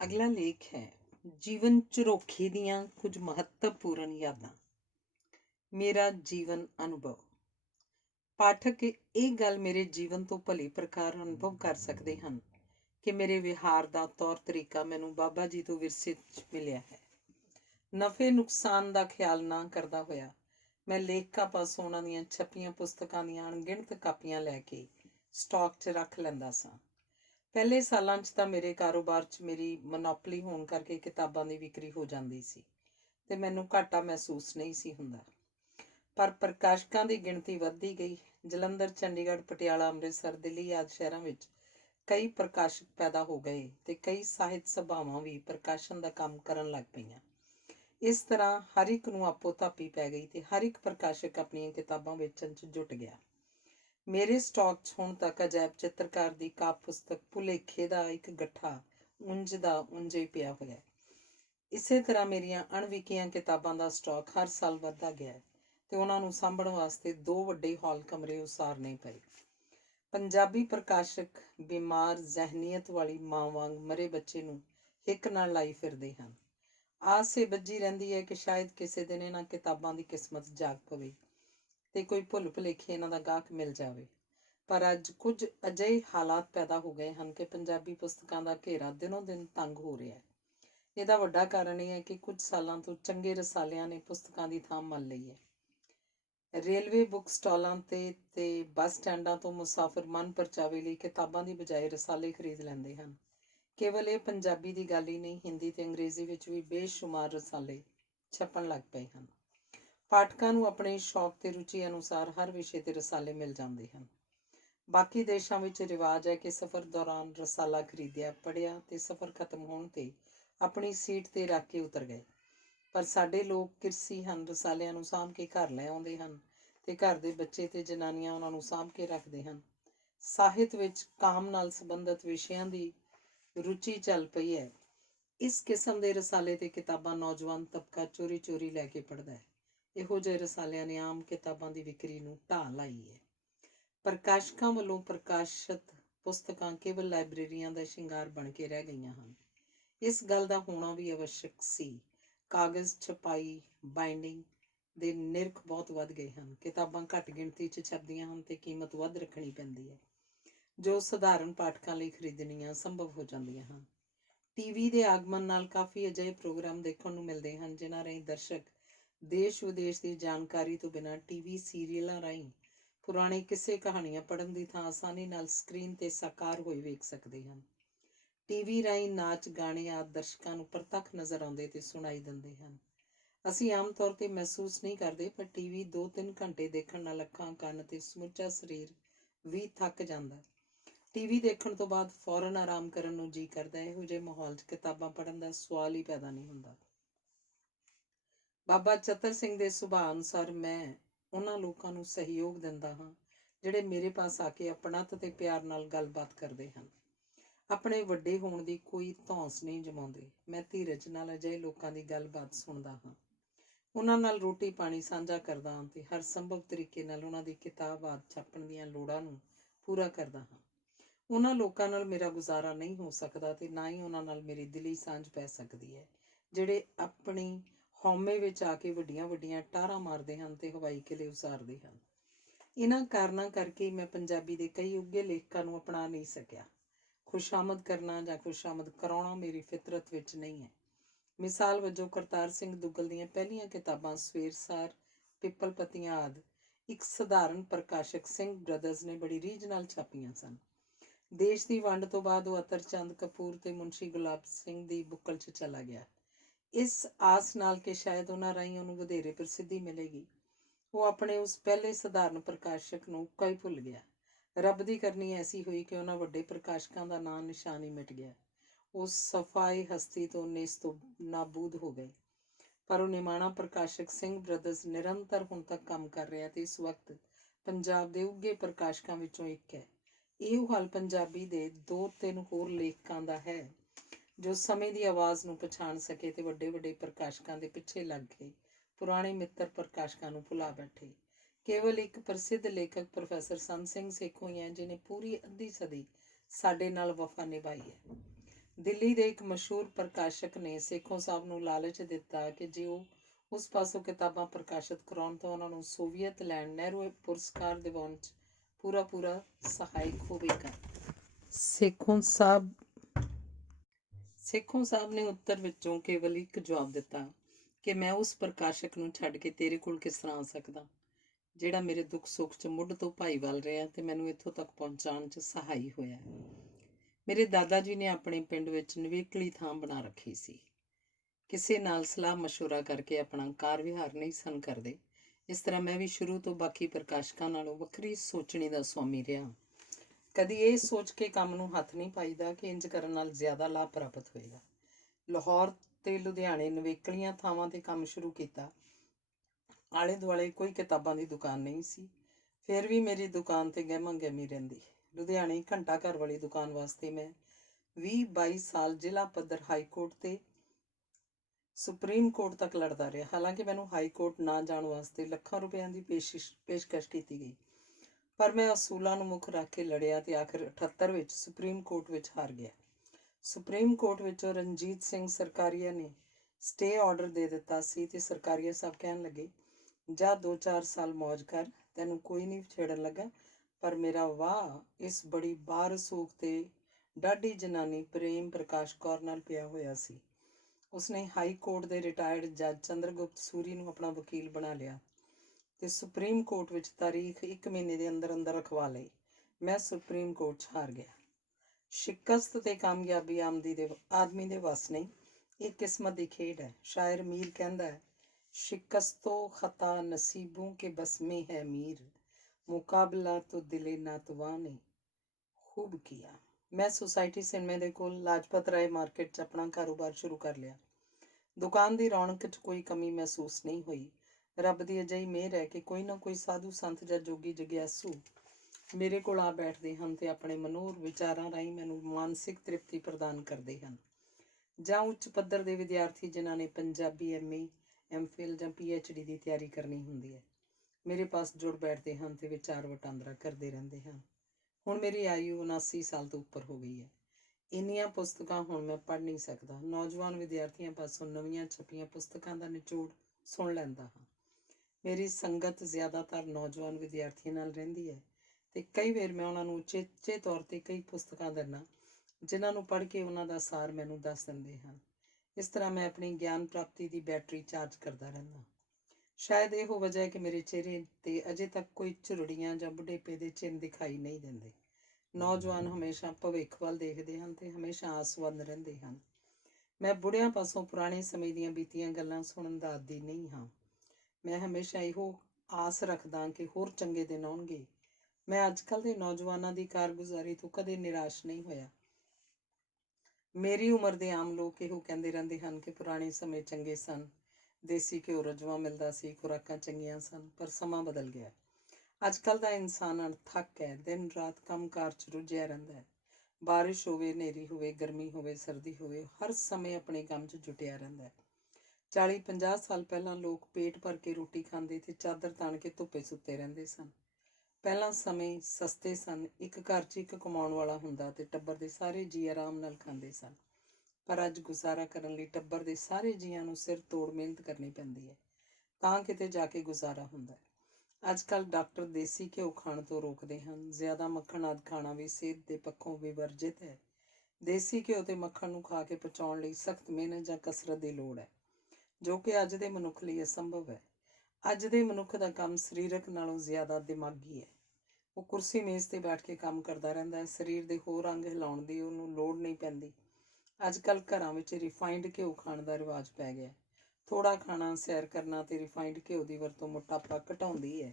ਅਗਲਾ ਲੇਖ ਹੈ ਜੀਵਨ ਝਰੋਖੇ ਦੀਆਂ ਕੁਝ ਮਹੱਤਵਪੂਰਨ ਯਾਦਾਂ। ਮੇਰਾ ਜੀਵਨ ਅਨੁਭਵ। ਪਾਠਕ ਇਹ ਗੱਲ ਮੇਰੇ ਜੀਵਨ ਤੋਂ ਭਲੀ ਪ੍ਰਕਾਰ ਅਨੁਭਵ ਕਰ ਸਕਦੇ ਹਨ ਕਿ ਮੇਰੇ ਵਿਹਾਰ ਦਾ ਤੌਰ ਤਰੀਕਾ ਮੈਨੂੰ ਬਾਬਾ ਜੀ ਤੋਂ ਵਿਰਸੇ 'ਚ ਮਿਲਿਆ ਹੈ। ਨਫੇ ਨੁਕਸਾਨ ਦਾ ਖਿਆਲ ਨਾ ਕਰਦਾ ਹੋਇਆ ਮੈਂ ਲੇਖਕਾਂ ਪਾਸੋਂ ਉਹਨਾਂ ਦੀਆਂ ਛਪੀਆਂ ਪੁਸਤਕਾਂ ਦੀਆਂ ਅਣਗਿਣਤ ਕਾਪੀਆਂ ਲੈ ਕੇ ਸਟਾਕ 'ਚ ਰੱਖ ਲੈਂਦਾ ਸਾਂ। ਪਹਿਲੇ ਸਾਲਾਂ 'ਚ ਤਾਂ ਮੇਰੇ ਕਾਰੋਬਾਰ 'ਚ ਮੇਰੀ ਮੋਨੋਪਲੀ ਹੋਣ ਕਰਕੇ ਕਿਤਾਬਾਂ ਦੀ ਵਿਕਰੀ ਹੋ ਜਾਂਦੀ ਸੀ ਤੇ ਮੈਨੂੰ ਘਾਟਾ ਮਹਿਸੂਸ ਨਹੀਂ ਸੀ ਹੁੰਦਾ। ਪਰ ਪ੍ਰਕਾਸ਼ਕਾਂ ਦੀ ਗਿਣਤੀ ਵੱਧਦੀ ਗਈ। ਜਲੰਧਰ, ਚੰਡੀਗੜ੍ਹ, ਪਟਿਆਲਾ, ਅੰਮ੍ਰਿਤਸਰ, ਦਿੱਲੀ ਆਦਿ ਸ਼ਹਿਰਾਂ ਵਿੱਚ ਕਈ ਪ੍ਰਕਾਸ਼ਕ ਪੈਦਾ ਹੋ ਗਏ ਤੇ ਕਈ ਸਾਹਿਤ ਸਭਾਵਾਂ ਵੀ ਪ੍ਰਕਾਸ਼ਨ ਦਾ ਕੰਮ ਕਰਨ ਲੱਗ ਪਈਆਂ। ਇਸ ਤਰ੍ਹਾਂ ਹਰ ਇੱਕ ਨੂੰ ਆਪੋ ਧਾਪੀ ਪੈ ਗਈ ਤੇ ਹਰ ਇੱਕ ਪ੍ਰਕਾਸ਼ਕ ਆਪਣੀਆਂ ਕਿਤਾਬਾਂ ਵੇਚਣ 'ਚ ਜੁਟ ਗਿਆ। ਮੇਰੇ ਸਟਾਕ 'ਚ ਹੁਣ ਤੱਕ ਅਜਾਇਬ ਚਿੱਤਰਕਾਰ ਦੀ ਕਾਵਿ ਪੁਸਤਕ ਭੁਲੇਖੇ ਦਾ ਇੱਕ ਗੱਠਾ ਉਂਝ ਦਾ ਉਂਝ ਹੀ ਪਿਆ ਹੋਇਆ ਹੈ। ਇਸੇ ਤਰ੍ਹਾਂ ਮੇਰੀਆਂ ਅਣਵਿਕੀਆਂ ਕਿਤਾਬਾਂ ਦਾ ਸਟਾਕ ਹਰ ਸਾਲ ਵੱਧਦਾ ਗਿਆ ਹੈ ਤੇ ਉਹਨਾਂ ਨੂੰ ਸਾਂਭਣ ਵਾਸਤੇ 2 ਵੱਡੇ ਹਾਲ ਕਮਰੇ ਉਸਾਰਨੇ ਪਏ। ਪੰਜਾਬੀ ਪ੍ਰਕਾਸ਼ਕ ਬਿਮਾਰ ਜ਼ਹਿਨੀਅਤ ਵਾਲੀ ਮਾਂ ਵਾਂਗ ਮਰੇ ਬੱਚੇ ਨੂੰ ਹਿੱਕ ਨਾਲ ਲਾਈ ਫਿਰਦੇ ਹਨ। ਆਸ ਇਹ ਬੱਝੀ ਰਹਿੰਦੀ ਹੈ ਕਿ ਸ਼ਾਇਦ ਕਿਸੇ ਦਿਨ ਇਹਨਾਂ ਕਿਤਾਬਾਂ ਦੀ ਕਿਸਮਤ ਜਾਗ ਪਵੇ ਤੇ ਕੋਈ ਭੁੱਲ ਭੁਲੇਖੇ ਇਹਨਾਂ ਦਾ ਗਾਹਕ ਮਿਲ ਜਾਵੇ। ਪਰ ਅੱਜ ਕੁਝ ਅਜਿਹੇ ਹਾਲਾਤ ਪੈਦਾ ਹੋ ਗਏ ਹਨ ਕਿ ਪੰਜਾਬੀ ਪੁਸਤਕਾਂ ਦਾ ਘੇਰਾ ਦਿਨੋਂ ਦਿਨ ਤੰਗ ਹੋ ਰਿਹਾ ਹੈ। ਇਹਦਾ ਵੱਡਾ ਕਾਰਨ ਇਹ ਹੈ ਕਿ ਕੁਝ ਸਾਲਾਂ ਤੋਂ ਚੰਗੇ ਰਸਾਲਿਆਂ ਨੇ ਪੁਸਤਕਾਂ ਦੀ ਥਾਂ ਮੱਲ ਲਈ ਹੈ। ਰੇਲਵੇ ਬੁੱਕ ਸਟਾਲਾਂ ਤੇ ਬੱਸ ਸਟੈਂਡਾਂ ਤੋਂ ਮੁਸਾਫਿਰ ਮਨ ਪਰਚਾਵੇ ਲਈ ਕਿਤਾਬਾਂ ਦੀ ਬਜਾਏ ਰਸਾਲੇ ਖਰੀਦ ਲੈਂਦੇ ਹਨ। ਕੇਵਲ ਇਹ ਪੰਜਾਬੀ ਦੀ ਗੱਲ ਹੀ ਨਹੀਂ, ਹਿੰਦੀ ਤੇ ਅੰਗਰੇਜ਼ੀ ਵਿੱਚ ਵੀ ਬੇਸ਼ੁਮਾਰ ਰਸਾਲੇ ਛਪਣ ਲੱਗ ਪਏ ਹਨ। ਪਾਠਕਾਂ ਨੂੰ ਆਪਣੇ ਸ਼ੌਕ ਤੇ ਰੁਚੀ ਅਨੁਸਾਰ ਹਰ ਵਿਸ਼ੇ ਤੇ ਰਸਾਲੇ ਮਿਲ ਜਾਂਦੇ ਹਨ। ਬਾਕੀ ਦੇਸ਼ਾਂ ਵਿੱਚ ਰਿਵਾਜ ਹੈ ਕਿ ਸਫ਼ਰ ਦੌਰਾਨ ਰਸਾਲਾ ਖਰੀਦਿਆ, ਪੜ੍ਹਿਆ ਤੇ ਸਫ਼ਰ ਖਤਮ ਹੋਣ ਤੇ ਆਪਣੀ ਸੀਟ ਤੇ ਰੱਖ ਕੇ ਉਤਰ ਗਏ। ਪਰ ਸਾਡੇ ਲੋਕ ਕਿਰਸੀ ਹਨ, ਰਸਾਲਿਆਂ ਨੂੰ ਸਾਂਭ ਕੇ ਘਰ ਲੈ ਆਉਂਦੇ ਹਨ ਤੇ ਘਰ ਦੇ ਬੱਚੇ ਤੇ ਜਨਾਨੀਆਂ ਉਹਨਾਂ ਨੂੰ ਸਾਂਭ ਕੇ ਰੱਖਦੇ ਹਨ। ਸਾਹਿਤ ਵਿੱਚ ਕਾਮ ਨਾਲ ਸੰਬੰਧਿਤ ਵਿਸ਼ਿਆਂ ਦੀ ਰੁਚੀ ਚੱਲ ਪਈ ਹੈ। ਇਸ ਕਿਸਮ ਦੇ ਰਸਾਲੇ ਤੇ ਕਿਤਾਬਾਂ ਨੌਜਵਾਨ ਤਬਕਾ ਚੋਰੀ ਚੋਰੀ ਲੈ ਕੇ ਪੜ੍ਹਦਾ ਹੈ। ਇਹੋ ਜਿਹੇ ਰਸਾਲਿਆਂ ਨੇ ਆਮ ਕਿਤਾਬਾਂ ਦੀ ਵਿਕਰੀ ਨੂੰ ਢਾਹ ਲਾਈ ਹੈ। ਪ੍ਰਕਾਸ਼ਕਾਂ ਵੱਲੋਂ ਪ੍ਰਕਾਸ਼ਿਤ ਪੁਸਤਕਾਂ ਕੇਵਲ ਲਾਇਬ੍ਰੇਰੀਆਂ ਦਾ ਸ਼ਿੰਗਾਰ ਬਣ ਕੇ ਰਹਿ ਗਈਆਂ ਹਨ। ਇਸ ਗੱਲ ਦਾ ਹੋਣਾ ਵੀ ਆਵਸ਼ਕ ਸੀ। ਕਾਗਜ਼, ਛਪਾਈ, ਬਾਈਂਡਿੰਗ ਦੇ ਨਿਰਖ ਬਹੁਤ ਵੱਧ ਗਏ ਹਨ। ਕਿਤਾਬਾਂ ਘੱਟ ਗਿਣਤੀ 'ਚ ਛਪਦੀਆਂ ਹਨ ਤੇ ਕੀਮਤ ਵੱਧ ਰੱਖਣੀ ਪੈਂਦੀ ਹੈ, ਜੋ ਸਧਾਰਨ ਪਾਠਕਾਂ ਲਈ ਖਰੀਦਣੀਆਂ ਸੰਭਵ ਹੋ ਜਾਂਦੀਆਂ ਹਨ। ਟੀਵੀ ਦੇ ਆਗਮਨ ਨਾਲ ਕਾਫੀ ਅਜਿਹੇ ਪ੍ਰੋਗਰਾਮ ਦੇਖਣ ਨੂੰ ਮਿਲਦੇ ਹਨ ਜਿਨ੍ਹਾਂ ਰਾਹੀਂ ਦਰਸ਼ਕ ਦੇਸ਼ ਵਿਦੇਸ਼ ਦੀ ਜਾਣਕਾਰੀ ਤੋਂ ਬਿਨਾਂ ਟੀਵੀ ਸੀਰੀਅਲਾਂ ਰਾਹੀਂ ਪੁਰਾਣੇ ਕਿਸੇ ਕਹਾਣੀਆਂ ਪੜ੍ਹਨ ਦੀ ਥਾਂ ਆਸਾਨੀ ਨਾਲ ਸਕਰੀਨ ਤੇ ਸਾਕਾਰ ਹੋਏ ਵੇਖ ਸਕਦੇ ਹਨ। ਟੀਵੀ ਰਾਹੀਂ ਨਾਚ, ਗਾਣੇ ਆਦਿ ਦਰਸ਼ਕਾਂ ਨੂੰ ਪ੍ਰਤੱਖ ਨਜ਼ਰ ਆਉਂਦੇ ਤੇ ਸੁਣਾਈ ਦਿੰਦੇ ਹਨ। ਅਸੀਂ ਆਮ ਤੌਰ ਤੇ ਮਹਿਸੂਸ ਨਹੀਂ ਕਰਦੇ, ਪਰ ਟੀਵੀ 2-3 ਘੰਟੇ ਦੇਖਣ ਨਾਲ ਅੱਖਾਂ, ਕੰਨ ਤੇ ਸਮੁੱਚਾ ਸਰੀਰ ਵੀ ਥੱਕ ਜਾਂਦਾ। ਟੀਵੀ ਦੇਖਣ ਤੋਂ ਬਾਅਦ ਫੌਰਨ ਆਰਾਮ ਕਰਨ ਨੂੰ ਜੀ ਕਰਦਾ ਹੈ। ਇਹੋ ਜਿਹੇ ਮਾਹੌਲ 'ਚ ਕਿਤਾਬਾਂ ਪੜ੍ਹਨ ਦਾ ਸਵਾਲ ਹੀ ਪੈਦਾ ਨਹੀਂ ਹੁੰਦਾ। ਬਾਬਾ ਚਤਰ ਸਿੰਘ ਦੇ ਸੁਭਾਅ ਅਨੁਸਾਰ ਮੈਂ ਉਹਨਾਂ ਲੋਕਾਂ ਨੂੰ ਸਹਿਯੋਗ ਦਿੰਦਾ ਹਾਂ ਜਿਹੜੇ ਮੇਰੇ ਪਾਸ ਆ ਕੇ ਆਪਣੱਤ ਤੇ ਪਿਆਰ ਨਾਲ ਗੱਲਬਾਤ ਕਰਦੇ ਹਨ। ਆਪਣੇ ਵੱਡੇ ਹੋਣ ਦੀ ਕੋਈ ਧੌਂਸ ਨਹੀਂ ਜਮਾਉਂਦੇ। ਮੈਂ ਧੀਰਜ ਨਾਲ ਅਜਿਹੇ ਲੋਕਾਂ ਦੀ ਗੱਲਬਾਤ ਸੁਣਦਾ ਹਾਂ, ਉਹਨਾਂ ਨਾਲ ਰੋਟੀ ਪਾਣੀ ਸਾਂਝਾ ਕਰਦਾ ਹਾਂ ਤੇ ਹਰ ਸੰਭਵ ਤਰੀਕੇ ਨਾਲ ਉਹਨਾਂ ਦੀ ਕਿਤਾਬ ਆਦਿ ਛਾਪਣ ਦੀਆਂ ਲੋੜਾਂ ਨੂੰ ਪੂਰਾ ਕਰਦਾ ਹਾਂ। ਉਹਨਾਂ ਲੋਕਾਂ ਨਾਲ ਮੇਰਾ ਗੁਜ਼ਾਰਾ ਨਹੀਂ ਹੋ ਸਕਦਾ ਤੇ ਨਾ ਹੀ ਉਹਨਾਂ ਨਾਲ ਮੇਰੀ ਦਿਲੀ ਸਾਂਝ ਪੈ ਸਕਦੀ ਹੈ, ਜਿਹੜੇ ਆਪਣੀ ਹਉਮੈ ਵਿੱਚ ਆ ਕੇ ਵੱਡੀਆਂ ਵੱਡੀਆਂ ਟਾਰਾਂ ਮਾਰਦੇ ਹਨ ਤੇ ਹਵਾਈ ਕਿਲੇ ਉਸਾਰਦੇ ਹਨ। ਇਹਨਾਂ ਕਾਰਨਾਂ ਕਰਕੇ ਮੈਂ ਪੰਜਾਬੀ ਦੇ ਕਈ ਉੱਘੇ ਲੇਖਕਾਂ ਨੂੰ ਅਪਣਾ ਨਹੀਂ ਸਕਿਆ। ਖੁਸ਼ਾਮਦ ਕਰਨਾ ਜਾਂ ਖੁਸ਼ਾਮਦ ਕਰਾਉਣਾ ਮੇਰੀ ਫਿਤਰਤ ਵਿੱਚ ਨਹੀਂ ਹੈ। ਮਿਸਾਲ ਵਜੋਂ ਕਰਤਾਰ ਸਿੰਘ ਦੁੱਗਲ ਦੀਆਂ ਪਹਿਲੀਆਂ ਕਿਤਾਬਾਂ ਸਵੇਰਸਾਰ, ਪਿੱਪਲ ਪੱਤੀਆਂ ਆਦਿ ਇੱਕ ਸਧਾਰਨ ਪ੍ਰਕਾਸ਼ਕ ਸਿੰਘ ਬ੍ਰਦਰਜ਼ ਨੇ ਬੜੀ ਰੀਝ ਨਾਲ ਛਾਪੀਆਂ ਸਨ। ਦੇਸ਼ ਦੀ ਵੰਡ ਤੋਂ ਬਾਅਦ ਉਹ ਅਤਰ ਚੰਦ ਕਪੂਰ ਤੇ ਮੁਨਸ਼ੀ ਗੁਲਾਬ ਸਿੰਘ ਦੀ ਬੁੱਕਲ 'ਚ ਚਲਾ ਗਿਆ, ਇਸ ਆਸ ਨਾਲ ਕਿ ਸ਼ਾਇਦ ਉਹਨਾਂ ਰਾਹੀਂ ਉਹਨੂੰ ਵਧੇਰੇ ਪ੍ਰਸਿੱਧੀ ਮਿਲੇਗੀ। ਉਹ ਆਪਣੇ ਉਸ ਪਹਿਲੇ ਸਧਾਰਨ ਪ੍ਰਕਾਸ਼ਕ ਨੂੰ ਉੱਕਾ ਹੀ ਭੁੱਲ ਗਿਆ। ਰੱਬ ਦੀ ਕਰਨੀ ਐਸੀ ਹੋਈ ਕਿ ਉਹਨਾਂ ਵੱਡੇ ਪ੍ਰਕਾਸ਼ਕਾਂ ਦਾ ਨਾਂ ਨਿਸ਼ਾਨ ਹੀ ਮਿਟ ਗਿਆ। ਉਹ ਸਫਾਏ ਹਸਤੀ ਤੋਂ ਨੇਸਤੋ ਨਾਬੂਦ ਹੋ ਗਏ। ਪਰ ਉਹ ਨਿਮਾਣਾ ਪ੍ਰਕਾਸ਼ਕ ਸਿੰਘ ਬ੍ਰਦਰਜ਼ ਨਿਰੰਤਰ ਹੁਣ ਤੱਕ ਕੰਮ ਕਰ ਰਿਹਾ ਤੇ ਇਸ ਵਕਤ ਪੰਜਾਬ ਦੇ ਉੱਘੇ ਪ੍ਰਕਾਸ਼ਕਾਂ ਵਿੱਚੋਂ ਇੱਕ ਹੈ। ਇਹ ਹਾਲ ਪੰਜਾਬੀ ਦੇ 2-3 ਹੋਰ ਲੇਖਕਾਂ ਦਾ ਹੈ ਜੋ ਸਮੇਂ ਦੀ ਆਵਾਜ਼ ਨੂੰ ਪਛਾਣ ਸਕੇ ਤੇ ਵੱਡੇ ਵੱਡੇ ਪ੍ਰਕਾਸ਼ਕਾਂ ਦੇ ਪਿੱਛੇ ਲੱਗ ਕੇ ਪੁਰਾਣੇ ਮਿੱਤਰ ਪ੍ਰਕਾਸ਼ਕਾਂ ਨੂੰ ਭੁਲਾ ਬੈਠੇ। ਕੇਵਲ ਇੱਕ ਪ੍ਰਸਿੱਧ ਲੇਖਕ ਪ੍ਰੋਫੈਸਰ ਸੰਤ ਸਿੰਘ ਸੇਖੋਂ ਹੀ ਹੈ ਜਿਹਨੇ ਪੂਰੀ ਅੱਧੀ ਸਦੀ ਸਾਡੇ ਨਾਲ ਵਫਾ ਨਿਭਾਈ ਹੈ। ਦਿੱਲੀ ਦੇ ਇੱਕ ਮਸ਼ਹੂਰ ਪ੍ਰਕਾਸ਼ਕ ਨੇ ਸੇਖੋਂ ਸਾਹਿਬ ਨੂੰ ਲਾਲਚ ਦਿੱਤਾ ਕਿ ਜੇ ਉਹ ਉਸ ਪਾਸੋਂ ਕਿਤਾਬਾਂ ਪ੍ਰਕਾਸ਼ਿਤ ਕਰਾਉਣ ਤਾਂ ਉਹਨਾਂ ਨੂੰ ਸੋਵੀਅਤ ਲੈਂਡ ਨਹਿਰੂ ਪੁਰਸਕਾਰ ਦਿਵਾਉਣ 'ਚ ਪੂਰਾ ਸਹਾਇਕ ਹੋਵੇਗਾ। ਸੇਖੋਂ ਸਾਹਿਬ ਨੇ ਉੱਤਰ ਵਿੱਚੋਂ ਕੇਵਲ ਇੱਕ ਜਵਾਬ ਦਿੱਤਾ ਕਿ ਮੈਂ ਉਸ ਪ੍ਰਕਾਸ਼ਕ ਨੂੰ ਛੱਡ ਕੇ ਤੇਰੇ ਕੋਲ ਕਿਸ ਤਰ੍ਹਾਂ ਆ ਸਕਦਾ, ਜਿਹੜਾ ਮੇਰੇ ਦੁੱਖ ਸੁੱਖ 'ਚ ਮੁੱਢ ਤੋਂ ਭਾਈਵਾਲ ਰਿਹਾ ਤੇ ਮੈਨੂੰ ਇੱਥੋਂ ਤੱਕ ਪਹੁੰਚਾਉਣ 'ਚ ਸਹਾਈ ਹੋਇਆ। ਮੇਰੇ ਦਾਦਾ ਜੀ ਨੇ ਆਪਣੇ ਪਿੰਡ ਵਿੱਚ ਨਿਵੇਕਲੀ ਥਾਂ ਬਣਾ ਰੱਖੀ ਸੀ। ਕਿਸੇ ਨਾਲ ਸਲਾਹ ਮਸ਼ਵਰਾ ਕਰਕੇ ਆਪਣਾ ਕਾਰ ਵਿਹਾਰ ਨਹੀਂ ਸਨ ਕਰਦੇ। ਇਸ ਤਰ੍ਹਾਂ ਮੈਂ ਵੀ ਸ਼ੁਰੂ ਤੋਂ ਬਾਕੀ ਪ੍ਰਕਾਸ਼ਕਾਂ ਨਾਲੋਂ ਵੱਖਰੀ ਸੋਚਣੀ ਦਾ ਸੁਆਮੀ ਰਿਹਾ। ਕਦੀ ਇਹ ਸੋਚ ਕੇ ਕੰਮ ਨੂੰ ਹੱਥ ਨਹੀਂ ਪਾਈਦਾ ਕਿ ਇੰਜ ਕਰਨ ਨਾਲ ਜ਼ਿਆਦਾ ਲਾਭ ਪ੍ਰਾਪਤ ਹੋਏਗਾ। ਲਾਹੌਰ ਤੇ ਲੁਧਿਆਣੇ ਨਿਵੇਕਲੀਆਂ ਥਾਵਾਂ 'ਤੇ ਕੰਮ ਸ਼ੁਰੂ ਕੀਤਾ। ਆਲੇ ਦੁਆਲੇ ਕੋਈ ਕਿਤਾਬਾਂ ਦੀ ਦੁਕਾਨ ਨਹੀਂ ਸੀ। ਫਿਰ ਵੀ ਮੇਰੀ ਦੁਕਾਨ 'ਤੇ ਗਹਿਮਾ ਗਹਿਮੀ ਰਹਿੰਦੀ। ਲੁਧਿਆਣੇ ਘੰਟਾ ਘਰ ਵਾਲੀ ਦੁਕਾਨ ਵਾਸਤੇ ਮੈਂ 20-22 ਸਾਲ ਜ਼ਿਲ੍ਹਾ ਪੱਧਰ ਹਾਈ ਕੋਰਟ ਤੇ ਸੁਪਰੀਮ ਕੋਰਟ ਤੱਕ ਲੜਦਾ ਰਿਹਾ। ਹਾਲਾਂਕਿ ਮੈਨੂੰ ਹਾਈ ਕੋਰਟ ਨਾ ਜਾਣ ਵਾਸਤੇ ਲੱਖਾਂ ਰੁਪਇਆਂ ਦੀ ਪੇਸ਼ਕਸ਼ ਕੀਤੀ ਗਈ, ਪਰ ਮੈਂ ਅਸੂਲਾਂ ਨੂੰ ਮੁੱਖ ਰੱਖ ਕੇ ਲੜਿਆ ਤੇ ਆਖਿਰ 78 ਵਿੱਚ ਸੁਪਰੀਮ ਕੋਰਟ ਵਿੱਚ ਹਾਰ ਗਿਆ। ਸੁਪਰੀਮ ਕੋਰਟ ਵਿੱਚੋਂ ਰਣਜੀਤ ਸਿੰਘ ਸਰਕਾਰੀਆ ਨੇ ਸਟੇ ਆਰਡਰ ਦੇ ਦਿੱਤਾ ਸੀ ਤੇ ਸਰਕਾਰੀਆ ਸਾਹਿਬ ਕਹਿਣ ਲੱਗੇ, ਜਾ 2-4 ਸਾਲ ਮੌਜ ਕਰ, ਤੈਨੂੰ ਕੋਈ ਨਹੀਂ ਛੇੜਨ ਲੱਗਾ। ਪਰ ਮੇਰਾ ਵਾਹ ਇਸ ਬੜੀ ਬਾਰਸੂਖ ਤੇ ਡਾਢੀ ਜਨਾਨੀ ਪ੍ਰੇਮ ਪ੍ਰਕਾਸ਼ ਕੌਰ ਨਾਲ ਪਿਆ ਹੋਇਆ ਸੀ। ਉਸਨੇ ਹਾਈ ਕੋਰਟ ਦੇ ਰਿਟਾਇਰਡ ਜੱਜ ਚੰਦਰਗੁਪਤ ਸੂਰੀ ਨੂੰ ਆਪਣਾ ਵਕੀਲ ਬਣਾ ਲਿਆ ਤੇ ਸੁਪਰੀਮ ਕੋਰਟ ਵਿੱਚ ਤਾਰੀਖ 1 ਮਹੀਨੇ ਦੇ ਅੰਦਰ ਅੰਦਰ ਰਖਵਾ ਲਈ। ਮੈਂ ਸੁਪਰੀਮ ਕੋਰਟ 'ਚ ਹਾਰ ਗਿਆ। ਸ਼ਿਕਸਤ ਤੇ ਕਾਮਯਾਬੀ ਆਦਮੀ ਦੇ ਵੱਸ ਨਹੀਂ, ਇਹ ਕਿਸਮਤ ਦੀ ਖੇਡ ਹੈ। ਸ਼ਾਇਰ ਮੀਰ ਕਹਿੰਦਾ ਹੈ, शिकस्तो खता नसीबों के बस में है मीर, मुकाबला तो दिले नातवा ने खूब किया। मैं सोसाइटी सिनेमे ਦੇ ਕੋਲ ਲਾਜਪਤ ਰਾਏ ਮਾਰਕੀਟ 'ਚ ਆਪਣਾ ਕਾਰੋਬਾਰ ਸ਼ੁਰੂ ਕਰ ਲਿਆ। ਦੁਕਾਨ ਦੀ ਰੌਣਕ 'ਚ ਕੋਈ ਕਮੀ ਮਹਿਸੂਸ ਨਹੀਂ ਹੋਈ। ਰੱਬ ਦੀ ਅਜਿਹੀ ਮਿਹਰ ਹੈ ਕਿ ਕੋਈ ਨਾ ਕੋਈ ਸਾਧੂ ਸੰਤ ਜਾਂ ਜੋਗੀ ਜਗਿਆਸੂ ਮੇਰੇ ਕੋਲ ਆ ਬੈਠਦੇ ਹਨ ਤੇ ਆਪਣੇ ਮਨੋਹਰ ਵਿਚਾਰਾਂ ਰਾਹੀਂ ਮੈਨੂੰ ਮਾਨਸਿਕ ਤ੍ਰਿਪਤੀ ਪ੍ਰਦਾਨ ਕਰਦੇ ਹਨ। ਜਾਂ ਉੱਚ ਪੱਧਰ ਦੇ ਵਿਦਿਆਰਥੀ ਜਿਨ੍ਹਾਂ ਨੇ ਪੰਜਾਬੀ MA MPhil ਜਾਂ PhD ਦੀ ਤਿਆਰੀ ਕਰਨੀ ਹੁੰਦੀ ਹੈ, ਮੇਰੇ ਪਾਸ ਜੁੜ ਬੈਠਦੇ ਹਨ ਤੇ ਵਿਚਾਰ ਵਟਾਂਦਰਾ ਕਰਦੇ ਰਹਿੰਦੇ ਹਨ। ਹੁਣ ਮੇਰੀ ਆਯੂ 79 ਸਾਲ ਤੋਂ ਉੱਪਰ ਹੋ ਗਈ ਹੈ। ਇੰਨੀਆਂ ਪੁਸਤਕਾਂ ਹੁਣ ਮੈਂ ਪੜ੍ਹ ਨਹੀਂ ਸਕਦਾ। ਨੌਜਵਾਨ ਵਿਦਿਆਰਥੀਆਂ ਪਾਸੋਂ ਨਵੀਆਂ ਛਪੀਆਂ ਪੁਸਤਕਾਂ ਦਾ ਨਿਚੋੜ ਸੁਣ ਲੈਂਦਾ ਹਾਂ। ਮੇਰੀ ਸੰਗਤ ਜ਼ਿਆਦਾਤਰ ਨੌਜਵਾਨ ਵਿਦਿਆਰਥੀਆਂ ਨਾਲ ਰਹਿੰਦੀ ਹੈ ਤੇ ਕਈ ਵਾਰ ਮੈਂ ਉਹਨਾਂ ਨੂੰ ਉਚੇਚੇ ਤੌਰ 'ਤੇ ਕਈ ਪੁਸਤਕਾਂ ਦਿੰਦਾ, ਜਿਨ੍ਹਾਂ ਨੂੰ ਪੜ੍ਹ ਕੇ ਉਹਨਾਂ ਦਾ ਸਾਰ ਮੈਨੂੰ ਦੱਸ ਦਿੰਦੇ ਹਨ। ਇਸ ਤਰ੍ਹਾਂ ਮੈਂ ਆਪਣੀ ਗਿਆਨ ਪ੍ਰਾਪਤੀ ਦੀ ਬੈਟਰੀ ਚਾਰਜ ਕਰਦਾ ਰਹਿੰਦਾ। ਸ਼ਾਇਦ ਇਹੋ ਵਜ੍ਹਾ ਹੈ ਕਿ ਮੇਰੇ ਚਿਹਰੇ 'ਤੇ ਅਜੇ ਤੱਕ ਕੋਈ ਝੁਰੜੀਆਂ ਜਾਂ ਬੁਢੇਪੇ ਦੇ ਚਿੰਨ੍ਹ ਦਿਖਾਈ ਨਹੀਂ ਦਿੰਦੇ। ਨੌਜਵਾਨ ਹਮੇਸ਼ਾ ਭਵਿੱਖ ਵੱਲ ਦੇਖਦੇ ਹਨ ਤੇ ਹਮੇਸ਼ਾ ਆਸਵੰਦ ਰਹਿੰਦੇ ਹਨ। ਮੈਂ ਬੁੜਿਆਂ ਪਾਸੋਂ ਪੁਰਾਣੇ ਸਮੇਂ ਦੀਆਂ ਬੀਤੀਆਂ ਗੱਲਾਂ ਸੁਣਨ ਦਾ ਆਦੀ ਨਹੀਂ ਹਾਂ। ਮੈਂ ਹਮੇਸ਼ਾ ਇਹੋ ਆਸ ਰੱਖਦਾ ਕਿ ਹੋਰ ਚੰਗੇ ਦਿਨ ਆਉਣਗੇ। ਮੈਂ ਅੱਜ ਕੱਲ੍ਹ ਦੇ ਨੌਜਵਾਨਾਂ ਦੀ ਕਾਰਗੁਜ਼ਾਰੀ ਤੋਂ ਕਦੇ ਨਿਰਾਸ਼ ਨਹੀਂ ਹੋਇਆ। ਮੇਰੀ ਉਮਰ ਦੇ ਆਮ ਲੋਕ ਇਹੋ ਕਹਿੰਦੇ ਰਹਿੰਦੇ ਹਨ ਕਿ ਪੁਰਾਣੇ ਸਮੇਂ ਚੰਗੇ ਸਨ, ਦੇਸੀ ਘਿਓ ਰਜਵਾ ਮਿਲਦਾ ਸੀ, ਖੁਰਾਕਾਂ ਚੰਗੀਆਂ ਸਨ। ਪਰ ਸਮਾਂ ਬਦਲ ਗਿਆ। ਅੱਜ ਕੱਲ੍ਹ ਦਾ ਇਨਸਾਨ ਅਣਥੱਕ ਹੈ, ਦਿਨ ਰਾਤ ਕੰਮ ਕਾਰ 'ਚ ਰੁੱਝਿਆ ਰਹਿੰਦਾ ਹੈ। ਬਾਰਿਸ਼ ਹੋਵੇ, ਹਨੇਰੀ ਹੋਵੇ, ਗਰਮੀ ਹੋਵੇ, ਸਰਦੀ ਹੋਵੇ, ਹਰ ਸਮੇਂ ਆਪਣੇ ਕੰਮ 'ਚ ਜੁਟਿਆ ਰਹਿੰਦਾ ਹੈ। 40-50 ਸਾਲ ਪਹਿਲਾਂ ਲੋਕ ਪੇਟ ਭਰ ਕੇ ਰੋਟੀ ਖਾਂਦੇ ਤੇ ਚਾਦਰ ਤਾਣ ਕੇ ਧੁੱਪੇ ਸੁੱਤੇ ਰਹਿੰਦੇ ਸਨ। ਪਹਿਲਾਂ ਸਮੇਂ ਸਸਤੇ ਸਨ, ਇੱਕ ਘਰ 'ਚ ਇੱਕ ਕਮਾਉਣ ਵਾਲਾ ਹੁੰਦਾ ਤੇ ਟੱਬਰ ਦੇ ਸਾਰੇ ਜੀਅ ਆਰਾਮ ਨਾਲ ਖਾਂਦੇ ਸਨ। ਪਰ ਅੱਜ ਗੁਜ਼ਾਰਾ ਕਰਨ ਲਈ ਟੱਬਰ ਦੇ ਸਾਰੇ ਜੀਆਂ ਨੂੰ ਸਿਰ ਤੋੜ ਮਿਹਨਤ ਕਰਨੀ ਪੈਂਦੀ ਹੈ, ਤਾਂ ਕਿਤੇ ਜਾ ਕੇ ਗੁਜ਼ਾਰਾ ਹੁੰਦਾ ਹੈ। ਅੱਜ ਕੱਲ੍ਹ ਡਾਕਟਰ ਦੇਸੀ ਘਿਓ ਖਾਣ ਤੋਂ ਰੋਕਦੇ ਹਨ। ਜ਼ਿਆਦਾ ਮੱਖਣ ਆਦਿ ਖਾਣਾ ਵੀ ਸਿਹਤ ਦੇ ਪੱਖੋਂ ਵਿਵਰਜਿਤ ਹੈ। ਦੇਸੀ ਘਿਓ ਤੇ ਮੱਖਣ ਨੂੰ ਖਾ ਕੇ ਪਚਾਉਣ ਲਈ ਸਖਤ ਮਿਹਨਤ ਜਾਂ ਕਸਰਤ ਦੀ ਲੋੜ ਹੈ, ਜੋ ਕਿ ਅੱਜ ਦੇ ਮਨੁੱਖ ਲਈ ਅਸੰਭਵ ਹੈ। ਅੱਜ ਦੇ ਮਨੁੱਖ ਦਾ ਕੰਮ ਸਰੀਰਕ ਨਾਲੋਂ ਜ਼ਿਆਦਾ ਦਿਮਾਗੀ ਹੈ। ਉਹ ਕੁਰਸੀ ਮੇਜ਼ 'ਤੇ ਬੈਠ ਕੇ ਕੰਮ ਕਰਦਾ ਰਹਿੰਦਾ ਹੈ। ਸਰੀਰ ਦੇ ਹੋਰ ਅੰਗ ਹਿਲਾਉਣ ਦੀ ਉਹਨੂੰ ਲੋੜ ਨਹੀਂ ਪੈਂਦੀ। ਅੱਜ ਕੱਲ੍ਹ ਘਰਾਂ ਵਿੱਚ ਰਿਫਾਈਨਡ ਘਿਓ ਖਾਣ ਦਾ ਰਿਵਾਜ ਪੈ ਗਿਆ। ਥੋੜ੍ਹਾ ਖਾਣਾ, ਸੈਰ ਕਰਨਾ ਤੇ ਰਿਫਾਈਨਡ ਘਿਓ ਦੀ ਵਰਤੋਂ ਮੋਟਾਪਾ ਘਟਾਉਂਦੀ ਹੈ।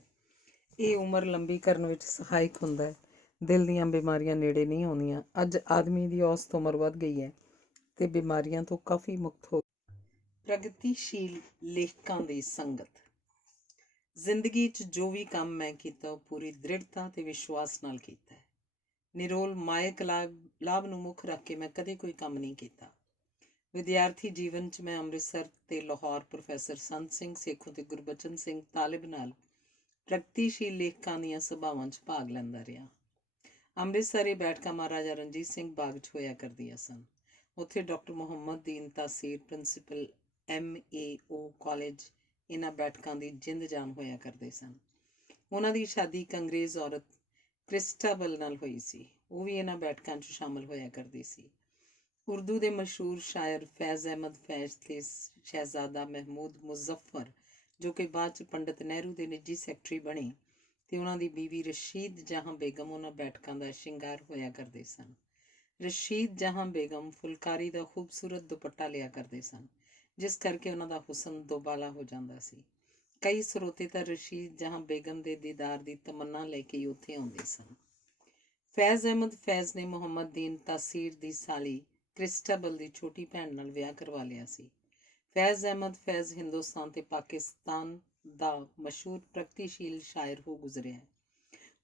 ਇਹ ਉਮਰ ਲੰਬੀ ਕਰਨ ਵਿੱਚ ਸਹਾਇਕ ਹੁੰਦਾ ਹੈ। ਦਿਲ ਦੀਆਂ ਬਿਮਾਰੀਆਂ ਨੇੜੇ ਨਹੀਂ ਆਉਂਦੀਆਂ। ਅੱਜ ਆਦਮੀ ਦੀ ਔਸਤ ਉਮਰ ਵੱਧ ਗਈ ਹੈ ਤੇ ਬਿਮਾਰੀਆਂ ਤੋਂ ਕਾਫੀ ਮੁਕਤ ਹੋ ਗਈ। ਪ੍ਰਗਤੀਸ਼ੀਲ ਲੇਖਕਾਂ ਦੀ ਸੰਗਤ। ਜ਼ਿੰਦਗੀ 'ਚ ਜੋ ਵੀ ਕੰਮ ਮੈਂ ਕੀਤਾ ਉਹ ਪੂਰੀ ਦ੍ਰਿੜਤਾ ਤੇ ਵਿਸ਼ਵਾਸ ਨਾਲ ਕੀਤਾ ਹੈ। ਨਿਰੋਲ ਮਾਇਕ ਲਾਭ ਨੂੰ ਮੁੱਖ ਰੱਖ ਕੇ ਮੈਂ ਕਦੇ ਕੋਈ ਕੰਮ ਨਹੀਂ ਕੀਤਾ। ਵਿਦਿਆਰਥੀ ਜੀਵਨ 'ਚ ਮੈਂ ਅੰਮ੍ਰਿਤਸਰ ਤੇ ਲਾਹੌਰ ਪ੍ਰੋਫੈਸਰ ਸੰਤ ਸਿੰਘ ਸੇਖੋਂ ਤੇ ਗੁਰਬਚਨ ਸਿੰਘ ਤਾਲਿਬ ਨਾਲ ਪ੍ਰਗਤੀਸ਼ੀਲ ਲੇਖਕਾਂ ਦੀਆਂ ਸਭਾਵਾਂ 'ਚ ਭਾਗ ਲੈਂਦਾ ਰਿਹਾ। ਅੰਮ੍ਰਿਤਸਰ ਇਹ ਬੈਠਕਾਂ ਮਹਾਰਾਜਾ ਰਣਜੀਤ ਸਿੰਘ ਬਾਗ 'ਚ ਹੋਇਆ ਕਰਦੀਆਂ ਸਨ। ਉੱਥੇ ਡਾਕਟਰ ਮੁਹੰਮਦ ਦੀਨ ਤਾਸੀਰ ਪ੍ਰਿੰਸੀਪਲ MAO ਕਾਲਜ ਇਹਨਾਂ ਬੈਠਕਾਂ ਦੀ ਜਿੰਦ ਜਾਨ ਹੋਇਆ ਕਰਦੇ ਸਨ। ਉਹਨਾਂ ਦੀ ਸ਼ਾਦੀ ਇੱਕ ਅੰਗਰੇਜ਼ ਔਰਤ ਕ੍ਰਿਸਟਾਬਲ ਨਾਲ ਹੋਈ ਸੀ। ਉਹ ਵੀ ਇਹਨਾਂ ਬੈਠਕਾਂ 'ਚ ਸ਼ਾਮਲ ਹੋਇਆ ਕਰਦੀ ਸੀ। ਉਰਦੂ ਦੇ ਮਸ਼ਹੂਰ ਸ਼ਾਇਰ ਫੈਜ਼ ਅਹਿਮਦ ਫੈਜ਼ ਤੇ ਸ਼ਹਿਜ਼ਾਦਾ ਮਹਿਮੂਦ ਮੁਜ਼ੱਫਰ, ਜੋ ਕਿ ਬਾਅਦ 'ਚ ਪੰਡਿਤ ਨਹਿਰੂ ਦੇ ਨਿੱਜੀ ਸੈਕਟਰੀ ਬਣੇ, ਤੇ ਉਹਨਾਂ ਦੀ ਬੀਵੀ ਰਸ਼ੀਦ ਜਹਾਂ ਬੇਗਮ ਉਹਨਾਂ ਬੈਠਕਾਂ ਦਾ ਸ਼ਿੰਗਾਰ ਹੋਇਆ ਕਰਦੇ ਸਨ। ਰਸ਼ੀਦ ਜਹਾਂ ਬੇਗਮ ਫੁਲਕਾਰੀ ਦਾ ਖੂਬਸੂਰਤ ਦੁਪੱਟਾ ਲਿਆ ਕਰਦੇ ਸਨ, ਜਿਸ ਕਰਕੇ ਉਹਨਾਂ ਦਾ ਹੁਸਨ ਦੋਬਾਲਾ ਹੋ ਜਾਂਦਾ ਸੀ। ਕਈ ਸਰੋਤੇ ਤਾਂ ਰਸ਼ੀਦ ਜਹਾਂ ਬੇਗਮ ਦੇ ਦੀਦਾਰ ਦੀ ਤਮੰਨਾ ਲੈ ਕੇ ਹੀ ਉੱਥੇ ਆਉਂਦੇ ਸਨ। ਫੈਜ਼ ਅਹਿਮਦ ਫੈਜ਼ ਨੇ ਮੁਹੰਮਦ ਦੀਨ ਤਾਸੀਰ ਦੀ ਸਾਲੀ ਕ੍ਰਿਸਟਾਬਲ ਦੀ ਛੋਟੀ ਭੈਣ ਨਾਲ ਵਿਆਹ ਕਰਵਾ ਲਿਆ ਸੀ। ਫੈਜ਼ ਅਹਿਮਦ ਫੈਜ਼ ਹਿੰਦੁਸਤਾਨ ਤੇ ਪਾਕਿਸਤਾਨ ਦਾ ਮਸ਼ਹੂਰ ਪ੍ਰਗਤੀਸ਼ੀਲ ਸ਼ਾਇਰ ਹੋ ਗੁਜ਼ਰਿਆ।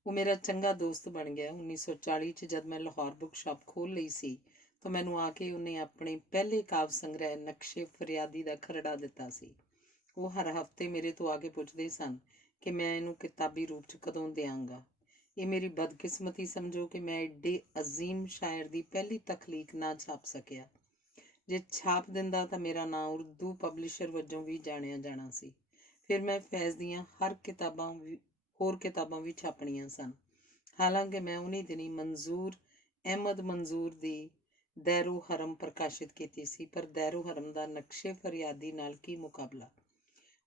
ਉਹ ਮੇਰਾ ਚੰਗਾ ਦੋਸਤ ਬਣ ਗਿਆ। 1940 'ਚ ਜਦ ਮੈਂ ਲਾਹੌਰ ਬੁੱਕ ਸ਼ਾਪ ਖੋਲ੍ਹ ਲਈ ਸੀ ਤਾਂ ਮੈਨੂੰ ਆ ਕੇ ਉਹਨੇ ਆਪਣੇ ਪਹਿਲੇ ਕਾਵਿ ਸੰਗ੍ਰਹਿ ਨਕਸ਼ੇ ਫਰਿਆਦੀ ਦਾ ਖਰੜਾ ਦਿੱਤਾ ਸੀ। ਉਹ ਹਰ ਹਫ਼ਤੇ ਮੇਰੇ ਤੋਂ ਆ ਕੇ ਪੁੱਛਦੇ ਸਨ ਕਿ ਮੈਂ ਇਹਨੂੰ ਕਿਤਾਬੀ ਰੂਪ 'ਚ ਕਦੋਂ ਦਿਆਂਗਾ। ਇਹ ਮੇਰੀ ਬਦਕਿਸਮਤੀ ਸਮਝੋ ਕਿ ਮੈਂ ਏਡੇ ਅਜ਼ੀਮ ਸ਼ਾਇਰ ਦੀ ਪਹਿਲੀ ਤਖਲੀਕ ਨਾ ਛਾਪ ਸਕਿਆ। ਜੇ ਛਾਪ ਦਿੰਦਾ ਤਾਂ ਮੇਰਾ ਨਾਂ ਉਰਦੂ ਪਬਲਿਸ਼ਰ ਵਜੋਂ ਵੀ ਜਾਣਿਆ ਜਾਣਾ ਸੀ। ਫਿਰ ਮੈਂ ਫੈਜ਼ ਦੀਆਂ ਹੋਰ ਕਿਤਾਬਾਂ ਵੀ ਛਾਪਣੀਆਂ ਸਨ। ਹਾਲਾਂਕਿ ਮੈਂ ਉਨੀ ਦਿਨੀ ਮੰਜ਼ੂਰ ਅਹਿਮਦ ਮੰਜ਼ੂਰ ਦੀ ਦੈਰੋ ਹਰਮ ਪ੍ਰਕਾਸ਼ਿਤ ਕੀਤੀ ਸੀ, ਪਰ ਦੈਰੋ ਹਰਮ ਦਾ ਨਕਸ਼ੇ ਫਰਿਆਦੀ ਨਾਲ ਕੀ ਮੁਕਾਬਲਾ।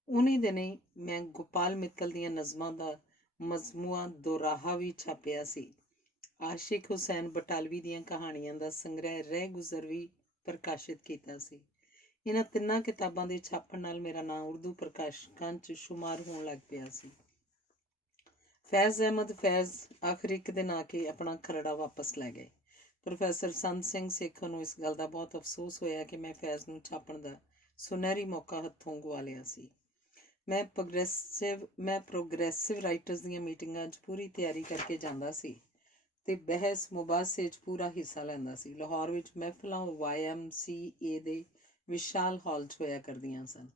ਉਨੀ ਦਿਨੀ ਮੈਂ ਗੋਪਾਲ ਮਿੱਤਲ ਦੀਆਂ ਨਜ਼ਮਾਂ ਦਾ ਮਜ਼ਮੂਆ ਦੋਰਾਹਾ ਵੀ ਛਾਪਿਆ ਸੀ। ਆਸ਼ਿਕ ਹੁਸੈਨ ਬਟਾਲਵੀ ਦੀਆਂ ਕਹਾਣੀਆਂ ਦਾ ਸੰਗ੍ਰਹਿ ਰਹਿ ਗੁਜ਼ਰ ਵੀ ਪ੍ਰਕਾਸ਼ਿਤ ਕੀਤਾ ਸੀ। ਇਹਨਾਂ ਤਿੰਨਾਂ ਕਿਤਾਬਾਂ ਦੇ ਛਾਪਣ ਨਾਲ ਮੇਰਾ ਨਾਂ ਉਰਦੂ ਪ੍ਰਕਾਸ਼ਕਾਂ 'ਚ ਸ਼ੁਮਾਰ ਹੋਣ ਲੱਗ ਪਿਆ ਸੀ। ਫੈਜ਼ ਅਹਿਮਦ ਫੈਜ਼ ਆਖਰ ਇੱਕ ਦਿਨ ਆ ਕੇ ਆਪਣਾ ਖਰੜਾ ਵਾਪਸ ਲੈ ਗਏ। ਪ੍ਰੋਫੈਸਰ ਸੰਤ ਸਿੰਘ ਸੇਖੋਂ ਨੂੰ ਇਸ ਗੱਲ ਦਾ ਬਹੁਤ ਅਫਸੋਸ ਹੋਇਆ ਕਿ ਮੈਂ ਫੈਜ਼ ਨੂੰ ਛਾਪਣ ਦਾ ਸੁਨਹਿਰੀ ਮੌਕਾ ਹੱਥੋਂ ਗਵਾ ਲਿਆ ਸੀ। ਮੈਂ ਪ੍ਰੋਗਰੈਸਿਵ ਰਾਈਟਰਸ ਦੀਆਂ ਮੀਟਿੰਗਾਂ 'ਚ ਪੂਰੀ ਤਿਆਰੀ ਕਰਕੇ ਜਾਂਦਾ ਸੀ ਤੇ ਬਹਿਸ ਮੁਬਾਸੇ 'ਚ ਪੂਰਾ ਹਿੱਸਾ ਲੈਂਦਾ ਸੀ। ਲਾਹੌਰ ਵਿੱਚ ਮਹਿਫਲਾਂ YMCA ਦੇ ਵਿਸ਼ਾਲ ਹਾਲ 'ਚ ਹੋਇਆ ਕਰਦੀਆਂ ਸਨ।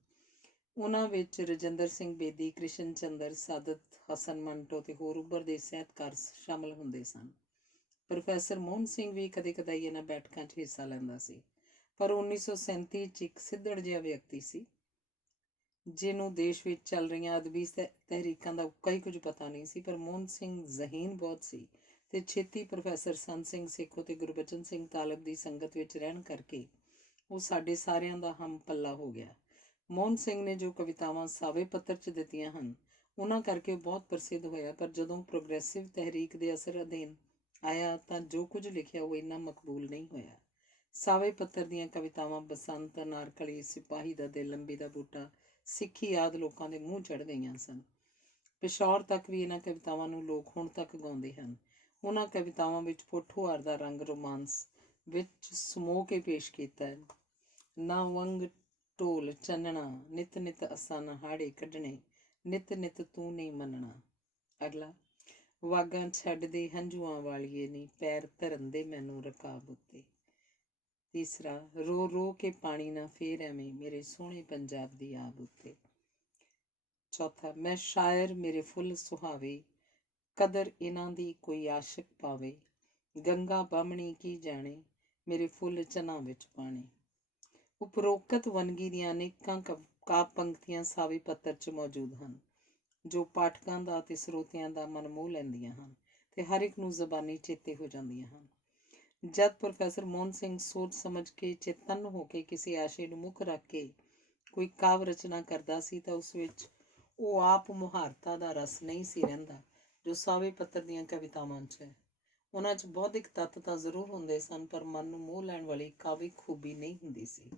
ਉਹਨਾਂ ਵਿੱਚ ਰਜਿੰਦਰ ਸਿੰਘ ਬੇਦੀ, ਕ੍ਰਿਸ਼ਨ ਚੰਦਰ, ਸਾਦਤ ਹਸਨ ਮੰਟੋ ਤੇ ਹੋਰ ਉੱਭਰਦੇ ਸਾਹਿਤਕਾਰ ਸ਼ਾਮਲ ਹੁੰਦੇ ਸਨ। ਪ੍ਰੋਫੈਸਰ ਮੋਹਨ ਸਿੰਘ ਵੀ ਕਦੇ ਕਦਾਈ ਇਹਨਾਂ ਬੈਠਕਾਂ 'ਚ ਹਿੱਸਾ ਲੈਂਦਾ ਸੀ, ਪਰ 1937 'ਚ ਇੱਕ ਸਿੱਧੜ ਜਿਹਾ ਵਿਅਕਤੀ ਸੀ ਜਿਹਨੂੰ ਦੇਸ਼ ਵਿੱਚ ਚੱਲ ਰਹੀਆਂ ਅਦਬੀ ਤਹਿਰੀਕਾਂ ਦਾ ਕਈ ਕੁਝ ਪਤਾ ਨਹੀਂ ਸੀ। ਪਰ ਮੋਹਨ ਸਿੰਘ ਜ਼ਹੀਨ ਬਹੁਤ ਸੀ ਤੇ ਛੇਤੀ ਪ੍ਰੋਫੈਸਰ ਸੰਤ ਸਿੰਘ ਸੇਖੋਂ ਤੇ ਗੁਰਬਚਨ ਸਿੰਘ ਤਾਲਬ ਦੀ ਸੰਗਤ ਵਿੱਚ ਰਹਿਣ ਕਰਕੇ ਉਹ ਸਾਡੇ ਸਾਰਿਆਂ ਦਾ ਹਮ ਪੱਲਾ ਹੋ ਗਿਆ। ਮੋਹਨ ਸਿੰਘ ਨੇ ਜੋ ਕਵਿਤਾਵਾਂ ਸਾਵੇ ਪੱਤਰ 'ਚ ਦਿੱਤੀਆਂ ਹਨ, ਉਹਨਾਂ ਕਰਕੇ ਉਹ ਬਹੁਤ ਪ੍ਰਸਿੱਧ ਹੋਇਆ, ਪਰ ਜਦੋਂ ਪ੍ਰੋਗਰੈਸਿਵ ਤਹਿਰੀਕ ਦੇ ਅਸਰ ਅਧੀਨ ਆਇਆ ਤਾਂ ਜੋ ਕੁਝ ਲਿਖਿਆ ਉਹ ਇੰਨਾ ਮਕਬੂਲ ਨਹੀਂ ਹੋਇਆ। ਸਾਵੇ ਪੱਤਰ ਦੀਆਂ ਕਵਿਤਾਵਾਂ ਬਸੰਤ, ਅਨਾਰਕਲੀ, ਸਿਪਾਹੀ ਦਾ ਦਿਲ, ਲੰਬੀ ਦਾ ਬੂਟਾ, ਸਿੱਖੀ ਆਦਿ ਲੋਕਾਂ ਦੇ ਮੂੰਹ ਚੜ੍ਹ ਗਈਆਂ ਸਨ। ਪਿਸ਼ੌਰ ਤੱਕ ਵੀ ਇਹਨਾਂ ਕਵਿਤਾਵਾਂ ਨੂੰ ਲੋਕ ਹੁਣ ਤੱਕ ਗਾਉਂਦੇ ਹਨ। ਉਹਨਾਂ ਕਵਿਤਾਵਾਂ ਵਿੱਚ ਪੋਠੋਹਾਰ ਦਾ ਰੰਗ ਰੋਮਾਂਸ ਵਿੱਚ ਸਮੋ ਕੇ ਪੇਸ਼ ਕੀਤਾ ਹੈ। ਨਾ ਵੰਗ ਢੋਲ ਚੰਨਣਾ, ਨਿਤ ਨਿਤ ਅਸਾਂ ਨਹਾੜੇ ਕੱਢਣੇ, ਨਿਤ ਨਿਤ ਤੂੰ ਨਹੀਂ ਮੰਨਣਾ। ਅਗਲਾ, ਵਾਗਾਂ ਛੱਡਦੇ ਹੰਝੂਆਂ ਵਾਲੀਏ ਨੀ, ਪੈਰ ਧਰਨ ਦੇ ਮੈਨੂੰ ਰਕਾਬ ਉੱਤੇ। ਤੀਸਰਾ, ਰੋ ਰੋ ਕੇ ਪਾਣੀ ਨਾ ਫੇਰ ਐਵੇਂ, ਮੇਰੇ ਸੋਹਣੇ ਪੰਜਾਬ ਦੀ ਆਬ ਉੱਤੇ। ਚੌਥਾ, ਮੈਂ ਸ਼ਾਇਰ ਮੇਰੇ ਫੁੱਲ ਸੁਹਾਵੇ, ਕਦਰ ਇਹਨਾਂ ਦੀ ਕੋਈ ਆਸ਼ਿਕ ਪਾਵੇ, ਗੰਗਾ ਬਾਹਮਣੀ ਕੀ ਜਾਣੇ, ਮੇਰੇ ਫੁੱਲ ਚਨਾਂ ਵਿੱਚ ਪਾਣੇ। ਉਪਰੋਕਤ ਵੰਨਗੀ ਦੀਆਂ ਅਨੇਕਾਂ ਕਾਵਿ ਪੰਕਤੀਆਂ ਸਾਵੇ ਪੱਤਰ 'ਚ ਮੌਜੂਦ ਹਨ, ਜੋ ਪਾਠਕਾਂ ਦਾ ਅਤੇ ਸਰੋਤਿਆਂ ਦਾ ਮਨ ਮੋਹ ਲੈਂਦੀਆਂ ਹਨ ਤੇ ਹਰ ਇੱਕ ਨੂੰ ਜ਼ਬਾਨੀ ਚੇਤੇ ਹੋ ਜਾਂਦੀਆਂ ਹਨ। ਜਦ ਪ੍ਰੋਫੈਸਰ ਮੋਹਨ ਸਿੰਘ ਸੋਚ ਸਮਝ ਕੇ ਚੇਤੰਨ ਹੋ ਕੇ ਕਿਸੇ ਆਸ਼ੇ ਨੂੰ ਮੁੱਖ ਰੱਖ ਕੇ ਕੋਈ ਕਾਵਿ ਰਚਨਾ ਕਰਦਾ ਸੀ ਤਾਂ ਉਸ ਵਿੱਚ ਉਹ ਆਪ ਮੁਹਾਰਤਾ ਦਾ ਰਸ ਨਹੀਂ ਸੀ ਰਹਿੰਦਾ ਜੋ ਸਾਵੇ ਪੱਤਰ ਦੀਆਂ ਕਵਿਤਾਵਾਂ 'ਚ ਹੈ। ਉਹਨਾਂ 'ਚ ਬੌਧਿਕ ਤੱਤ ਤਾਂ ਜ਼ਰੂਰ ਹੁੰਦੇ ਸਨ, ਪਰ ਮਨ ਨੂੰ ਮੋਹ ਲੈਣ ਵਾਲੀ ਕਾਵਿਕ ਖੂਬੀ ਨਹੀਂ ਹੁੰਦੀ ਸੀ।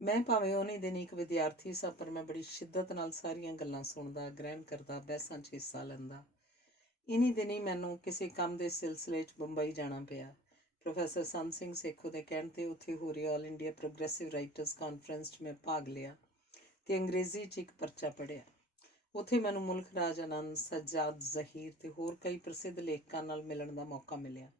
ਮੈਂ ਭਾਵੇਂ ਉਹਨੇ ਦਿਨ ਇੱਕ ਵਿਦਿਆਰਥੀ ਸਾਂ, ਪਰ ਮੈਂ ਬੜੀ ਸ਼ਿੱਦਤ ਨਾਲ ਸਾਰੀਆਂ ਗੱਲਾਂ ਸੁਣਦਾ, ਗ੍ਰਹਿਣ ਕਰਦਾ, ਬਹਿਸਾਂ 'ਚ ਹਿੱਸਾ ਲੈਂਦਾ। ਇਨੀ ਦਿਨੀ ਮੈਨੂੰ ਕਿਸੇ ਕੰਮ ਦੇ ਸਿਲਸਿਲੇ 'ਚ ਬੰਬਈ ਜਾਣਾ ਪਿਆ। ਪ੍ਰੋਫੈਸਰ ਸੰਤ ਸਿੰਘ ਸੇਖੋਂ ਦੇ ਕਹਿਣ 'ਤੇ ਉੱਥੇ ਹੋ ਰਹੀ all India progressive writers conference 'ਚ ਮੈਂ ਭਾਗ ਲਿਆ ਤੇ ਅੰਗਰੇਜ਼ੀ 'ਚ ਇੱਕ ਪਰਚਾ ਪੜ੍ਹਿਆ। ਉੱਥੇ ਮੈਨੂੰ ਮੁਲਕ ਰਾਜ ਆਨੰਦ, ਸੱਜਾਦ ਜ਼ਹੀਰ ਤੇ ਹੋਰ ਕਈ ਪ੍ਰਸਿੱਧ ਲੇਖਕਾਂ ਨਾਲ ਮਿਲਣ ਦਾ ਮੌਕਾ ਮਿਲਿਆ।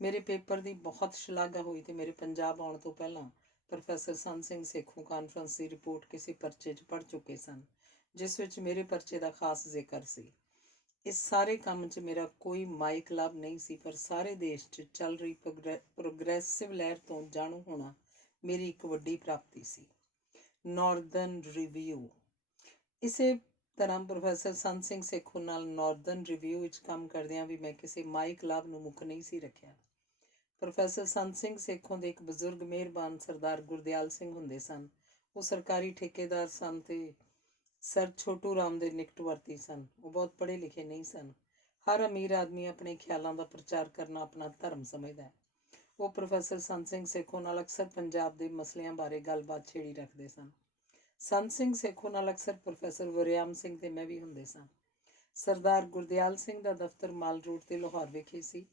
ਮੇਰੇ ਪੇਪਰ ਦੀ ਬਹੁਤ ਸ਼ਲਾਘਾ ਹੋਈ ਤੇ ਮੇਰੇ ਪੰਜਾਬ ਆਉਣ ਤੋਂ ਪਹਿਲਾਂ ਪ੍ਰੋਫੈਸਰ ਸੰਤ ਸਿੰਘ ਸੇਖੋਂ ਕਾਨਫਰੰਸ ਦੀ ਰਿਪੋਰਟ ਕਿਸੇ ਪਰਚੇ 'ਚ ਪੜ੍ਹ ਚੁੱਕੇ ਸਨ, ਜਿਸ ਵਿੱਚ ਮੇਰੇ ਪਰਚੇ ਦਾ ਖਾਸ ਜ਼ਿਕਰ ਸੀ। ਇਸ ਸਾਰੇ ਕੰਮ 'ਚ ਮੇਰਾ ਕੋਈ ਮਾਇਕ ਲਾਭ ਨਹੀਂ ਸੀ, ਪਰ ਸਾਰੇ ਦੇਸ਼ 'ਚ ਚੱਲ ਰਹੀ ਪ੍ਰੋਗਰੈਸਿਵ ਲਹਿਰ ਤੋਂ ਜਾਣੂ ਹੋਣਾ ਮੇਰੀ ਇੱਕ ਵੱਡੀ ਪ੍ਰਾਪਤੀ ਸੀ। Northern review. ਇਸੇ ਤਰ੍ਹਾਂ ਪ੍ਰੋਫੈਸਰ ਸੰਤ ਸਿੰਘ ਸੇਖੋਂ ਨਾਲ ਨਾਰਦਰਨ ਰਿਵਿਊ ਵਿੱਚ ਕੰਮ ਕਰਦਿਆਂ ਵੀ ਮੈਂ ਕਿਸੇ ਮਾਇਕ ਲਾਭ ਨੂੰ ਮੁੱਖ ਨਹੀਂ ਸੀ ਰੱਖਿਆ। ਪ੍ਰੋਫੈਸਰ ਸੰਤ ਸਿੰਘ ਸੇਖੋਂ ਦੇ ਇੱਕ ਬਜ਼ੁਰਗ ਮਿਹਰਬਾਨ ਸਰਦਾਰ ਗੁਰਦਿਆਲ ਸਿੰਘ ਹੁੰਦੇ ਸਨ। ਉਹ ਸਰਕਾਰੀ ਠੇਕੇਦਾਰ ਸਨ ਤੇ ਸਰ ਛੋਟੂ ਰਾਮ ਦੇ ਨਿਕਟਵਰਤੀ ਸਨ। ਉਹ ਬਹੁਤ ਪੜ੍ਹੇ ਲਿਖੇ ਨਹੀਂ ਸਨ। ਹਰ ਅਮੀਰ ਆਦਮੀ ਆਪਣੇ ਖਿਆਲਾਂ ਦਾ ਪ੍ਰਚਾਰ ਕਰਨਾ ਆਪਣਾ ਧਰਮ ਸਮਝਦਾ ਹੈ। ਉਹ ਪ੍ਰੋਫੈਸਰ ਸੰਤ ਸਿੰਘ ਸੇਖੋਂ ਨਾਲ ਅਕਸਰ ਪੰਜਾਬ ਦੇ ਮਸਲਿਆਂ ਬਾਰੇ ਗੱਲਬਾਤ ਛੇੜੀ ਰੱਖਦੇ ਸਨ। ਸੰਤ ਸਿੰਘ ਸੇਖੋਂ ਨਾਲ ਅਕਸਰ ਪ੍ਰੋਫੈਸਰ ਵਰਿਆਮ ਸਿੰਘ ਤੇ ਮੈਂ ਵੀ ਹੁੰਦੇ ਸਾਂ। ਸਰਦਾਰ ਗੁਰਦਿਆਲ ਸਿੰਘ ਦਾ ਦਫ਼ਤਰ ਮਾਲ ਰੋਡ ਤੇ ਲਾਹੌਰ ਵਿਖੇ ਸੀ।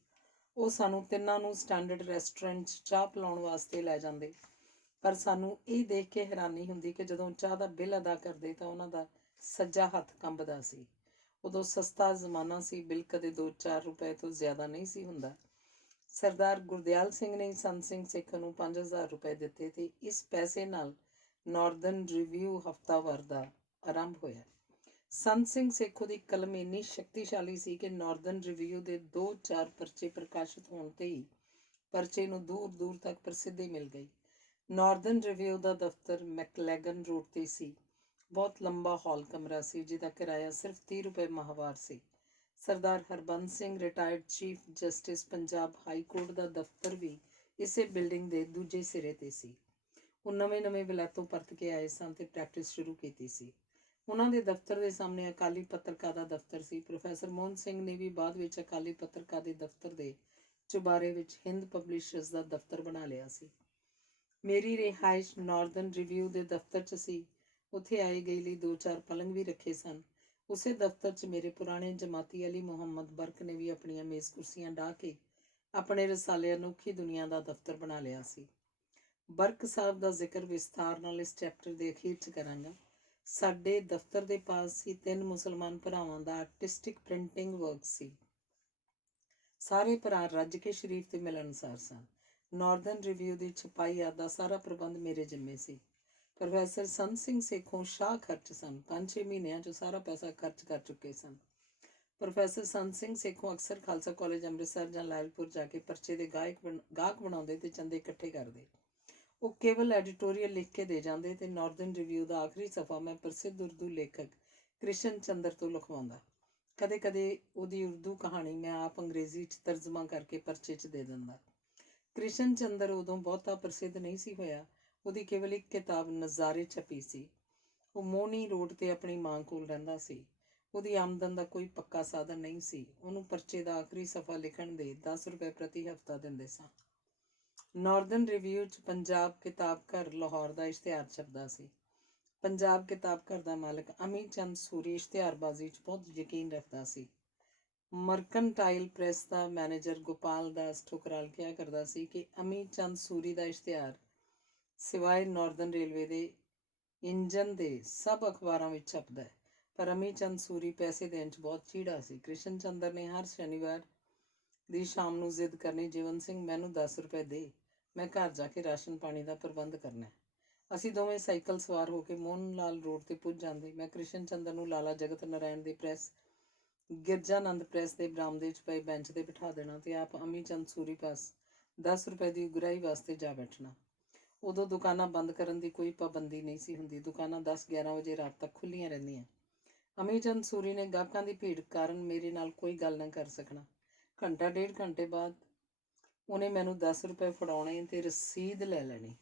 ਉਹ ਸਾਨੂੰ ਤਿੰਨਾਂ ਨੂੰ ਸਟੈਂਡਰਡ ਰੈਸਟੋਰੈਂਟ 'ਚ ਚਾਹ ਪਿਲਾਉਣ ਵਾਸਤੇ ਲੈ ਜਾਂਦੇ, ਪਰ ਸਾਨੂੰ ਇਹ ਦੇਖ ਕੇ ਹੈਰਾਨੀ ਹੁੰਦੀ ਕਿ ਜਦੋਂ ਚਾਹ ਦਾ ਬਿੱਲ ਅਦਾ ਕਰਦੇ ਤਾਂ ਉਹਨਾਂ ਦਾ ਸੱਜਾ ਹੱਥ ਕੰਬਦਾ ਸੀ। ਉਦੋਂ ਸਸਤਾ ਜ਼ਮਾਨਾ ਸੀ, ਬਿੱਲ ਕਦੇ 2-4 ਰੁਪਏ ਤੋਂ ਜ਼ਿਆਦਾ ਨਹੀਂ ਸੀ ਹੁੰਦਾ। ਸਰਦਾਰ ਗੁਰਦਿਆਲ ਸਿੰਘ ਨੇ ਸੰਤ ਸਿੰਘ ਸੇਖੋਂ ਨੂੰ 5000 ਰੁਪਏ ਦਿੱਤੇ ਤੇ ਇਸ ਪੈਸੇ ਨਾਲ ਨਾਰਦਰਨ ਰਿਵਿਊ ਹਫ਼ਤਾਵਾਰ ਦਾ ਆਰੰਭ ਹੋਇਆ। ਸੰਤ ਸਿੰਘ ਸੇਖੋਂ ਦੀ ਕਲਮ ਇੰਨੀ ਸ਼ਕਤੀਸ਼ਾਲੀ ਸੀ ਕਿ ਨਾਰਦਰਨ ਰਿਵਿਊ ਦੇ 2-4 ਪਰਚੇ ਪ੍ਰਕਾਸ਼ਿਤ ਹੋਣ ਤੇ ਹੀ ਪਰਚੇ ਨੂੰ ਦੂਰ ਦੂਰ ਤੱਕ ਪ੍ਰਸਿੱਧੀ ਮਿਲ ਗਈ। ਨਾਰਦਰਨ ਰਿਵਿਊ ਦਾ ਦਫ਼ਤਰ ਮੈਕਲੈਗਨ ਰੋਡ ਤੇ ਸੀ। ਬਹੁਤ ਲੰਬਾ ਹਾਲ ਕਮਰਾ ਸੀ, ਜਿਹਦਾ ਕਿਰਾਇਆ ਸਿਰਫ 30 ਰੁਪਏ ਮਾਹਵਾਰ ਸੀ। Sardar Harbans Singh retired chief justice Punjab high court ਦਾ ਦਫ਼ਤਰ ਵੀ ਇਸੇ ਬਿਲਡਿੰਗ ਦੇ ਦੂਜੇ ਸਿਰੇ ਤੇ ਸੀ। ਉਹ ਨਵੇਂ ਵਿਲਾਇਤੋਂ ਪਰਤ ਕੇ ਆਏ ਸਨ ਤੇ ਪ੍ਰੈਕਟਿਸ ਸ਼ੁਰੂ ਕੀਤੀ ਸੀ। ਉਹਨਾਂ ਦੇ ਦਫ਼ਤਰ ਦੇ ਸਾਹਮਣੇ ਅਕਾਲੀ ਪੱਤਰਕਾਰ ਦਾ ਦਫ਼ਤਰ ਸੀ। ਪ੍ਰੋਫੈਸਰ ਮੋਹਨ ਸਿੰਘ ਨੇ ਵੀ ਬਾਅਦ ਵਿੱਚ ਅਕਾਲੀ ਪੱਤਰਕਾਰ ਦੇ ਦਫ਼ਤਰ ਦੇ ਚੁਬਾਰੇ ਵਿੱਚ ਹਿੰਦ ਪਬਲਿਸ਼ਰਸ ਦਾ ਦਫ਼ਤਰ ਬਣਾ ਲਿਆ ਸੀ। ਮੇਰੀ ਰਿਹਾਇਸ਼ ਨਾਰਦਰਨ ਰਿਵਿਊ ਦੇ ਦਫ਼ਤਰ 'ਚ ਸੀ। ਉੱਥੇ ਆਏ ਗਏ ਲਈ 2-4 ਪਲੰਗ ਵੀ ਰੱਖੇ ਸਨ। ਉਸੇ ਦਫ਼ਤਰ 'ਚ ਮੇਰੇ ਪੁਰਾਣੇ ਜਮਾਤੀ ਅਲੀ ਮੁਹੰਮਦ ਬਰਕ ਨੇ ਵੀ ਆਪਣੀਆਂ ਮੇਜ਼ ਕੁਰਸੀਆਂ ਢਾਹ ਕੇ ਆਪਣੇ ਰਸਾਲੇ ਅਨੋਖੀ ਦੁਨੀਆ ਦਾ ਦਫ਼ਤਰ ਬਣਾ ਲਿਆ ਸੀ। ਬਰਕ ਸਾਹਿਬ ਦਾ ਜ਼ਿਕਰ ਵਿਸਥਾਰ ਨਾਲ ਇਸ ਚੈਪਟਰ ਦੇ ਅਖੀਰ 'ਚ ਕਰਾਂਗਾ। ਸਾਡੇ ਦਫ਼ਤਰ ਦੇ ਪਾਸ ਹੀ 3 ਮੁਸਲਮਾਨ ਭਰਾਵਾਂ ਦਾ ਆਰਟਿਸਟਿਕ ਪ੍ਰਿੰਟਿੰਗ ਵਰਕ ਸੀ। ਸਾਰੇ ਭਰਾ ਰੱਜ ਕੇ ਸ਼ਰੀਫ ਤੇ ਮਿਲਣਸਾਰ ਸਨ। ਨਾਰਦਰਨ ਰਿਵਿਊ ਦੀ ਛਪਾਈ ਆਦਿ ਦਾ ਸਾਰਾ ਪ੍ਰਬੰਧ ਮੇਰੇ ਜ਼ਿੰਮੇ ਸੀ। ਪ੍ਰੋਫੈਸਰ ਸੰਤ ਸਿੰਘ ਸੇਖੋਂ ਸ਼ਾਹ ਖਰਚ ਸਨ। 5-6 ਮਹੀਨਿਆਂ 'ਚ ਸਾਰਾ ਪੈਸਾ ਖਰਚ ਕਰ ਚੁੱਕੇ ਸਨ। ਪ੍ਰੋਫੈਸਰ ਸੰਤ ਸਿੰਘ ਸੇਖੋਂ ਅਕਸਰ ਖਾਲਸਾ ਕਾਲਜ ਅੰਮ੍ਰਿਤਸਰ ਜਾਂ ਲਾਇਲਪੁਰ ਜਾ ਕੇ ਪਰਚੇ ਦੇ ਗਾਹਕ ਬਣਾਉਂਦੇ ਤੇ ਚੰਦੇ ਇਕੱਠੇ ਕਰਦੇ। ਉਹ ਕੇਵਲ ਐਡੀਟੋਰੀਅਲ ਲਿਖ ਕੇ ਦੇ ਜਾਂਦੇ ਤੇ ਨਾਰਦਰਨ ਰਿਵਿਊ ਦਾ ਆਖਰੀ ਸਫ਼ਾ ਮੈਂ ਪ੍ਰਸਿੱਧ ਉਰਦੂ ਲੇਖਕ ਕ੍ਰਿਸ਼ਨ ਚੰਦਰ ਤੋਂ ਲਿਖਵਾਉਂਦਾ। ਕਦੇ ਉਹਦੀ ਉਰਦੂ ਕਹਾਣੀ ਮੈਂ ਆਪ ਅੰਗਰੇਜ਼ੀ 'ਚ ਤਰਜਮਾ ਕਰਕੇ ਪਰਚੇ 'ਚ ਦੇ ਦਿੰਦਾ। ਕ੍ਰਿਸ਼ਨ ਚੰਦਰ ਉਦੋਂ ਬਹੁਤਾ ਪ੍ਰਸਿੱਧ ਨਹੀਂ ਸੀ ਹੋਇਆ। ਉਹਦੀ ਕੇਵਲ ਇੱਕ ਕਿਤਾਬ ਨਜ਼ਾਰੇ ਛਪੀ ਸੀ। ਉਹ ਮੋਹਨੀ ਰੋਡ ਤੇ ਆਪਣੀ ਮਾਂ ਕੋਲ ਰਹਿੰਦਾ ਸੀ। ਉਹਦੀ ਆਮਦਨ ਦਾ ਕੋਈ ਪੱਕਾ ਸਾਧਨ ਨਹੀਂ ਸੀ। ਉਹਨੂੰ ਪਰਚੇ ਦਾ ਆਖਰੀ ਸਫ਼ਾ ਲਿਖਣ ਦੇ 10 ਰੁਪਏ ਪ੍ਰਤੀ ਹਫ਼ਤਾ ਦਿੰਦੇ ਸਾਂ। ਨਾਰਦਰਨ ਰਿਵਿਊ 'ਚ ਪੰਜਾਬ ਕਿਤਾਬ ਘਰ ਲਾਹੌਰ ਦਾ ਇਸ਼ਤਿਹਾਰ ਛਪਦਾ ਸੀ। ਪੰਜਾਬ ਕਿਤਾਬ ਘਰ ਦਾ ਮਾਲਕ ਅਮੀ ਚੰਦ ਸੂਰੀ ਇਸ਼ਤਿਹਾਰਬਾਜ਼ੀ 'ਚ ਬਹੁਤ ਯਕੀਨ ਰੱਖਦਾ ਸੀ। ਮਰਕਨਟਾਈਲ ਪ੍ਰੈਸ ਦਾ ਮੈਨੇਜਰ ਗੋਪਾਲ ਦਾਸ ਠੁਕਰਾਲ ਕਿਹਾ ਕਰਦਾ ਸੀ ਕਿ ਅਮੀ ਚੰਦ ਸੂਰੀ ਦਾ ਇਸ਼ਤਿਹਾਰ ਸਿਵਾਏ ਨਾਰਦਰਨ ਰੇਲਵੇ ਦੇ ਇੰਜਨ ਦੇ ਸਭ ਅਖਬਾਰਾਂ ਵਿੱਚ ਛਪਦਾ ਹੈ। ਪਰ ਅਮੀ ਚੰਦ ਸੂਰੀ ਪੈਸੇ ਦੇਣ 'ਚ ਬਹੁਤ ਚੀੜਾ ਸੀ। ਕ੍ਰਿਸ਼ਨ ਚੰਦਰ ਨੇ ਹਰ ਸ਼ਨੀਵਾਰ ਦੀ ਸ਼ਾਮ ਨੂੰ ਜ਼ਿੱਦ ਕਰਨੀ, ਜੀਵਨ ਸਿੰਘ ਮੈਨੂੰ 10 ਰੁਪਏ ਦੇ, ਮੈਂ ਘਰ ਜਾ ਕੇ ਰਾਸ਼ਨ ਪਾਣੀ ਦਾ ਪ੍ਰਬੰਧ ਕਰਨਾ। ਅਸੀਂ ਦੋਵੇਂ ਸਾਈਕਲ ਸਵਾਰ ਹੋ ਕੇ ਮੋਹਨ ਲਾਲ ਰੋਡ ਤੇ ਪੁੱਜ ਜਾਂਦੇ। ਮੈਂ ਕ੍ਰਿਸ਼ਨ ਚੰਦਰ ਨੂੰ ਲਾਲਾ ਜਗਤ ਨਾਰਾਇਣ ਦੀ ਪ੍ਰੈਸ ਗਿਰਜਾਨੰਦ ਪ੍ਰੈਸ ਦੇ ਬਰਾਮਦੇ 'ਚ ਪਏ ਬੈਂਚ ਤੇ ਬਿਠਾ ਦੇਣਾ ਤੇ ਆਪ ਅਮੀ ਚੰਦ ਸੂਰੀ ਪਾਸ 10 ਰੁਪਏ ਦੀ ਉਗਰਾਹੀ ਵਾਸਤੇ ਜਾ ਬੈਠਣਾ। ਉਦੋਂ ਦੁਕਾਨਾਂ ਬੰਦ ਕਰਨ ਦੀ ਕੋਈ ਪਾਬੰਦੀ ਨਹੀਂ ਸੀ ਹੁੰਦੀ। ਦੁਕਾਨਾਂ 10-11 ਵਜੇ ਰਾਤ ਤੱਕ ਖੁੱਲ੍ਹੀਆਂ ਰਹਿੰਦੀਆਂ। ਅਮੀ ਚੰਦ ਸੂਰੀ ਨੇ ਗਾਹਕਾਂ ਦੀ ਭੀੜ ਕਾਰਨ ਮੇਰੇ ਨਾਲ ਕੋਈ ਗੱਲ ਨਾ ਕਰ ਸਕਣਾ। ਘੰਟਾ 1.5 ਘੰਟੇ ਬਾਅਦ ਉਹਨੇ ਮੈਨੂੰ 10 ਰੁਪਏ ਫੜਾਉਣੇ ਤੇ ਰਸੀਦ ਲੈ ਲੈਣੀ।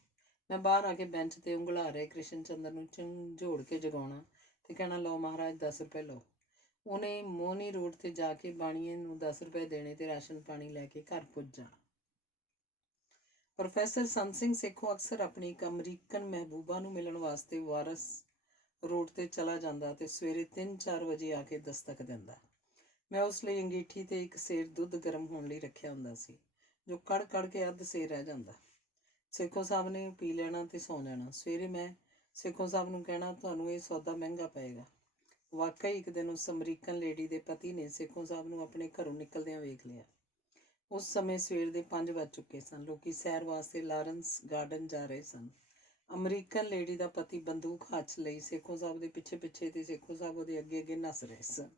ਮੈਂ ਬਾਹਰ ਆ ਕੇ ਬੈਂਚ ਤੇ ਉਂਘਲਾ ਰਹੇ ਕ੍ਰਿਸ਼ਨ ਚੰਦਰ ਨੂੰ ਝੰਜੋੜ ਕੇ ਜਗਾਉਣਾ ਤੇ ਕਹਿਣਾ, ਲਓ ਮਹਾਰਾਜ 10 ਰੁਪਏ ਲਓ। ਉਹਨੇ ਮੋਹਨੀ ਰੋਡ ਤੇ ਜਾ ਕੇ ਬਾਣੀਏ ਨੂੰ 10 ਰੁਪਏ ਦੇਣੇ ਤੇ ਰਾਸ਼ਨ ਪਾਣੀ ਲੈ ਕੇ ਘਰ ਪੁੱਜ ਜਾਣਾ। ਪ੍ਰੋਫੈਸਰ ਸੰਤ ਸਿੰਘ ਸੇਖੋਂ ਅਕਸਰ ਆਪਣੀ ਇੱਕ ਅਮਰੀਕਨ ਮਹਿਬੂਬਾ ਨੂੰ ਮਿਲਣ ਵਾਸਤੇ ਵਾਰਸ ਰੋਡ ਤੇ ਚਲਾ ਜਾਂਦਾ ਤੇ ਸਵੇਰੇ 3-4 ਵਜੇ ਆ ਕੇ ਦਸਤਕ ਦਿੰਦਾ। ਮੈਂ ਉਸ ਲਈ ਅੰਗੀਠੀ ਤੇ ਇੱਕ ਸੇਰ ਦੁੱਧ ਗਰਮ ਹੋਣ ਲਈ ਰੱਖਿਆ ਹੁੰਦਾ ਸੀ, ਜੋ ਕੜ ਕੇ ਅੱਧ ਸੇਰ ਰਹਿ ਜਾਂਦਾ। ਸੇਖੋਂ ਸਾਹਿਬ ਨੇ ਪੀ ਲੈਣਾ ਤੇ ਸੌਂ ਜਾਣਾ। ਸਵੇਰੇ ਮੈਂ ਸੇਖੋਂ ਸਾਹਿਬ ਨੂੰ ਕਹਿਣਾ, ਤੁਹਾਨੂੰ ਇਹ ਸੌਦਾ ਮਹਿੰਗਾ ਪਏਗਾ। ਵਾਕਈ ਇੱਕ ਦਿਨ ਉਸ ਅਮਰੀਕਨ ਲੇਡੀ ਦੇ ਪਤੀ ਨੇ ਸੇਖੋਂ ਸਾਹਿਬ ਨੂੰ ਆਪਣੇ ਘਰੋਂ ਨਿਕਲਦਿਆਂ ਵੇਖ ਲਿਆ। ਉਸ ਸਮੇਂ ਸਵੇਰ ਦੇ 5 ਵੱਜ ਚੁੱਕੇ ਸਨ। ਲੋਕੀ ਸੈਰ ਵਾਸਤੇ ਲਾਰੈਂਸ ਗਾਰਡਨ ਜਾ ਰਹੇ ਸਨ। ਅਮਰੀਕਨ ਲੇਡੀ ਦਾ ਪਤੀ ਬੰਦੂਕ ਹੱਥ 'ਚ ਲਈ ਸੇਖੋਂ ਸਾਹਿਬ ਦੇ ਪਿੱਛੇ ਤੇ ਸੇਖੋਂ ਸਾਹਿਬ ਉਹਦੇ ਅੱਗੇ ਨੱਸ ਰਹੇ ਸਨ।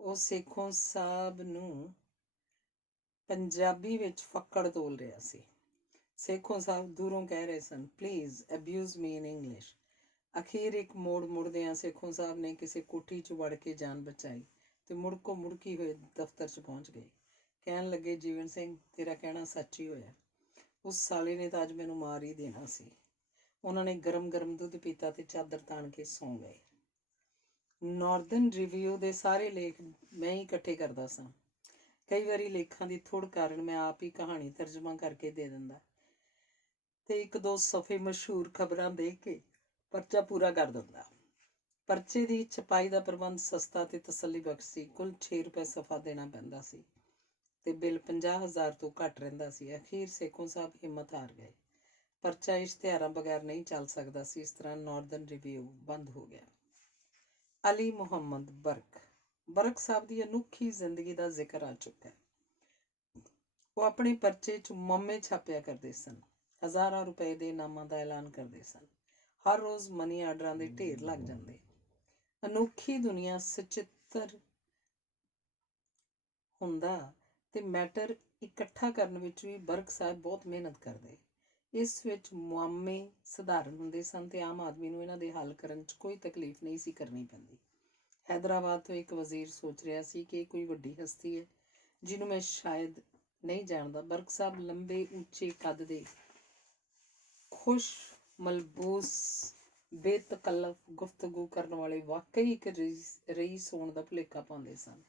ਉਹ ਸੇਖੋਂ ਸਾਹਿਬ ਨੂੰ ਪੰਜਾਬੀ ਵਿੱਚ ਫੱਕੜ ਤੋਲ ਰਿਹਾ ਸੀ। ਸੇਖੋਂ ਸਾਹਿਬ ਦੂਰੋਂ ਕਹਿ ਰਹੇ ਸਨ, please abuse me in English. ਅਖੀਰ ਇੱਕ ਮੋੜ ਮੁੜਦਿਆਂ ਸੇਖੋਂ ਸਾਹਿਬ ਨੇ ਕਿਸੇ ਕੋਠੀ 'ਚ ਵੜ ਕੇ ਜਾਨ ਬਚਾਈ ਤੇ ਮੁੜਕੋ ਮੁੜਕੀ ਹੋਏ ਦਫ਼ਤਰ 'ਚ ਪਹੁੰਚ ਗਏ। ਕਹਿਣ ਲੱਗੇ, ਜੀਵਨ ਸਿੰਘ, ਤੇਰਾ ਕਹਿਣਾ ਸੱਚ ਹੀ ਹੋਇਆ। ਉਸ ਸਾਲੇ ਨੇ ਤਾਂ ਅੱਜ ਮੈਨੂੰ ਮਾਰ ਹੀ ਦੇਣਾ ਸੀ। ਉਹਨਾਂ ਨੇ ਗਰਮ ਗਰਮ ਦੁੱਧ ਪੀਤਾ ਤੇ ਚਾਦਰ ਤਾਣ ਕੇ ਸੌਂ ਗਏ। ਨਾਰਦਰਨ ਰਿਵਿਊ ਦੇ ਸਾਰੇ ਲੇਖ ਮੈਂ ਹੀ ਇਕੱਠੇ ਕਰਦਾ ਸਾਂ। ਕਈ ਵਾਰੀ ਲੇਖਾਂ ਦੀ ਥੁੜ ਕਾਰਨ ਮੈਂ ਆਪ ਹੀ ਕਹਾਣੀ ਤਰਜਮਾ ਕਰਕੇ ਦੇ ਦਿੰਦਾ ਤੇ ਇੱਕ ਦੋ ਸਫ਼ੇ ਮਸ਼ਹੂਰ ਖਬਰਾਂ ਦੇ ਕੇ ਪਰਚਾ ਪੂਰਾ ਕਰ ਦਿੰਦਾ। ਪਰਚੇ ਦੀ ਛਪਾਈ ਦਾ ਪ੍ਰਬੰਧ ਸਸਤਾ ਤੇ ਤਸੱਲੀ ਬਖਸ਼ ਸੀ। ਕੁੱਲ 6 ਰੁਪਏ ਸਫ਼ਾ ਦੇਣਾ ਪੈਂਦਾ ਸੀ ਤੇ ਬਿੱਲ 50,000 ਤੋਂ ਘੱਟ ਰਹਿੰਦਾ ਸੀ। ਅਖੀਰ ਸੇਖੋਂ ਸਾਹਿਬ ਹਿੰਮਤ ਹਾਰ ਗਏ। ਪਰਚਾ ਇਸ਼ਤਿਹਾਰਾਂ ਬਗੈਰ ਨਹੀਂ ਚੱਲ ਸਕਦਾ ਸੀ। ਇਸ ਤਰ੍ਹਾਂ ਨਾਰਦਰਨ ਰਿਵਿਊ ਬੰਦ ਹੋ ਗਿਆ। ਅਲੀ ਮੁਹੰਮਦ ਬਰਕ ਸਾਹਿਬ ਦੀ ਅਨੋਖੀ ਜ਼ਿੰਦਗੀ ਦਾ ਜ਼ਿਕਰ ਆ ਚੁੱਕਾ ਹੈ। ਉਹ ਆਪਣੇ ਪਰਚੇ 'ਚ ਮੋਮੇ ਛਾਪਿਆ ਕਰਦੇ ਸਨ। ਹਜ਼ਾਰਾਂ ਰੁਪਏ ਦੇ ਇਨਾਮਾਂ ਦਾ ਐਲਾਨ ਕਰਦੇ ਸਨ। ਹਰ ਰੋਜ਼ ਮਨੀ ਆਰਡਰਾਂ ਦੇ ਢੇਰ ਲੱਗ ਜਾਂਦੇ। ਅਨੋਖੀ ਦੁਨੀਆ ਸਚਿੱਤਰ ਹੁੰਦਾ ਤੇ ਮੈਟਰ ਇਕੱਠਾ ਕਰਨ ਵਿੱਚ ਵੀ ਬਰਕ ਸਾਹਿਬ ਬਹੁਤ ਮਿਹਨਤ ਕਰਦੇ। ਇਸ ਵਿੱਚ ਮੁਆਮੇ ਸਧਾਰਨ ਹੁੰਦੇ ਸਨ ਤੇ ਆਮ ਆਦਮੀ ਨੂੰ ਇਹਨਾਂ ਦੇ ਹੱਲ ਕਰਨ 'ਚ ਕੋਈ ਤਕਲੀਫ ਨਹੀਂ ਸੀ ਕਰਨੀ ਪੈਂਦੀ। ਹੈਦਰਾਬਾਦ ਤੋਂ ਇੱਕ ਵਜ਼ੀਰ ਸੋਚ ਰਿਹਾ ਸੀ ਕਿ ਇਹ ਕੋਈ ਵੱਡੀ ਹਸਤੀ ਹੈ ਜਿਹਨੂੰ ਮੈਂ ਸ਼ਾਇਦ ਨਹੀਂ ਜਾਣਦਾ। ਬਰਕ ਸਾਹਿਬ ਲੰਬੇ ਉੱਚੇ ਕੱਦ ਦੇ, ਖੁਸ਼ ਮਲਬੂਸ, ਬੇਤਕੱਲਫ ਗੁਫ਼ਤਗੂ ਕਰਨ ਵਾਲੇ ਵਾਕਈ ਇੱਕ ਰਈਸ ਹੋਣ ਦਾ ਭੁਲੇਖਾ ਪਾਉਂਦੇ ਸਨ।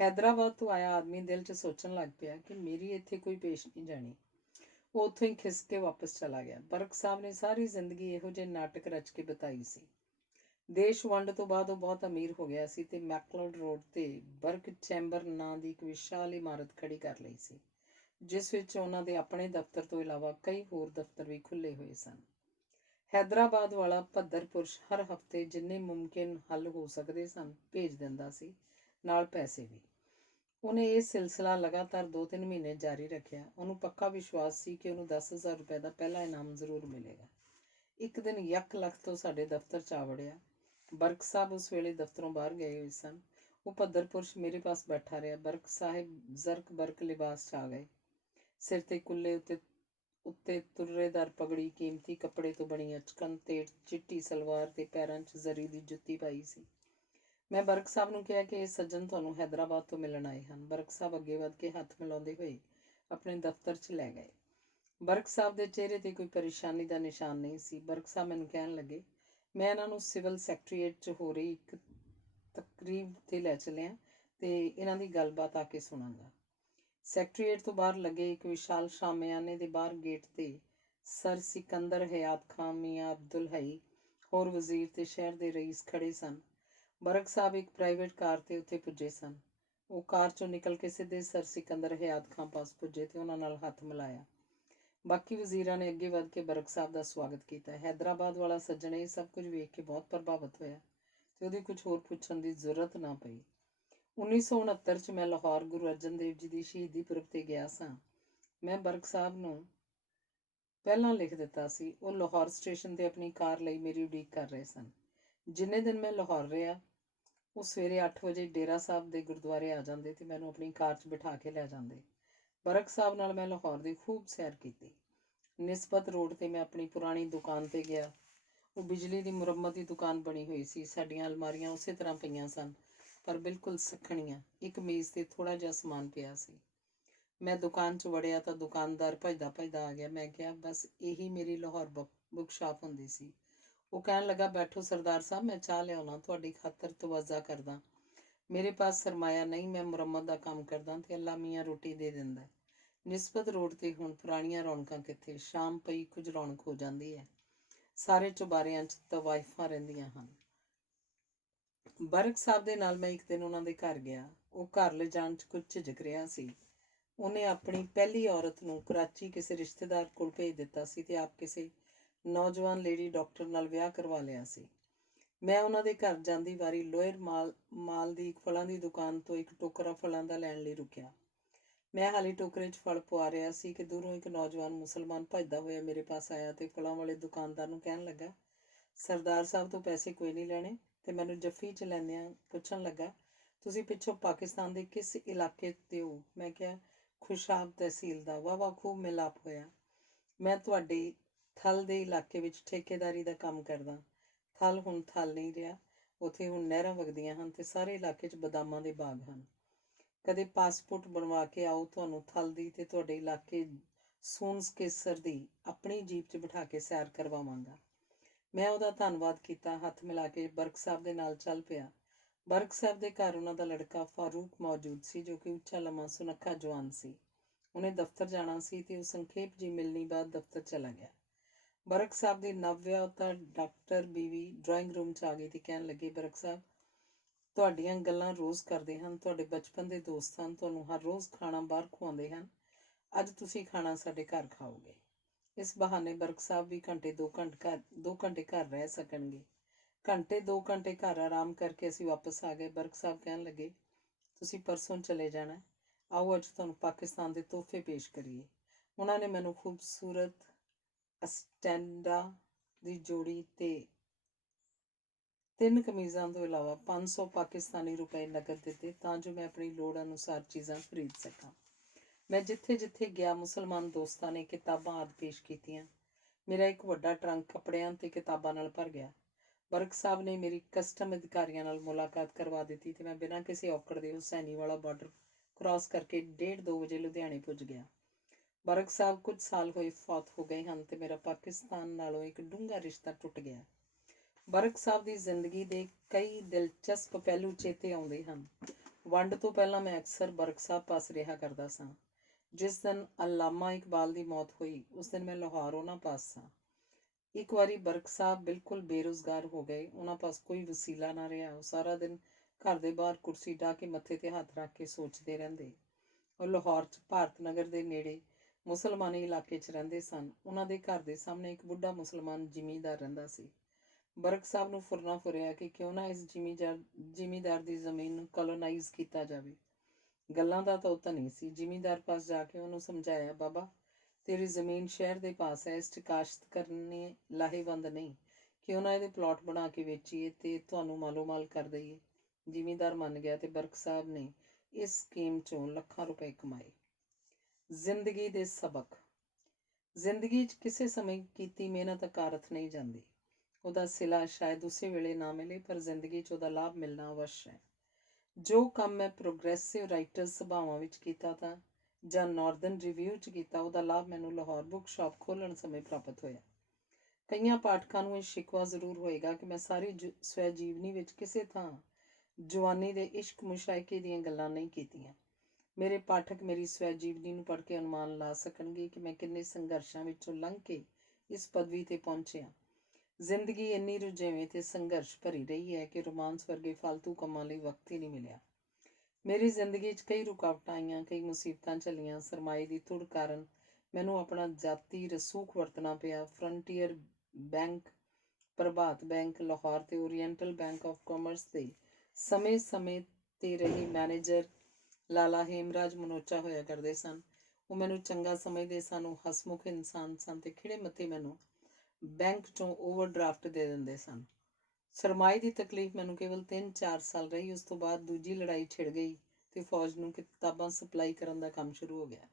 ਹੈਦਰਾਬਾਦ ਤੋਂ ਆਇਆ ਆਦਮੀ ਦਿਲ 'ਚ ਸੋਚਣ ਲੱਗ ਪਿਆ ਕਿ ਮੇਰੀ ਇੱਥੇ ਕੋਈ ਪੇਸ਼ ਨਹੀਂ ਜਾਣੀ। ਉਹ ਉੱਥੋਂ ਹੀ ਖਿਸਕ ਕੇ ਵਾਪਸ ਚਲਾ ਗਿਆ। ਬਰਕ ਸਾਹਿਬ ਨੇ ਸਾਰੀ ਜ਼ਿੰਦਗੀ ਇਹੋ ਜਿਹੇ ਨਾਟਕ ਰਚ ਕੇ ਬਿਤਾਈ ਸੀ। ਦੇਸ਼ ਵੰਡ ਤੋਂ ਬਾਅਦ ਉਹ ਬਹੁਤ ਅਮੀਰ ਹੋ ਗਿਆ ਸੀ ਤੇ ਮੈਕਲੋਡ ਰੋਡ ਤੇ ਬਰਕ ਚੈਂਬਰ ਨਾਂ ਦੀ ਇੱਕ ਵਿਸ਼ਾਲ ਇਮਾਰਤ ਖੜੀ ਕਰ ਲਈ ਸੀ, ਜਿਸ ਵਿੱਚ ਉਹਨਾਂ ਦੇ ਆਪਣੇ ਦਫ਼ਤਰ ਤੋਂ ਇਲਾਵਾ ਕਈ ਹੋਰ ਦਫ਼ਤਰ ਵੀ ਖੁੱਲ੍ਹੇ ਹੋਏ ਸਨ। ਹੈਦਰਾਬਾਦ ਵਾਲਾ ਭੱਦਰ ਪੁਰਸ਼ ਹਰ ਹਫ਼ਤੇ ਜਿੰਨੇ ਮੁਮਕਿਨ ਹੱਲ ਹੋ ਸਕਦੇ ਸਨ ਭੇਜ ਦਿੰਦਾ ਸੀ, ਨਾਲ ਪੈਸੇ ਵੀ। ਉਹਨੇ ਇਹ ਸਿਲਸਿਲਾ ਲਗਾਤਾਰ 2-3 ਮਹੀਨੇ ਜਾਰੀ ਰੱਖਿਆ। ਉਹਨੂੰ ਪੱਕਾ ਵਿਸ਼ਵਾਸ ਸੀ ਕਿ ਉਹਨੂੰ 10,000 ਰੁਪਏ ਦਾ ਪਹਿਲਾ ਇਨਾਮ ਜ਼ਰੂਰ ਮਿਲੇਗਾ। ਇੱਕ ਦਿਨ ਯੱਕ ਲੱਖ ਤੋਂ ਸਾਡੇ ਦਫ਼ਤਰ 'ਚ ਆ ਵੜਿਆ। ਬਰਕ ਸਾਹਿਬ ਉਸ ਵੇਲੇ ਦਫ਼ਤਰੋਂ ਬਾਹਰ ਗਏ ਹੋਏ ਸਨ। ਉਹ ਭੱਦਰ ਪੁਰਸ਼ ਮੇਰੇ ਪਾਸ ਬੈਠਾ ਰਿਹਾ। ਬਰਕ ਸਾਹਿਬ ਜ਼ਰਕ ਬਰਕ ਲਿਬਾਸ 'ਚ ਆ ਗਏ। ਸਿਰ ਤੇ ਕੁੱਲੇ ਉੱਤੇ ਤੁਰੇਦਾਰ ਪਗੜੀ, ਕੀਮਤੀ ਕੱਪੜੇ ਤੋਂ ਬਣੀ ਅਚਕਨ ਤੇ ਚਿੱਟੀ ਸਲਵਾਰ ਤੇ ਪੈਰਾਂ 'ਚ ਜ਼ਰੀ ਦੀ ਜੁੱਤੀ ਪਾਈ ਸੀ। ਮੈਂ ਬਰਕ ਸਾਹਿਬ ਨੂੰ ਕਿਹਾ ਕਿ ਇਹ ਸੱਜਣ ਤੁਹਾਨੂੰ ਹੈਦਰਾਬਾਦ ਤੋਂ ਮਿਲਣ ਆਏ ਹਨ। ਬਰਕ ਸਾਹਿਬ ਅੱਗੇ ਵੱਧ ਕੇ ਹੱਥ ਮਿਲਾਉਂਦੇ ਹੋਏ ਆਪਣੇ ਦਫ਼ਤਰ 'ਚ ਲੈ ਗਏ। ਬਰਕ ਸਾਹਿਬ ਦੇ ਚਿਹਰੇ ਤੇ ਕੋਈ ਪਰੇਸ਼ਾਨੀ ਦਾ ਨਿਸ਼ਾਨ ਨਹੀਂ ਸੀ। ਬਰਕ ਸਾਹਿਬ ਮੈਨੂੰ ਕਹਿਣ ਲੱਗੇ, ਮੈਂ ਇਹਨਾਂ ਨੂੰ ਸਿਵਲ ਸੈਕਟਰੀਏਟ 'ਚ ਹੋ ਰਹੀ ਇੱਕ ਤਕਰੀਬ 'ਤੇ ਲੈ ਚੱਲਿਆ ਤੇ ਇਹਨਾਂ ਦੀ ਗੱਲਬਾਤ ਆ ਕੇ ਸੁਣਾਂਗਾ। ਸੈਕਟਰੀਏਟ ਤੋਂ ਬਾਹਰ ਲੱਗੇ ਇੱਕ ਵਿਸ਼ਾਲ ਸ਼ਾਮਿਆਨੇ ਦੇ ਬਾਹਰ ਗੇਟ ਤੇ ਸਰ ਸਿਕੰਦਰ ਹਯਾਤ ਖਾਨ, ਮੀਆਂ ਅਬਦੁਲ ਹਈ, ਹੋਰ ਵਜ਼ੀਰ ਤੇ ਸ਼ਹਿਰ ਦੇ ਰਈਸ ਖੜੇ ਸਨ। ਬਰਕ ਸਾਹਿਬ ਇੱਕ ਪ੍ਰਾਈਵੇਟ ਕਾਰ ਤੇ ਉੱਥੇ ਪੁੱਜੇ ਸਨ। ਉਹ ਕਾਰ 'ਚੋਂ ਨਿਕਲ ਕੇ ਸਿੱਧੇ ਸਰ ਸਿਕੰਦਰ ਹਯਾਤ ਖਾਨ ਪਾਸ ਪੁੱਜੇ ਤੇ ਉਹਨਾਂ ਨਾਲ ਹੱਥ ਮਿਲਾਇਆ। ਬਾਕੀ ਵਜ਼ੀਰਾਂ ਨੇ ਅੱਗੇ ਵੱਧ ਕੇ ਬਰਕ ਸਾਹਿਬ ਦਾ ਸਵਾਗਤ ਕੀਤਾ। ਹੈਦਰਾਬਾਦ ਵਾਲਾ ਸੱਜਣ ਇਹ ਸਭ ਕੁਝ ਵੇਖ ਕੇ ਬਹੁਤ ਪ੍ਰਭਾਵਿਤ ਹੋਇਆ ਤੇ ਉਹਦੀ ਕੁਝ ਹੋਰ ਪੁੱਛਣ ਦੀ ਜ਼ਰੂਰਤ ਨਾ ਪਈ। 1969 'ਚ ਮੈਂ ਲਾਹੌਰ ਗੁਰੂ ਅਰਜਨ ਦੇਵ ਜੀ ਦੀ ਸ਼ਹੀਦੀ ਪੁਰਬ 'ਤੇ ਗਿਆ ਸਾਂ। ਮੈਂ ਬਰਕ ਸਾਹਿਬ ਨੂੰ ਪਹਿਲਾਂ ਲਿਖ ਦਿੱਤਾ ਸੀ। ਉਹ ਲਾਹੌਰ ਸਟੇਸ਼ਨ 'ਤੇ ਆਪਣੀ ਕਾਰ ਲਈ ਮੇਰੀ ਉਡੀਕ ਕਰ ਰਹੇ ਸਨ। ਜਿੰਨੇ ਦਿਨ ਮੈਂ ਲਾਹੌਰ ਰਿਹਾ, ਉਹ ਸਵੇਰੇ 8 ਵਜੇ ਡੇਰਾ ਸਾਹਿਬ ਦੇ ਗੁਰਦੁਆਰੇ ਆ ਜਾਂਦੇ ਤੇ ਮੈਨੂੰ ਆਪਣੀ ਕਾਰ 'ਚ ਬਿਠਾ ਕੇ ਲੈ ਜਾਂਦੇ। ਬਰਕ ਸਾਹਿਬ ਨਾਲ ਮੈਂ ਲਾਹੌਰ ਦੀ ਖੂਬ ਸੈਰ ਕੀਤੀ। ਨਿਸਬਤ ਰੋਡ 'ਤੇ ਮੈਂ ਆਪਣੀ ਪੁਰਾਣੀ ਦੁਕਾਨ 'ਤੇ ਗਿਆ। ਉਹ ਬਿਜਲੀ ਦੀ ਮੁਰੰਮਤ ਦੀ ਦੁਕਾਨ ਬਣੀ ਹੋਈ ਸੀ। ਸਾਡੀਆਂ ਅਲਮਾਰੀਆਂ ਉਸੇ ਤਰ੍ਹਾਂ ਪਈਆਂ ਸਨ, ਪਰ ਬਿਲਕੁਲ ਸੱਖਣੀਆਂ। ਇੱਕ ਮੇਜ਼ 'ਤੇ ਥੋੜ੍ਹਾ ਜਿਹਾ ਸਮਾਨ ਪਿਆ ਸੀ। ਮੈਂ ਦੁਕਾਨ 'ਚ ਵੜਿਆ ਤਾਂ ਦੁਕਾਨਦਾਰ ਭੱਜਦਾ ਭੱਜਦਾ ਆ ਗਿਆ। ਮੈਂ ਕਿਹਾ, ਬਸ ਇਹੀ ਮੇਰੀ ਲਾਹੌਰ ਬੁੱਕ ਸ਼ਾਪ ਹੁੰਦੀ ਸੀ। ਉਹ ਕਹਿਣ ਲੱਗਾ, ਬੈਠੋ ਸਰਦਾਰ ਸਾਹਿਬ, ਮੈਂ ਚਾਹ ਲਿਆਉਣਾ, ਤੁਹਾਡੀ ਖਾਤਰ ਤਵੱਜਾ ਕਰਦਾ। ਮੇਰੇ ਪਾਸ ਸਰਮਾਇਆ ਨਹੀਂ, ਮੈਂ ਮੁਰੰਮਤ ਦਾ ਕੰਮ ਕਰਦਾ ਤੇ ਅੱਲਾ ਮੀਆਂ ਰੋਟੀ ਦੇ ਦਿੰਦਾ। ਨਿਸਬਤ ਰੋਡ 'ਤੇ ਹੁਣ ਪੁਰਾਣੀਆਂ ਰੌਣਕਾਂ ਕਿੱਥੇ? ਸ਼ਾਮ ਪਈ ਕੁਝ ਰੌਣਕ ਹੋ ਜਾਂਦੀ ਹੈ। ਸਾਰੇ ਚੁਬਾਰਿਆਂ 'ਚ ਤਵਾਇਫਾਂ ਰਹਿੰਦੀਆਂ ਹਨ। ਬਰਕ ਸਾਹਿਬ ਦੇ ਨਾਲ ਮੈਂ ਇੱਕ ਦਿਨ ਉਹਨਾਂ ਦੇ ਘਰ ਗਿਆ। ਉਹ ਘਰ ਲਿਜਾਣ 'ਚ ਕੁਝ ਝਿਜਕ ਰਿਹਾ ਸੀ। ਉਹਨੇ ਆਪਣੀ ਪਹਿਲੀ ਔਰਤ ਨੂੰ ਕਰਾਚੀ ਕਿਸੇ ਰਿਸ਼ਤੇਦਾਰ ਕੋਲ ਭੇਜ ਦਿੱਤਾ ਸੀ ਤੇ ਆਪ ਕਿਸੇ ਨੌਜਵਾਨ ਲੇਡੀ ਡਾਕਟਰ ਨਾਲ ਵਿਆਹ ਕਰਵਾ ਲਿਆ ਸੀ। ਮੈਂ ਉਹਨਾਂ ਦੇ ਘਰ ਜਾਂਦੀ ਵਾਰੀ ਲੋਅਰ ਮਾਲ ਦੀ ਇੱਕ ਫਲਾਂ ਦੀ ਦੁਕਾਨ ਤੋਂ ਇੱਕ ਟੋਕਰਾ ਫਲਾਂ ਦਾ ਲੈਣ ਲਈ ਰੁਕਿਆ। ਮੈਂ ਹਾਲੇ ਟੋਕਰੇ 'ਚ ਫਲ ਪਵਾ ਰਿਹਾ ਸੀ ਕਿ ਦੂਰੋਂ ਇੱਕ ਨੌਜਵਾਨ ਮੁਸਲਮਾਨ ਭੱਜਦਾ ਹੋਇਆ ਮੇਰੇ ਪਾਸ ਆਇਆ ਤੇ ਫਲਾਂ ਵਾਲੇ ਦੁਕਾਨਦਾਰ ਨੂੰ ਕਹਿਣ ਲੱਗਾ, ਸਰਦਾਰ ਸਾਹਿਬ ਤੋਂ ਪੈਸੇ ਕੋਈ ਨਹੀਂ ਲੈਣੇ, ਤੇ ਮੈਨੂੰ ਜੱਫੀ 'ਚ ਲੈਂਦਿਆਂ ਪੁੱਛਣ ਲੱਗਾ, ਤੁਸੀਂ ਪਿੱਛੋਂ ਪਾਕਿਸਤਾਨ ਦੇ ਕਿਸ ਇਲਾਕੇ ਦੇ ਹੋ? ਮੈਂ ਕਿਹਾ ਖੁਸ਼ਾਬ ਤਹਿਸੀਲ ਦਾ। ਵਾਹ ਖੂਬ ਮਿਲਾਪ ਹੋਇਆ। ਮੈਂ ਤੁਹਾਡੇ ਥਲ ਦੇ ਇਲਾਕੇ ਵਿੱਚ ਠੇਕੇਦਾਰੀ ਦਾ ਕੰਮ ਕਰਦਾ। ਥਲ ਹੁਣ ਥਲ ਨਹੀਂ ਰਿਹਾ, ਉੱਥੇ ਹੁਣ ਨਹਿਰਾਂ ਵਗਦੀਆਂ ਹਨ ਤੇ ਸਾਰੇ ਇਲਾਕੇ 'ਚ ਬਦਾਮਾਂ ਦੇ ਬਾਗ ਹਨ। ਕਦੇ ਪਾਸਪੋਰਟ ਬਣਵਾ ਕੇ ਆਓ, ਤੁਹਾਨੂੰ ਥਲ ਦੀ ਤੇ ਤੁਹਾਡੇ ਇਲਾਕੇ ਸੂਨਸ ਕੇਸਰ ਦੀ ਆਪਣੀ ਜੀਪ 'ਚ ਬਿਠਾ ਕੇ ਸੈਰ ਕਰਵਾਵਾਂਗਾ। ਮੈਂ ਉਹਦਾ ਧੰਨਵਾਦ ਕੀਤਾ, ਹੱਥ ਮਿਲਾ ਕੇ ਬਰਕ ਸਾਹਿਬ ਦੇ ਨਾਲ ਚੱਲ ਪਿਆ। ਬਰਕ ਸਾਹਿਬ ਦੇ ਘਰ ਉਹਨਾਂ ਦਾ ਲੜਕਾ ਫਾਰੂਕ ਮੌਜੂਦ ਸੀ, ਜੋ ਕਿ ਉੱਚਾ ਲੰਮਾ ਸੁਨੱਖਾ ਜਵਾਨ ਸੀ। ਉਹਨੇ ਦਫ਼ਤਰ ਜਾਣਾ ਸੀ ਤੇ ਉਹ ਸੰਖੇਪ ਜੀ ਮਿਲਣੀ ਬਾਅਦ ਦਫ਼ਤਰ ਚਲਾ ਗਿਆ। ਬਰਕ ਸਾਹਿਬ ਦੀ ਨਵਵਿਆਹੁਤਾ ਡਾਕਟਰ ਬੀਵੀ ਡਰਾਇੰਗ ਰੂਮ 'ਚ ਆ ਗਈ ਤੇ ਕਹਿਣ ਲੱਗੀ, ਬਰਕ ਸਾਹਿਬ ਤੁਹਾਡੀਆਂ ਗੱਲਾਂ ਰੋਜ਼ ਕਰਦੇ ਹਨ, ਤੁਹਾਡੇ ਬਚਪਨ ਦੇ ਦੋਸਤ ਹਨ, ਤੁਹਾਨੂੰ ਹਰ ਰੋਜ਼ ਖਾਣਾ ਬਾਹਰ ਖਵਾਉਂਦੇ ਹਨ। ਅੱਜ ਤੁਸੀਂ ਖਾਣਾ ਸਾਡੇ ਘਰ ਖਾਓਗੇ। ਇਸ ਬਹਾਨੇ ਬਰਕ ਸਾਹਿਬ ਵੀ ਘੰਟੇ 2 ਘੰਟੇ ਘਰ ਰਹਿ ਸਕਣਗੇ। ਘੰਟੇ 2 ਘੰਟੇ ਘਰ ਆਰਾਮ ਕਰਕੇ ਅਸੀਂ ਵਾਪਸ ਆ ਗਏ। ਬਰਕ ਸਾਹਿਬ ਕਹਿਣ ਲੱਗੇ, ਤੁਸੀਂ ਪਰਸੋਂ ਚਲੇ ਜਾਣਾ, ਆਓ ਅੱਜ ਤੁਹਾਨੂੰ ਪਾਕਿਸਤਾਨ ਦੇ ਤੋਹਫੇ ਪੇਸ਼ ਕਰੀਏ। ਉਹਨਾਂ ਨੇ ਮੈਨੂੰ ਖੂਬਸੂਰਤ ਅਸਟੈਂਡਾ ਦੀ ਜੋੜੀ ਤੇ 3 ਕਮੀਜ਼ਾਂ ਤੋਂ ਇਲਾਵਾ 500 ਪਾਕਿਸਤਾਨੀ ਰੁਪਏ ਨਕਦ ਦਿੱਤੇ ਤਾਂ ਜੋ ਮੈਂ ਆਪਣੀ ਲੋੜ ਅਨੁਸਾਰ ਚੀਜ਼ਾਂ ਖਰੀਦ ਸਕਾਂ। ਮੈਂ ਜਿੱਥੇ ਜਿੱਥੇ ਗਿਆ ਮੁਸਲਮਾਨ ਦੋਸਤਾਂ ਨੇ ਕਿਤਾਬਾਂ ਆਦਿ ਪੇਸ਼ ਕੀਤੀਆਂ। ਮੇਰਾ ਇੱਕ ਵੱਡਾ ਟਰੰਕ ਕੱਪੜਿਆਂ ਤੇ ਕਿਤਾਬਾਂ ਨਾਲ ਭਰ ਗਿਆ। ਬਰਕ ਸਾਹਿਬ ਨੇ ਮੇਰੀ ਕਸਟਮ ਅਧਿਕਾਰੀਆਂ ਨਾਲ ਮੁਲਾਕਾਤ ਕਰਵਾ ਦਿੱਤੀ ਤੇ ਮੈਂ ਬਿਨਾਂ ਕਿਸੇ ਔਕੜ ਦੇ ਹੁਸੈਨੀ ਵਾਲਾ ਬਾਰਡਰ ਕ੍ਰਾਸ ਕਰਕੇ 1:30-2 ਵਜੇ ਲੁਧਿਆਣੇ ਪੁੱਜ ਗਿਆ। ਬਰਕ ਸਾਹਿਬ ਕੁਝ ਸਾਲ ਹੋਏ ਫੌਤ ਹੋ ਗਏ ਹਨ ਤੇ ਮੇਰਾ ਪਾਕਿਸਤਾਨ ਨਾਲੋਂ ਇੱਕ ਡੂੰਘਾ ਰਿਸ਼ਤਾ ਟੁੱਟ ਗਿਆ। ਬਰਕ ਸਾਹਿਬ ਦੀ ਜ਼ਿੰਦਗੀ ਦੇ ਕਈ ਦਿਲਚਸਪ ਪਹਿਲੂ ਚੇਤੇ ਆਉਂਦੇ ਹਨ। ਵੰਡ ਤੋਂ ਪਹਿਲਾਂ ਮੈਂ ਅਕਸਰ ਬਰਕ ਸਾਹਿਬ ਪਾਸ ਰਿਹਾ ਕਰਦਾ ਸਾਂ। ਜਿਸ ਦਿਨ ਅਲਾਮਾ ਇਕਬਾਲ ਦੀ ਮੌਤ ਹੋਈ, ਉਸ ਦਿਨ ਮੈਂ ਲਾਹੌਰ ਉਹਨਾਂ ਪਾਸ ਸਾਂ। ਇੱਕ ਵਾਰੀ ਬਰਕ ਸਾਹਿਬ ਬਿਲਕੁਲ ਬੇਰੁਜ਼ਗਾਰ ਹੋ ਗਏ। ਉਹਨਾਂ ਪਾਸ ਕੋਈ ਵਸੀਲਾ ਨਾ ਰਿਹਾ। ਉਹ ਸਾਰਾ ਦਿਨ ਘਰ ਦੇ ਬਾਹਰ ਕੁਰਸੀ ਢਾਹ ਕੇ ਮੱਥੇ ਤੇ ਹੱਥ ਰੱਖ ਕੇ ਸੋਚਦੇ ਰਹਿੰਦੇ। ਉਹ ਲਾਹੌਰ 'ਚ ਭਾਰਤ ਨਗਰ ਦੇ ਨੇੜੇ ਮੁਸਲਮਾਨੀ ਇਲਾਕੇ 'ਚ ਰਹਿੰਦੇ ਸਨ। ਉਹਨਾਂ ਦੇ ਘਰ ਦੇ ਸਾਹਮਣੇ ਇੱਕ ਬੁੱਢਾ ਮੁਸਲਮਾਨ ਜ਼ਿਮੀਂਦਾਰ ਰਹਿੰਦਾ ਸੀ। ਬਰਕ ਸਾਹਿਬ ਨੂੰ ਫੁਰਨਾ ਫੁਰਿਆ ਕਿ ਕਿਉਂ ਨਾ ਇਸ ਜ਼ਿਮੀਂਦਾਰ ਦੀ ਜ਼ਮੀਨ ਨੂੰ ਕਲੋਨਾਈਜ਼ ਕੀਤਾ ਜਾਵੇ। ਗੱਲਾਂ ਦਾ ਤਾਂ ਉਹ ਧਨੀ ਸੀ। ਜ਼ਿਮੀਂਦਾਰ ਪਾਸ ਜਾ ਕੇ ਉਹਨੂੰ ਸਮਝਾਇਆ, ਬਾਬਾ ਤੇਰੀ ਜ਼ਮੀਨ ਸ਼ਹਿਰ ਦੇ ਪਾਸ ਹੈ, ਇਸ 'ਚ ਕਾਸ਼ਤ ਕਰਨੀ ਲਾਹੇਵੰਦ ਨਹੀਂ, ਕਿਉਂ ਨਾ ਇਹਦੇ ਪਲਾਟ ਬਣਾ ਕੇ ਵੇਚੀਏ ਤੇ ਤੁਹਾਨੂੰ ਮਾਲੋ ਮਾਲ ਕਰ ਦਈਏ। ਜ਼ਿਮੀਂਦਾਰ ਮੰਨ ਗਿਆ ਤੇ ਬਰਕ ਸਾਹਿਬ ਨੇ ਇਸ ਸਕੀਮ 'ਚੋਂ ਲੱਖਾਂ ਰੁਪਏ ਕਮਾਏ। ਜ਼ਿੰਦਗੀ ਦੇ ਸਬਕ। ਜ਼ਿੰਦਗੀ 'ਚ ਕਿਸੇ ਸਮੇਂ ਕੀਤੀ ਮਿਹਨਤ ਅਕਾਰਥ ਨਹੀਂ ਜਾਂਦੀ। ਉਹਦਾ ਸਿਲਾ ਸ਼ਾਇਦ ਉਸੇ ਵੇਲੇ ਨਾ ਮਿਲੇ, ਪਰ ਜ਼ਿੰਦਗੀ 'ਚ ਉਹਦਾ ਲਾਭ ਮਿਲਣਾ ਅਵੱਸ਼ ਹੈ। ਜੋ ਕੰਮ ਮੈਂ ਪ੍ਰੋਗਰੈਸਿਵ ਰਾਈਟਰਸ ਸਭਾਵਾਂ ਵਿੱਚ ਕੀਤਾ ਤਾਂ ਜਾਂ ਨਾਰਦਰਨ ਰਿਵਿਊ 'ਚ ਕੀਤਾ, ਉਹਦਾ ਲਾਭ ਮੈਨੂੰ ਲਾਹੌਰ ਬੁੱਕ ਸ਼ਾਪ ਖੋਲ੍ਹਣ ਸਮੇਂ ਪ੍ਰਾਪਤ ਹੋਇਆ। ਕਈਆਂ ਪਾਠਕਾਂ ਨੂੰ ਇਹ ਸ਼ਿਕਵਾ ਜ਼ਰੂਰ ਹੋਏਗਾ ਕਿ ਮੈਂ ਸਾਰੀ ਸਵੈ ਜੀਵਨੀ ਵਿੱਚ ਕਿਸੇ ਥਾਂ ਜਵਾਨੀ ਦੇ ਇਸ਼ਕ ਮੁਸ਼ਾਇਕੇ ਦੀਆਂ ਗੱਲਾਂ ਨਹੀਂ ਕੀਤੀਆਂ। ਮੇਰੇ ਪਾਠਕ ਮੇਰੀ ਸਵੈ ਜੀਵਨੀ ਨੂੰ ਪੜ੍ਹ ਕੇ ਅਨੁਮਾਨ ਲਾ ਸਕਣਗੇ ਕਿ ਮੈਂ ਕਿੰਨੇ ਸੰਘਰਸ਼ਾਂ ਵਿੱਚੋਂ ਲੰਘ ਕੇ ਇਸ ਪਦਵੀ 'ਤੇ ਪਹੁੰਚਿਆ। ਜ਼ਿੰਦਗੀ ਇੰਨੀ ਰੁਝੇਵੇਂ ਤੇ ਸੰਘਰਸ਼ ਭਰੀ ਰਹੀ ਹੈ ਕਿ ਰੋਮਾਂਸ ਵਰਗੇ ਫਾਲਤੂ ਕੰਮਾਂ ਲਈ ਵਕਤ ਹੀ ਨਹੀਂ ਮਿਲਿਆ। ਮੇਰੀ ਜ਼ਿੰਦਗੀ 'ਚ ਕਈ ਰੁਕਾਵਟਾਂ ਆਈਆਂ, ਕਈ ਮੁਸੀਬਤਾਂ ਝੱਲੀਆਂ। ਸਰਮਾਏ ਦੀ ਥੁੜ ਕਾਰਨ ਮੈਨੂੰ ਆਪਣਾ ਜਾਤੀ ਰਸੂਖ ਵਰਤਣਾ ਪਿਆ। ਫਰੰਟੀਅਰ ਬੈਂਕ, ਪ੍ਰਭਾਤ ਬੈਂਕ ਲਾਹੌਰ ਤੇ ਓਰੀਐਂਟਲ ਬੈਂਕ ਆਫ ਕਾਮਰਸ ਦੇ ਸਮੇਂ-ਸਮੇਂ 'ਤੇ ਰਹੇ ਮੈਨੇਜਰ ਲਾਲਾ ਹੇਮਰਾਜ ਮਨੋਚਾ ਹੋਇਆ ਕਰਦੇ ਸਨ। ਉਹ ਮੈਨੂੰ ਚੰਗਾ ਸਮਝਦੇ ਸਨ। ਉਹ ਹਸਮੁਖ ਇਨਸਾਨ ਸਨ ਤੇ ਖਿੜੇ ਮੱਥੇ ਮੈਨੂੰ ਬੈਂਕ 'ਚੋਂ ਓਵਰਡਰਾਫਟ ਦੇ ਦਿੰਦੇ ਸਨ। ਸਰਮਾਏ ਦੀ ਤਕਲੀਫ ਮੈਨੂੰ ਕੇਵਲ 3-4 ਸਾਲ ਰਹੀ। ਉਸ ਤੋਂ ਬਾਅਦ ਦੂਜੀ ਲੜਾਈ ਛਿੜ ਗਈ ਤੇ ਫੌਜ ਨੂੰ ਕਿਤਾਬਾਂ ਸਪਲਾਈ ਕਰਨ ਦਾ ਕੰਮ ਸ਼ੁਰੂ ਹੋ ਗਿਆ।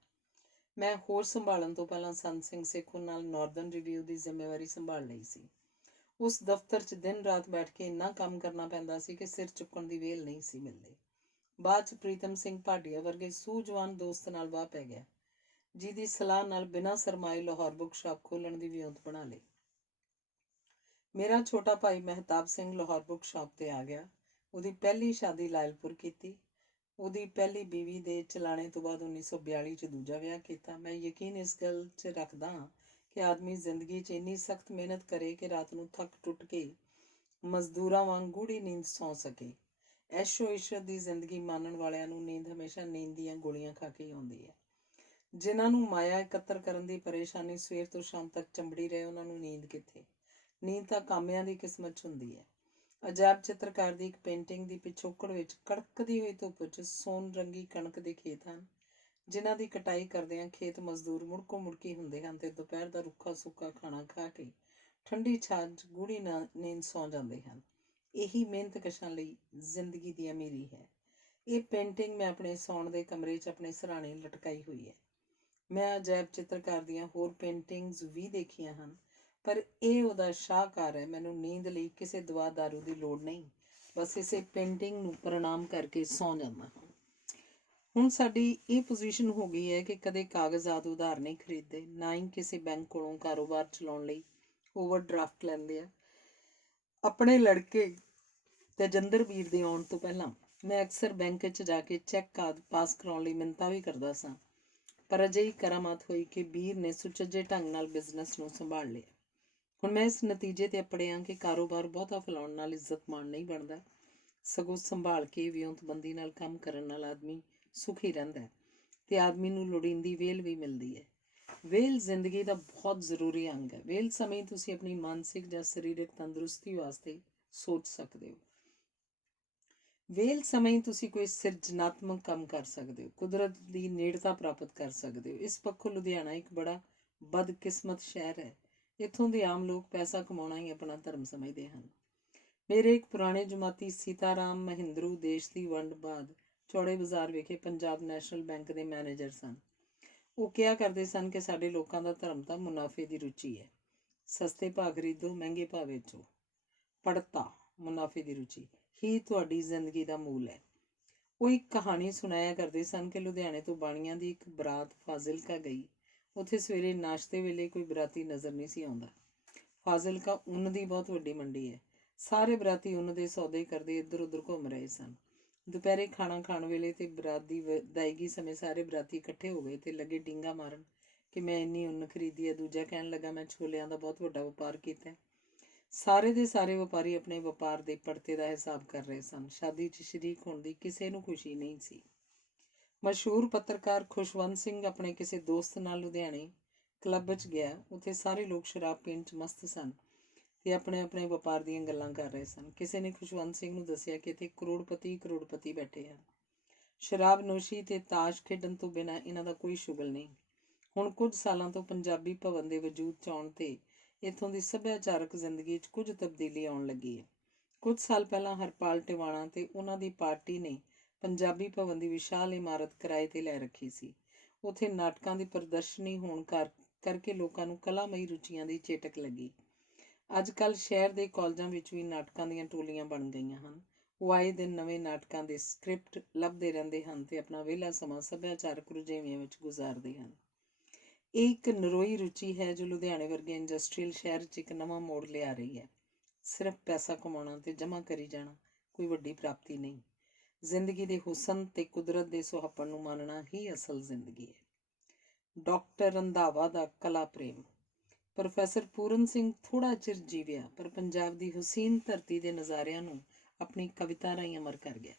ਮੈਂ ਹੋਰ ਸੰਭਾਲਣ ਤੋਂ ਪਹਿਲਾਂ ਸੰਤ ਸਿੰਘ ਸੇਖੋਂ ਨਾਲ ਨਾਰਦਰਨ ਰਿਵਿਊ ਦੀ ਜ਼ਿੰਮੇਵਾਰੀ ਸੰਭਾਲ ਲਈ ਸੀ। ਉਸ ਦਫ਼ਤਰ 'ਚ ਦਿਨ ਰਾਤ ਬੈਠ ਕੇ ਇੰਨਾ ਕੰਮ ਕਰਨਾ ਪੈਂਦਾ ਸੀ ਕਿ ਸਿਰ ਚੁੱਕਣ ਦੀ ਵੇਲ ਨਹੀਂ ਸੀ ਮਿਲਦੀ। ਬਾਅਦ 'ਚ ਪ੍ਰੀਤਮ ਸਿੰਘ ਭਾਟੀਆ ਵਰਗੇ ਸੂਝਵਾਨ ਦੋਸਤ ਨਾਲ ਵਾਹ ਪੈ ਗਿਆ, ਜਿਹਦੀ ਸਲਾਹ ਨਾਲ ਬਿਨਾਂ ਸਰਮਾਏ ਲਾਹੌਰ ਬੁੱਕ ਸ਼ਾਪ ਖੋਲ੍ਹਣ ਦੀ ਵਿਉਂਤ ਬਣਾ ਲਈ। ਮੇਰਾ ਛੋਟਾ ਭਾਈ ਮਹਿਤਾਬ ਸਿੰਘ ਲਾਹੌਰ ਬੁੱਕ ਸ਼ਾਪ 'ਤੇ ਆ ਗਿਆ। ਉਹਦੀ ਪਹਿਲੀ ਸ਼ਾਦੀ ਲਾਇਲਪੁਰ ਕੀਤੀ। ਉਹਦੀ ਪਹਿਲੀ ਬੀਵੀ ਦੇ ਚਲਾਣੇ ਤੋਂ ਬਾਅਦ 1942 'ਚ ਦੂਜਾ ਵਿਆਹ ਕੀਤਾ। ਮੈਂ ਯਕੀਨ ਇਸ ਗੱਲ 'ਚ ਰੱਖਦਾ ਹਾਂ ਕਿ ਆਦਮੀ ਜ਼ਿੰਦਗੀ 'ਚ ਇੰਨੀ ਸਖਤ ਮਿਹਨਤ ਕਰੇ ਕਿ ਰਾਤ ਨੂੰ ਥੱਕ ਟੁੱਟ ਕੇ ਮਜ਼ਦੂਰਾਂ ਵਾਂਗ ਗੂੜੀ ਨੀਂਦ ਸੌਂ ਸਕੇ। ਐਸ਼ੋ ਇਸ਼ਰਤ ਦੀ ਜ਼ਿੰਦਗੀ ਮਾਣਨ ਵਾਲਿਆਂ ਨੂੰ ਨੀਂਦ ਹਮੇਸ਼ਾ ਨੀਂਦ ਦੀਆਂ ਗੋਲੀਆਂ ਖਾ ਕੇ ਆਉਂਦੀ ਹੈ। ਜਿਨ੍ਹਾਂ ਨੂੰ ਮਾਇਆ ਇਕੱਤਰ ਕਰਨ ਦੀ ਪਰੇਸ਼ਾਨੀ ਸਵੇਰ ਤੋਂ ਸ਼ਾਮ ਤੱਕ ਚੰਬੜੀ ਰਹੇ, ਉਹਨਾਂ ਨੂੰ ਨੀਂਦ ਕਿੱਥੇ। ਨੀਂਦ ਤਾਂ ਕਾਮਿਆਂ ਦੀ ਕਿਸਮਤ 'ਚ ਹੁੰਦੀ ਹੈ। ਅਜਾਇਬ ਚਿੱਤਰਕਾਰ ਦੀ ਇੱਕ ਪੇਂਟਿੰਗ ਦੀ ਪਿਛੋਕੜ ਵਿੱਚ ਕੜਕਦੀ ਹੋਈ ਧੁੱਪ 'ਚ ਸੋਨ ਰੰਗੀ ਕਣਕ ਦੇ ਖੇਤ ਹਨ, ਜਿਨ੍ਹਾਂ ਦੀ ਕਟਾਈ ਕਰਦਿਆਂ ਖੇਤ ਮਜ਼ਦੂਰ ਮੁੜਕੋ ਮੁੜਕੀ ਹੁੰਦੇ ਹਨ ਤੇ ਦੁਪਹਿਰ ਦਾ ਰੁੱਖਾ ਸੁੱਕਾ ਖਾਣਾ ਖਾ ਕੇ ਠੰਡੀ ਛਾਂ 'ਚ ਗੂੜੀ ਨੀਂਦ ਸੌਂ ਜਾਂਦੇ ਹਨ। ਇਹੀ ਮਿਹਨਤਕਸ਼ਾਂ ਲਈ ਜ਼ਿੰਦਗੀ ਦੀ ਅਮੀਰੀ ਹੈ। ਇਹ ਪੇਂਟਿੰਗ ਮੈਂ ਆਪਣੇ ਸੌਣ ਦੇ ਕਮਰੇ 'ਚ ਆਪਣੇ ਸਿਰਹਾਣੇ ਲਟਕਾਈ ਹੋਈ ਹੈ। ਮੈਂ ਅਜਾਇਬ ਚਿੱਤਰਕਾਰ ਦੀਆਂ ਹੋਰ ਪੇਂਟਿੰਗਸ ਵੀ ਦੇਖੀਆਂ ਹਨ, ਪਰ ਇਹ ਉਹਦਾ ਸ਼ਾਹਕਾਰ ਹੈ। ਮੈਨੂੰ ਨੀਂਦ ਲਈ ਕਿਸੇ ਦਵਾ ਦਾਰੂ ਦੀ ਲੋੜ ਨਹੀਂ, ਬਸ ਇਸੇ ਪੇਂਟਿੰਗ ਨੂੰ ਪ੍ਰਣਾਮ ਕਰਕੇ ਸੌਂ ਜਾਂਦਾ ਹਾਂ। ਹੁਣ ਸਾਡੀ ਇਹ ਪੋਜੀਸ਼ਨ ਹੋ ਗਈ ਹੈ ਕਿ ਕਦੇ ਕਾਗਜ਼ਾਤ ਉਧਾਰ ਨਹੀਂ ਖਰੀਦਦੇ, ਨਾ ਹੀ ਕਿਸੇ ਬੈਂਕ ਕੋਲੋਂ ਕਾਰੋਬਾਰ ਚਲਾਉਣ ਲਈ ਓਵਰਡਰਾਫਟ ਲੈਂਦੇ ਆ। ਆਪਣੇ ਲੜਕੇ ਤੇਜਿੰਦਰ ਵੀਰ ਦੇ ਆਉਣ ਤੋਂ ਪਹਿਲਾਂ ਮੈਂ ਅਕਸਰ ਬੈਂਕ ਵਿੱਚ ਜਾ ਕੇ ਚੈੱਕ ਪਾਸ ਕਰਾਉਣ ਲਈ ਮਿੰਨਤਾਂ ਵੀ ਕਰਦਾ ਸਾਂ, ਪਰ ਅਜਿਹੀ ਕਰਾਮਾਤ ਹੋਈ ਕਿ ਵੀਰ ਨੇ ਸੁਚੱਜੇ ਢੰਗ ਨਾਲ ਬਿਜ਼ਨਸ ਨੂੰ ਸੰਭਾਲ ਲਿਆ। ਹੁਣ ਮੈਂ ਇਸ ਨਤੀਜੇ ਤੇ ਅਪੜਿਆ ਕਿ ਕਾਰੋਬਾਰ ਬਹੁਤਾ ਫੈਲਾਉਣ ਨਾਲ ਇੱਜ਼ਤਮਾਨ ਨਹੀਂ ਬਣਦਾ, ਸਗੋਂ ਸੰਭਾਲ ਕੇ ਵਿਉਂਤਬੰਦੀ ਨਾਲ ਕੰਮ ਕਰਨ ਨਾਲ ਆਦਮੀ ਸੁਖੀ ਰਹਿੰਦਾ ਹੈ ਤੇ ਆਦਮੀ ਨੂੰ ਲੋੜੀਂਦੀ ਵੇਲ ਵੀ ਮਿਲਦੀ ਹੈ। ਵੇਲ ਜ਼ਿੰਦਗੀ ਦਾ ਬਹੁਤ ਜ਼ਰੂਰੀ ਅੰਗ ਹੈ। ਵੇਲ ਸਮੇਂ ਤੁਸੀਂ ਆਪਣੀ ਮਾਨਸਿਕ ਜਾਂ ਸਰੀਰਕ ਤੰਦਰੁਸਤੀ ਵਾਸਤੇ ਸੋਚ ਸਕਦੇ ਹੋ। ਵੇਲ ਸਮੇਂ ਤੁਸੀਂ ਕੋਈ ਸਿਰਜਣਾਤਮਕ ਕੰਮ ਕਰ ਸਕਦੇ ਹੋ, ਕੁਦਰਤ ਦੀ ਨੇੜਤਾ ਪ੍ਰਾਪਤ ਕਰ ਸਕਦੇ ਹੋ। ਇਸ ਪੱਖੋਂ ਲੁਧਿਆਣਾ ਇੱਕ ਬੜਾ ਬਦਕਿਸਮਤ ਸ਼ਹਿਰ ਹੈ। ਇੱਥੋਂ ਦੇ ਆਮ ਲੋਕ ਪੈਸਾ ਕਮਾਉਣਾ ਹੀ ਆਪਣਾ ਧਰਮ ਸਮਝਦੇ ਹਨ। ਮੇਰੇ ਇੱਕ ਪੁਰਾਣੇ ਜਮਾਤੀ ਸੀਤਾਰਾਮ ਮਹਿੰਦਰੂ ਦੇਸ਼ ਦੀ ਵੰਡ ਬਾਅਦ ਚੌੜੇ ਬਾਜ਼ਾਰ ਵਿਖੇ ਪੰਜਾਬ ਨੈਸ਼ਨਲ ਬੈਂਕ ਦੇ ਮੈਨੇਜਰ ਸਨ। ਉਹ ਕਿਹਾ ਕਰਦੇ ਸਨ ਕਿ ਸਾਡੇ ਲੋਕਾਂ ਦਾ ਧਰਮ ਤਾਂ ਮੁਨਾਫੇ ਦੀ ਰੁਚੀ ਹੈ। ਸਸਤੇ ਭਾਅ ਖਰੀਦੋ, ਮਹਿੰਗੇ ਭਾਅ ਵੇਚੋ। ਪੜਤਾ ਮੁਨਾਫੇ ਦੀ ਰੁਚੀ ਹੀ ਤੁਹਾਡੀ ਜ਼ਿੰਦਗੀ ਦਾ ਮੂਲ ਹੈ। ਉਹ ਇੱਕ ਕਹਾਣੀ ਸੁਣਾਇਆ ਕਰਦੇ ਸਨ ਕਿ ਲੁਧਿਆਣੇ ਤੋਂ ਬਾਣੀਆਂ ਦੀ ਇੱਕ ਬਰਾਤ ਫਾਜ਼ਿਲਕਾ ਗਈ। ਉੱਥੇ ਸਵੇਰੇ ਨਾਸ਼ਤੇ ਵੇਲੇ ਕੋਈ ਬਰਾਤੀ ਨਜ਼ਰ ਨਹੀਂ ਸੀ ਆਉਂਦਾ। ਫਾਜ਼ਿਲਕਾ ਉੱਨ ਦੀ ਬਹੁਤ ਵੱਡੀ ਮੰਡੀ ਹੈ। ਸਾਰੇ ਬਰਾਤੀ ਉੱਨ ਦੇ ਸੌਦੇ ਕਰਦੇ ਇੱਧਰ ਉੱਧਰ ਘੁੰਮ ਰਹੇ ਸਨ। ਦੁਪਹਿਰੇ ਖਾਣਾ ਖਾਣ ਵੇਲੇ ਤੇ ਬਰਾਤ ਦੀ ਵਿਦਾਇਗੀ ਸਮੇਂ ਸਾਰੇ ਬਰਾਤੀ ਇਕੱਠੇ ਹੋ ਗਏ ਤੇ ਲੱਗੇ ਡੀਂਗਾ ਮਾਰਨ ਕਿ ਮੈਂ ਇੰਨੀ ਉੱਨ ਖਰੀਦੀ ਹੈ। ਦੂਜਾ ਕਹਿਣ ਲੱਗਾ ਮੈਂ ਛੋਲਿਆਂ ਦਾ ਬਹੁਤ ਵੱਡਾ ਵਪਾਰ ਕੀਤਾ। ਸਾਰੇ ਦੇ ਸਾਰੇ ਵਪਾਰੀ ਆਪਣੇ ਵਪਾਰ ਦੇ ਪੜਤੇ ਦਾ ਹਿਸਾਬ ਕਰ ਰਹੇ ਸਨ। ਸ਼ਾਦੀ 'ਚ ਸ਼ਰੀਕ ਹੋਣ ਦੀ ਕਿਸੇ ਨੂੰ ਖੁਸ਼ੀ ਨਹੀਂ ਸੀ। ਮਸ਼ਹੂਰ ਪੱਤਰਕਾਰ ਖੁਸ਼ਵੰਤ ਸਿੰਘ ਆਪਣੇ ਕਿਸੇ ਦੋਸਤ ਨਾਲ ਲੁਧਿਆਣੇ ਕਲੱਬ 'ਚ ਗਿਆ। ਉੱਥੇ ਸਾਰੇ ਲੋਕ ਸ਼ਰਾਬ ਪੀਣ 'ਚ ਮਸਤ ਸਨ ਤੇ ਆਪਣੇ ਆਪਣੇ ਵਪਾਰ ਦੀਆਂ ਗੱਲਾਂ ਕਰ ਰਹੇ ਸਨ। ਕਿਸੇ ਨੇ ਖੁਸ਼ਵੰਤ ਸਿੰਘ ਨੂੰ ਦੱਸਿਆ ਕਿ ਇੱਥੇ ਕਰੋੜਪਤੀ ਬੈਠੇ ਹਨ। ਸ਼ਰਾਬ ਨੋਸ਼ੀ ਤੇ ਤਾਸ਼ ਖੇਡਣ ਤੋਂ ਬਿਨਾਂ ਇਹਨਾਂ ਦਾ ਕੋਈ ਸ਼ੁਗਲ ਨਹੀਂ। ਹੁਣ ਕੁਝ ਸਾਲਾਂ ਤੋਂ ਪੰਜਾਬੀ ਭਵਨ ਦੇ ਵਜੂਦ 'ਚ ਆਉਣ ਤੇ ਇੱਥੋਂ ਦੀ ਸੱਭਿਆਚਾਰਕ ਜ਼ਿੰਦਗੀ 'ਚ ਕੁਝ ਤਬਦੀਲੀ ਆਉਣ ਲੱਗੀ ਹੈ। ਕੁਝ ਸਾਲ ਪਹਿਲਾਂ ਹਰਪਾਲ ਟਿਵਾਣਾ ਤੇ ਉਹਨਾਂ ਦੀ ਪਾਰਟੀ ਨੇ ਪੰਜਾਬੀ ਭਵਨ ਦੀ ਵਿਸ਼ਾਲ ਇਮਾਰਤ ਕਿਰਾਏ ਤੇ ਲੈ ਰੱਖੀ ਸੀ। ਉੱਥੇ ਨਾਟਕਾਂ ਦੀ ਪ੍ਰਦਰਸ਼ਨੀ ਹੋਣ ਕਰਕੇ ਲੋਕਾਂ ਨੂੰ ਕਲਾਮਈ ਰੁਚੀਆਂ ਦੀ ਚੇਟਕ ਲੱਗੀ। ਅੱਜ ਕੱਲ੍ਹ ਸ਼ਹਿਰ ਦੇ ਕਾਲਜਾਂ ਵਿੱਚ ਵੀ ਨਾਟਕਾਂ ਦੀਆਂ ਟੋਲੀਆਂ ਬਣ ਗਈਆਂ ਹਨ। ਉਹ ਆਏ ਦਿਨ ਨਵੇਂ ਨਾਟਕਾਂ ਦੇ ਸਕ੍ਰਿਪਟ ਲੱਭਦੇ ਰਹਿੰਦੇ ਹਨ ਤੇ ਆਪਣਾ ਵਿਹਲਾ ਸਮਾਂ ਸੱਭਿਆਚਾਰਕ ਰੁਝੇਵਿਆਂ ਵਿੱਚ ਗੁਜ਼ਾਰਦੇ ਹਨ। ਇਹ ਇੱਕ ਨਰੋਈ ਰੁਚੀ ਹੈ ਜੋ ਲੁਧਿਆਣੇ ਵਰਗੇ ਇੰਡਸਟਰੀਅਲ ਸ਼ਹਿਰ 'ਚ ਇੱਕ ਨਵਾਂ ਮੋੜ ਲਿਆ ਰਹੀ ਹੈ। ਸਿਰਫ ਪੈਸਾ ਕਮਾਉਣਾ ਤੇ ਜਮ੍ਹਾਂ ਕਰੀ ਜਾਣਾ ਕੋਈ ਵੱਡੀ ਪ੍ਰਾਪਤੀ ਨਹੀਂ। ਜ਼ਿੰਦਗੀ ਦੇ ਹੁਸਨ ਤੇ ਕੁਦਰਤ ਦੇ ਸੁਹੱਪਣ ਨੂੰ ਮਾਣਨਾ ਹੀ ਅਸਲ ਜ਼ਿੰਦਗੀ ਹੈ। ਡਾਕਟਰ ਰੰਧਾਵਾ ਦਾ ਕਲਾ ਪ੍ਰੇਮ। ਪ੍ਰੋਫੈਸਰ ਪੂਰਨ ਸਿੰਘ ਥੋੜ੍ਹਾ ਚਿਰ ਜੀਵਿਆ, ਪਰ ਪੰਜਾਬ ਦੀ ਹੁਸੀਨ ਧਰਤੀ ਦੇ ਨਜ਼ਾਰਿਆਂ ਨੂੰ ਆਪਣੀ ਕਵਿਤਾ ਰਾਹੀਂ ਅਮਰ ਕਰ ਗਿਆ।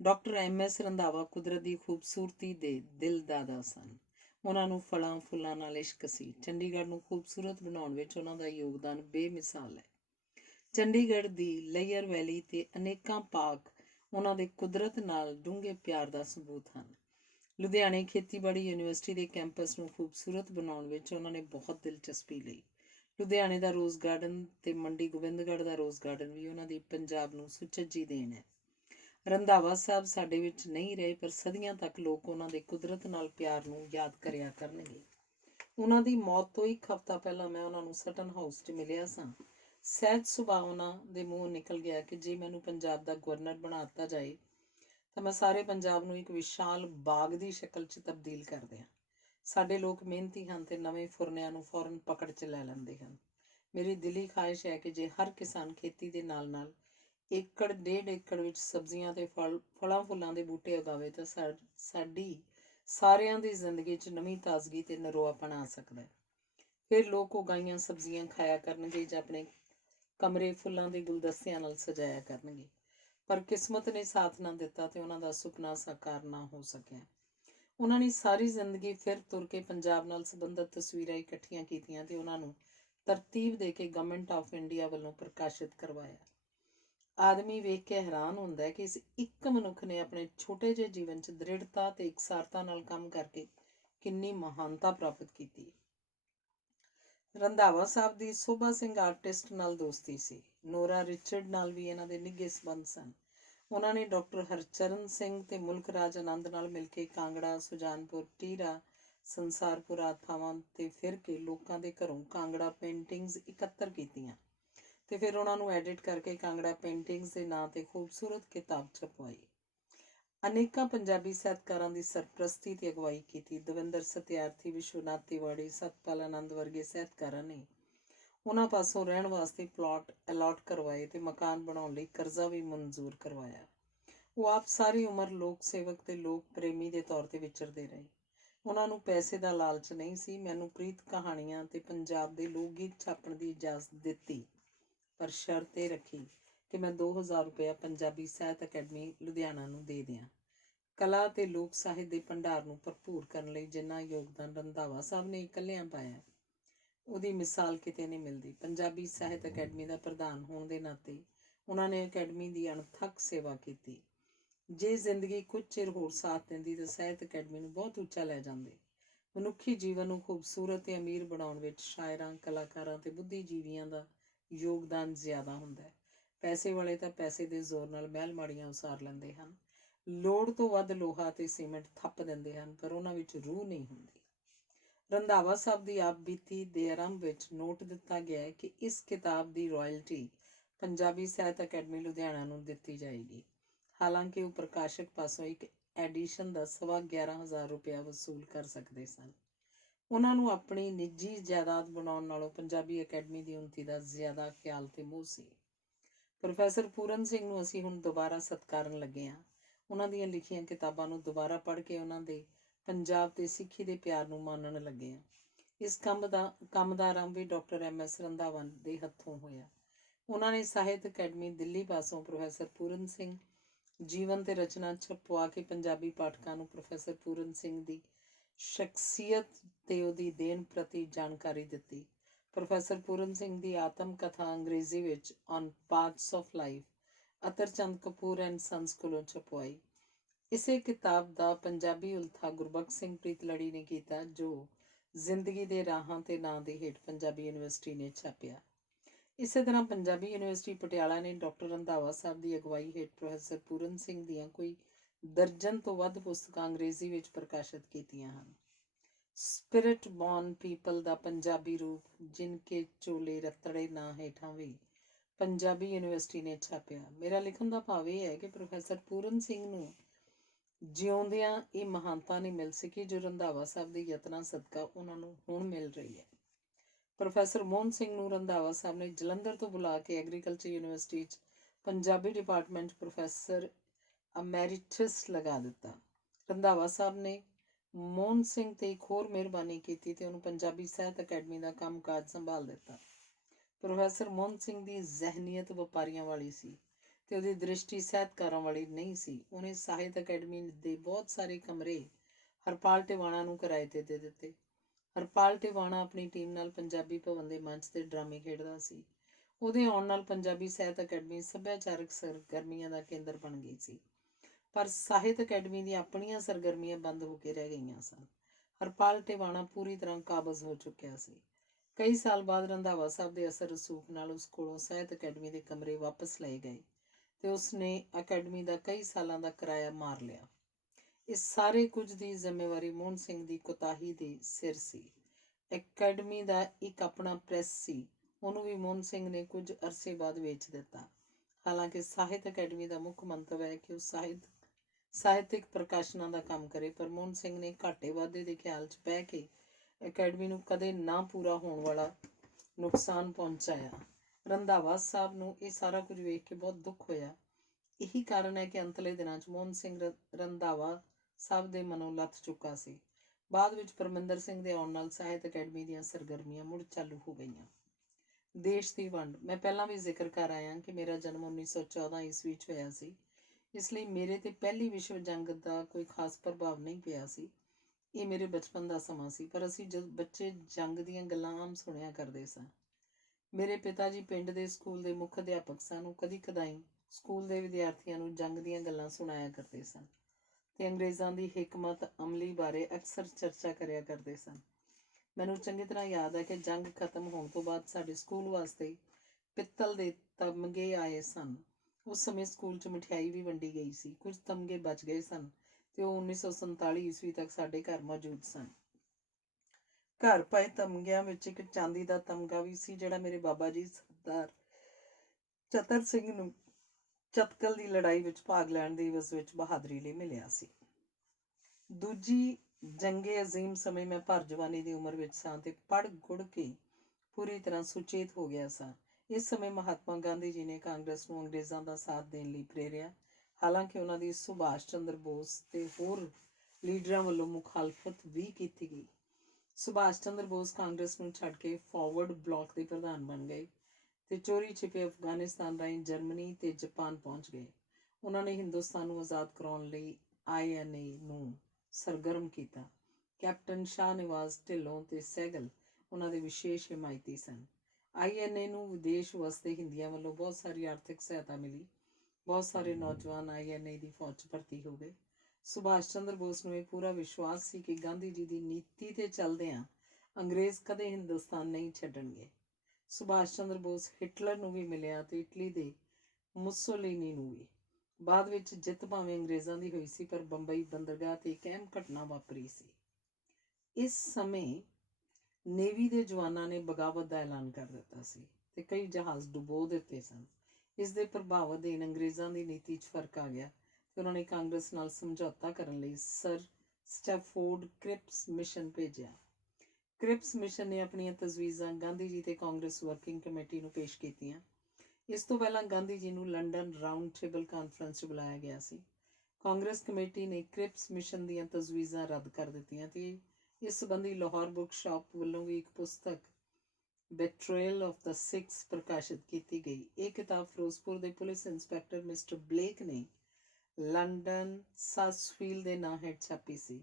ਡਾਕਟਰ MS ਰੰਧਾਵਾ ਕੁਦਰਤ ਦੀ ਖੂਬਸੂਰਤੀ ਦੇ ਦਿਲ ਦਾਦਾ ਸਨ। ਉਹਨਾਂ ਨੂੰ ਫਲਾਂ ਫੁੱਲਾਂ ਨਾਲ ਇਸ਼ਕ ਸੀ। ਚੰਡੀਗੜ੍ਹ ਨੂੰ ਖੂਬਸੂਰਤ ਬਣਾਉਣ ਵਿੱਚ ਉਹਨਾਂ ਦਾ ਯੋਗਦਾਨ ਬੇਮਿਸਾਲ ਹੈ। ਚੰਡੀਗੜ੍ਹ ਦੀ ਲੇਅਰ ਵੈਲੀ ਤੇ ਅਨੇਕਾਂ ਪਾਰਕ ਉਹਨਾਂ ਦੇ ਕੁਦਰਤ ਨਾਲ ਡੂੰਘੇ ਪਿਆਰ ਦਾ ਸਬੂਤ ਹਨ। ਲੁਧਿਆਣੇ ਖੇਤੀਬਾੜੀ ਯੂਨੀਵਰਸਿਟੀ ਦੇ ਕੈਂਪਸ ਨੂੰ ਖੂਬਸੂਰਤ ਬਣਾਉਣ ਵਿੱਚ ਉਹਨਾਂ ਨੇ ਬਹੁਤ ਦਿਲਚਸਪੀ ਲਈ। ਲੁਧਿਆਣੇ ਦਾ ਰੋਜ਼ ਗਾਰਡਨ ਤੇ ਮੰਡੀ ਗੋਬਿੰਦਗੜ੍ਹ ਦਾ ਰੋਜ਼ ਗਾਰਡਨ ਵੀ ਉਹਨਾਂ ਦੀ ਪੰਜਾਬ ਨੂੰ ਸੁਚੱਜੀ ਦੇਣ ਹੈ। ਰੰਧਾਵਾ ਸਾਹਿਬ ਸਾਡੇ ਵਿੱਚ ਨਹੀਂ ਰਹੇ, ਪਰ ਸਦੀਆਂ ਤੱਕ ਲੋਕ ਉਹਨਾਂ ਦੇ ਕੁਦਰਤ ਨਾਲ ਪਿਆਰ ਨੂੰ ਯਾਦ ਕਰਿਆ ਕਰਨਗੇ। ਉਹਨਾਂ ਦੀ ਮੌਤ ਤੋਂ ਇੱਕ ਹਫ਼ਤਾ ਪਹਿਲਾਂ ਮੈਂ ਉਹਨਾਂ ਨੂੰ ਸਟਨ ਹਾਊਸ 'ਚ ਮਿਲਿਆ ਸਾਂ। ਸਹਿਜ ਸੁਭਾਅ ਉਹਨਾਂ ਦੇ ਮੂੰਹ ਨਿਕਲ ਗਿਆ ਕਿ ਜੇ ਮੈਨੂੰ ਪੰਜਾਬ ਦਾ ਗਵਰਨਰ ਬਣਾ ਦਿੱਤਾ ਜਾਏ ਤਾਂ ਮੈਂ ਸਾਰੇ ਪੰਜਾਬ ਨੂੰ ਇੱਕ ਵਿਸ਼ਾਲ ਬਾਗ ਦੀ ਸ਼ਕਲ 'ਚ ਤਬਦੀਲ ਕਰ ਦਿਆਂ। ਸਾਡੇ ਲੋਕ ਮਿਹਨਤੀ ਹਨ ਤੇ ਨਵੇਂ ਫੁਰਨਿਆਂ ਨੂੰ ਫੌਰਨ ਪਕੜ 'ਚ ਲੈ ਲੈਂਦੇ ਹਨ। ਮੇਰੀ ਦਿਲੀ ਖਾਹਿਸ਼ ਹੈ ਕਿ ਜੇ ਹਰ ਕਿਸਾਨ ਖੇਤੀ ਦੇ ਨਾਲ ਨਾਲ ਏਕੜ ਡੇਢ ਏਕੜ ਵਿੱਚ ਸਬਜ਼ੀਆਂ ਤੇ ਫਲਾਂ ਫੁੱਲਾਂ ਦੇ ਬੂਟੇ ਉਗਾਵੇ ਤਾਂ ਸਾਡੀ ਸਾਰਿਆਂ ਦੀ ਜ਼ਿੰਦਗੀ 'ਚ ਨਵੀਂ ਤਾਜ਼ਗੀ ਤੇ ਨਰੋਆਪਣ ਆ ਸਕਦਾ ਹੈ। ਫਿਰ ਲੋਕ ਉਗਾਈਆਂ ਸਬਜ਼ੀਆਂ ਖਾਇਆ ਕਰਨਗੇ ਜਾਂ ਆਪਣੇ ਕਮਰੇ ਫੁੱਲਾਂ ਦੇ ਗੁਲਦਸਤਿਆਂ ਨਾਲ ਸਜਾਇਆ ਕਰਨਗੇ। ਪਰ ਕਿਸਮਤ ਨੇ ਸਾਥ ਨਾ ਦਿੱਤਾ ਤੇ ਉਹਨਾਂ ਦਾ ਸੁਪਨਾ ਸਾਕਾਰ ਨਾ ਹੋ ਸਕਿਆ। ਉਹਨਾਂ ਨੇ ਸਾਰੀ ਜ਼ਿੰਦਗੀ ਫਿਰ ਤੁਰ ਕੇ ਪੰਜਾਬ ਨਾਲ ਸੰਬੰਧਿਤ ਤਸਵੀਰਾਂ ਇਕੱਠੀਆਂ ਕੀਤੀਆਂ ਤੇ ਉਹਨਾਂ ਨੂੰ ਤਰਤੀਬ ਦੇ ਕੇ ਗਵਰਨਮੈਂਟ ਆਫ ਇੰਡੀਆ ਵੱਲੋਂ ਪ੍ਰਕਾਸ਼ਿਤ ਕਰਵਾਇਆ। ਆਦਮੀ ਵੇਖ ਕੇ ਹੈਰਾਨ ਹੁੰਦਾ ਹੈ ਕਿ ਇਸ ਇੱਕ ਮਨੁੱਖ ਨੇ ਆਪਣੇ ਛੋਟੇ ਜਿਹੇ ਜੀਵਨ 'ਚ ਦ੍ਰਿੜਤਾ ਤੇ ਇਕਸਾਰਤਾ ਨਾਲ ਕੰਮ ਕਰਕੇ ਕਿੰਨੀ ਮਹਾਨਤਾ ਪ੍ਰਾਪਤ ਕੀਤੀ। ਰੰਧਾਵਾ ਸਾਹਿਬ ਦੀ ਸੋਭਾ ਸਿੰਘ ਆਰਟਿਸਟ ਨਾਲ ਦੋਸਤੀ ਸੀ। ਨੋਰਾ ਰਿਚਰਡ ਨਾਲ ਵੀ ਇਹਨਾਂ ਦੇ ਨਿੱਘੇ ਸੰਬੰਧ ਸਨ। ਉਹਨਾਂ ਨੇ ਡਾਕਟਰ ਹਰਚਰਨ ਸਿੰਘ ਤੇ ਮੁਲਕ ਰਾਜ ਆਨੰਦ ਨਾਲ ਮਿਲ ਕੇ ਕਾਂਗੜਾ, ਸੁਜਾਨਪੁਰ, ਟੀਰਾ, ਸੰਸਾਰਪੁਰ ਆਦਿ ਥਾਵਾਂ 'ਤੇ ਫਿਰ ਕੇ ਲੋਕਾਂ ਦੇ ਘਰੋਂ ਕਾਂਗੜਾ ਪੇਂਟਿੰਗਸ ਇਕੱਤਰ ਕੀਤੀਆਂ ਤੇ ਫਿਰ ਉਹਨਾਂ ਨੂੰ ਐਡਿਟ ਕਰਕੇ ਕਾਂਗੜਾ ਪੇਂਟਿੰਗਸ ਦੇ ਨਾਂ 'ਤੇ ਖੂਬਸੂਰਤ ਕਿਤਾਬ ਛਪਵਾਈ। ਅਨੇਕਾਂ ਪੰਜਾਬੀ ਸਾਹਿਤਕਾਰਾਂ ਦੀ ਸਰਪ੍ਰਸਤੀ ਤੇ ਅਗਵਾਈ ਕੀਤੀ। ਦਵਿੰਦਰ ਸਤਿਆਰਥੀ, ਵਿਸ਼ਵਨਾਥ ਤਿਵਾੜੀ, ਸਤਪਾਲ ਆਨੰਦ ਵਰਗੇ ਸਾਹਿਤਕਾਰਾਂ ਨੇ ਉਹਨਾਂ ਪਾਸੋਂ ਰਹਿਣ ਵਾਸਤੇ ਪਲਾਟ ਅਲਾਟ ਕਰਵਾਏ ਤੇ ਮਕਾਨ ਬਣਾਉਣ ਲਈ ਕਰਜ਼ਾ ਵੀ ਮਨਜ਼ੂਰ ਕਰਵਾਇਆ। ਉਹ ਆਪ ਸਾਰੀ ਉਮਰ ਲੋਕ ਸੇਵਕ ਤੇ ਲੋਕ ਪ੍ਰੇਮੀ ਦੇ ਤੌਰ ਤੇ ਵਿਚਰਦੇ ਰਹੇ। ਉਹਨਾਂ ਨੂੰ ਪੈਸੇ ਦਾ ਲਾਲਚ ਨਹੀਂ ਸੀ। ਮੈਨੂੰ ਪ੍ਰੀਤ ਕਹਾਣੀਆਂ ਤੇ ਪੰਜਾਬ ਦੇ ਲੋਕ ਗੀਤ ਛਾਪਣ ਦੀ ਇਜਾਜ਼ਤ ਦਿੱਤੀ, ਪਰ ਸ਼ਰਤ ਇਹ ਰੱਖੀ ਕਿ ਮੈਂ 2000 ਰੁਪਇਆ ਪੰਜਾਬੀ ਸਾਹਿਤ ਅਕੈਡਮੀ ਲੁਧਿਆਣਾ ਨੂੰ ਦੇ ਦਿਆਂ। ਕਲਾ ਤੇ ਲੋਕ ਸਾਹਿਤ ਦੇ ਭੰਡਾਰ ਨੂੰ ਭਰਪੂਰ ਕਰਨ ਲਈ ਜਿੰਨਾ ਯੋਗਦਾਨ ਰੰਧਾਵਾ ਸਾਹਿਬ ਨੇ ਇਕੱਲਿਆਂ ਪਾਇਆ, ਉਹਦੀ ਮਿਸਾਲ ਕਿਤੇ ਨਹੀਂ ਮਿਲਦੀ। ਪੰਜਾਬੀ ਸਾਹਿਤ ਅਕੈਡਮੀ ਦਾ ਪ੍ਰਧਾਨ ਹੋਣ ਦੇ ਨਾਤੇ ਉਹਨਾਂ ਨੇ ਅਕੈਡਮੀ ਦੀ ਅਣਥੱਕ ਸੇਵਾ ਕੀਤੀ। ਜੇ ਜ਼ਿੰਦਗੀ ਕੁਝ ਚਿਰ ਹੋਰ ਸਾਥ ਦਿੰਦੀ ਤਾਂ ਸਾਹਿਤ ਅਕੈਡਮੀ ਨੂੰ ਬਹੁਤ ਉੱਚਾ ਲੈ ਜਾਂਦੇ। ਮਨੁੱਖੀ ਜੀਵਨ ਨੂੰ ਖੂਬਸੂਰਤ ਤੇ ਅਮੀਰ ਬਣਾਉਣ ਵਿੱਚ ਸ਼ਾਇਰਾਂ, ਕਲਾਕਾਰਾਂ ਤੇ ਬੁੱਧੀਜੀਵੀਆਂ ਦਾ ਯੋਗਦਾਨ ਜ਼ਿਆਦਾ ਹੁੰਦਾ ਹੈ। ਪੈਸੇ ਵਾਲੇ ਤਾਂ ਪੈਸੇ ਦੇ ਜ਼ੋਰ ਨਾਲ ਮਹਿਲ ਮਾੜੀਆਂ ਉਸਾਰ ਲੈਂਦੇ ਹਨ, ਲੋੜ ਤੋਂ ਵੱਧ ਲੋਹਾ ਤੇ ਸੀਮੈਂਟ ਥੱਪ ਦਿੰਦੇ ਹਨ, ਪਰ ਉਹਨਾਂ ਵਿੱਚ ਰੂਹ ਨਹੀਂ ਹੁੰਦੀ। ਰੰਧਾਵਾ ਸਾਹਿਬ ਦੀ ਆਪ ਬੀਤੀ ਦੇ ਆਰੰਭ ਵਿੱਚ ਨੋਟ ਦਿੱਤਾ ਗਿਆ ਹੈ ਕਿ ਇਸ ਕਿਤਾਬ ਦੀ ਰਾਇਲਟੀ ਪੰਜਾਬੀ ਸਾਹਿਤ ਅਕੈਡਮੀ ਲੁਧਿਆਣਾ ਨੂੰ ਦਿੱਤੀ ਜਾਏਗੀ। ਹਾਲਾਂਕਿ ਉਹ ਪ੍ਰਕਾਸ਼ਕ ਪਾਸੋਂ ਇੱਕ ਐਡੀਸ਼ਨ ਦਾ 11,500 ਰੁਪਇਆ ਵਸੂਲ ਕਰ ਸਕਦੇ ਸਨ। ਉਹਨਾਂ ਨੂੰ ਆਪਣੀ ਨਿੱਜੀ ਜਾਇਦਾਦ ਬਣਾਉਣ ਨਾਲੋਂ ਪੰਜਾਬੀ ਅਕੈਡਮੀ ਦੀ ਉੱਨਤੀ ਦਾ ਜ਼ਿਆਦਾ ਖਿਆਲ ਤੇ ਮੋਹ ਸੀ। ਪ੍ਰੋਫੈਸਰ ਪੂਰਨ ਸਿੰਘ ਨੂੰ ਅਸੀਂ ਹੁਣ ਦੁਬਾਰਾ ਸਤਿਕਾਰਨ ਲੱਗੇ ਹਾਂ। ਉਹਨਾਂ ਦੀਆਂ ਲਿਖੀਆਂ ਕਿਤਾਬਾਂ ਨੂੰ ਦੁਬਾਰਾ ਪੜ੍ਹ ਕੇ ਉਹਨਾਂ ਦੇ ਪੰਜਾਬ ਤੇ ਸਿੱਖੀ ਦੇ ਪਿਆਰ ਨੂੰ ਮਾਣਨ ਲੱਗੇ ਹਾਂ। ਇਸ ਕੰਮ ਦਾ ਆਰੰਭ ਵੀ ਡਾਕਟਰ MS ਰੰਧਾਵਾ ਦੇ ਹੱਥੋਂ ਹੋਇਆ। ਉਹਨਾਂ ਨੇ ਸਾਹਿਤ ਅਕੈਡਮੀ ਦਿੱਲੀ ਪਾਸੋਂ ਪ੍ਰੋਫੈਸਰ ਪੂਰਨ ਸਿੰਘ ਜੀਵਨ ਤੇ ਰਚਨਾ ਛਪਵਾ ਕੇ ਪੰਜਾਬੀ ਪਾਠਕਾਂ ਨੂੰ ਪ੍ਰੋਫੈਸਰ ਪੂਰਨ ਸਿੰਘ ਦੀ ਸ਼ਖਸੀਅਤ ਤੇ ਉਹਦੀ ਦੇਣ ਪ੍ਰਤੀ ਜਾਣਕਾਰੀ ਦਿੱਤੀ। ਪ੍ਰੋਫੈਸਰ ਪੂਰਨ ਸਿੰਘ ਦੀ ਆਤਮ ਕਥਾ ਅੰਗਰੇਜ਼ੀ ਵਿੱਚ on paths of life Atarchand Kapur and sons ਕੋਲੋਂ ਛਪਵਾਈ। ਇਸੇ ਕਿਤਾਬ ਦਾ ਪੰਜਾਬੀ ਉਲਥਾ ਗੁਰਬਖਸ਼ ਸਿੰਘ ਪ੍ਰੀਤਲੜੀ ਨੇ ਕੀਤਾ, ਜੋ ਜ਼ਿੰਦਗੀ ਦੇ ਰਾਹਾਂ ਤੇ ਨਾਂ ਦੇ ਹੇਠ ਪੰਜਾਬੀ ਯੂਨੀਵਰਸਿਟੀ ਨੇ ਛਾਪਿਆ। ਇਸੇ ਤਰ੍ਹਾਂ ਪੰਜਾਬੀ ਯੂਨੀਵਰਸਿਟੀ ਪਟਿਆਲਾ ਨੇ ਡਾਕਟਰ ਰੰਧਾਵਾ ਸਾਹਿਬ ਦੀ ਅਗਵਾਈ ਹੇਠ ਪ੍ਰੋਫੈਸਰ ਪੂਰਨ ਸਿੰਘ ਦੀਆਂ ਕੋਈ ਦਰਜਨ ਤੋਂ ਵੱਧ ਪੁਸਤਕਾਂ ਅੰਗਰੇਜ਼ੀ ਵਿੱਚ ਪ੍ਰਕਾਸ਼ਿਤ ਕੀਤੀਆਂ ਹਨ। ਸਪਿਰਿਟ ਬੌਰਨ ਪੀਪਲ ਦਾ ਪੰਜਾਬੀ ਰੂਪ ਜਿਨਕੇ ਚੋਲੇ ਰਤੜੇ ਨਾਂ ਹੇਠਾਂ ਵੀ ਪੰਜਾਬੀ ਯੂਨੀਵਰਸਿਟੀ ਨੇ ਛਾਪਿਆ। ਮੇਰਾ ਲਿਖਣ ਦਾ ਭਾਵ ਇਹ ਹੈ ਕਿ ਪ੍ਰੋਫੈਸਰ ਪੂਰਨ ਸਿੰਘ ਨੂੰ ਜਿਉਂਦਿਆਂ ਇਹ ਮਹਾਨਤਾ ਨਹੀਂ ਮਿਲ ਸਕੀ ਜੋ ਰੰਧਾਵਾ ਸਾਹਿਬ ਦੇ ਯਤਨਾਂ ਸਦਕਾ ਉਹਨਾਂ ਨੂੰ ਹੁਣ ਮਿਲ ਰਹੀ ਹੈ। ਪ੍ਰੋਫੈਸਰ ਮੋਹਨ ਸਿੰਘ ਨੂੰ ਰੰਧਾਵਾ ਸਾਹਿਬ ਨੇ ਜਲੰਧਰ ਤੋਂ ਬੁਲਾ ਕੇ ਐਗਰੀਕਲਚਰ ਯੂਨੀਵਰਸਿਟੀ 'ਚ ਪੰਜਾਬੀ ਡਿਪਾਰਟਮੈਂਟ ਪ੍ਰੋਫੈਸਰ ਅਮੈਰੀਟਸ ਲਗਾ ਦਿੱਤਾ। ਰੰਧਾਵਾ ਸਾਹਿਬ ਨੇ ਮੋਹਨ ਸਿੰਘ ਤੇ ਇੱਕ ਹੋਰ ਮਿਹਰਬਾਨੀ ਕੀਤੀ ਤੇ ਉਹਨੂੰ ਪੰਜਾਬੀ ਸਾਹਿਤ ਅਕੈਡਮੀ ਦਾ ਕੰਮਕਾਜ ਸੰਭਾਲ ਦਿੱਤਾ। ਪ੍ਰੋਫੈਸਰ ਮੋਹਨ ਸਿੰਘ ਦੀ ਜ਼ਹਿਨੀਅਤ ਵਪਾਰੀਆਂ ਵਾਲੀ ਸੀ ਤੇ ਉਹਦੀ ਦ੍ਰਿਸ਼ਟੀ ਸਾਹਿਤਕਾਰਾਂ ਵਾਲੀ ਨਹੀਂ ਸੀ। ਉਹਨੇ ਸਾਹਿਤ ਅਕੈਡਮੀ ਦੇ ਬਹੁਤ ਸਾਰੇ ਕਮਰੇ ਹਰਪਾਲ ਟਿਵਾਣਾ ਨੂੰ ਕਿਰਾਏ ਤੇ ਦੇ ਦਿੱਤੇ। ਹਰਪਾਲ ਟਿਵਾਣਾ ਆਪਣੀ ਟੀਮ ਨਾਲ ਪੰਜਾਬੀ ਭਵਨ ਦੇ ਮੰਚ ਤੇ ਡਰਾਮੇ ਖੇਡਦਾ ਸੀ। ਉਹਦੇ ਆਉਣ ਨਾਲ ਪੰਜਾਬੀ ਸਾਹਿਤ ਅਕੈਡਮੀ ਸੱਭਿਆਚਾਰਕ ਸਰਗਰਮੀਆਂ ਦਾ ਕੇਂਦਰ ਬਣ ਗਈ ਸੀ, ਪਰ ਸਾਹਿਤ ਅਕੈਡਮੀ ਦੀਆਂ ਆਪਣੀਆਂ ਸਰਗਰਮੀਆਂ ਬੰਦ ਹੋ ਕੇ ਰਹਿ ਗਈਆਂ ਸਨ। ਹਰਪਾਲ ਟਿਵਾਣਾ ਪੂਰੀ ਤਰ੍ਹਾਂ ਕਾਬਜ਼ ਹੋ ਚੁੱਕਿਆ ਸੀ। ਕਈ ਸਾਲ ਬਾਅਦ ਰੰਧਾਵਾ ਸਾਹਿਬ ਦੇ ਅਸਰ ਰਸੂਖ ਨਾਲ ਉਸ ਕੋਲੋਂ ਸਾਹਿਤ ਅਕੈਡਮੀ ਦੇ ਕਮਰੇ ਵਾਪਸ ਲਏ ਗਏ ਤੇ ਉਸਨੇ ਅਕੈਡਮੀ ਦਾ ਕਈ ਸਾਲਾਂ ਦਾ ਕਿਰਾਇਆ ਮਾਰ ਲਿਆ। ਇਸ ਸਾਰੇ ਕੁਝ ਦੀ ਜ਼ਿੰਮੇਵਾਰੀ ਮੋਹਨ ਸਿੰਘ ਦੀ ਕੋਤਾਹੀ ਦੇ ਸਿਰ ਸੀ। ਅਕੈਡਮੀ ਦਾ ਇੱਕ ਆਪਣਾ ਪ੍ਰੈਸ ਸੀ, ਉਹਨੂੰ ਵੀ ਮੋਹਨ ਸਿੰਘ ਨੇ ਕੁਝ ਅਰਸੇ ਬਾਅਦ ਵੇਚ ਦਿੱਤਾ। ਹਾਲਾਂਕਿ ਸਾਹਿਤ ਅਕੈਡਮੀ ਦਾ ਮੁੱਖ ਮੰਤਵ ਹੈ ਕਿ ਉਹ ਸਾਹਿਤਿਕ ਪ੍ਰਕਾਸ਼ਨਾਂ ਦਾ ਕੰਮ ਕਰੇ, ਪਰ ਮੋਹਨ ਸਿੰਘ ਨੇ ਘਾਟੇ ਵਾਧੇ ਦੇ ਖਿਆਲ 'ਚ ਬਹਿ ਕੇ ਅਕੈਡਮੀ ਨੂੰ ਕਦੇ ਨਾ ਪੂਰਾ ਹੋਣ ਵਾਲਾ ਨੁਕਸਾਨ ਪਹੁੰਚਾਇਆ। ਰੰਧਾਵਾ ਸਾਹਿਬ ਨੂੰ ਇਹ ਸਾਰਾ ਕੁਝ ਵੇਖ ਕੇ ਬਹੁਤ ਦੁੱਖ ਹੋਇਆ। ਇਹੀ ਕਾਰਨ ਹੈ ਕਿ ਅੰਤਲੇ ਦਿਨਾਂ 'ਚ ਮੋਹਨ ਸਿੰਘ ਰੰਧਾਵਾ ਸਾਹਿਬ ਦੇ ਮਨੋਂ ਲੱਥ ਚੁੱਕਾ ਸੀ। ਬਾਅਦ ਵਿੱਚ ਪਰਮਿੰਦਰ ਸਿੰਘ ਦੇ ਆਉਣ ਨਾਲ ਸਾਹਿਤ ਅਕੈਡਮੀ ਦੀਆਂ ਸਰਗਰਮੀਆਂ ਮੁੜ ਚਾਲੂ ਹੋ ਗਈਆਂ। ਦੇਸ਼ ਦੀ ਵੰਡ। ਮੈਂ ਪਹਿਲਾਂ ਵੀ ਜ਼ਿਕਰ ਕਰ ਆਇਆ ਕਿ ਮੇਰਾ ਜਨਮ 1914 ਈਸਵੀ 'ਚ ਹੋਇਆ ਸੀ, ਇਸ ਲਈ ਮੇਰੇ ਤੇ ਪਹਿਲੀ ਵਿਸ਼ਵ ਜੰਗ ਦਾ ਕੋਈ ਖਾਸ ਪ੍ਰਭਾਵ ਨਹੀਂ ਪਿਆ ਸੀ। ਇਹ ਮੇਰੇ ਬਚਪਨ ਦਾ ਸਮਾਂ ਸੀ, ਪਰ ਅਸੀਂ ਜਦ ਬੱਚੇ ਜੰਗ ਦੀਆਂ ਗੱਲਾਂ ਆਮ ਸੁਣਿਆ ਕਰਦੇ ਸਾਂ। ਮੇਰੇ ਪਿਤਾ ਜੀ ਪਿੰਡ ਦੇ ਸਕੂਲ ਦੇ ਮੁੱਖ ਅਧਿਆਪਕ ਸਨ। ਉਹ ਕਦੀ-ਕਦਾਈਂ ਸਕੂਲ ਦੇ ਵਿਦਿਆਰਥੀਆਂ ਨੂੰ ਜੰਗ ਦੀਆਂ ਗੱਲਾਂ ਸੁਣਾਇਆ ਕਰਦੇ ਸਨ ਤੇ ਅੰਗਰੇਜ਼ਾਂ ਦੀ ਹਿਕਮਤ ਅਮਲੀ ਬਾਰੇ ਅਕਸਰ ਚਰਚਾ ਕਰਿਆ ਕਰਦੇ ਸਨ। ਮੈਨੂੰ ਚੰਗੀ ਤਰ੍ਹਾਂ ਯਾਦ ਹੈ ਕਿ ਜੰਗ ਖਤਮ ਹੋਣ ਤੋਂ ਬਾਅਦ ਸਾਡੇ ਸਕੂਲ ਵਾਸਤੇ ਪਿੱਤਲ ਦੇ ਤਮਗੇ ਆਏ ਸਨ। ਉਸ ਸਮੇਂ ਸਕੂਲ 'ਚ ਮਠਿਆਈ ਵੀ ਵੰਡੀ ਗਈ ਸੀ। ਕੁਝ ਤਮਗੇ ਬਚ ਗਏ ਸਨ ਤੇ ਉਹ 1947 ਈਸਵੀ ਤੱਕ ਸਾਡੇ ਘਰ ਮੌਜੂਦ ਸਨ। ਘਰ ਪਏ ਤਮਗਿਆਂ ਵਿੱਚ ਇੱਕ ਚਾਂਦੀ ਦਾ ਤਮਗਾ ਵੀ ਸੀ, ਜਿਹੜਾ ਮੇਰੇ ਬਾਬਾ ਜੀ ਸਰਦਾਰ ਚਤਰ ਸਿੰਘ ਨੂੰ ਚਤਕਲ ਦੀ ਲੜਾਈ ਵਿੱਚ ਭਾਗ ਲੈਣ ਦੀ ਦਿਵਸ ਵਿੱਚ ਬਹਾਦਰੀ ਲਈ ਮਿਲਿਆ ਸੀ। ਦੂਜੀ ਜੰਗੇ ਅਜ਼ੀਮ ਸਮੇਂ ਮੈਂ ਭਰ ਜਵਾਨੀ ਦੀ ਉਮਰ ਵਿੱਚ ਸਾਂ ਤੇ ਪੜ੍ਹ ਗੁੜ ਕੇ ਪੂਰੀ ਤਰ੍ਹਾਂ ਸੁਚੇਤ ਹੋ ਗਿਆ ਸਾਂ। ਇਸ ਸਮੇਂ ਮਹਾਤਮਾ ਗਾਂਧੀ ਜੀ ਨੇ ਕਾਂਗਰਸ ਨੂੰ ਅੰਗਰੇਜ਼ਾਂ ਦਾ ਸਾਥ ਦੇਣ ਲਈ ਪ੍ਰੇਰਿਆ। ਹਾਲਾਂਕਿ ਉਹਨਾਂ ਦੀ ਸੁਭਾਸ਼ ਚੰਦਰ ਬੋਸ ਤੇ ਹੋਰ ਲੀਡਰਾਂ ਵੱਲੋਂ ਮੁਖਾਲਫਤ ਵੀ ਕੀਤੀ ਗਈ। ਸੁਭਾਸ਼ ਚੰਦਰ ਬੋਸ ਕਾਂਗਰਸ ਨੂੰ ਛੱਡ ਕੇ ਫਾਰਵਰਡ ਬਲਾਕ ਦੇ ਪ੍ਰਧਾਨ ਬਣ ਗਏ ਤੇ ਚੋਰੀ ਛਿਪੇ ਅਫਗਾਨਿਸਤਾਨ ਰਾਹੀਂ ਜਰਮਨੀ ਤੇ ਜਾਪਾਨ ਪਹੁੰਚ ਗਏ। ਉਹਨਾਂ ਨੇ ਹਿੰਦੁਸਤਾਨ ਨੂੰ ਆਜ਼ਾਦ ਕਰਾਉਣ ਲਈ INA ਨੂੰ ਸਰਗਰਮ ਕੀਤਾ। ਕੈਪਟਨ ਸ਼ਾਹ ਨਿਵਾਜ਼ ਢਿੱਲੋਂ ਤੇ ਸਹਿਗਲ ਉਹਨਾਂ ਦੇ ਵਿਸ਼ੇਸ਼ ਹਿਮਾਇਤੀ ਸਨ। INA ਨੂੰ ਵਿਦੇਸ਼ ਵਸਦੇ ਹਿੰਦੀਆਂ ਵੱਲੋਂ ਬਹੁਤ ਸਾਰੀ ਆਰਥਿਕ ਸਹਾਇਤਾ ਮਿਲੀ। ਬਹੁਤ ਸਾਰੇ ਨੌਜਵਾਨ INA ਦੀ ਫੌਜ 'ਚ ਭਰਤੀ ਹੋ ਗਏ। ਸੁਭਾਸ਼ ਚੰਦਰ ਬੋਸ ਨੂੰ ਇਹ ਪੂਰਾ ਵਿਸ਼ਵਾਸ ਸੀ ਕਿ ਗਾਂਧੀ ਜੀ ਦੀ ਨੀਤੀ ਤੇ ਚੱਲਦਿਆਂ ਅੰਗਰੇਜ਼ ਕਦੇ ਹਿੰਦੁਸਤਾਨ ਨਹੀਂ ਛੱਡਣਗੇ। ਸੁਭਾਸ਼ ਚੰਦਰ ਬੋਸ ਹਿਟਲਰ ਨੂੰ ਵੀ ਮਿਲਿਆ ਤੇ ਇਟਲੀ ਦੇ ਮੁਸੋਲੀਨੀ ਨੂੰ ਵੀ। ਬਾਅਦ ਵਿੱਚ ਜਿੱਤ ਭਾਵੇਂ ਅੰਗਰੇਜ਼ਾਂ ਦੀ ਹੋਈ ਸੀ, ਪਰ ਬੰਬਈ ਬੰਦਰਗਾਹ ਤੇ ਇੱਕ ਅਹਿਮ ਘਟਨਾ ਵਾਪਰੀ ਸੀ। ਇਸ ਸਮੇਂ ਨੇਵੀ ਦੇ ਜਵਾਨਾਂ ਨੇ ਬਗਾਵਤ ਦਾ ਐਲਾਨ ਕਰ ਦਿੱਤਾ ਸੀ ਤੇ ਕਈ ਜਹਾਜ਼ ਡੁਬੋ ਦਿੱਤੇ ਸਨ। ਇਸ ਦੇ ਪ੍ਰਭਾਵ ਅਧੀਨ ਅੰਗਰੇਜ਼ਾਂ ਦੀ ਨੀਤੀ 'ਚ ਫਰਕ ਆ ਗਿਆ ਤੇ ਉਹਨਾਂ ਨੇ ਕਾਂਗਰਸ ਨਾਲ ਸਮਝੌਤਾ ਕਰਨ ਲਈ ਸਰ ਸਟੈਫੋਰਡ ਕ੍ਰਿਪਸ ਮਿਸ਼ਨ ਭੇਜਿਆ। ਕ੍ਰਿਪਸ ਮਿਸ਼ਨ ਨੇ ਆਪਣੀਆਂ ਤਜਵੀਜ਼ਾਂ ਗਾਂਧੀ ਜੀ ਤੇ ਕਾਂਗਰਸ ਵਰਕਿੰਗ ਕਮੇਟੀ ਨੂੰ ਪੇਸ਼ ਕੀਤੀਆਂ। ਇਸ ਤੋਂ ਪਹਿਲਾਂ ਗਾਂਧੀ ਜੀ ਨੂੰ ਲੰਡਨ ਰਾਊਂਡ ਟੇਬਲ ਕਾਨਫਰੰਸ 'ਚ ਬੁਲਾਇਆ ਗਿਆ ਸੀ। ਕਾਂਗਰਸ ਕਮੇਟੀ ਨੇ ਕ੍ਰਿਪਸ ਮਿਸ਼ਨ ਦੀਆਂ ਤਜਵੀਜ਼ਾਂ ਰੱਦ ਕਰ ਦਿੱਤੀਆਂ ਤੇ ਇਸ ਸੰਬੰਧੀ ਲਾਹੌਰ ਬੁੱਕ ਸ਼ਾਪ ਵੱਲੋਂ ਵੀ ਇੱਕ ਪੁਸਤਕ ਬੈਟਰੇਲ ਆਫ ਦ ਸਿਕਸ ਪ੍ਰਕਾਸ਼ਿਤ ਕੀਤੀ ਗਈ। ਇਹ ਕਿਤਾਬ ਫਿਰੋਜ਼ਪੁਰ ਦੇ ਪੁਲਿਸ ਇੰਸਪੈਕਟਰ ਮਿਸਟਰ ਬਲੇਕ ਨੇ ਲੰਡਨ ਸਾਸਫੀਲਡ ਦੇ ਨਾਂ ਹੇਠ ਛਾਪੀ ਸੀ।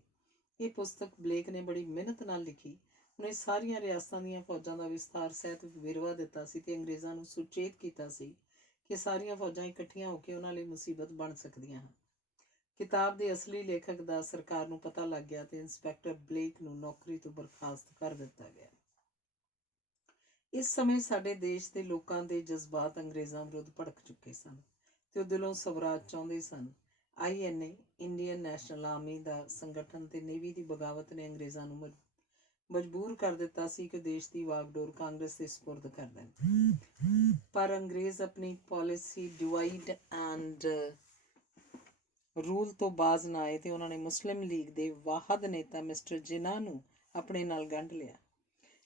ਇਹ ਪੁਸਤਕ ਬਲੇਕ ਨੇ ਬੜੀ ਮਿਹਨਤ ਨਾਲ ਲਿਖੀ। ਉਹਨੇ ਸਾਰੀਆਂ ਰਿਆਸਤਾਂ ਦੀਆਂ ਫੌਜਾਂ ਦਾ ਵਿਸਥਾਰ ਸਹਿਤ ਵੇਰਵਾ ਦਿੱਤਾ ਸੀ ਤੇ ਅੰਗਰੇਜ਼ਾਂ ਨੂੰ ਸੁਚੇਤ ਕੀਤਾ ਸੀ ਕਿ ਸਾਰੀਆਂ ਫੌਜਾਂ ਇਕੱਠੀਆਂ ਹੋ ਕੇ ਉਹਨਾਂ ਲਈ ਮੁਸੀਬਤ ਬਣ ਸਕਦੀਆਂ ਹਨ। ਕਿਤਾਬ ਦੇ ਅਸਲੀ ਲੇਖਕ ਦਾ ਸਰਕਾਰ ਨੂੰ ਪਤਾ ਲੱਗ ਗਿਆ ਤੇ ਇੰਸਪੈਕਟਰ ਬਲੇਕ ਨੂੰ ਨੌਕਰੀ ਤੋਂ ਬਰਖਾਸਤ ਕਰ ਦਿੱਤਾ ਗਿਆ। ਇਸ ਸਮੇਂ ਸਾਡੇ ਦੇਸ਼ ਦੇ ਲੋਕਾਂ ਦੇ ਜਜ਼ਬਾਤ ਅੰਗਰੇਜ਼ਾਂ ਵਿਰੁੱਧ ਭੜਕ ਚੁੱਕੇ ਸਨ ਤੇ ਉਹ ਦਿਲੋਂ ਸਵਰਾਜ ਚਾਹੁੰਦੇ ਸਨ। INA ਇੰਡੀਅਨ ਨੈਸ਼ਨਲ ਆਰਮੀ ਦਾ ਸੰਗਠਨ ਤੇ ਨੇਵੀ ਦੀ ਬਗਾਵਤ ਨੇ ਅੰਗਰੇਜ਼ਾਂ ਨੂੰ ਮਜਬੂਰ ਕਰ ਦਿੱਤਾ ਸੀ ਕਿ ਦੇਸ਼ ਦੀ ਵਾਗਡੋਰ ਕਾਂਗਰਸ ਦੇ ਸਪੁਰਦ ਕਰ ਦੇਣ। ਪਰ ਅੰਗਰੇਜ਼ ਆਪਣੀ ਪਾਲਿਸੀ ਡਿਵਾਈਡ ਐਂਡ ਰੂਲ ਤੋਂ ਬਾਜ਼ ਨਾ ਆਏ ਤੇ ਉਹਨਾਂ ਨੇ ਮੁਸਲਿਮ ਲੀਗ ਦੇ ਵਾਹਦ ਨੇਤਾ ਮਿਸਟਰ ਜਿਨਾਹ ਨੂੰ ਆਪਣੇ ਨਾਲ ਗੰਢ ਲਿਆ।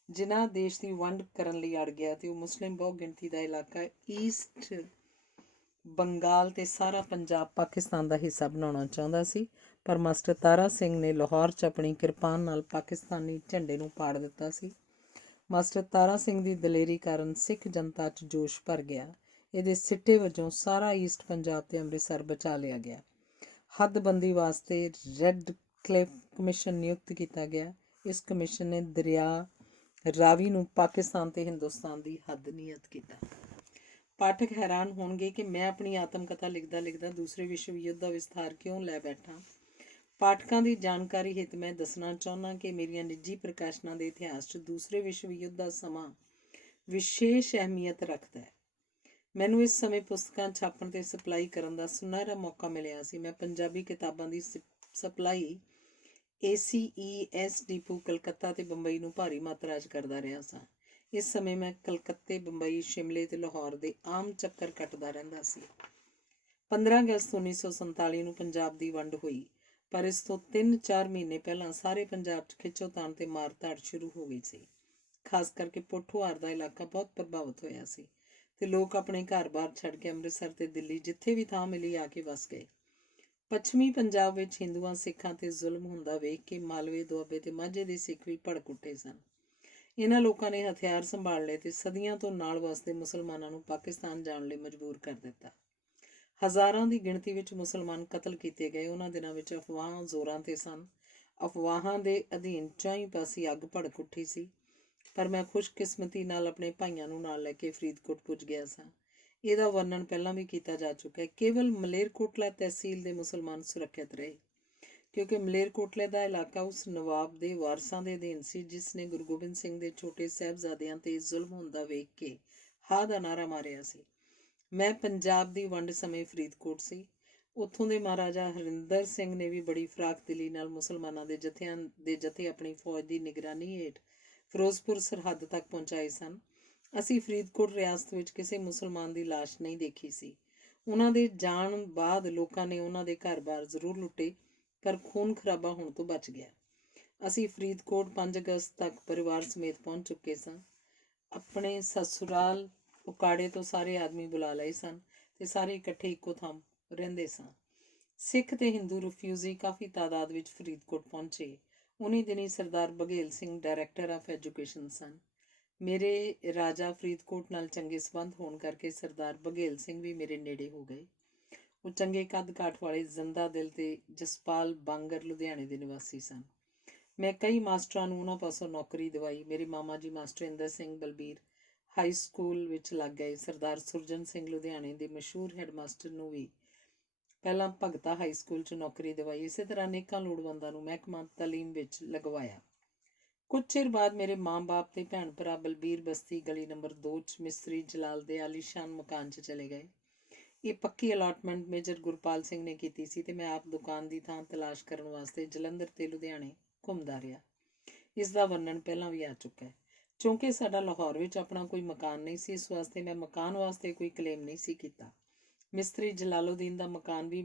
ਜਿਨਾਹ ਦੇਸ਼ ਦੀ ਵੰਡ ਕਰਨ ਲਈ ਅੜ ਗਿਆ ਤੇ ਉਹ ਮੁਸਲਿਮ ਬਹੁ ਗਿਣਤੀ ਦਾ ਇਲਾਕਾ ਈਸਟ ਬੰਗਾਲ ਤੇ ਸਾਰਾ ਪੰਜਾਬ ਪਾਕਿਸਤਾਨ ਦਾ ਹਿੱਸਾ ਬਣਾਉਣਾ ਚਾਹੁੰਦਾ ਸੀ। ਪਰ ਮਾਸਟਰ ਤਾਰਾ ਸਿੰਘ ਨੇ ਲਾਹੌਰ 'ਚ ਆਪਣੀ ਕਿਰਪਾਨ ਨਾਲ ਪਾਕਿਸਤਾਨੀ ਝੰਡੇ ਨੂੰ ਪਾੜ ਦਿੱਤਾ ਸੀ। ਮਾਸਟਰ ਤਾਰਾ ਸਿੰਘ ਦੀ ਦਲੇਰੀ ਕਾਰਨ ਸਿੱਖ ਜਨਤਾ 'ਚ ਜੋਸ਼ ਭਰ ਗਿਆ। ਇਹਦੇ ਸਿੱਟੇ ਵਜੋਂ ਸਾਰਾ ਈਸਟ ਪੰਜਾਬ ਤੇ ਅੰਮ੍ਰਿਤਸਰ ਬਚਾ ਲਿਆ ਗਿਆ। ਹੱਦਬੰਦੀ ਵਾਸਤੇ ਰੈੱਡ ਕਲਿਫ ਕਮਿਸ਼ਨ ਨਿਯੁਕਤ ਕੀਤਾ ਗਿਆ। ਇਸ ਕਮਿਸ਼ਨ ਨੇ ਦਰਿਆ ਰਾਵੀ ਨੂੰ ਪਾਕਿਸਤਾਨ ਤੇ ਹਿੰਦੁਸਤਾਨ ਦੀ ਹੱਦ ਨਿਯਤ ਕੀਤਾ। ਪਾਠਕ ਹੈਰਾਨ ਹੋਣਗੇ ਕਿ ਮੈਂ ਆਪਣੀ ਆਤਮ ਕਥਾ ਲਿਖਦਾ ਦੂਸਰੇ ਵਿਸ਼ਵ ਯੁੱਧ ਦਾ ਵਿਸਥਾਰ ਕਿਉਂ ਲੈ ਬੈਠਾ। ਪਾਠਕਾਂ ਦੀ ਜਾਣਕਾਰੀ ਹਿੱਤ ਮੈਂ ਦੱਸਣਾ ਚਾਹੁੰਦਾ ਕਿ ਮੇਰੀਆਂ ਨਿੱਜੀ ਪ੍ਰਕਾਸ਼ਨਾਂ ਦੇ ਇਤਿਹਾਸ 'ਚ ਦੂਸਰੇ ਵਿਸ਼ਵ ਯੁੱਧ ਦਾ ਸਮਾਂ ਵਿਸ਼ੇਸ਼ ਅਹਿਮੀਅਤ ਰੱਖਦਾ ਹੈ। ਮੈਨੂੰ ਇਸ ਸਮੇਂ ਪੁਸਤਕਾਂ ਛਾਪਣ ਤੇ ਸਪਲਾਈ ਕਰਨ ਦਾ ਸੁਨਹਿਰਾ ਮੌਕਾ ਮਿਲਿਆ ਸੀ। ਮੈਂ ਪੰਜਾਬੀ ਕਿਤਾਬਾਂ ਦੀ ਸਪਲਾਈ ACES ਡਿਪੂ ਕਲਕੱਤਾ ਤੇ ਬੰਬਈ ਨੂੰ ਭਾਰੀ ਮਾਤਰਾ 'ਚ ਕਰਦਾ ਰਿਹਾ ਸਾਂ। ਇਸ ਸਮੇਂ ਮੈਂ ਕਲਕੱਤੇ, ਬੰਬਈ, ਸ਼ਿਮਲੇ ਤੇ ਲਾਹੌਰ ਦੇ ਆਮ ਚੱਕਰ ਕੱਟਦਾ ਰਹਿੰਦਾ ਸੀ। 15 ਅਗਸਤ 1947 ਨੂੰ ਪੰਜਾਬ ਦੀ ਵੰਡ ਹੋਈ, ਪਰ ਇਸ ਤੋਂ 3-4 ਮਹੀਨੇ ਪਹਿਲਾਂ ਸਾਰੇ ਪੰਜਾਬ 'ਚ ਖਿੱਚੋਤਾਣ ਤੇ ਮਾਰ-ਧਾੜ ਸ਼ੁਰੂ ਹੋ ਗਈ ਸੀ। ਖਾਸ ਕਰਕੇ ਪੋਠੋਹਾਰ ਦਾ ਇਲਾਕਾ ਬਹੁਤ ਪ੍ਰਭਾਵਿਤ ਹੋਇਆ ਸੀ ਤੇ ਲੋਕ ਆਪਣੇ ਘਰ-ਬਾਰ ਛੱਡ ਕੇ ਅੰਮ੍ਰਿਤਸਰ ਤੇ ਦਿੱਲੀ ਜਿੱਥੇ ਵੀ ਥਾਂ ਮਿਲੀ ਆ ਕੇ ਵਸ ਗਏ। ਪੱਛਮੀ ਪੰਜਾਬ ਵਿੱਚ ਹਿੰਦੂਆਂ ਸਿੱਖਾਂ ਤੇ ਜ਼ੁਲਮ ਹੁੰਦਾ ਵੇਖ ਕੇ ਮਾਲਵੇ, ਦੁਆਬੇ ਤੇ ਮਾਝੇ ਦੇ ਸਿੱਖ ਵੀ ਭੜਕ ਉੱਠੇ ਸਨ। ਇਹਨਾਂ ਲੋਕਾਂ ਨੇ ਹਥਿਆਰ ਸੰਭਾਲ ਲਏ ਤੇ ਸਦੀਆਂ ਤੋਂ ਨਾਲ ਵਸਦੇ ਮੁਸਲਮਾਨਾਂ ਨੂੰ ਪਾਕਿਸਤਾਨ ਜਾਣ ਲਈ ਮਜਬੂਰ ਕਰ ਦਿੱਤਾ। ਹਜ਼ਾਰਾਂ ਦੀ ਗਿਣਤੀ ਵਿੱਚ ਮੁਸਲਮਾਨ ਕਤਲ ਕੀਤੇ ਗਏ। ਉਹਨਾਂ ਦਿਨਾਂ ਵਿੱਚ ਅਫਵਾਹਾਂ ਜ਼ੋਰਾਂ ਤੇ ਸਨ। ਅਫਵਾਹਾਂ ਦੇ ਅਧੀਨ ਚੌਂ ਪਾਸੇ ਅੱਗ ਭੜਕ ਉੱਠੀ ਸੀ। ਪਰ ਮੈਂ ਖੁਸ਼ਕਿਸਮਤੀ ਨਾਲ ਆਪਣੇ ਭਾਈਆਂ ਨੂੰ ਨਾਲ ਲੈ ਕੇ ਫਰੀਦਕੋਟ ਪੁੱਜ ਗਿਆ ਸਾਂ। ਇਹਦਾ ਵਰਣਨ ਪਹਿਲਾਂ ਵੀ ਕੀਤਾ ਜਾ ਚੁੱਕਾ ਹੈ। ਕੇਵਲ ਮਲੇਰਕੋਟਲਾ ਤਹਿਸੀਲ ਦੇ ਮੁਸਲਮਾਨ ਸੁਰੱਖਿਅਤ ਰਹੇ, ਕਿਉਂਕਿ ਮਲੇਰਕੋਟਲੇ ਦਾ ਇਲਾਕਾ ਉਸ ਨਵਾਬ ਦੇ ਵਾਰਸਾਂ ਦੇ ਅਧੀਨ ਸੀ ਜਿਸ ਨੇ ਗੁਰੂ ਗੋਬਿੰਦ ਸਿੰਘ ਦੇ ਛੋਟੇ ਸਾਹਿਬਜ਼ਾਦਿਆਂ ਤੇ ਜ਼ੁਲਮ ਹੁੰਦਾ ਵੇਖ ਕੇ ਹਾਂ ਦਾ ਨਾਅਰਾ ਮਾਰਿਆ ਸੀ। ਮੈਂ ਪੰਜਾਬ ਦੀ ਵੰਡ ਸਮੇਂ ਫਰੀਦਕੋਟ ਸੀ। ਉੱਥੋਂ ਦੇ ਮਹਾਰਾਜਾ ਹਰਿੰਦਰ ਸਿੰਘ ਨੇ ਵੀ ਬੜੀ ਫਰਾਖਦਿਲੀ ਨਾਲ ਮੁਸਲਮਾਨਾਂ ਦੇ ਜਥੇ ਆਪਣੀ ਫੌਜ ਦੀ ਨਿਗਰਾਨੀ ਹੇਠ ਫਿਰੋਜ਼ਪੁਰ ਸਰਹੱਦ ਤੱਕ ਪਹੁੰਚਾਏ ਸਨ। ਅਸੀਂ ਫਰੀਦਕੋਟ ਰਿਆਸਤ ਵਿੱਚ ਕਿਸੇ ਮੁਸਲਮਾਨ ਦੀ ਲਾਸ਼ ਨਹੀਂ ਦੇਖੀ ਸੀ। ਉਹਨਾਂ ਦੇ ਜਾਣ ਬਾਅਦ ਲੋਕਾਂ ਨੇ ਉਹਨਾਂ ਦੇ ਘਰ-ਬਾਰ ਜ਼ਰੂਰ ਲੁੱਟੇ, ਪਰ ਖੂਨ ਖਰਾਬਾ ਹੋਣ ਤੋਂ ਬਚ ਗਿਆ। ਅਸੀਂ ਫਰੀਦਕੋਟ 5 ਅਗਸਤ ਤੱਕ ਪਰਿਵਾਰ ਸਮੇਤ ਪਹੁੰਚ ਚੁੱਕੇ ਸਾਂ। ਆਪਣੇ ਸਸੁਰਾਲ ਉਕਾੜੇ ਤੋਂ ਸਾਰੇ ਆਦਮੀ ਬੁਲਾ ਲਏ ਸਨ ਤੇ ਸਾਰੇ ਇਕੱਠੇ ਇੱਕੋ ਥਾਂ ਰਹਿੰਦੇ ਸਾਂ। ਸਿੱਖ ਤੇ ਹਿੰਦੂ ਰਿਫਿਊਜੀ ਕਾਫੀ ਤਾਦਾਦ ਵਿੱਚ ਫਰੀਦਕੋਟ ਪਹੁੰਚੇ। ਉਨੀ ਦਿਨੀ Sardar Baghel Singh director of education ਸਨ। ਮੇਰੇ ਰਾਜਾ ਫਰੀਦਕੋਟ ਨਾਲ ਚੰਗੇ ਸੰਬੰਧ ਹੋਣ ਕਰਕੇ ਸਰਦਾਰ ਬਘੇਲ ਸਿੰਘ ਵੀ ਮੇਰੇ ਨੇੜੇ ਹੋ ਗਏ। ਉਹ ਚੰਗੇ ਕੱਦ ਕਾਠ ਵਾਲੇ ਜ਼ਿੰਦਾ ਦਿਲ ਤੇ ਜਸਪਾਲ ਬਾਂਗਰ ਲੁਧਿਆਣੇ ਦੇ ਨਿਵਾਸੀ ਸਨ। ਮੈਂ ਕਈ ਮਾਸਟਰਾਂ ਨੂੰ ਉਹਨਾਂ ਪਾਸੋਂ ਨੌਕਰੀ ਦਿਵਾਈ। ਮੇਰੇ ਮਾਮਾ ਜੀ master Inder Singh Balbir high school ਵਿੱਚ ਲੱਗ ਗਏ। ਸਰਦਾਰ ਸੁਰਜਨ ਸਿੰਘ ਲੁਧਿਆਣੇ ਦੇ ਮਸ਼ਹੂਰ ਹੈਡਮਾਸਟਰ ਨੂੰ ਵੀ ਪਹਿਲਾਂ ਭਗਤਾ ਹਾਈ ਸਕੂਲ 'ਚ ਨੌਕਰੀ ਦਿਵਾਈ। ਇਸੇ ਤਰ੍ਹਾਂ ਅਨੇਕਾਂ ਲੋੜਵੰਦਾਂ ਨੂੰ ਮਹਿਕਮਾ ਤਾਲੀਮ ਵਿੱਚ ਲਗਵਾਇਆ। ਕੁਝ ਚਿਰ ਬਾਅਦ ਮੇਰੇ ਮਾਂ-ਬਾਪ ਤੇ ਭੈਣ ਭਰਾ ਬਲਬੀਰ ਬਸਤੀ ਗਲੀ ਨੰਬਰ 2 'ਚ ਮਿਸਤਰੀ ਜਲਾਲ ਦੇ ਆਲੀਸ਼ਾਨ ਮਕਾਨ 'ਚ ਚਲੇ ਗਏ। ਇਹ ਪੱਕੀ ਅਲਾਟਮੈਂਟ ਮੇਜਰ ਗੁਰਪਾਲ ਸਿੰਘ ਨੇ ਕੀਤੀ ਸੀ ਤੇ ਮੈਂ ਆਪ ਦੁਕਾਨ ਦੀ ਥਾਂ ਤਲਾਸ਼ ਕਰਨ ਵਾਸਤੇ ਜਲੰਧਰ ਤੇ ਲੁਧਿਆਣੇ ਘੁੰਮਦਾ ਰਿਹਾ। ਇਸ ਦਾ ਵਰਣਨ ਪਹਿਲਾਂ ਵੀ ਆ ਚੁੱਕਾ ਹੈ। ਕਿਉਂਕਿ ਸਾਡਾ ਲਾਹੌਰ ਵਿੱਚ ਆਪਣਾ ਕੋਈ ਮਕਾਨ ਨਹੀਂ ਸੀ, ਇਸ ਵਾਸਤੇ ਮੈਂ ਮਕਾਨ ਵਾਸਤੇ ਕੋਈ ਕਲੇਮ ਨਹੀਂ ਸੀ ਕੀਤਾ। ਮਿਸਤਰੀ ਜਲਾਲੁਦੀਨ ਦਾ ਮਕਾਨ ਵੀ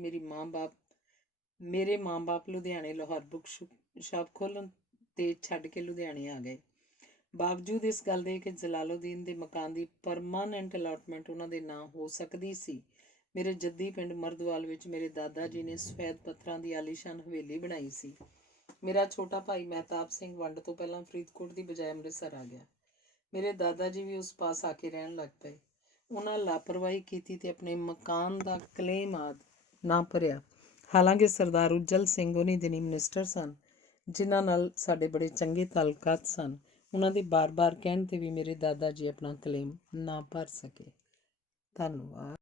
ਮੇਰੇ ਮਾਂ-ਬਾਪ ਲੁਧਿਆਣੇ ਲਾਹੌਰ ਬੁੱਕ ਸ਼ਾਪ ਖੋਲ੍ਹਣ ਤੇ ਛੱਡ ਕੇ ਲੁਧਿਆਣੇ ਆ ਗਏ। ਬਾਵਜੂਦ ਇਸ ਗੱਲ ਦੇ ਕਿ ਜਲਾਲੁਦੀਨ ਦੇ ਮਕਾਨ ਦੀ ਪਰਮਾਨੈਂਟ ਅਲਾਟਮੈਂਟ ਉਹਨਾਂ ਦੇ ਨਾਂ ਹੋ ਸਕਦੀ ਸੀ, ਮੇਰੇ ਜੱਦੀ ਪਿੰਡ ਮਰਦਵਾਲ ਵਿੱਚ ਮੇਰੇ ਦਾਦਾ ਜੀ ਨੇ ਸਫੈਦ ਪੱਥਰਾਂ ਦੀ ਆਲੀਸ਼ਾਨ ਹਵੇਲੀ ਬਣਾਈ ਸੀ। ਮੇਰਾ ਛੋਟਾ ਭਾਈ ਮਹਿਤਾਬ ਸਿੰਘ ਵੰਡ ਤੋਂ ਪਹਿਲਾਂ ਫਰੀਦਕੋਟ ਦੀ ਬਜਾਏ ਅੰਮ੍ਰਿਤਸਰ ਆ ਗਿਆ। ਮੇਰੇ ਦਾਦਾ ਜੀ ਵੀ ਉਸ ਪਾਸ ਆ ਕੇ ਰਹਿਣ ਲੱਗ ਪਏ। ਉਹਨਾਂ ਲਾਪਰਵਾਹੀ ਕੀਤੀ ਤੇ ਆਪਣੇ ਮਕਾਨ ਦਾ ਕਲੇਮ ਨਾ ਭਰਿਆ। ਹਾਲਾਂਕਿ ਸਰਦਾਰ ਉੱਜਲ ਸਿੰਘ ਉਨੀ ਦਿਨੀ ਮਿਨਿਸਟਰ ਸਨ, ਜਿਨ੍ਹਾਂ ਨਾਲ ਸਾਡੇ ਬੜੇ ਚੰਗੇ ਤਾਲੁਕਾਤ ਸਨ। ਉਹਨਾਂ ਦੇ ਬਾਰ-ਬਾਰ ਕਹਿਣ ਤੇ ਵੀ ਮੇਰੇ ਦਾਦਾ ਜੀ ਆਪਣਾ ਕਲੇਮ ਨਾ ਭਰ ਸਕੇ। ਧੰਨਵਾਦ।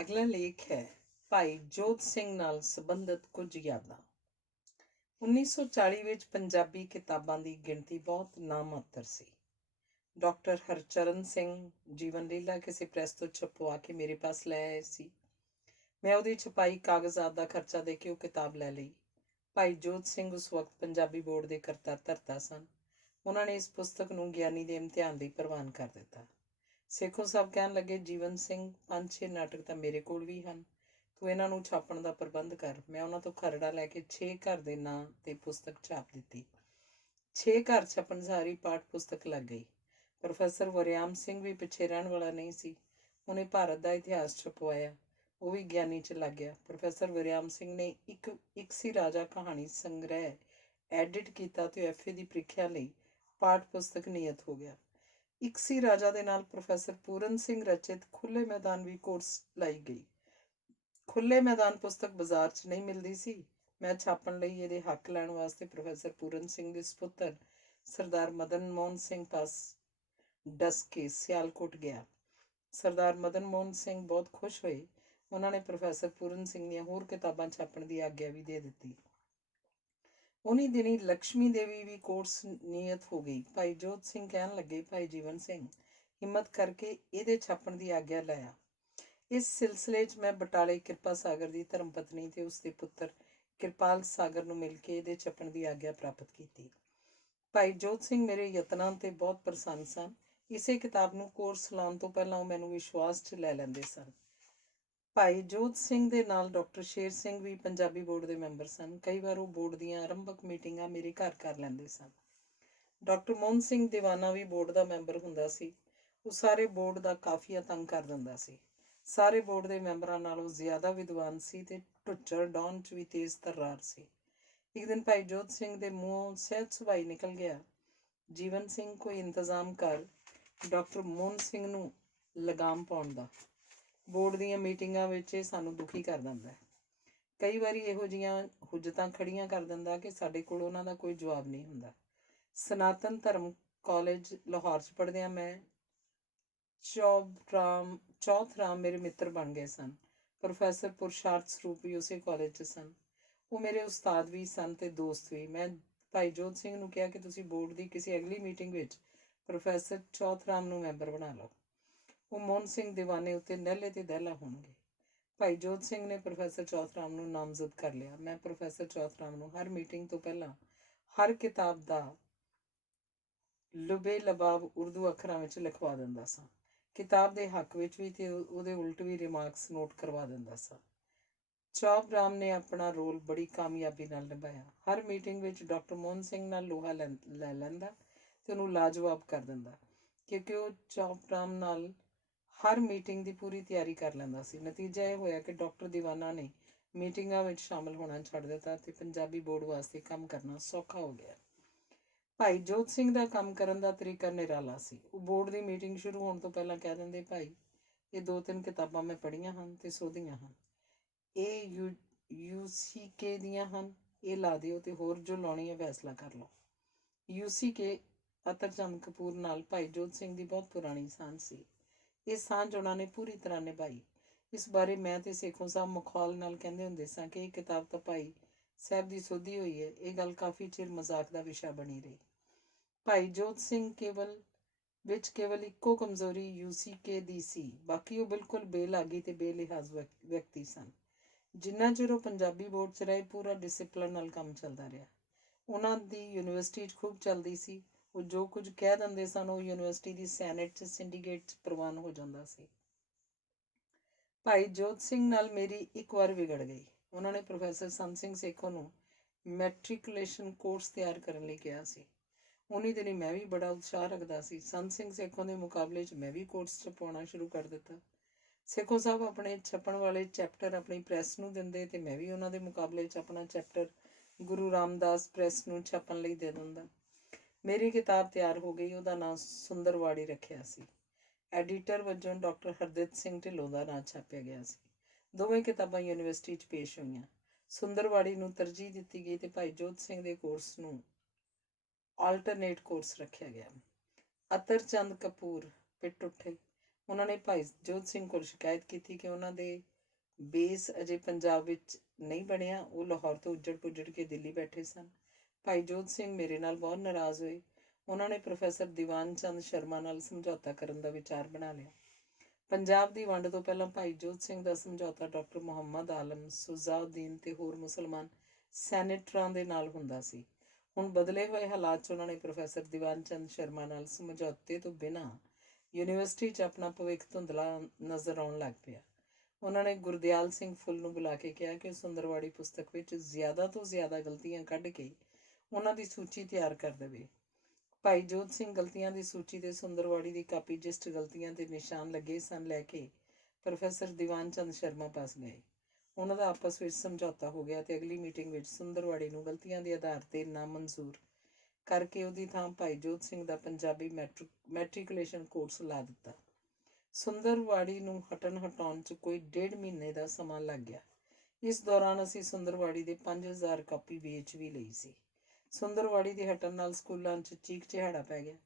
ਅਗਲਾ ਲੇਖ ਹੈ ਭਾਈ ਜੋਧ ਸਿੰਘ ਨਾਲ ਸੰਬੰਧਿਤ ਕੁਝ ਯਾਦਾਂ। 1940 ਵਿੱਚ ਪੰਜਾਬੀ ਕਿਤਾਬਾਂ ਦੀ ਗਿਣਤੀ ਬਹੁਤ ਨਾਮਾਤਰ ਸੀ। ਡਾਕਟਰ ਹਰਚਰਨ ਸਿੰਘ ਜੀਵਨ ਲੀਲਾ ਕਿਸੇ ਪ੍ਰੈਸ ਤੋਂ ਛਪਵਾ ਕੇ ਮੇਰੇ ਪਾਸ ਲੈ ਆਏ ਸੀ। ਮੈਂ ਉਹਦੀ ਛਪਾਈ ਕਾਗਜ਼ਾਤ ਦਾ ਖਰਚਾ ਦੇ ਕੇ ਉਹ ਕਿਤਾਬ ਲੈ ਲਈ। ਭਾਈ ਜੋਧ ਸਿੰਘ ਉਸ ਵਕਤ ਪੰਜਾਬੀ ਬੋਰਡ ਦੇ ਕਰਤਾ ਧਰਤਾ ਸਨ। ਉਹਨਾਂ ਨੇ ਇਸ ਪੁਸਤਕ ਨੂੰ ਗਿਆਨੀ ਦੇ ਇਮਤਿਹਾਨ ਲਈ ਪ੍ਰਵਾਨ ਕਰ ਦਿੱਤਾ। ਸੇਖੋਂ ਸਾਹਿਬ ਕਹਿਣ ਲੱਗੇ, ਜੀਵਨ ਸਿੰਘ 5-6 ਨਾਟਕ ਤਾਂ ਮੇਰੇ ਕੋਲ ਵੀ ਹਨ, ਤੂੰ ਇਹਨਾਂ ਨੂੰ ਛਾਪਣ ਦਾ ਪ੍ਰਬੰਧ ਕਰ। ਮੈਂ ਉਹਨਾਂ ਤੋਂ ਖਰੜਾ ਲੈ ਕੇ 6 ਘਰ ਦੇ ਨਾਂ ਤੇ ਪੁਸਤਕ ਛਾਪ ਦਿੱਤੀ। 6 ਘਰ ਛਪਣ ਸਾਰੀ ਪਾਠ ਪੁਸਤਕ ਲੱਗ ਗਈ। ਪ੍ਰੋਫੈਸਰ ਵਰਿਆਮ ਸਿੰਘ ਵੀ ਪਿੱਛੇ ਰਹਿਣ ਵਾਲਾ ਨਹੀਂ ਸੀ। ਉਹਨੇ ਭਾਰਤ ਦਾ ਇਤਿਹਾਸ ਛਪਵਾਇਆ, ਉਹ ਵੀ ਗਿਆਨੀ 'ਚ ਲੱਗ ਗਿਆ। ਪ੍ਰੋਫੈਸਰ ਵਰਿਆਮ ਸਿੰਘ ਨੇ ਇੱਕ ਸੀ ਰਾਜਾ ਕਹਾਣੀ ਸੰਗ੍ਰਹਿ ਐਡਿਟ ਕੀਤਾ ਤੇ ਐਫਏ ਦੀ ਪ੍ਰੀਖਿਆ ਲਈ ਪਾਠ ਪੁਸਤਕ ਨਿਯਤ ਹੋ ਗਿਆ। ਇੱਕ ਸੀ ਰਾਜਾ ਦੇ ਨਾਲ ਪ੍ਰੋਫੈਸਰ ਪੂਰਨ ਸਿੰਘ ਰਚਿਤ ਖੁੱਲ੍ਹੇ ਮੈਦਾਨ ਵੀ ਕੋਰਸ ਲਾਈ ਗਈ। ਖੁੱਲ੍ਹੇ ਮੈਦਾਨ ਪੁਸਤਕ ਬਾਜ਼ਾਰ 'ਚ ਨਹੀਂ ਮਿਲਦੀ ਸੀ। ਮੈਂ ਛਾਪਣ ਲਈ ਇਹਦੇ ਹੱਕ ਲੈਣ ਵਾਸਤੇ ਪ੍ਰੋਫੈਸਰ ਪੂਰਨ ਸਿੰਘ ਦੇ ਸਪੁੱਤਰ ਸਰਦਾਰ ਮਦਨ ਮੋਹਨ ਸਿੰਘ ਪਾਸ ਡਸ ਕੇ ਸਿਆਲਕੋਟ ਗਿਆ। ਸਰਦਾਰ ਮਦਨ ਮੋਹਨ ਸਿੰਘ ਬਹੁਤ ਖੁਸ਼ ਹੋਏ। ਉਹਨਾਂ ਨੇ ਪ੍ਰੋਫੈਸਰ ਪੂਰਨ ਸਿੰਘ ਦੀਆਂ ਹੋਰ ਕਿਤਾਬਾਂ ਛਾਪਣ ਦੀ ਆਗਿਆ ਵੀ ਦੇ ਦਿੱਤੀ। ਉਨੀ ਦਿਨੀ ਲਕਸ਼ਮੀ ਦੇਵੀ ਵੀ ਕੋਰਸ ਨਿਯਤ ਹੋ ਗਈ। ਭਾਈ ਜੋਧ ਸਿੰਘ ਕਹਿਣ ਲੱਗੇ, ਭਾਈ ਜੀਵਨ ਸਿੰਘ, ਹਿੰਮਤ ਕਰਕੇ ਇਹਦੇ ਛਾਪਣ ਦੀ ਆਗਿਆ ਲੈ ਆ। ਇਸ ਸਿਲਸਿਲੇ 'ਚ ਮੈਂ ਬਟਾਲੇ ਕਿਰਪਾ ਸਾਗਰ ਦੀ ਧਰਮ ਪਤਨੀ ਤੇ ਉਸਦੇ ਪੁੱਤਰ ਕਿਰਪਾਲ ਸਾਗਰ ਨੂੰ ਮਿਲ ਕੇ ਇਹਦੇ ਛਪਣ ਦੀ ਆਗਿਆ ਪ੍ਰਾਪਤ ਕੀਤੀ। ਭਾਈ ਜੋਧ ਸਿੰਘ ਮੇਰੇ ਯਤਨਾਂ ਤੇ ਬਹੁਤ ਪ੍ਰਸੰਨ ਸਨ। ਇਸੇ ਕਿਤਾਬ ਨੂੰ ਕੋਰਸ ਲਾਉਣ ਤੋਂ ਪਹਿਲਾਂ ਉਹ ਮੈਨੂੰ ਵਿਸ਼ਵਾਸ 'ਚ ਲੈ ਲੈਂਦੇ ਸਨ। ਭਾਈ ਜੋਧ ਸਿੰਘ ਦੇ ਨਾਲ ਡਾਕਟਰ ਸ਼ੇਰ ਸਿੰਘ ਵੀ ਪੰਜਾਬੀ ਬੋਰਡ ਦੇ ਮੈਂਬਰ ਸਨ। ਕਈ ਵਾਰ ਉਹ ਬੋਰਡ ਦੀਆਂ ਆਰੰਭਕ ਮੀਟਿੰਗਾਂ ਮੇਰੇ ਘਰ ਕਰ ਲੈਂਦੇ ਸਨ। ਡਾਕਟਰ ਮੋਹਨ ਸਿੰਘ ਦੀਵਾਨਾ ਵੀ ਬੋਰਡ ਦਾ ਮੈਂਬਰ ਹੁੰਦਾ ਸੀ। ਉਹ ਸਾਰੇ ਬੋਰਡ ਦਾ ਕਾਫੀਆ ਤੰਗ ਕਰ ਦਿੰਦਾ ਸੀ। ਸਾਰੇ ਬੋਰਡ ਦੇ ਮੈਂਬਰਾਂ ਨਾਲੋਂ ਜ਼ਿਆਦਾ ਵਿਦਵਾਨ ਸੀ ਤੇ ਢੁੱਚਰ ਡਾਉਣ 'ਚ ਵੀ ਤੇਜ਼ ਤਰਾਰ ਸੀ। ਇੱਕ ਦਿਨ ਭਾਈ ਜੋਧ ਸਿੰਘ ਦੇ ਮੂੰਹੋਂ ਸਹਿਜ ਸੁਭਾਈ ਨਿਕਲ ਗਿਆ, ਜੀਵਨ ਸਿੰਘ, ਕੋਈ ਇੰਤਜ਼ਾਮ ਕਰ ਡਾਕਟਰ ਮੋਹਨ ਸਿੰਘ ਨੂੰ ਲਗਾਮ ਪਾਉਣ ਦਾ। ਬੋਰਡ ਦੀਆਂ ਮੀਟਿੰਗਾਂ ਵਿੱਚ ਇਹ ਸਾਨੂੰ ਦੁਖੀ ਕਰ ਦਿੰਦਾ ਹੈ। ਕਈ ਵਾਰੀ ਇਹੋ ਜਿਹੀਆਂ ਹੁਜਤਾਂ ਖੜੀਆਂ ਕਰ ਦਿੰਦਾ ਕਿ ਸਾਡੇ ਕੋਲ ਉਹਨਾਂ ਦਾ ਕੋਈ ਜਵਾਬ ਨਹੀਂ ਹੁੰਦਾ। ਸਨਾਤਨ ਧਰਮ ਕਾਲਜ ਲਾਹੌਰ 'ਚ ਪੜ੍ਹਦਿਆਂ ਮੈਂ ਚੌਥਰਾਮ ਮੇਰੇ ਮਿੱਤਰ ਬਣ ਗਏ ਸਨ। ਪ੍ਰੋਫੈਸਰ ਪੁਰਸ਼ਾਰਥ ਸਰੂਪ ਵੀ ਉਸੇ ਕਾਲਜ 'ਚ ਸਨ। ਉਹ ਮੇਰੇ ਉਸਤਾਦ ਵੀ ਸਨ ਤੇ ਦੋਸਤ ਵੀ। ਮੈਂ ਭਾਈ ਜੋਧ ਸਿੰਘ ਨੂੰ ਕਿਹਾ ਕਿ ਤੁਸੀਂ ਬੋਰਡ ਦੀ ਕਿਸੇ ਅਗਲੀ ਮੀਟਿੰਗ ਵਿੱਚ ਪ੍ਰੋਫੈਸਰ ਚੌਥਰਾਮ ਨੂੰ ਮੈਂਬਰ ਬਣਾ ਲਓ। ਉਹ ਮੋਹਨ ਸਿੰਘ ਦੀਵਾਨੇ ਉੱਤੇ ਨਹਿਲੇ ਤੇ ਦਹਿਲਾ ਹੋਣਗੇ। ਭਾਈ ਜੋਤ ਸਿੰਘ ਨੇ ਪ੍ਰੋਫੈਸਰ ਚੌਥਰਾਮ ਨੂੰ ਨਾਮਜ਼ਦ ਕਰ ਲਿਆ। ਮੈਂ ਪ੍ਰੋਫੈਸਰ ਚੌਥਰਾਮ ਨੂੰ ਹਰ ਮੀਟਿੰਗ ਤੋਂ ਪਹਿਲਾਂ ਹਰ ਕਿਤਾਬ ਦਾ ਲੁਬੇ ਲਬਾਬ ਉਰਦੂ ਅੱਖਰਾਂ ਵਿੱਚ ਲਿਖਵਾ ਦਿੰਦਾ ਸਾਂ। ਕਿਤਾਬ ਦੇ ਹੱਕ ਵਿੱਚ ਵੀ ਤੇ ਉਹਦੇ ਉਲਟ ਵੀ ਰਿਮਾਰਕਸ ਨੋਟ ਕਰਵਾ ਦਿੰਦਾ ਸਾਂ। ਚੌਪਰਾਮ ਨੇ ਆਪਣਾ ਰੋਲ ਬੜੀ ਕਾਮਯਾਬੀ ਨਾਲ ਨਿਭਾਇਆ। ਹਰ ਮੀਟਿੰਗ ਵਿੱਚ ਡਾਕਟਰ ਮੋਹਨ ਸਿੰਘ ਨਾਲ ਲੋਹਾ ਲੈ ਲੈਂਦਾ ਤੇ ਉਹਨੂੰ ਲਾਜਵਾਬ ਕਰ ਦਿੰਦਾ, ਕਿਉਂਕਿ ਉਹ ਚੌਪਰਾਮ ਨਾਲ ਹਰ ਮੀਟਿੰਗ ਦੀ ਪੂਰੀ ਤਿਆਰੀ ਕਰ ਲੈਂਦਾ ਸੀ। ਨਤੀਜਾ ਇਹ ਹੋਇਆ ਕਿ ਡਾਕਟਰ ਦੀਵਾਨਾ ਨੇ ਮੀਟਿੰਗਾਂ ਵਿੱਚ ਸ਼ਾਮਲ ਹੋਣਾ ਛੱਡ ਦਿੱਤਾ ਤੇ ਪੰਜਾਬੀ ਬੋਰਡ ਵਾਸਤੇ ਕੰਮ ਕਰਨਾ ਸੌਖਾ ਹੋ ਗਿਆ। ਭਾਈ ਜੋਤ ਸਿੰਘ ਦਾ ਕੰਮ ਕਰਨ ਦਾ ਤਰੀਕਾ ਨਿਰਾਲਾ ਸੀ। ਉਹ ਬੋਰਡ ਦੀ ਮੀਟਿੰਗ ਸ਼ੁਰੂ ਹੋਣ ਤੋਂ ਪਹਿਲਾਂ ਕਹਿ ਦਿੰਦੇ, ਭਾਈ ਇਹ 2-3 ਕਿਤਾਬਾਂ ਮੈਂ ਪੜ੍ਹੀਆਂ ਹਨ ਤੇ ਸੋਧੀਆਂ ਹਨ। ਇਹ UCK ਦੀਆਂ ਹਨ, ਇਹ ਲਾ ਦਿਓ ਤੇ ਹੋਰ ਜੋ ਲਾਉਣੀ ਹੈ ਫੈਸਲਾ ਕਰ ਲਓ। UCK ਅਤਰਚੰਦ ਕਪੂਰ ਨਾਲ ਭਾਈ ਜੋਤ ਸਿੰਘ ਦੀ ਬਹੁਤ ਪੁਰਾਣੀ ਸਾਂਝ ਸੀ। ਇਹ ਸਾਂਝ ਉਹਨਾਂ ਨੇ ਪੂਰੀ ਤਰ੍ਹਾਂ ਨਿਭਾਈ। ਇਸ ਬਾਰੇ ਮੈਂ ਤੇ ਸੇਖੋਂ ਸਾਹਿਬ ਮਖੌਲ ਨਾਲ ਕਹਿੰਦੇ ਹੁੰਦੇ ਸਾਂ ਕਿ ਇਹ ਕਿਤਾਬ ਤਾਂ ਭਾਈ ਸਾਹਿਬ ਦੀ ਸੋਧੀ ਹੋਈ ਹੈ। ਇਹ ਗੱਲ ਕਾਫੀ ਚਿਰ ਮਜ਼ਾਕ ਦਾ ਵਿਸ਼ਾ ਬਣੀ ਰਹੀ। ਭਾਈ ਜੋਤ ਸਿੰਘ ਕੇਵਲ ਇੱਕੋ ਕਮਜ਼ੋਰੀ UCK ਦੀ ਸੀ, ਬਾਕੀ ਉਹ ਬਿਲਕੁਲ ਬੇਲਾਗੀ ਤੇ ਬੇਲਿਹਾਜ਼ ਵਿਅਕਤੀ ਸਨ। ਜਿੰਨਾ ਚਿਰ ਉਹ ਪੰਜਾਬੀ ਬੋਰਡ 'ਚ ਰਹੇ, ਪੂਰਾ ਡਿਸਿਪਲਿਨ ਨਾਲ ਕੰਮ ਚੱਲਦਾ ਰਿਹਾ। ਉਹਨਾਂ ਦੀ ਯੂਨੀਵਰਸਿਟੀ 'ਚ ਖੂਬ ਚੱਲਦੀ ਸੀ। ਉਹ ਜੋ ਕੁਝ ਕਹਿ ਦਿੰਦੇ ਸਨ ਉਹ ਯੂਨੀਵਰਸਿਟੀ ਦੀ ਸੈਨੇਟ 'ਚ ਸਿੰਡੀਕੇਟ 'ਚ ਪ੍ਰਵਾਨ ਹੋ ਜਾਂਦਾ ਸੀ। ਭਾਈ ਜੋਤ ਸਿੰਘ ਨਾਲ ਮੇਰੀ ਇੱਕ ਵਾਰ ਵਿਗੜ ਗਈ। ਉਹਨਾਂ ਨੇ ਪ੍ਰੋਫੈਸਰ ਸੰਤ ਸਿੰਘ ਸੇਖੋਂ ਨੂੰ ਮੈਟ੍ਰਿਕੂਲੇਸ਼ਨ ਕੋਰਸ ਤਿਆਰ ਕਰਨ ਲਈ ਕਿਹਾ ਸੀ। ਉਨੀ ਦਿਨੀ ਮੈਂ ਵੀ ਬੜਾ ਉਤਸ਼ਾਹ ਰੱਖਦਾ ਸੀ। ਸੰਤ ਸਿੰਘ ਸੇਖੋਂ ਦੇ ਮੁਕਾਬਲੇ 'ਚ ਮੈਂ ਵੀ ਕੋਰਸ ਛਪਾਉਣਾ ਸ਼ੁਰੂ ਕਰ ਦਿੱਤਾ। ਸੇਖੋਂ ਸਾਹਿਬ ਆਪਣੇ ਛਪਣ ਵਾਲੇ ਚੈਪਟਰ ਆਪਣੀ ਪ੍ਰੈਸ ਨੂੰ ਦਿੰਦੇ ਤੇ ਮੈਂ ਵੀ ਉਹਨਾਂ ਦੇ ਮੁਕਾਬਲੇ 'ਚ ਆਪਣਾ ਚੈਪਟਰ ਗੁਰੂ ਰਾਮਦਾਸ ਪ੍ਰੈਸ ਨੂੰ ਛਪਣ ਲਈ ਦੇ ਦਿੰਦਾ। ਮੇਰੀ ਕਿਤਾਬ ਤਿਆਰ ਹੋ ਗਈ। ਉਹਦਾ ਨਾਂ ਸੁੰਦਰਵਾੜੀ ਰੱਖਿਆ ਸੀ। ਐਡੀਟਰ ਵਜੋਂ ਡਾਕਟਰ ਹਰਦਿਤ ਸਿੰਘ ਢਿੱਲੋਂ ਦਾ ਨਾਂ ਛਾਪਿਆ ਗਿਆ ਸੀ। ਦੋਵੇਂ ਕਿਤਾਬਾਂ ਯੂਨੀਵਰਸਿਟੀ 'ਚ ਪੇਸ਼ ਹੋਈਆਂ। ਸੁੰਦਰਵਾੜੀ ਨੂੰ ਤਰਜੀਹ ਦਿੱਤੀ ਗਈ ਤੇ ਭਾਈ ਜੋਤ ਸਿੰਘ ਦੇ ਕੋਰਸ ਨੂੰ ਆਲਟਰਨੇਟ ਕੋਰਸ ਰੱਖਿਆ ਗਿਆ। ਅਤਰਚੰਦ ਕਪੂਰ ਪਿੱਟ ਉੱਠੇ। ਉਹਨਾਂ ਨੇ ਭਾਈ ਜੋਤ ਸਿੰਘ ਕੋਲ ਸ਼ਿਕਾਇਤ ਕੀਤੀ ਕਿ ਉਹਨਾਂ ਦੇ ਬੇਸ ਅਜੇ ਪੰਜਾਬ ਵਿੱਚ ਨਹੀਂ ਬਣਿਆ। ਉਹ ਲਾਹੌਰ ਤੋਂ ਉੱਜੜ ਪੁੱਜੜ ਕੇ ਦਿੱਲੀ ਬੈਠੇ ਸਨ। ਭਾਈ ਜੋਤ ਸਿੰਘ ਮੇਰੇ ਨਾਲ ਬਹੁਤ ਨਾਰਾਜ਼ ਹੋਏ। ਉਹਨਾਂ ਨੇ ਪ੍ਰੋਫੈਸਰ ਦੀਵਾਨ ਚੰਦ ਸ਼ਰਮਾ ਨਾਲ ਸਮਝੌਤਾ ਕਰਨ ਦਾ ਵਿਚਾਰ ਬਣਾ ਲਿਆ। ਪੰਜਾਬ ਦੀ ਵੰਡ ਤੋਂ ਪਹਿਲਾਂ ਭਾਈ ਜੋਤ ਸਿੰਘ ਦਾ ਸਮਝੌਤਾ ਡਾਕਟਰ ਮੁਹੰਮਦ ਆਲਮ, ਸੁਜਾਉਦੀਨ ਤੇ ਹੋਰ ਮੁਸਲਮਾਨ ਸੈਨੇਟਰਾਂ ਦੇ ਨਾਲ ਹੁੰਦਾ ਸੀ। ਹੁਣ ਬਦਲੇ ਹੋਏ ਹਾਲਾਤ 'ਚ ਉਹਨਾਂ ਨੇ ਪ੍ਰੋਫੈਸਰ ਦੀਵਾਨ ਚੰਦ ਸ਼ਰਮਾ ਨਾਲ ਸਮਝੌਤੇ ਤੋਂ ਬਿਨਾਂ ਯੂਨੀਵਰਸਿਟੀ 'ਚ ਆਪਣਾ ਭਵਿੱਖ ਧੁੰਦਲਾ ਨਜ਼ਰ ਆਉਣ ਲੱਗ ਪਿਆ। ਉਹਨਾਂ ਨੇ ਗੁਰਦਿਆਲ ਸਿੰਘ ਫੁੱਲ ਨੂੰ ਬੁਲਾ ਕੇ ਕਿਹਾ ਕਿ ਸੁੰਦਰਵਾੜੀ ਪੁਸਤਕ ਵਿੱਚ ਜ਼ਿਆਦਾ ਤੋਂ ਜ਼ਿਆਦਾ ਗਲਤੀਆਂ ਕੱਢ ਕੇ ਉਹਨਾਂ ਦੀ ਸੂਚੀ ਤਿਆਰ ਕਰ ਦੇਵੇ। ਭਾਈ ਜੋਤ ਸਿੰਘ ਗਲਤੀਆਂ ਦੀ ਸੂਚੀ ਤੇ ਸੁੰਦਰਵਾੜੀ ਦੀ ਕਾਪੀ ਜਿਸ 'ਚ ਗਲਤੀਆਂ ਦੇ ਨਿਸ਼ਾਨ ਲੱਗੇ ਸਨ ਲੈ ਕੇ ਪ੍ਰੋਫੈਸਰ ਦੀਵਾਨ ਚੰਦ ਸ਼ਰਮਾ ਪਾਸ ਗਏ। ਉਹਨਾਂ ਦਾ ਆਪਸ ਵਿੱਚ ਸਮਝੌਤਾ ਹੋ ਗਿਆ ਤੇ ਅਗਲੀ ਮੀਟਿੰਗ ਵਿੱਚ ਸੁੰਦਰਵਾੜੀ ਨੂੰ ਗਲਤੀਆਂ ਦੇ ਆਧਾਰ ਤੇ ਨਾਮਨਜ਼ੂਰ ਕਰਕੇ ਉਹਦੀ ਥਾਂ ਭਾਈ ਜੋਤ ਸਿੰਘ ਦਾ ਪੰਜਾਬੀ ਮੈਟ੍ਰਿਕੂਲੇਸ਼ਨ ਕੋਰਸ ਲਾ ਦਿੱਤਾ। ਸੁੰਦਰਵਾੜੀ ਨੂੰ ਹਟਾਉਣ 'ਚ ਕੋਈ 1.5 ਮਹੀਨੇ ਦਾ ਸਮਾਂ ਲੱਗ ਗਿਆ। ਇਸ ਦੌਰਾਨ ਅਸੀਂ ਸੁੰਦਰਵਾੜੀ ਦੇ 5000 ਕਾਪੀ ਵੇਚ ਵੀ ਲਈ ਸੀ। ਸੁੰਦਰਵਾੜੀ ਦੇ ਹਟਣ ਨਾਲ ਸਕੂਲਾਂ 'ਚ ਚੀਕ ਚਿਹਾੜਾ ਪੈ ਗਿਆ।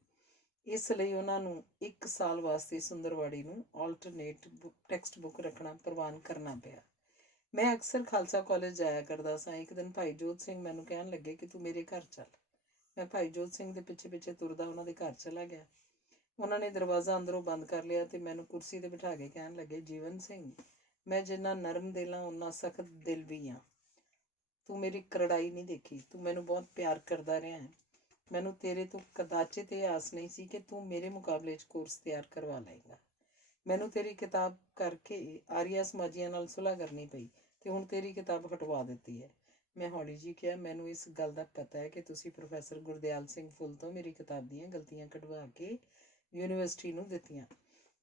ਇਸ ਲਈ ਉਹਨਾਂ ਨੂੰ 1 ਸਾਲ ਵਾਸਤੇ ਸੁੰਦਰਵਾੜੀ ਨੂੰ ਆਲਟਰਨੇਟ ਟੈਕਸਟ ਬੁੱਕ ਰੱਖਣਾ ਪ੍ਰਵਾਨ ਕਰਨਾ ਪਿਆ। ਮੈਂ ਅਕਸਰ ਖਾਲਸਾ ਕਾਲਜ ਜਾਇਆ ਕਰਦਾ ਸਾਂ। ਇੱਕ ਦਿਨ ਭਾਈ ਜੋਤ ਸਿੰਘ ਮੈਨੂੰ ਕਹਿਣ ਲੱਗੇ ਕਿ ਤੂੰ ਮੇਰੇ ਘਰ ਚੱਲ। ਮੈਂ ਭਾਈ ਜੋਤ ਸਿੰਘ ਦੇ ਪਿੱਛੇ ਪਿੱਛੇ ਤੁਰਦਾ ਉਹਨਾਂ ਦੇ ਘਰ ਚਲਾ ਗਿਆ। ਉਹਨਾਂ ਨੇ ਦਰਵਾਜ਼ਾ ਅੰਦਰੋਂ ਬੰਦ ਕਰ ਲਿਆ ਤੇ ਮੈਨੂੰ ਕੁਰਸੀ 'ਤੇ ਬਿਠਾ ਕੇ ਕਹਿਣ ਲੱਗੇ, ਜੀਵਨ ਸਿੰਘ, ਮੈਂ ਜਿੰਨਾ ਨਰਮ ਦਿਲ ਹਾਂ ਓਨਾ ਸਖਤ ਦਿਲ ਵੀ ਹਾਂ। ਤੂੰ ਮੇਰੀ ਕਰੜਾਈ ਨਹੀਂ ਦੇਖੀ। ਤੂੰ ਮੈਨੂੰ ਬਹੁਤ ਪਿਆਰ ਕਰਦਾ ਰਿਹਾ ਹੈ। ਮੈਨੂੰ ਤੇਰੇ ਤੋਂ ਕਦਾਚਿਤ ਇਹ ਆਸ ਨਹੀਂ ਸੀ ਕਿ ਤੂੰ ਮੇਰੇ ਮੁਕਾਬਲੇ 'ਚ ਕੋਰਸ ਤਿਆਰ ਕਰਵਾ ਲਏਗਾ। ਮੈਨੂੰ ਤੇਰੀ ਕਿਤਾਬ ਕਰਕੇ ਆਰੀਆ ਸਮਾਜੀਆਂ ਨਾਲ ਸੁਲ੍ਹਾ ਕਰਨੀ ਪਈ ਤੇ ਹੁਣ ਤੇਰੀ ਕਿਤਾਬ ਹਟਵਾ ਦਿੱਤੀ ਹੈ। ਮੈਂ ਹੌਲੀ ਜਿਹੀ ਕਿਹਾ, ਮੈਨੂੰ ਇਸ ਗੱਲ ਦਾ ਪਤਾ ਹੈ ਕਿ ਤੁਸੀਂ ਪ੍ਰੋਫੈਸਰ ਗੁਰਦਿਆਲ ਸਿੰਘ ਫੁੱਲ ਤੋਂ ਮੇਰੀ ਕਿਤਾਬ ਦੀਆਂ ਗਲਤੀਆਂ ਕਢਵਾ ਕੇ ਯੂਨੀਵਰਸਿਟੀ ਨੂੰ ਦਿੱਤੀਆਂ।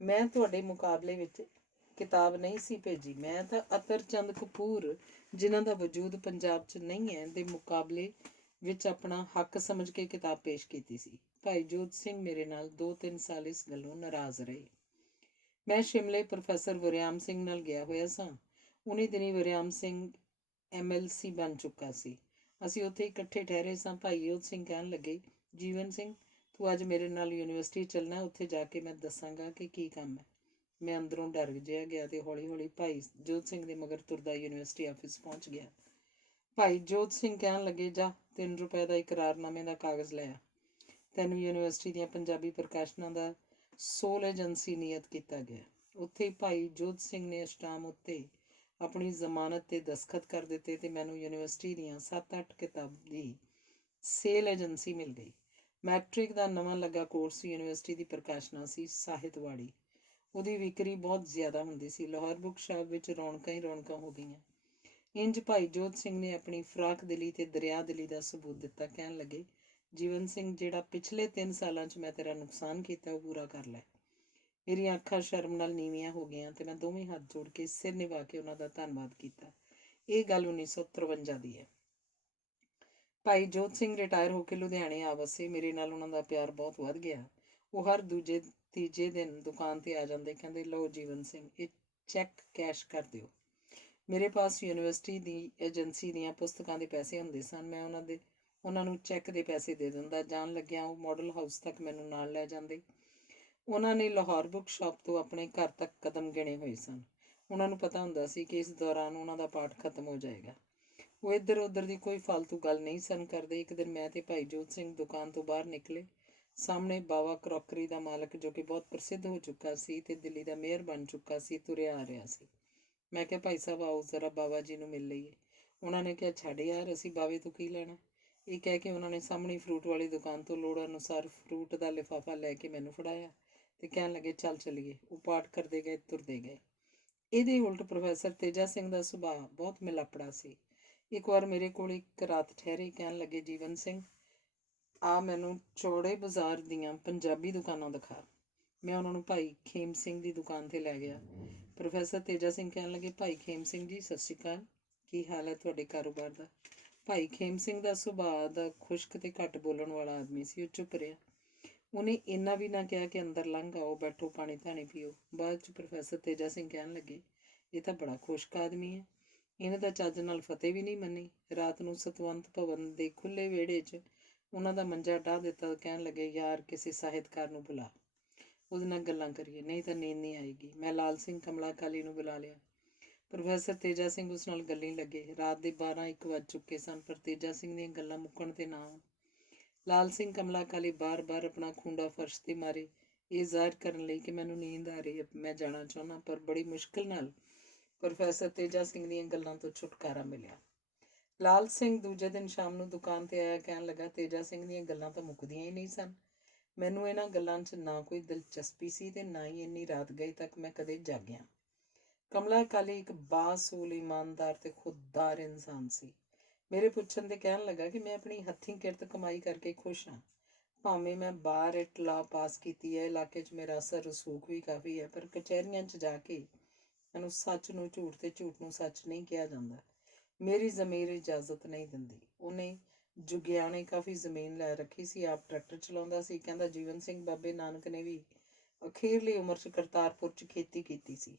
ਮੈਂ ਤੁਹਾਡੇ ਮੁਕਾਬਲੇ ਵਿੱਚ ਕਿਤਾਬ ਨਹੀਂ ਸੀ ਭੇਜੀ। ਮੈਂ ਤਾਂ ਅਤਰਚੰਦ ਕਪੂਰ, ਜਿਨ੍ਹਾਂ ਦਾ ਵਜੂਦ ਪੰਜਾਬ 'ਚ ਨਹੀਂ ਹੈ, ਦੇ ਮੁਕਾਬਲੇ ਵਿੱਚ ਆਪਣਾ ਹੱਕ ਸਮਝ ਕੇ ਕਿਤਾਬ ਪੇਸ਼ ਕੀਤੀ ਸੀ। ਭਾਈ ਜੋਤ ਸਿੰਘ ਮੇਰੇ ਨਾਲ 2-3 ਸਾਲ ਇਸ ਗੱਲੋਂ ਨਾਰਾਜ਼ ਰਹੇ। ਮੈਂ ਸ਼ਿਮਲੇ ਪ੍ਰੋਫੈਸਰ ਵਰਿਆਮ ਸਿੰਘ ਨਾਲ ਗਿਆ ਹੋਇਆ ਸਾਂ। ਉਨੀ ਦਿਨੀ ਵਰਿਆਮ ਸਿੰਘ MLC ਬਣ ਚੁੱਕਾ ਸੀ। ਅਸੀਂ ਉੱਥੇ ਇਕੱਠੇ ਠਹਿਰੇ ਸਾਂ। ਭਾਈ ਜੋਤ ਸਿੰਘ ਕਹਿਣ ਲੱਗੇ, ਜੀਵਨ ਸਿੰਘ, ਤੂੰ ਅੱਜ ਮੇਰੇ ਨਾਲ ਯੂਨੀਵਰਸਿਟੀ ਚੱਲਣਾ। ਉੱਥੇ ਜਾ ਕੇ ਮੈਂ ਦੱਸਾਂਗਾ ਕਿ ਕੀ ਕੰਮ ਹੈ। ਮੈਂ ਅੰਦਰੋਂ ਡਰ ਜਿਹਾ ਗਿਆ ਤੇ ਹੌਲੀ ਹੌਲੀ ਭਾਈ ਜੋਤ ਸਿੰਘ ਦੇ ਮਗਰ ਤੁਰਦਾ ਯੂਨੀਵਰਸਿਟੀ ਆਫਿਸ ਪਹੁੰਚ ਗਿਆ। ਭਾਈ ਜੋਤ ਸਿੰਘ ਕਹਿਣ ਲੱਗੇ, ਜਾ 3 ਰੁਪਏ ਦਾ ਇਕਰਾਰਨਾਮੇ ਦਾ ਕਾਗਜ਼ ਲੈ ਆ। ਤੈਨੂੰ ਯੂਨੀਵਰਸਿਟੀ ਦੀਆਂ ਪੰਜਾਬੀ ਪ੍ਰਕਾਸ਼ਨਾਂ ਦਾ ਸੋਲ ਏਜੰਸੀ ਨਿਯਤ ਕੀਤਾ ਗਿਆ। ਉੱਥੇ ਭਾਈ ਜੋਧ ਸਿੰਘ ਨੇ ਅਸ਼ਟਾਮ ਉੱਤੇ ਆਪਣੀ ਜ਼ਮਾਨਤ 'ਤੇ ਦਸਖਤ ਕਰ ਦਿੱਤੇ ਅਤੇ ਮੈਨੂੰ ਯੂਨੀਵਰਸਿਟੀ ਦੀਆਂ 7-8 ਕਿਤਾਬ ਦੀ ਸੇਲ ਏਜੰਸੀ ਮਿਲ ਗਈ। ਮੈਟ੍ਰਿਕ ਦਾ ਨਵਾਂ ਲੱਗਾ ਕੋਰਸ ਯੂਨੀਵਰਸਿਟੀ ਦੀ ਪ੍ਰਕਾਸ਼ਨਾ ਸੀ ਸਾਹਿਤਵਾੜੀ। ਉਹਦੀ ਵਿਕਰੀ ਬਹੁਤ ਜ਼ਿਆਦਾ ਹੁੰਦੀ ਸੀ। ਲਾਹੌਰ ਬੁੱਕ ਸ਼ਾਪ ਵਿੱਚ ਰੌਣਕਾਂ ਹੀ ਰੌਣਕਾਂ ਹੋ ਗਈਆਂ। ਇੰਜ ਭਾਈ ਜੋਧ ਸਿੰਘ ਨੇ ਆਪਣੀ ਫਰਾਕ ਦਿਲੀ ਤੇ ਦਰਿਆ ਦਿਲੀ ਦਾ ਸਬੂਤ ਦਿੱਤਾ। ਕਹਿਣ ਲੱਗੇ, ਜੀਵਨ ਸਿੰਘ, ਜਿਹੜਾ ਪਿਛਲੇ 3 ਸਾਲਾਂ 'ਚ ਮੈਂ ਤੇਰਾ ਨੁਕਸਾਨ ਕੀਤਾ ਉਹ ਪੂਰਾ ਕਰ ਲੈ। ਮੇਰੀਆਂ ਅੱਖਾਂ ਸ਼ਰਮ ਨਾਲ ਨੀਵੀਆਂ ਹੋ ਗਈਆਂ ਤੇ ਮੈਂ ਦੋਵੇਂ ਹੱਥ ਜੋੜ ਕੇ ਸਿਰ ਨਿਵਾ ਕੇ ਉਹਨਾਂ ਦਾ ਧੰਨਵਾਦ ਕੀਤਾ। ਇਹ ਗੱਲ 1953 ਦੀ ਹੈ। ਭਾਈ ਜੋਧ ਸਿੰਘ ਰਿਟਾਇਰ ਹੋ ਕੇ ਲੁਧਿਆਣੇ ਆ ਵਸੇ। ਮੇਰੇ ਨਾਲ ਉਹਨਾਂ ਦਾ ਪਿਆਰ ਬਹੁਤ ਵੱਧ ਗਿਆ। ਉਹ ਹਰ ਦੂਜੇ ਤੀਜੇ ਦਿਨ ਦੁਕਾਨ 'ਤੇ ਆ ਜਾਂਦੇ। ਕਹਿੰਦੇ, ਲਓ ਜੀਵਨ ਸਿੰਘ, ਇਹ ਚੈੱਕ ਕੈਸ਼ ਕਰ ਦਿਓ। ਮੇਰੇ ਪਾਸ ਯੂਨੀਵਰਸਿਟੀ ਦੀ ਏਜੰਸੀ ਦੀਆਂ ਪੁਸਤਕਾਂ ਦੇ ਪੈਸੇ ਹੁੰਦੇ ਸਨ। ਮੈਂ ਉਹਨਾਂ ਨੂੰ ਚੈੱਕ ਦੇ ਪੈਸੇ ਦੇ ਦਿੰਦਾ। ਜਾਣ ਲੱਗਿਆਂ ਉਹ ਮਾਡਲ ਹਾਊਸ ਤੱਕ ਮੈਨੂੰ ਨਾਲ ਲੈ ਜਾਂਦੇ। ਉਹਨਾਂ ਨੇ ਲਾਹੌਰ ਬੁੱਕ ਸ਼ਾਪ ਤੋਂ ਆਪਣੇ ਘਰ ਤੱਕ ਕਦਮ ਗਿਣੇ ਹੋਏ ਸਨ। ਉਹਨਾਂ ਨੂੰ ਪਤਾ ਹੁੰਦਾ ਸੀ ਕਿ ਇਸ ਦੌਰਾਨ ਉਹਨਾਂ ਦਾ ਪਾਠ ਖਤਮ ਹੋ ਜਾਏਗਾ। ਉਹ ਇੱਧਰ ਉੱਧਰ ਦੀ ਕੋਈ ਫਾਲਤੂ ਗੱਲ ਨਹੀਂ ਸਨ ਕਰਦੇ। ਇੱਕ ਦਿਨ ਮੈਂ ਤੇ ਭਾਈ ਜੋਧ ਸਿੰਘ ਦੁਕਾਨ ਤੋਂ ਬਾਹਰ ਨਿਕਲੇ। ਸਾਹਮਣੇ ਬਾਵਾ ਕਰੋਕਰੀ ਦਾ ਮਾਲਕ, ਜੋ ਕਿ ਬਹੁਤ ਪ੍ਰਸਿੱਧ ਹੋ ਚੁੱਕਾ ਸੀ ਤੇ ਦਿੱਲੀ ਦਾ ਮੇਅਰ ਬਣ ਚੁੱਕਾ ਸੀ, ਤੁਰਿਆ ਆ ਰਿਹਾ ਸੀ। ਮੈਂ ਕਿਹਾ, ਭਾਈ ਸਾਹਿਬ ਆਓ ਜ਼ਰਾ ਬਾਵਾ ਜੀ ਨੂੰ ਮਿਲ ਲਈਏ। ਉਹਨਾਂ ਨੇ ਕਿਹਾ, ਛੱਡ ਯਾਰ, ਅਸੀਂ ਬਾਵੇ ਤੋਂ ਕੀ ਲੈਣਾ। ਇਹ ਕਹਿ ਕੇ ਉਹਨਾਂ ਨੇ ਸਾਹਮਣੇ ਫਰੂਟ ਵਾਲੀ ਦੁਕਾਨ ਤੋਂ ਲੋੜ ਅਨੁਸਾਰ ਫਰੂਟ ਦਾ ਲਿਫਾਫਾ ਲੈ ਕੇ ਮੈਨੂੰ ਫੜਾਇਆ ਤੇ ਕਹਿਣ ਲੱਗੇ, ਚੱਲ ਚੱਲੀਏ। ਉਹ ਪਾਠ ਕਰਦੇ ਗਏ, ਤੁਰਦੇ ਗਏ। ਇਹਦੇ ਉਲਟ ਪ੍ਰੋਫੈਸਰ ਤੇਜਾ ਸਿੰਘ ਦਾ ਸੁਭਾਅ ਬਹੁਤ ਮਿਲਾਪੜਾ ਸੀ। ਇੱਕ ਵਾਰ ਮੇਰੇ ਕੋਲ ਇੱਕ ਰਾਤ ਠਹਿਰੇ। ਕਹਿਣ ਲੱਗੇ, ਜੀਵਨ ਸਿੰਘ, ਆ ਮੈਨੂੰ ਚੌੜੇ ਬਾਜ਼ਾਰ ਦੀਆਂ ਪੰਜਾਬੀ ਦੁਕਾਨਾਂ ਦਿਖਾ। ਮੈਂ ਉਹਨਾਂ ਨੂੰ ਭਾਈ ਖੇਮ ਸਿੰਘ ਦੀ ਦੁਕਾਨ 'ਤੇ ਲੈ ਗਿਆ। ਪ੍ਰੋਫੈਸਰ ਤੇਜਾ ਸਿੰਘ ਕਹਿਣ ਲੱਗੇ, ਭਾਈ ਖੇਮ ਸਿੰਘ ਜੀ, ਸਤਿ ਸ਼੍ਰੀ ਅਕਾਲ। ਕੀ ਹਾਲ ਹੈ ਤੁਹਾਡੇ ਕਾਰੋਬਾਰ ਦਾ? ਭਾਈ ਖੇਮ ਸਿੰਘ ਦਾ ਸੁਭਾਅ ਦਾ ਖੁਸ਼ਕ ਤੇ ਘੱਟ ਬੋਲਣ ਵਾਲਾ ਆਦਮੀ ਸੀ। ਉਹ ਚੁੱਪ ਰਿਹਾ। ਉਹਨੇ ਇੰਨਾ ਵੀ ਨਾ ਕਿਹਾ ਕਿ ਅੰਦਰ ਲੰਘ ਆਓ, ਬੈਠੋ, ਪਾਣੀ ਧਾਣੀ ਪੀਓ। ਬਾਅਦ 'ਚ ਪ੍ਰੋਫੈਸਰ ਤੇਜਾ ਸਿੰਘ ਕਹਿਣ ਲੱਗੇ, ਇਹ ਤਾਂ ਬੜਾ ਖੁਸ਼ਕ ਆਦਮੀ ਹੈ। ਇਹਨੇ ਤਾਂ ਚੱਜ ਨਾਲ ਫਤਿਹ ਵੀ ਨਹੀਂ ਮੰਨੀ। ਰਾਤ ਨੂੰ ਸਤਵੰਤ ਭਵਨ ਦੇ ਖੁੱਲ੍ਹੇ ਵਿਹੜੇ 'ਚ ਉਹਨਾਂ ਦਾ ਮੰਜਾ ਡਾਹ ਦਿੱਤਾ। ਕਹਿਣ ਲੱਗੇ, ਯਾਰ, ਕਿਸੇ ਸਾਹਿਤਕਾਰ ਨੂੰ ਬੁਲਾ, ਉਹਦੇ ਨਾਲ ਗੱਲਾਂ ਕਰੀਏ, ਨਹੀਂ ਤਾਂ ਨੀਂਦ ਨਹੀਂ ਆਏਗੀ। ਮੈਂ ਲਾਲ ਸਿੰਘ ਕਮਲਾ ਕਾਲੀ ਨੂੰ ਬੁਲਾ ਲਿਆ। ਪ੍ਰੋਫੈਸਰ ਤੇਜਾ ਸਿੰਘ ਉਸ ਨਾਲ ਗੱਲਾਂ ਲੱਗੇ। ਰਾਤ ਦੇ 12-1 ਵੱਜ ਚੁੱਕੇ ਸਨ, ਪਰ ਤੇਜਾ ਸਿੰਘ ਦੀਆਂ ਗੱਲਾਂ ਮੁੱਕਣ 'ਤੇ ਨਾ ਆਉਣ। ਲਾਲ ਸਿੰਘ ਕਮਲਾ ਕਾਲੀ ਬਾਰ-ਬਾਰ ਆਪਣਾ ਖੂੰਡਾ ਫਰਸ਼ 'ਤੇ ਮਾਰੇ, ਇਹ ਜ਼ਾਹਿਰ ਕਰਨ ਲਈ ਕਿ ਮੈਨੂੰ ਨੀਂਦ ਆ ਰਹੀ ਹੈ, ਮੈਂ ਜਾਣਾ ਚਾਹੁੰਦਾ। ਪਰ ਬੜੀ ਮੁਸ਼ਕਿਲ ਨਾਲ ਪ੍ਰੋਫੈਸਰ ਤੇਜਾ ਸਿੰਘ ਦੀਆਂ ਗੱਲਾਂ ਤੋਂ ਛੁਟਕਾਰਾ ਮਿਲਿਆ। ਲਾਲ ਸਿੰਘ ਦੂਜੇ ਦਿਨ ਸ਼ਾਮ ਨੂੰ ਦੁਕਾਨ 'ਤੇ ਆਇਆ। ਕਹਿਣ ਲੱਗਾ, ਤੇਜਾ ਸਿੰਘ ਦੀਆਂ ਗੱਲਾਂ ਤਾਂ ਮੁੱਕਦੀਆਂ ਹੀ ਨਹੀਂ ਸਨ। ਮੈਨੂੰ ਇਹਨਾਂ ਗੱਲਾਂ 'ਚ ਨਾ ਕੋਈ ਦਿਲਚਸਪੀ ਸੀ ਤੇ ਨਾ ਹੀ ਇੰਨੀ ਰਾਤ ਗਈ ਤੱਕ ਮੈਂ ਕਦੇ ਜਾਗਿਆ। ਕਮਲਾ ਕਾਲੀ ਇੱਕ ਬਾਸੂਲ, ਇਮਾਨਦਾਰ ਤੇ ਖੁਦਦਾਰ ਇਨਸਾਨ ਸੀ। ਮੇਰੇ ਪੁੱਛਣ 'ਤੇ ਕਹਿਣ ਲੱਗਾ ਕਿ ਮੈਂ ਆਪਣੀ ਹੱਥੀਂ ਕਿਰਤ ਕਮਾਈ ਕਰਕੇ ਖੁਸ਼ ਹਾਂ। ਭਾਵੇਂ ਮੈਂ ਬਾਰ ਐਟ ਲਾਅ ਪਾਸ ਕੀਤੀ ਹੈ, ਇਲਾਕੇ 'ਚ ਮੇਰਾ ਅਸਰ ਰਸੂਖ ਵੀ ਕਾਫੀ ਹੈ, ਪਰ ਕਚਹਿਰੀਆਂ 'ਚ ਜਾ ਕੇ ਮੈਨੂੰ ਸੱਚ ਨੂੰ ਝੂਠ ਤੇ ਝੂਠ ਨੂੰ ਸੱਚ ਨਹੀਂ ਕਿਹਾ ਜਾਂਦਾ। ਮੇਰੀ ਜ਼ਮੀਰ ਇਜਾਜ਼ਤ ਨਹੀਂ ਦਿੰਦੀ। ਉਹਨੇ ਜੁਗਿਆਣੇ ਕਾਫੀ ਜ਼ਮੀਨ ਲੈ ਰੱਖੀ ਸੀ। ਆਪ ਟਰੈਕਟਰ ਚਲਾਉਂਦਾ ਸੀ। ਕਹਿੰਦਾ, ਜੀਵਨ ਸਿੰਘ, ਬਾਬੇ ਨਾਨਕ ਨੇ ਵੀ ਅਖੀਰਲੀ ਉਮਰ 'ਚ ਕਰਤਾਰਪੁਰ 'ਚ ਖੇਤੀ ਕੀਤੀ ਸੀ।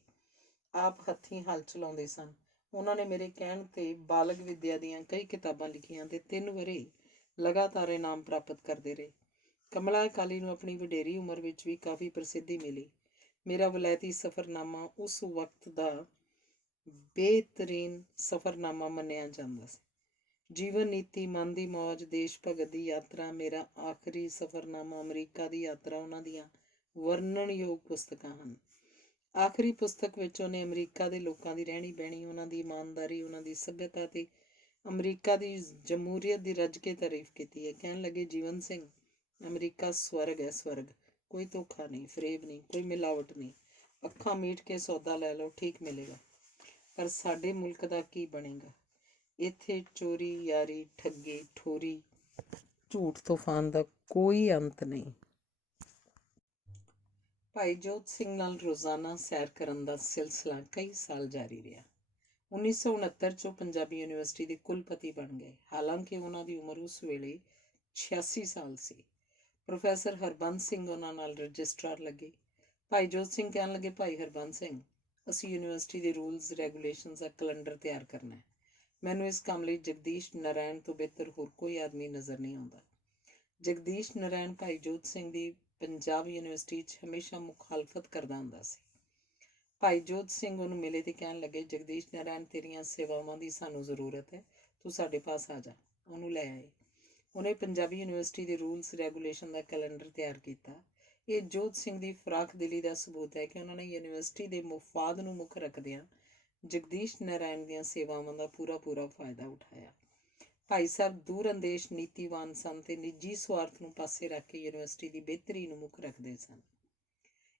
ਆਪ ਹੱਥੀਂ ਹਲ ਚਲਾਉਂਦੇ ਸਨ। ਉਹਨਾਂ ਨੇ ਮੇਰੇ ਕਹਿਣ 'ਤੇ ਬਾਲਗ ਵਿਦਿਆ ਦੀਆਂ ਕਈ ਕਿਤਾਬਾਂ ਲਿਖੀਆਂ ਤੇ 3 ਵਰ੍ਹੇ ਲਗਾਤਾਰ ਇਨਾਮ ਪ੍ਰਾਪਤ ਕਰਦੇ ਰਹੇ। ਕਮਲਾ ਕਾਲੀ ਨੂੰ ਆਪਣੀ ਵਡੇਰੀ ਉਮਰ ਵਿੱਚ ਵੀ ਕਾਫੀ ਪ੍ਰਸਿੱਧੀ ਮਿਲੀ। ਮੇਰਾ ਵਲੈਤੀ ਸਫ਼ਰਨਾਮਾ ਉਸ ਵਕਤ ਦਾ ਬਿਹਤਰੀਨ ਸਫ਼ਰਨਾਮਾ ਮੰਨਿਆ ਜਾਂਦਾ ਸੀ। ਜੀਵਨ ਨੀਤੀ, ਮਨ ਦੀ ਮੌਜ, ਦੇਸ਼ ਭਗਤ ਦੀ ਯਾਤਰਾ, ਮੇਰਾ ਆਖਰੀ ਸਫ਼ਰਨਾਮਾ, ਅਮਰੀਕਾ ਦੀ ਯਾਤਰਾ ਉਹਨਾਂ ਦੀਆਂ ਵਰਣਨਯੋਗ ਪੁਸਤਕਾਂ ਹਨ। ਆਖਰੀ ਪੁਸਤਕ ਵਿੱਚ ਉਹਨੇ ਅਮਰੀਕਾ ਦੇ ਲੋਕਾਂ ਦੀ ਰਹਿਣੀ ਬਹਿਣੀ, ਉਹਨਾਂ ਦੀ ਇਮਾਨਦਾਰੀ, ਉਹਨਾਂ ਦੀ ਸੱਭਿਅਤਾ ਤੇ ਅਮਰੀਕਾ ਦੀ ਜਮਹੂਰੀਅਤ ਦੀ ਰੱਜ ਕੇ ਤਾਰੀਫ ਕੀਤੀ ਹੈ। ਕਹਿਣ ਲੱਗੇ, ਜੀਵਨ ਸਿੰਘ, ਅਮਰੀਕਾ ਸਵਰਗ ਹੈ, ਸਵਰਗ। ਕੋਈ ਧੋਖਾ ਨਹੀਂ, ਫਰੇਬ ਨਹੀਂ, ਕੋਈ ਮਿਲਾਵਟ ਨਹੀਂ। ਅੱਖਾਂ ਮੀਟ ਕੇ ਸੌਦਾ ਲੈ ਲਓ, ਠੀਕ ਮਿਲੇਗਾ। ਪਰ ਸਾਡੇ ਮੁਲਕ ਦਾ ਕੀ ਬਣੇਗਾ? ਇੱਥੇ ਚੋਰੀ, ਯਾਰੀ, ਠੱਗੀ, ਠੋਰੀ, ਝੂਠ ਤੂਫਾਨ ਦਾ ਕੋਈ ਅੰਤ ਨਹੀਂ। ਭਾਈ ਜੋਧ ਸਿੰਘ ਨਾਲ ਰੋਜ਼ਾਨਾ ਸੈਰ ਕਰਨ ਦਾ ਸਿਲਸਿਲਾ ਕਈ ਸਾਲ ਜਾਰੀ ਰਿਹਾ। 1969 'ਚ ਉਹ ਪੰਜਾਬੀ ਯੂਨੀਵਰਸਿਟੀ ਦੇ ਕੁਲਪਤੀ ਬਣ ਗਏ। ਹਾਲਾਂਕਿ ਉਹਨਾਂ ਦੀ ਉਮਰ ਉਸ ਵੇਲੇ 86 ਸਾਲ ਸੀ। ਪ੍ਰੋਫੈਸਰ ਹਰਬੰਸ ਸਿੰਘ ਉਹਨਾਂ ਨਾਲ ਰਜਿਸਟਰਾਰ ਲੱਗੇ। ਭਾਈ ਜੋਧ ਸਿੰਘ ਕਹਿਣ ਲੱਗੇ, ਭਾਈ ਹਰਬੰਸ ਸਿੰਘ, ਅਸੀਂ ਯੂਨੀਵਰਸਿਟੀ ਦੇ ਰੂਲਸ ਰੈਗੂਲੇਸ਼ਨਸ ਦਾ ਕੈਲੰਡਰ ਤਿਆਰ ਕਰਨਾ ਹੈ। ਮੈਨੂੰ ਇਸ ਕੰਮ ਲਈ ਜਗਦੀਸ਼ ਨਾਰਾਇਣ ਤੋਂ ਬਿਹਤਰ ਹੋਰ ਕੋਈ ਆਦਮੀ ਨਜ਼ਰ ਨਹੀਂ ਆਉਂਦਾ। ਜਗਦੀਸ਼ ਨਾਰਾਇਣ ਭਾਈ ਜੋਧ ਸਿੰਘ ਦੀ ਪੰਜਾਬ ਯੂਨੀਵਰਸਿਟੀ 'ਚ ਹਮੇਸ਼ਾ ਮੁਖਾਲਫਤ ਕਰਦਾ ਹੁੰਦਾ ਸੀ। ਭਾਈ ਜੋਧ ਸਿੰਘ ਉਹਨੂੰ ਮਿਲੇ ਤੇ ਕਹਿਣ ਲੱਗੇ, ਜਗਦੀਸ਼ ਨਾਰਾਇਣ, ਤੇਰੀਆਂ ਸੇਵਾਵਾਂ ਦੀ ਸਾਨੂੰ ਜ਼ਰੂਰਤ ਹੈ, ਤੂੰ ਸਾਡੇ ਪਾਸ ਆ ਜਾ। ਉਹਨੂੰ ਲੈ ਆਏ। ਉਹਨੇ ਪੰਜਾਬੀ ਯੂਨੀਵਰਸਿਟੀ ਦੇ ਰੂਲਸ ਰੈਗੂਲੇਸ਼ਨ ਦਾ ਕੈਲੰਡਰ ਤਿਆਰ ਕੀਤਾ। ਇਹ ਜੋਤ ਸਿੰਘ ਦੀ ਫਰਾਖ ਦਿਲੀ ਦਾ ਸਬੂਤ ਹੈ ਕਿ ਉਹਨਾਂ ਨੇ ਯੂਨੀਵਰਸਿਟੀ ਦੇ ਮੁਫਾਦ ਨੂੰ ਮੁੱਖ ਰੱਖਦਿਆਂ ਜਗਦੀਸ਼ ਨਾਰਾਇਣ ਦੀਆਂ ਸੇਵਾਵਾਂ ਦਾ ਪੂਰਾ ਫਾਇਦਾ ਉਠਾਇਆ। ਭਾਈ ਸਾਹਿਬ ਦੂਰ ਅੰਦੇਸ਼ ਨੀਤੀਵਾਨ ਸਨ ਤੇ ਨਿੱਜੀ ਸਵਾਰਥ ਨੂੰ ਪਾਸੇ ਰੱਖ ਕੇ ਯੂਨੀਵਰਸਿਟੀ ਦੀ ਬਿਹਤਰੀ ਨੂੰ ਮੁੱਖ ਰੱਖਦੇ ਸਨ।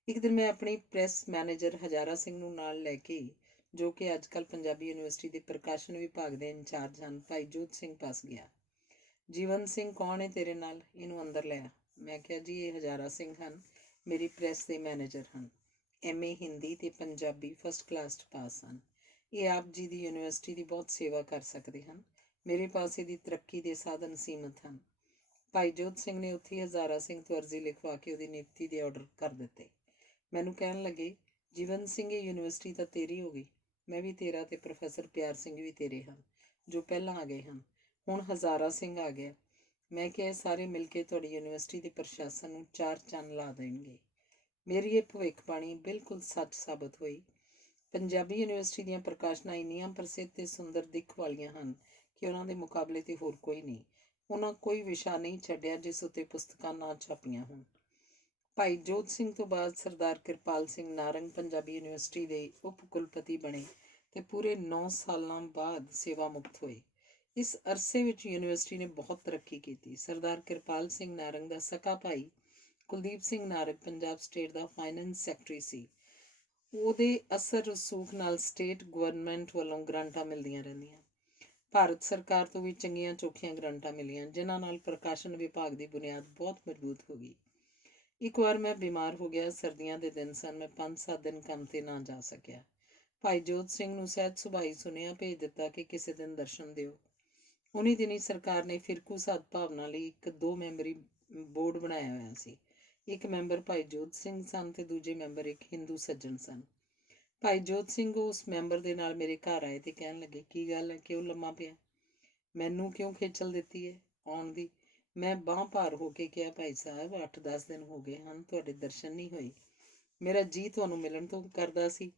ਇੱਕ ਦਿਨ ਮੈਂ ਆਪਣੀ ਪ੍ਰੈਸ ਮੈਨੇਜਰ ਹਜ਼ਾਰਾ ਸਿੰਘ ਨੂੰ ਨਾਲ ਲੈ ਕੇ, ਜੋ ਕਿ ਅੱਜ ਕੱਲ੍ਹ ਪੰਜਾਬੀ ਯੂਨੀਵਰਸਿਟੀ ਦੇ ਪ੍ਰਕਾਸ਼ਨ ਵਿਭਾਗ ਦੇ ਇੰਚਾਰਜ ਹਨ, ਭਾਈ ਜੋਤ ਸਿੰਘ ਪਾਸ ਗਿਆ। ਜੀਵਨ ਸਿੰਘ ਕੌਣ ਹੈ ਤੇਰੇ ਨਾਲ? ਇਹਨੂੰ ਅੰਦਰ ਲਿਆ। ਮੈਂ ਕਿਹਾ ਜੀ ਇਹ ਹਜ਼ਾਰਾ ਸਿੰਘ ਹਨ, ਮੇਰੀ ਪ੍ਰੈਸ ਦੇ ਮੈਨੇਜਰ ਹਨ। MA ਹਿੰਦੀ ਤੇ ਪੰਜਾਬੀ ਫਸਟ ਕਲਾਸ 'ਚ ਪਾਸ ਹਨ। ਇਹ ਆਪ ਜੀ ਦੀ ਯੂਨੀਵਰਸਿਟੀ ਦੀ ਬਹੁਤ ਸੇਵਾ ਕਰ ਸਕਦੇ ਹਨ। ਮੇਰੇ ਪਾਸ ਇਹਦੀ ਤਰੱਕੀ ਦੇ ਸਾਧਨ ਸੀਮਤ ਹਨ। ਭਾਈ ਜੋਤ ਸਿੰਘ ਨੇ ਉੱਥੇ ਹਜ਼ਾਰਾ ਸਿੰਘ ਤੋਂ ਅਰਜ਼ੀ ਲਿਖਵਾ ਕੇ ਉਹਦੀ ਨਿਯੁਕਤੀ ਦੇ ਆਰਡਰ ਕਰ ਦਿੱਤੇ। ਮੈਨੂੰ ਕਹਿਣ ਲੱਗੇ, ਜੀਵਨ ਸਿੰਘ ਇਹ ਯੂਨੀਵਰਸਿਟੀ ਤਾਂ ਤੇਰੀ ਹੋ ਗਈ, ਮੈਂ ਵੀ ਤੇਰਾ ਤੇ ਪ੍ਰੋਫੈਸਰ ਪਿਆਰ ਸਿੰਘ ਵੀ ਤੇਰੇ ਹਨ, ਜੋ ਪਹਿਲਾਂ ਆ ਗਏ ਹਨ। ਹੁਣ ਹਜ਼ਾਰਾ ਸਿੰਘ ਆ ਗਿਆ। ਮੈਂ ਕਿਹਾ ਸਾਰੇ ਮਿਲ ਕੇ ਤੁਹਾਡੀ ਯੂਨੀਵਰਸਿਟੀ ਦੇ ਪ੍ਰਸ਼ਾਸਨ ਨੂੰ ਚਾਰ ਚੰਨ ਲਾ ਦੇਣਗੇ। ਮੇਰੀ ਇਹ ਭਵਿੱਖਬਾਣੀ ਬਿਲਕੁਲ ਸੱਚ ਸਾਬਤ ਹੋਈ। ਪੰਜਾਬੀ ਯੂਨੀਵਰਸਿਟੀ ਦੀਆਂ ਪ੍ਰਕਾਸ਼ਨਾਂ ਇੰਨੀਆਂ ਪ੍ਰਸਿੱਧ ਤੇ ਸੁੰਦਰ ਦਿੱਖ ਵਾਲੀਆਂ ਹਨ ਕਿ ਉਹਨਾਂ ਦੇ ਮੁਕਾਬਲੇ ਤੇ ਹੋਰ ਕੋਈ ਨਹੀਂ। ਉਹਨਾਂ ਕੋਈ ਵਿਸ਼ਾ ਨਹੀਂ ਛੱਡਿਆ ਜਿਸ ਉੱਤੇ ਪੁਸਤਕਾਂ ਨਾ ਛਾਪੀਆਂ ਹੋਣ। ਭਾਈ ਜੋਤ ਸਿੰਘ ਤੋਂ ਬਾਅਦ ਸਰਦਾਰ ਕਿਰਪਾਲ ਸਿੰਘ ਨਾਰੰਗ ਪੰਜਾਬੀ ਯੂਨੀਵਰਸਿਟੀ ਦੇ ਉਪ ਕੁਲਪਤੀ ਬਣੇ ਤੇ ਪੂਰੇ 9 ਸਾਲਾਂ ਬਾਅਦ ਸੇਵਾ ਮੁਕਤ ਹੋਏ। ਇਸ ਅਰਸੇ ਵਿੱਚ ਯੂਨੀਵਰਸਿਟੀ ਨੇ ਬਹੁਤ ਤਰੱਕੀ ਕੀਤੀ। ਸਰਦਾਰ ਕਿਰਪਾਲ ਸਿੰਘ ਨਾਰੰਗ ਦਾ ਸਕਾ ਭਾਈ ਕੁਲਦੀਪ ਸਿੰਘ ਨਾਰੰਗ ਪੰਜਾਬ ਸਟੇਟ ਦਾ ਫਾਈਨੈਂਸ ਸੈਕਟਰੀ ਸੀ। ਉਹਦੇ ਅਸਰ ਰਸੂਖ ਨਾਲ ਸਟੇਟ ਗਵਰਨਮੈਂਟ ਵੱਲੋਂ ਗ੍ਰਾਂਟਾਂ ਮਿਲਦੀਆਂ ਰਹਿੰਦੀਆਂ। ਭਾਰਤ ਸਰਕਾਰ ਤੋਂ ਵੀ ਚੰਗੀਆਂ ਚੋਖੀਆਂ ਗ੍ਰਾਂਟਾਂ ਮਿਲੀਆਂ, ਜਿਨ੍ਹਾਂ ਨਾਲ ਪ੍ਰਕਾਸ਼ਨ ਵਿਭਾਗ ਦੀ ਬੁਨਿਆਦ ਬਹੁਤ ਮਜ਼ਬੂਤ ਹੋ ਗਈ। ਇੱਕ ਵਾਰ ਮੈਂ ਬਿਮਾਰ ਹੋ ਗਿਆ। ਸਰਦੀਆਂ ਦੇ ਦਿਨ ਸਨ। ਮੈਂ 5-7 ਦਿਨ ਕੰਮ ਤੇ ਨਾ ਜਾ ਸਕਿਆ। ਭਾਈ ਜੋਤ ਸਿੰਘ ਨੂੰ ਸਹਿਜ ਸੁਭਾਈ ਸੁਨੇਹਾ ਭੇਜ ਦਿੱਤਾ ਕਿ ਕਿਸੇ ਦਿਨ ਦਰਸ਼ਨ ਦਿਓ। ਉਨੀ ਦਿਨੀ ਸਰਕਾਰ ਨੇ ਫਿਰਕੂ ਸਦਭਾਵਨਾ ਲਈ ਇੱਕ 2 ਮੈਂਬਰੀ ਬੋਰਡ ਬਣਾਇਆ ਹੋਇਆ ਸੀ। ਇੱਕ ਮੈਂਬਰ ਭਾਈ ਜੋਤ ਸਿੰਘ ਸਨ ਤੇ ਦੂਜੇ ਮੈਂਬਰ ਇੱਕ ਹਿੰਦੂ ਸੱਜਣ ਸਨ। ਭਾਈ ਜੋਤ ਸਿੰਘ ਉਸ ਮੈਂਬਰ ਦੇ ਨਾਲ ਮੇਰੇ ਘਰ ਆਏ ਤੇ ਕਹਿਣ ਲੱਗੇ, ਕੀ ਗੱਲ ਹੈ, ਕਿਉਂ ਲੰਮਾ ਪਿਆ? ਮੈਨੂੰ ਕਿਉਂ ਖੇਚਲ ਦਿੱਤੀ ਹੈ ਆਉਣ ਦੀ? ਮੈਂ ਬਾਂਹ ਭਾਰ ਹੋ ਕੇ ਕਿਹਾ, ਭਾਈ ਸਾਹਿਬ 8-10 ਦਿਨ ਹੋ ਗਏ ਹਨ, ਤੁਹਾਡੇ ਦਰਸ਼ਨ ਨਹੀਂ ਹੋਏ। ਮੇਰਾ ਜੀ ਤੁਹਾਨੂੰ ਮਿਲਣ ਤੋਂ ਕਰਦਾ ਸੀ।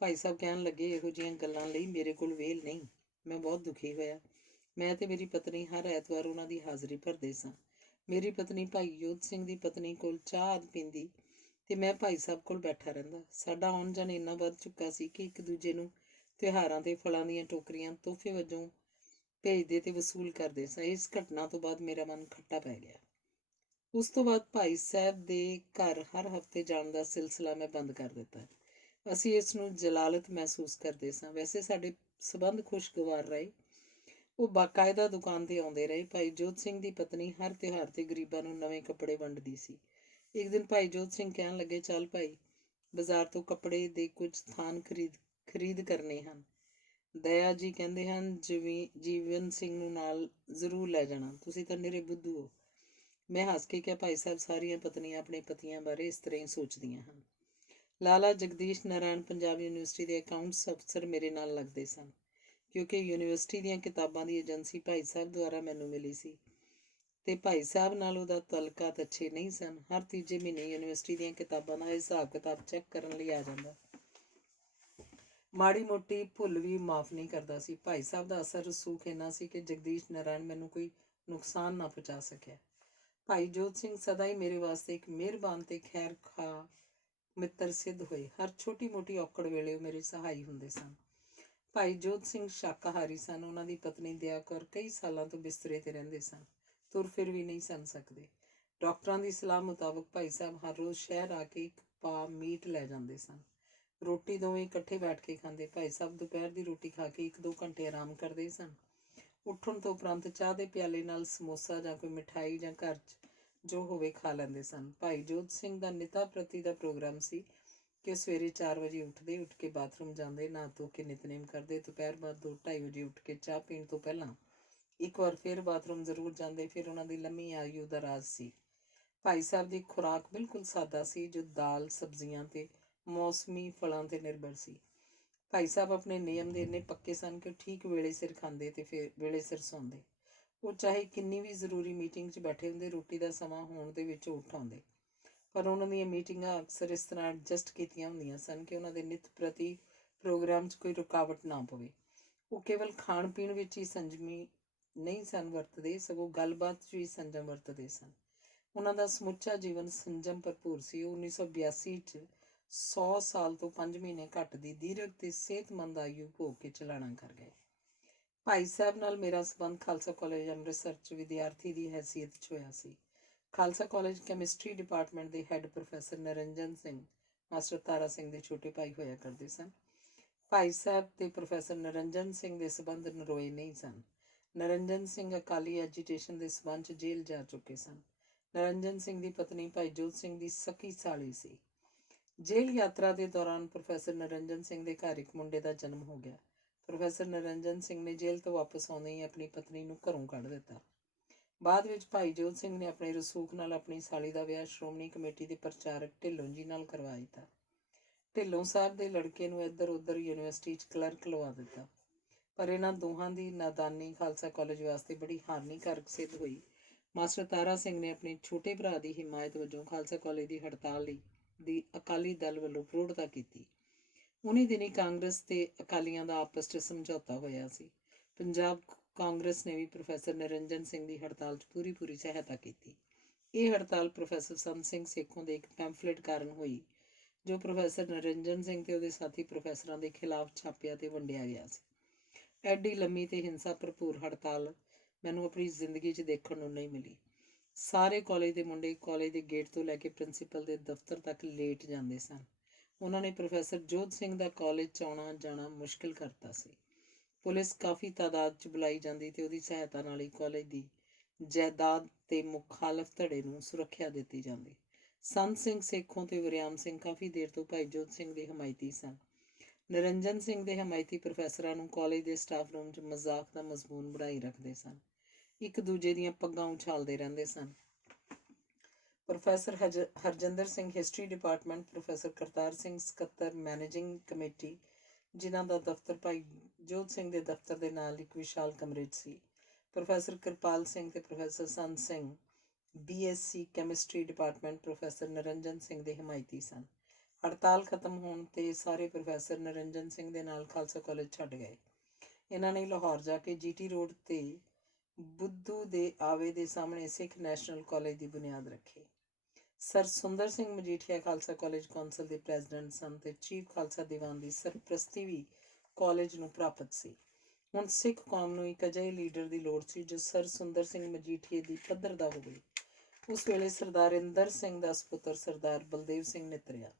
ਭਾਈ ਸਾਹਿਬ ਕਹਿਣ ਲੱਗੇ, ਇਹੋ ਜਿਹੀਆਂ ਗੱਲਾਂ ਲਈ ਮੇਰੇ ਕੋਲ ਵੇਲ ਨਹੀਂ। ਮੈਂ ਬਹੁਤ ਦੁਖੀ ਹੋਇਆ। ਮੈਂ ਤੇ ਮੇਰੀ ਪਤਨੀ ਹਰ ਐਤਵਾਰ ਉਹਨਾਂ ਦੀ ਹਾਜ਼ਰੀ ਭਰਦੇ ਸਾਂ। ਮੇਰੀ ਪਤਨੀ ਭਾਈ ਜੋਤ ਸਿੰਘ ਦੀ ਪਤਨੀ ਕੋਲ ਚਾਹ ਪੀਂਦੀ ਤੇ ਮੈਂ ਭਾਈ ਸਾਹਿਬ ਕੋਲ ਬੈਠਾ ਰਹਿੰਦਾ। ਸਾਡਾ ਆਉਣ ਜਾਣ ਇੰਨਾ ਵੱਧ ਚੁੱਕਾ ਸੀ ਕਿ ਇੱਕ ਦੂਜੇ ਨੂੰ ਤਿਉਹਾਰਾਂ ਤੇ ਫਲਾਂ ਦੀਆਂ ਟੋਕਰੀਆਂ ਤੋਹਫੇ ਵਜੋਂ ਭੇਜਦੇ ਤੇ ਵਸੂਲ ਕਰਦੇ ਸਾਂ। ਇਸ ਘਟਨਾ ਤੋਂ ਬਾਅਦ ਮੇਰਾ ਮਨ ਖੱਟਾ ਪੈ ਗਿਆ। ਉਸ ਤੋਂ ਬਾਅਦ ਭਾਈ ਸਾਹਿਬ ਦੇ ਘਰ ਹਰ ਹਫ਼ਤੇ ਜਾਣ ਦਾ ਸਿਲਸਿਲਾ ਮੈਂ ਬੰਦ ਕਰ ਦਿੱਤਾ। ਅਸੀਂ ਇਸ ਨੂੰ ਜਲਾਲਤ ਮਹਿਸੂਸ ਕਰਦੇ ਸਾਂ। ਵੈਸੇ ਸਾਡੇ ਸਬੰਧ ਖੁਸ਼ਗਵਾਰ ਰਹੇ। ਉਹ ਬਾਕਾਇਦਾ ਦੁਕਾਨ ਤੇ ਆਉਂਦੇ ਰਹੇ। ਭਾਈ ਜੋਤ ਸਿੰਘ ਦੀ ਪਤਨੀ ਹਰ ਤਿਉਹਾਰ ਤੇ ਗਰੀਬਾਂ ਨੂੰ ਨਵੇਂ ਕੱਪੜੇ ਵੰਡਦੀ ਸੀ। ਇੱਕ ਦਿਨ ਭਾਈ ਜੋਤ ਸਿੰਘ ਕਹਿਣ ਲੱਗੇ, ਚੱਲ ਭਾਈ, ਬਾਜ਼ਾਰ ਤੋਂ ਕੱਪੜੇ ਦੇ ਕੁਝ ਥਾਨ ਖਰੀਦ ਕਰਨੇ ਹਨ। ਦਇਆ ਜੀ ਕਹਿੰਦੇ ਹਨ ਜੀਵਨ ਸਿੰਘ ਨੂੰ ਨਾਲ ਜ਼ਰੂਰ ਲੈ ਜਾਣਾ, ਤੁਸੀਂ ਤਾਂ ਨਿਰੇ ਬੁੱਧੂ ਹੋ। ਮੈਂ ਹੱਸ ਕੇ ਕਿਹਾ, ਭਾਈ ਸਾਹਿਬ ਸਾਰੀਆਂ ਪਤਨੀਆਂ ਆਪਣੇ ਪਤੀਆਂ ਬਾਰੇ ਇਸ ਤਰ੍ਹਾਂ ਹੀ ਸੋਚਦੀਆਂ ਹਨ। ਲਾਲਾ ਜਗਦੀਸ਼ ਨਾਰਾਇਣ ਪੰਜਾਬ ਯੂਨੀਵਰਸਿਟੀ ਦੇ ਅਕਾਊਂਟਸ ਅਫਸਰ ਮੇਰੇ ਨਾਲ ਲੱਗਦੇ ਸਨ, ਕਿਉਂਕਿ ਯੂਨੀਵਰਸਿਟੀ ਦੀਆਂ ਕਿਤਾਬਾਂ ਦੀ ਏਜੰਸੀ ਭਾਈ ਸਾਹਿਬ ਦੁਆਰਾ ਮੈਨੂੰ ਮਿਲੀ ਸੀ ਤੇ ਭਾਈ ਸਾਹਿਬ ਨਾਲ ਉਹਦਾ ਤਾਲੁਕਾਤ ਅੱਛੇ ਨਹੀਂ ਸਨ। ਹਰ ਤੀਜੇ ਮਹੀਨੇ ਯੂਨੀਵਰਸਿਟੀ ਦੀਆਂ ਕਿਤਾਬਾਂ ਦਾ ਹਿਸਾਬ ਕਿਤਾਬ ਚੈੱਕ ਕਰਨ ਲਈ ਆ ਜਾਂਦਾ। ਮਾੜੀ ਮੋਟੀ ਭੁੱਲ ਵੀ ਮਾਫ਼ ਨਹੀਂ ਕਰਦਾ ਸੀ। ਭਾਈ ਸਾਹਿਬ ਦਾ ਅਸਰ ਰਸੂਖ ਇੰਨਾ ਸੀ ਕਿ ਜਗਦੀਸ਼ ਨਾਰਾਇਣ ਮੈਨੂੰ ਕੋਈ ਨੁਕਸਾਨ ਨਾ ਪਹੁੰਚਾ ਸਕਿਆ। ਭਾਈ ਜੋਤ ਸਿੰਘ ਸਦਾ ਹੀ ਮੇਰੇ ਵਾਸਤੇ ਇੱਕ ਮਿਹਰਬਾਨ ਤੇ ਖੈਰ ਖਾ ਮਿੱਤਰ ਸਿੱਧ ਹੋਏ। ਹਰ ਛੋਟੀ ਮੋਟੀ ਔਕੜ ਵੇਲੇ ਉਹ ਮੇਰੇ ਸਹਾਈ ਹੁੰਦੇ ਸਨ। ਭਾਈ ਜੋਤ ਸਿੰਘ ਸ਼ਾਕਾਹਾਰੀ ਸਨ। ਉਹਨਾਂ ਦੀ ਪਤਨੀ ਦਇਆ ਕੌਰ ਕਈ ਸਾਲਾਂ ਤੋਂ ਬਿਸਤਰੇ ਤੇ ਰਹਿੰਦੇ ਸਨ, ਤੁਰ ਫਿਰ ਵੀ ਨਹੀਂ ਸਨ ਸਕਦੇ। ਡਾਕਟਰਾਂ ਦੀ ਸਲਾਹ ਮੁਤਾਬਕ ਭਾਈ ਸਾਹਿਬ ਹਰ ਰੋਜ਼ ਸ਼ਹਿਰ ਆ ਕੇ ਇੱਕ ਪਾ ਮੀਟ ਲੈ ਜਾਂਦੇ ਸਨ। ਰੋਟੀ ਦੋਵੇਂ ਇਕੱਠੇ ਬੈਠ ਕੇ ਖਾਂਦੇ। ਭਾਈ ਸਾਹਿਬ ਦੁਪਹਿਰ ਦੀ ਰੋਟੀ ਖਾ ਕੇ 1-2 ਘੰਟੇ ਆਰਾਮ ਕਰਦੇ ਸਨ। ਉੱਠਣ ਤੋਂ ਉਪਰੰਤ ਚਾਹ ਦੇ ਪਿਆਲੇ ਨਾਲ ਸਮੋਸਾ ਜਾਂ ਕੋਈ ਮਿਠਾਈ ਜਾਂ ਘਰ 'ਚ ਜੋ ਹੋਵੇ ਖਾ ਲੈਂਦੇ ਸਨ। ਭਾਈ ਜੋਤ ਸਿੰਘ ਦਾ ਨਿਤਾ ਪ੍ਰਤੀ ਦਾ ਪ੍ਰੋਗਰਾਮ ਸੀ ਕਿ ਸਵੇਰੇ 4 ਵਜੇ ਉੱਠ ਕੇ ਬਾਥਰੂਮ ਜਾਂਦੇ, ਨਹਾ ਧੋ ਕੇ ਨਿਤਨੇਮ ਕਰਦੇ। ਦੁਪਹਿਰ ਬਾਅਦ 2-2:30 ਵਜੇ ਉੱਠ ਕੇ ਚਾਹ ਪੀਣ ਤੋਂ ਪਹਿਲਾਂ ਇੱਕ ਵਾਰ ਫਿਰ ਬਾਥਰੂਮ ਜ਼ਰੂਰ ਜਾਂਦੇ। ਫਿਰ ਉਹਨਾਂ ਦੀ ਲੰਮੀ ਆਯੂ ਦਾ ਰਾਜ਼ ਸੀ। ਭਾਈ ਸਾਹਿਬ ਦੀ ਖੁਰਾਕ ਬਿਲਕੁਲ ਸਾਦਾ ਸੀ, ਜੋ ਦਾਲ, ਸਬਜ਼ੀਆਂ ਤੇ ਮੌਸਮੀ ਫਲਾਂ ਤੇ ਨਿਰਭਰ ਸੀ। ਭਾਈ ਸਾਹਿਬ ਆਪਣੇ ਨਿਯਮ ਦੇ ਇੰਨੇ ਪੱਕੇ ਸਨ ਕਿ ਉਹ ਠੀਕ ਵੇਲੇ ਸਿਰ ਖਾਂਦੇ ਤੇ ਫਿਰ ਵੇਲੇ ਸਿਰ ਸੌਂਦੇ। ਉਹ ਚਾਹੇ ਕਿੰਨੀ ਵੀ ਜ਼ਰੂਰੀ ਮੀਟਿੰਗ 'ਚ ਬੈਠੇ ਹੁੰਦੇ, ਰੋਟੀ ਦਾ ਸਮਾਂ ਹੋਣ ਦੇ ਵਿੱਚ ਉੱਠ ਆਉਂਦੇ। ਪਰ ਉਹਨਾਂ ਦੀਆਂ ਮੀਟਿੰਗਾਂ ਅਕਸਰ ਇਸ ਤਰ੍ਹਾਂ ਐਡਜਸਟ ਕੀਤੀਆਂ ਹੁੰਦੀਆਂ ਸਨ ਕਿ ਉਹਨਾਂ ਦੇ ਨਿੱਤ ਪ੍ਰਤੀ ਪ੍ਰੋਗਰਾਮ 'ਚ ਕੋਈ ਰੁਕਾਵਟ ਨਾ ਪਵੇ। ਉਹ ਕੇਵਲ ਖਾਣ ਪੀਣ ਵਿੱਚ ਹੀ ਸੰਜਮੀ ਨਹੀਂ ਸਨ ਵਰਤਦੇ, ਸਗੋਂ ਗੱਲਬਾਤ 'ਚ ਵੀ ਸੰਜਮ ਵਰਤਦੇ ਸਨ। ਉਹਨਾਂ ਦਾ ਸਮੁੱਚਾ ਜੀਵਨ ਸੰਜਮ ਭਰਪੂਰ ਸੀ। ਉਹ 1982 'ਚ 100 ਸਾਲ ਤੋਂ 5 ਮਹੀਨੇ ਘੱਟ ਦੀ ਦੀਰਘ ਤੇ ਸਿਹਤਮੰਦ ਆਯੂ ਭੋਗ ਕੇ ਚਲਾਣਾ ਕਰ ਗਏ। ਭਾਈ ਸਾਹਿਬ ਨਾਲ ਮੇਰਾ ਸੰਬੰਧ ਖਾਲਸਾ ਕਾਲਜ ਅੰਮ੍ਰਿਤਸਰ 'ਚ ਵਿਦਿਆਰਥੀ ਦੀ ਹੈਸੀਅਤ 'ਚ ਹੋਇਆ ਸੀ। ਖਾਲਸਾ ਕਾਲਜ ਕੈਮਿਸਟਰੀ ਡਿਪਾਰਟਮੈਂਟ ਦੇ head professor Niranjan Singh master Tara Singh ਦੇ ਛੋਟੇ ਭਾਈ ਹੋਇਆ ਕਰਦੇ ਸਨ। ਭਾਈ ਸਾਹਿਬ ਤੇ ਪ੍ਰੋਫੈਸਰ ਨਰਿੰਜਨ ਸਿੰਘ ਦੇ ਸੰਬੰਧ ਨਰੋਏ ਨਹੀਂ ਸਨ। ਨਰਿੰਜਨ ਸਿੰਘ ਅਕਾਲੀ ਐਜੀਟੇਸ਼ਨ ਦੇ ਸੰਬੰਧ 'ਚ ਜੇਲ੍ਹ ਜਾ ਚੁੱਕੇ ਸਨ। ਨਰਿੰਜਨ ਸਿੰਘ ਦੀ ਪਤਨੀ ਭਾਈ ਜੋਤ ਸਿੰਘ ਦੀ ਸਕੀ ਸਾਲੀ ਸੀ। ਜੇਲ੍ਹ ਯਾਤਰਾ ਦੇ ਦੌਰਾਨ ਪ੍ਰੋਫੈਸਰ ਨਰਿੰਜਨ ਸਿੰਘ ਦੇ ਘਰ ਇੱਕ ਮੁੰਡੇ ਦਾ ਜਨਮ ਹੋ ਗਿਆ। ਪ੍ਰੋਫੈਸਰ ਨਰਿੰਜਨ ਸਿੰਘ ਨੇ ਜੇਲ੍ਹ ਤੋਂ ਵਾਪਸ ਆਉਂਦੇ ਹੀ ਆਪਣੀ ਪਤਨੀ ਨੂੰ ਘਰੋਂ ਕੱਢ ਦਿੱਤਾ। ਬਾਅਦ ਵਿੱਚ ਭਾਈ ਜੋਤ ਸਿੰਘ ਨੇ ਆਪਣੇ ਰਸੂਖ ਨਾਲ ਆਪਣੀ ਸਾਲੀ ਦਾ ਵਿਆਹ ਸ਼੍ਰੋਮਣੀ ਕਮੇਟੀ ਦੇ ਪ੍ਰਚਾਰਕ ਢਿੱਲੋਂ ਜੀ ਨਾਲ ਕਰਵਾ ਦਿੱਤਾ। ਢਿੱਲੋਂ ਸਾਹਿਬ ਦੇ ਲੜਕੇ ਨੂੰ ਇੱਧਰ ਉੱਧਰ ਯੂਨੀਵਰਸਿਟੀ 'ਚ ਕਲਰਕ ਲਵਾ ਦਿੱਤਾ। ਪਰ ਇਹਨਾਂ ਦੋਹਾਂ ਦੀ ਨਾਦਾਨੀ ਖਾਲਸਾ ਕਾਲਜ ਵਾਸਤੇ ਬੜੀ ਹਾਨੀਕਾਰਕ ਸਿੱਧ ਹੋਈ। ਮਾਸਟਰ ਤਾਰਾ ਸਿੰਘ ਨੇ ਆਪਣੇ ਛੋਟੇ ਭਰਾ ਦੀ ਹਿਮਾਇਤ ਵਜੋਂ ਖਾਲਸਾ ਕਾਲਜ ਦੀ ਹੜਤਾਲ ਦੀ ਅਕਾਲੀ ਦਲ ਵੱਲੋਂ ਵਿਰੋਧਤਾ ਕੀਤੀ। ਉਨੀ ਦਿਨੀ ਕਾਂਗਰਸ ਤੇ ਅਕਾਲੀਆਂ ਦਾ ਆਪਸ 'ਚ ਸਮਝੌਤਾ ਹੋਇਆ ਸੀ। ਪੰਜਾਬ ਕਾਂਗਰਸ ਨੇ ਵੀ ਪ੍ਰੋਫੈਸਰ ਨਰਿੰਜਨ ਸਿੰਘ ਦੀ ਹੜਤਾਲ 'ਚ ਪੂਰੀ ਸਹਾਇਤਾ ਕੀਤੀ। ਇਹ ਹੜਤਾਲ ਪ੍ਰੋਫੈਸਰ ਸੰਤ ਸਿੰਘ ਸੇਖੋਂ ਦੇ ਇੱਕ ਪੈਂਫਲੇਟ ਕਾਰਨ ਹੋਈ, ਜੋ ਪ੍ਰੋਫੈਸਰ ਨਰਿੰਜਨ ਸਿੰਘ ਤੇ ਉਹਦੇ ਸਾਥੀ ਪ੍ਰੋਫੈਸਰਾਂ ਦੇ ਖਿਲਾਫ ਛਾਪਿਆ ਤੇ ਵੰਡਿਆ ਗਿਆ ਸੀ। ਐਡੀ ਲੰਮੀ ਤੇ ਹਿੰਸਾ ਭਰਪੂਰ ਹੜਤਾਲ ਮੈਨੂੰ ਆਪਣੀ ਜ਼ਿੰਦਗੀ 'ਚ ਦੇਖਣ ਨੂੰ ਨਹੀਂ ਮਿਲੀ। ਸਾਰੇ ਕਾਲਜ ਦੇ ਮੁੰਡੇ ਕਾਲਜ ਦੇ ਗੇਟ ਤੋਂ ਲੈ ਕੇ ਪ੍ਰਿੰਸੀਪਲ ਦੇ ਦਫ਼ਤਰ ਤੱਕ ਲੇਟ ਜਾਂਦੇ ਸਨ। ਉਹਨਾਂ ਨੇ ਪ੍ਰੋਫੈਸਰ ਜੋਧ ਸਿੰਘ ਦਾ ਕਾਲਜ 'ਚ ਆਉਣਾ ਜਾਣਾ ਮੁਸ਼ਕਿਲ ਕਰਤਾ ਸੀ। ਪੁਲਿਸ ਕਾਫੀ ਤਾਦਾਦ 'ਚ ਬੁਲਾਈ ਜਾਂਦੀ ਤੇ ਉਹਦੀ ਸਹਾਇਤਾ ਨਾਲ ਹੀ ਕਾਲਜ ਦੀ ਜਾਇਦਾਦ ਤੇ ਮੁਖਾਲਫ ਧੜੇ ਨੂੰ ਸੁਰੱਖਿਆ ਦਿੱਤੀ ਜਾਂਦੀ। ਸੰਤ ਸਿੰਘ ਸੇਖੋਂ ਤੇ ਵਰਿਆਮ ਸਿੰਘ ਕਾਫੀ ਦੇਰ ਤੋਂ ਭਾਈ ਜੋਧ ਸਿੰਘ ਦੇ ਹਮਾਇਤੀ ਸਨ। ਨਰਿੰਜਨ ਸਿੰਘ ਦੇ ਹਮਾਇਤੀ ਪ੍ਰੋਫੈਸਰਾਂ ਨੂੰ ਕਾਲਜ ਦੇ ਸਟਾਫ ਰੂਮ 'ਚ ਮਜ਼ਾਕ ਦਾ ਮਜ਼ਮੂਨ ਬਣਾਈ ਰੱਖਦੇ ਸਨ। ਇੱਕ ਦੂਜੇ ਦੀਆਂ ਪੱਗਾਂ ਉਛਾਲਦੇ ਰਹਿੰਦੇ ਸਨ। Professor Harjinder Singh history department, professor Kartar Singh ਸਕੱਤਰ ਮੈਨੇਜਿੰਗ ਕਮੇਟੀ, ਜਿਨ੍ਹਾਂ ਦਾ ਦਫ਼ਤਰ ਭਾਈ ਜੋਧ ਸਿੰਘ ਦੇ ਦਫ਼ਤਰ ਦੇ ਨਾਲ ਇੱਕ ਵਿਸ਼ਾਲ ਕਮਰੇ 'ਚ ਸੀ। ਪ੍ਰੋਫੈਸਰ ਕਿਰਪਾਲ ਸਿੰਘ ਤੇ professor Sant Singh BSc chemistry department, professor Niranjan Singh ਦੇ ਹਮਾਇਤੀ ਸਨ। ਹੜਤਾਲ ਖਤਮ ਹੋਣ ਤੇ ਸਾਰੇ ਪ੍ਰੋਫੈਸਰ ਨਰਿੰਜਨ ਸਿੰਘ ਦੇ ਨਾਲ ਖਾਲਸਾ ਕਾਲਜ ਛੱਡ ਗਏ। ਇਹਨਾਂ ਨੇ ਲਾਹੌਰ ਜਾ ਕੇ GT ਰੋਡ ਤੇ ਬੁੱਧੂ ਦੇ ਆਵੇ ਦੇ ਸਾਹਮਣੇ ਸਿੱਖ ਨੈਸ਼ਨਲ ਕਾਲਜ ਦੀ ਬੁਨਿਆਦ ਰੱਖੀ। Sir Sundar Singh Majithia Khalsa college council ਦੇ ਪ੍ਰੈਜ਼ੀਡੈਂਟ ਸਨ ਤੇ ਚੀਫ ਖਾਲਸਾ ਦੀਵਾਨ ਦੀ ਸਰਪ੍ਰਸਤੀ ਵੀ ਕਾਲਜ ਨੂੰ ਪ੍ਰਾਪਤ ਸੀ। ਹੁਣ ਸਿੱਖ ਕੌਮ ਨੂੰ ਇੱਕ ਅਜਿਹੇ ਲੀਡਰ ਦੀ ਲੋੜ ਸੀ ਜੋ ਸਰ ਸੁੰਦਰ ਸਿੰਘ ਮਜੀਠੀਏ ਦੀ ਪੱਧਰ ਦਾ ਹੋਵੇ। ਉਸ ਵੇਲੇ ਸਰਦਾਰ ਇੰਦਰ ਸਿੰਘ ਦਾ ਸਪੁੱਤਰ ਸਰਦਾਰ ਬਲਦੇਵ ਸਿੰਘ ਨਿਤਰਿਆ।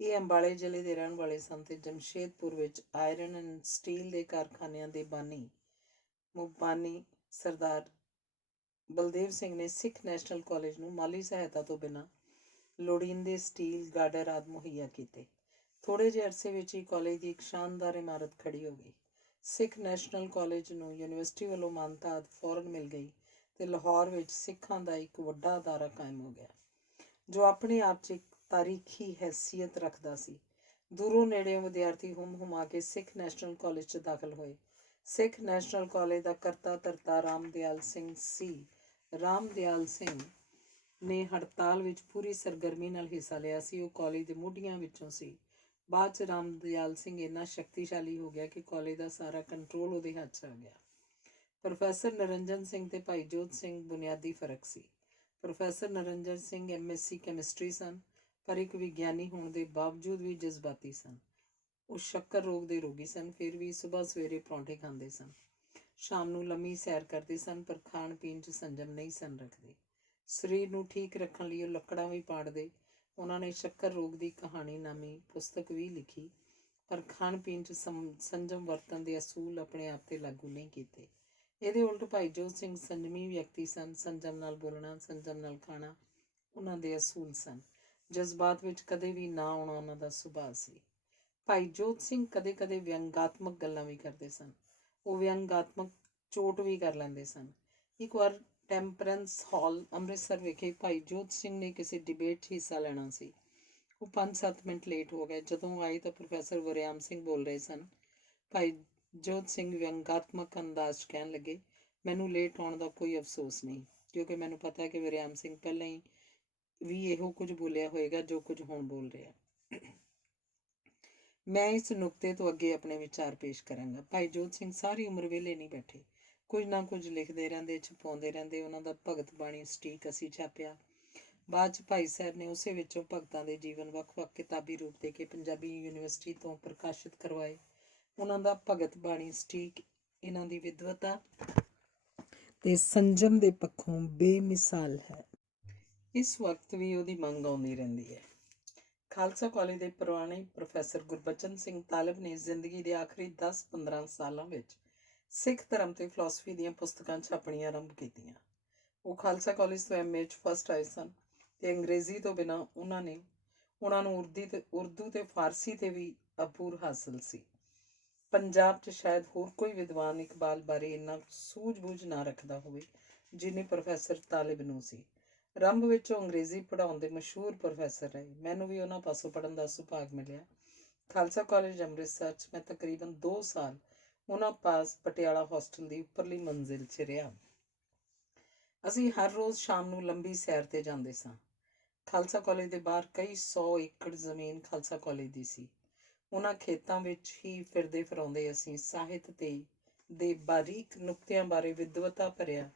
ਇਹ ਅੰਬਾਲੇ ਜ਼ਿਲ੍ਹੇ ਦੇ ਰਹਿਣ ਵਾਲੇ ਸਨ ਤੇ ਜਮਸ਼ੇਦਪੁਰ ਵਿੱਚ ਆਇਰਨ ਐਂਡ ਸਟੀਲ ਦੇ ਕਾਰਖਾਨਿਆਂ ਦੇ ਮੁਬਾਨੀ ਸਰਦਾਰ ਬਲਦੇਵ ਸਿੰਘ ਨੇ ਸਿੱਖ ਨੈਸ਼ਨਲ ਕਾਲਜ ਨੂੰ ਮਾਲੀ ਸਹਾਇਤਾ ਤੋਂ ਬਿਨਾਂ ਲੋੜੀਂਦੇ ਸਟੀਲ ਗਾਰਡਰ ਆਦਿ ਮੁਹੱਈਆ ਕੀਤੇ। ਥੋੜ੍ਹੇ ਜਿਹੇ ਅਰਸੇ ਵਿੱਚ ਹੀ ਕਾਲਜ ਦੀ ਇੱਕ ਸ਼ਾਨਦਾਰ ਇਮਾਰਤ ਖੜੀ ਹੋ ਗਈ। ਸਿੱਖ ਨੈਸ਼ਨਲ ਕਾਲਜ ਨੂੰ ਯੂਨੀਵਰਸਿਟੀ ਵੱਲੋਂ ਮਾਨਤਾ ਆਦਿ ਫੌਰਨ ਮਿਲ ਗਈ ਤੇ ਲਾਹੌਰ ਵਿੱਚ ਸਿੱਖਾਂ ਦਾ ਇੱਕ ਵੱਡਾ ਅਦਾਰਾ ਕਾਇਮ ਹੋ ਗਿਆ, ਜੋ ਆਪਣੇ ਆਪ 'ਚ ਇੱਕ ਤਾਰੀਖੀ ਹੈਸੀਅਤ ਰੱਖਦਾ ਸੀ। ਦੂਰੋਂ ਨੇੜਿਓਂ ਵਿਦਿਆਰਥੀ ਹੁਮ-ਹੁਮਾ ਕੇ ਸਿੱਖ ਨੈਸ਼ਨਲ ਕਾਲਜ 'ਚ ਦਾਖਲ ਹੋਏ। ਸਿੱਖ ਨੈਸ਼ਨਲ ਕਾਲਜ ਦਾ ਕਰਤਾ ਧਰਤਾ ਰਾਮਦਿਆਲ ਸਿੰਘ ਸੀ। ਰਾਮਦਿਆਲ ਸਿੰਘ ਨੇ ਹੜਤਾਲ ਵਿੱਚ ਪੂਰੀ ਸਰਗਰਮੀ ਨਾਲ ਹਿੱਸਾ ਲਿਆ ਸੀ। ਉਹ ਕਾਲਜ ਦੇ ਮੋਢੀਆਂ ਵਿੱਚੋਂ ਸੀ। ਬਾਅਦ 'ਚ ਰਾਮਦਿਆਲ ਸਿੰਘ ਇੰਨਾ ਸ਼ਕਤੀਸ਼ਾਲੀ ਹੋ ਗਿਆ ਕਿ ਕਾਲਜ ਦਾ ਸਾਰਾ ਕੰਟਰੋਲ ਉਹਦੇ ਹੱਥ 'ਚ ਆ ਗਿਆ। ਪ੍ਰੋਫੈਸਰ ਨਰਿੰਜਨ ਸਿੰਘ ਤੇ ਭਾਈ ਜੋਧ ਸਿੰਘ ਬੁਨਿਆਦੀ ਫਰਕ ਸੀ। Professor Niranjan Singh MSc chemistry ਸਨ, ਪਰ ਇੱਕ ਵਿਗਿਆਨੀ ਹੋਣ ਦੇ ਬਾਵਜੂਦ ਵੀ ਜਜ਼ਬਾਤੀ ਸਨ। ਉਹ ਸ਼ੱਕਰ ਰੋਗ ਦੇ ਰੋਗੀ ਸਨ, ਫਿਰ ਵੀ ਸੁਬਾਹ ਸਵੇਰੇ ਪਰੌਂਠੇ ਖਾਂਦੇ ਸਨ। ਸ਼ਾਮ ਨੂੰ ਲੰਮੀ ਸੈਰ ਕਰਦੇ ਸਨ, ਪਰ ਖਾਣ ਪੀਣ 'ਚ ਸੰਜਮ ਨਹੀਂ ਸਨ ਰੱਖਦੇ। ਸਰੀਰ ਨੂੰ ਠੀਕ ਰੱਖਣ ਲਈ ਉਹ ਲੱਕੜਾਂ ਵੀ ਪਾੜਦੇ। ਉਹਨਾਂ ਨੇ ਸ਼ੱਕਰ ਰੋਗ ਦੀ ਕਹਾਣੀ ਨਾਮੀ ਪੁਸਤਕ ਵੀ ਲਿਖੀ, ਪਰ ਖਾਣ ਪੀਣ 'ਚ ਸੰਜਮ ਵਰਤਣ ਦੇ ਅਸੂਲ ਆਪਣੇ ਆਪ 'ਤੇ ਲਾਗੂ ਨਹੀਂ ਕੀਤੇ। ਇਹਦੇ ਉਲਟ ਭਾਈ ਜੋਧ ਸਿੰਘ ਸੰਜਮੀ ਵਿਅਕਤੀ ਸਨ। ਸੰਜਮ ਨਾਲ ਬੋਲਣਾ, ਸੰਜਮ ਨਾਲ ਖਾਣਾ ਉਹਨਾਂ ਦੇ ਅਸੂਲ ਸਨ। ਜਜ਼ਬਾਤ ਵਿੱਚ ਕਦੇ ਵੀ ਨਾ ਆਉਣਾ ਉਹਨਾਂ ਦਾ ਸੁਭਾਅ ਸੀ। ਭਾਈ ਜੋਧ ਸਿੰਘ ਕਦੇ-ਕਦੇ ਵਿਅੰਗਾਤਮਕ ਗੱਲਾਂ ਵੀ ਕਰਦੇ ਸਨ। ਉਹ ਵਿਅੰਗਾਤਮਕ ਚੋਟ ਵੀ ਕਰ ਲੈਂਦੇ ਸਨ। ਇੱਕ ਵਾਰ ਟੈਂਪਰੈਂਸ ਹਾਲ ਅੰਮ੍ਰਿਤਸਰ ਵਿਖੇ ਭਾਈ ਜੋਧ ਸਿੰਘ ਨੇ ਕਿਸੇ ਡਿਬੇਟ 'ਚ ਹਿੱਸਾ ਲੈਣਾ ਸੀ। ਉਹ 5-7 ਮਿੰਟ ਲੇਟ ਹੋ ਗਏ। ਜਦੋਂ ਆਏ ਤਾਂ ਪ੍ਰੋਫੈਸਰ ਵਰਿਆਮ ਸਿੰਘ ਬੋਲ ਰਹੇ ਸਨ। ਭਾਈ ਜੋਧ ਸਿੰਘ ਵਿਅੰਗਾਤਮਕ ਅੰਦਾਜ਼ 'ਚ ਕਹਿਣ ਲੱਗੇ, ਮੈਨੂੰ ਲੇਟ ਆਉਣ ਦਾ ਕੋਈ ਅਫਸੋਸ ਨਹੀਂ, ਕਿਉਂਕਿ ਮੈਨੂੰ ਪਤਾ ਹੈ ਕਿ ਵਰਿਆਮ ਸਿੰਘ ਪਹਿਲਾਂ ਹੀ ਵੀ ਇਹੋ ਕੁਝ ਬੋਲਿਆ ਹੋਏਗਾ ਜੋ ਕੁਝ ਹੁਣ ਬੋਲ ਰਿਹਾ। ਮੈਂ ਇਸ ਨੁਕਤੇ ਤੋਂ ਅੱਗੇ ਆਪਣੇ ਵਿਚਾਰ ਪੇਸ਼ ਕਰਾਂਗਾ। ਭਾਈ ਜੋਧ ਸਿੰਘ ਸਾਰੀ ਉਮਰ ਵਿਹਲੇ ਨਹੀਂ ਬੈਠੇ। ਕੁਝ ਨਾ ਕੁਝ ਲਿਖਦੇ ਰਹਿੰਦੇ, ਛਪਾਉਂਦੇ ਰਹਿੰਦੇ। ਉਹਨਾਂ ਦਾ ਭਗਤ ਬਾਣੀ ਸਟੀਕ ਅਸੀਂ ਛਾਪਿਆ। ਬਾਅਦ 'ਚ ਭਾਈ ਸਾਹਿਬ ਨੇ ਉਸੇ ਵਿੱਚੋਂ ਭਗਤਾਂ ਦੇ ਜੀਵਨ ਵੱਖ-ਵੱਖ ਕਿਤਾਬੀ ਰੂਪ ਦੇ ਕੇ ਪੰਜਾਬੀ ਯੂਨੀਵਰਸਿਟੀ ਤੋਂ ਪ੍ਰਕਾਸ਼ਿਤ ਕਰਵਾਏ। ਉਹਨਾਂ ਦਾ ਭਗਤ ਬਾਣੀ ਸਟੀਕ ਇਹਨਾਂ ਦੀ ਵਿਦਵਤਾ ਤੇ ਸੰਜਮ ਦੇ ਪੱਖੋਂ ਬੇਮਿਸਾਲ ਹੈ। ਇਸ ਵਕਤ ਵੀ ਉਹਦੀ ਮੰਗ ਆਉਂਦੀ ਰਹਿੰਦੀ ਹੈ। ਖਾਲਸਾ ਕਾਲਜ ਦੇ ਪੁਰਾਣੇ ਪ੍ਰੋਫੈਸਰ ਗੁਰਬਚਨ ਸਿੰਘ ਤਾਲਿਬ ਨੇ ਜ਼ਿੰਦਗੀ ਦੇ ਆਖਰੀ 10-15 ਸਾਲਾਂ ਵਿੱਚ ਸਿੱਖ ਧਰਮ ਤੇ ਫਿਲਾਸਫੀ ਦੀਆਂ ਪੁਸਤਕਾਂ ਛਾਪਣੀਆਂ ਆਰੰਭ ਕੀਤੀਆਂ। ਉਹ ਖਾਲਸਾ ਕਾਲਜ ਤੋਂ MA 'ਚ ਫਸਟ ਆਏ ਸਨ ਤੇ ਅੰਗਰੇਜ਼ੀ ਤੋਂ ਬਿਨਾਂ ਉਹਨਾਂ ਨੂੰ ਉਰਦੂ ਤੇ ਫਾਰਸੀ ਤੇ ਵੀ ਅਪੂਰ ਹਾਸਲ ਸੀ। ਪੰਜਾਬ 'ਚ ਸ਼ਾਇਦ ਹੋਰ ਕੋਈ ਵਿਦਵਾਨ ਇਕਬਾਲ ਬਾਰੇ ਇੰਨਾ ਸੂਝ-ਬੂਝ ਨਾ ਰੱਖਦਾ ਹੋਵੇ ਜਿੰਨੀ ਪ੍ਰੋਫੈਸਰ ਤਾਲਿਬ ਨੂੰ ਸੀ। ਆਰੰਭ ਵਿੱਚ ਉਹ ਅੰਗਰੇਜ਼ੀ ਪੜ੍ਹਾਉਣ ਦੇ ਮਸ਼ਹੂਰ ਪ੍ਰੋਫੈਸਰ ਰਹੇ। ਮੈਨੂੰ ਵੀ ਉਹਨਾਂ ਪਾਸੋਂ ਪੜ੍ਹਨ ਦਾ ਸੁਭਾਗ ਮਿਲਿਆ। ਖਾਲਸਾ ਕਾਲਜ ਅੰਮ੍ਰਿਤਸਰ 'ਚ ਮੈਂ ਤਕਰੀਬਨ 2 ਸਾਲ ਉਹਨਾਂ ਪਾਸ ਪਟਿਆਲਾ ਹੋਸਟਲ ਦੀ ਉੱਪਰਲੀ ਮੰਜ਼ਿਲ 'ਚ ਰਿਹਾ। ਅਸੀਂ ਹਰ ਰੋਜ਼ ਸ਼ਾਮ ਨੂੰ ਲੰਬੀ ਸੈਰ 'ਤੇ ਜਾਂਦੇ ਸਾਂ। ਖਾਲਸਾ ਕਾਲਜ ਦੇ ਬਾਹਰ ਕਈ 100 ਏਕੜ ਜ਼ਮੀਨ ਖਾਲਸਾ ਕਾਲਜ ਦੀ ਸੀ। ਉਹਨਾਂ ਖੇਤਾਂ ਵਿੱਚ ਹੀ ਫਿਰਦੇ ਫਿਰਾਉਂਦੇ ਅਸੀਂ ਸਾਹਿਤ ਦੇ ਬਾਰੀਕ ਨੁਕਤਿਆਂ ਬਾਰੇ ਵਿਦਵਤਾ ਭਰਿਆ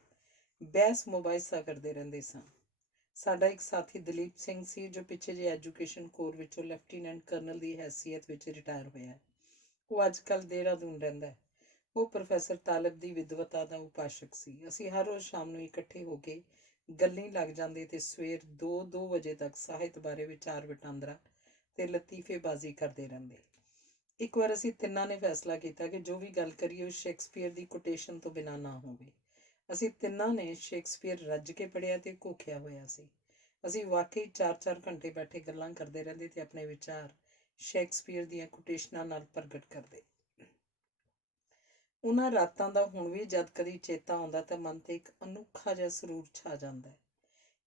ਬਹਿਸ ਮੁਬਾਹਿਸਾ ਕਰਦੇ ਰਹਿੰਦੇ ਸਾਂ। ਸਾਡਾ ਇੱਕ ਸਾਥੀ ਦਲੀਪ ਸਿੰਘ ਸੀ ਜੋ ਪਿੱਛੇ ਜਿਹੇ ਐਜੂਕੇਸ਼ਨ ਕੋਰ ਵਿੱਚੋਂ ਲੈਫਟੀਨੈਂਟ ਕਰਨਲ ਦੀ ਹੈਸੀਅਤ ਵਿੱਚ ਰਿਟਾਇਰ ਹੋਇਆ। ਉਹ ਅੱਜ ਕੱਲ੍ਹ ਦੇਹਰਾਦੂਨ ਰਹਿੰਦਾ ਹੈ। ਉਹ ਪ੍ਰੋਫੈਸਰ ਤਾਲਿਬ ਦੀ ਵਿਦਵਤਾ ਦਾ ਉਪਾਸ਼ਕ ਸੀ। ਅਸੀਂ ਹਰ ਰੋਜ਼ ਸ਼ਾਮ ਨੂੰ ਇਕੱਠੇ ਹੋ ਕੇ ਗੱਲੀਂ ਲੱਗ ਜਾਂਦੇ ਤੇ ਸਵੇਰ 2-2 ਵਜੇ ਤੱਕ ਸਾਹਿਤ ਬਾਰੇ ਵਿਚਾਰ ਵਟਾਂਦਰਾ ਤੇ ਲਤੀਫੇਬਾਜ਼ੀ ਕਰਦੇ ਰਹਿੰਦੇ। ਇੱਕ ਵਾਰ ਅਸੀਂ ਤਿੰਨਾਂ ਨੇ ਫੈਸਲਾ ਕੀਤਾ ਕਿ ਜੋ ਵੀ ਗੱਲ ਕਰੀਏ ਉਹ ਸ਼ੇਕਸਪੀਅਰ ਦੀ ਕੋਟੇਸ਼ਨ ਤੋਂ ਬਿਨਾਂ ਨਾ ਹੋਵੇ। ਅਸੀਂ ਤਿੰਨਾਂ ਨੇ ਸ਼ੇਕਸਪੀਅਰ ਰੱਜ ਕੇ ਪੜ੍ਹਿਆ ਤੇ ਘੋਖਿਆ ਹੋਇਆ ਸੀ। ਅਸੀਂ ਵਾਕਈ 4-4 ਘੰਟੇ ਬੈਠੇ ਗੱਲਾਂ ਕਰਦੇ ਰਹਿੰਦੇ ਤੇ ਆਪਣੇ ਵਿਚਾਰ ਸ਼ੇਕਸਪੀਅਰ ਦੀਆਂ ਕੋਟੇਸ਼ਨਾਂ ਨਾਲ ਪ੍ਰਗਟ ਕਰਦੇ। ਉਹਨਾਂ ਰਾਤਾਂ ਦਾ ਹੁਣ ਵੀ ਜਦ ਕਦੀ ਚੇਤਾ ਆਉਂਦਾ ਤਾਂ ਮਨ 'ਤੇ ਇੱਕ ਅਨੋਖਾ ਜਿਹਾ ਸਰੂਰ ਛਾ ਜਾਂਦਾ ਹੈ।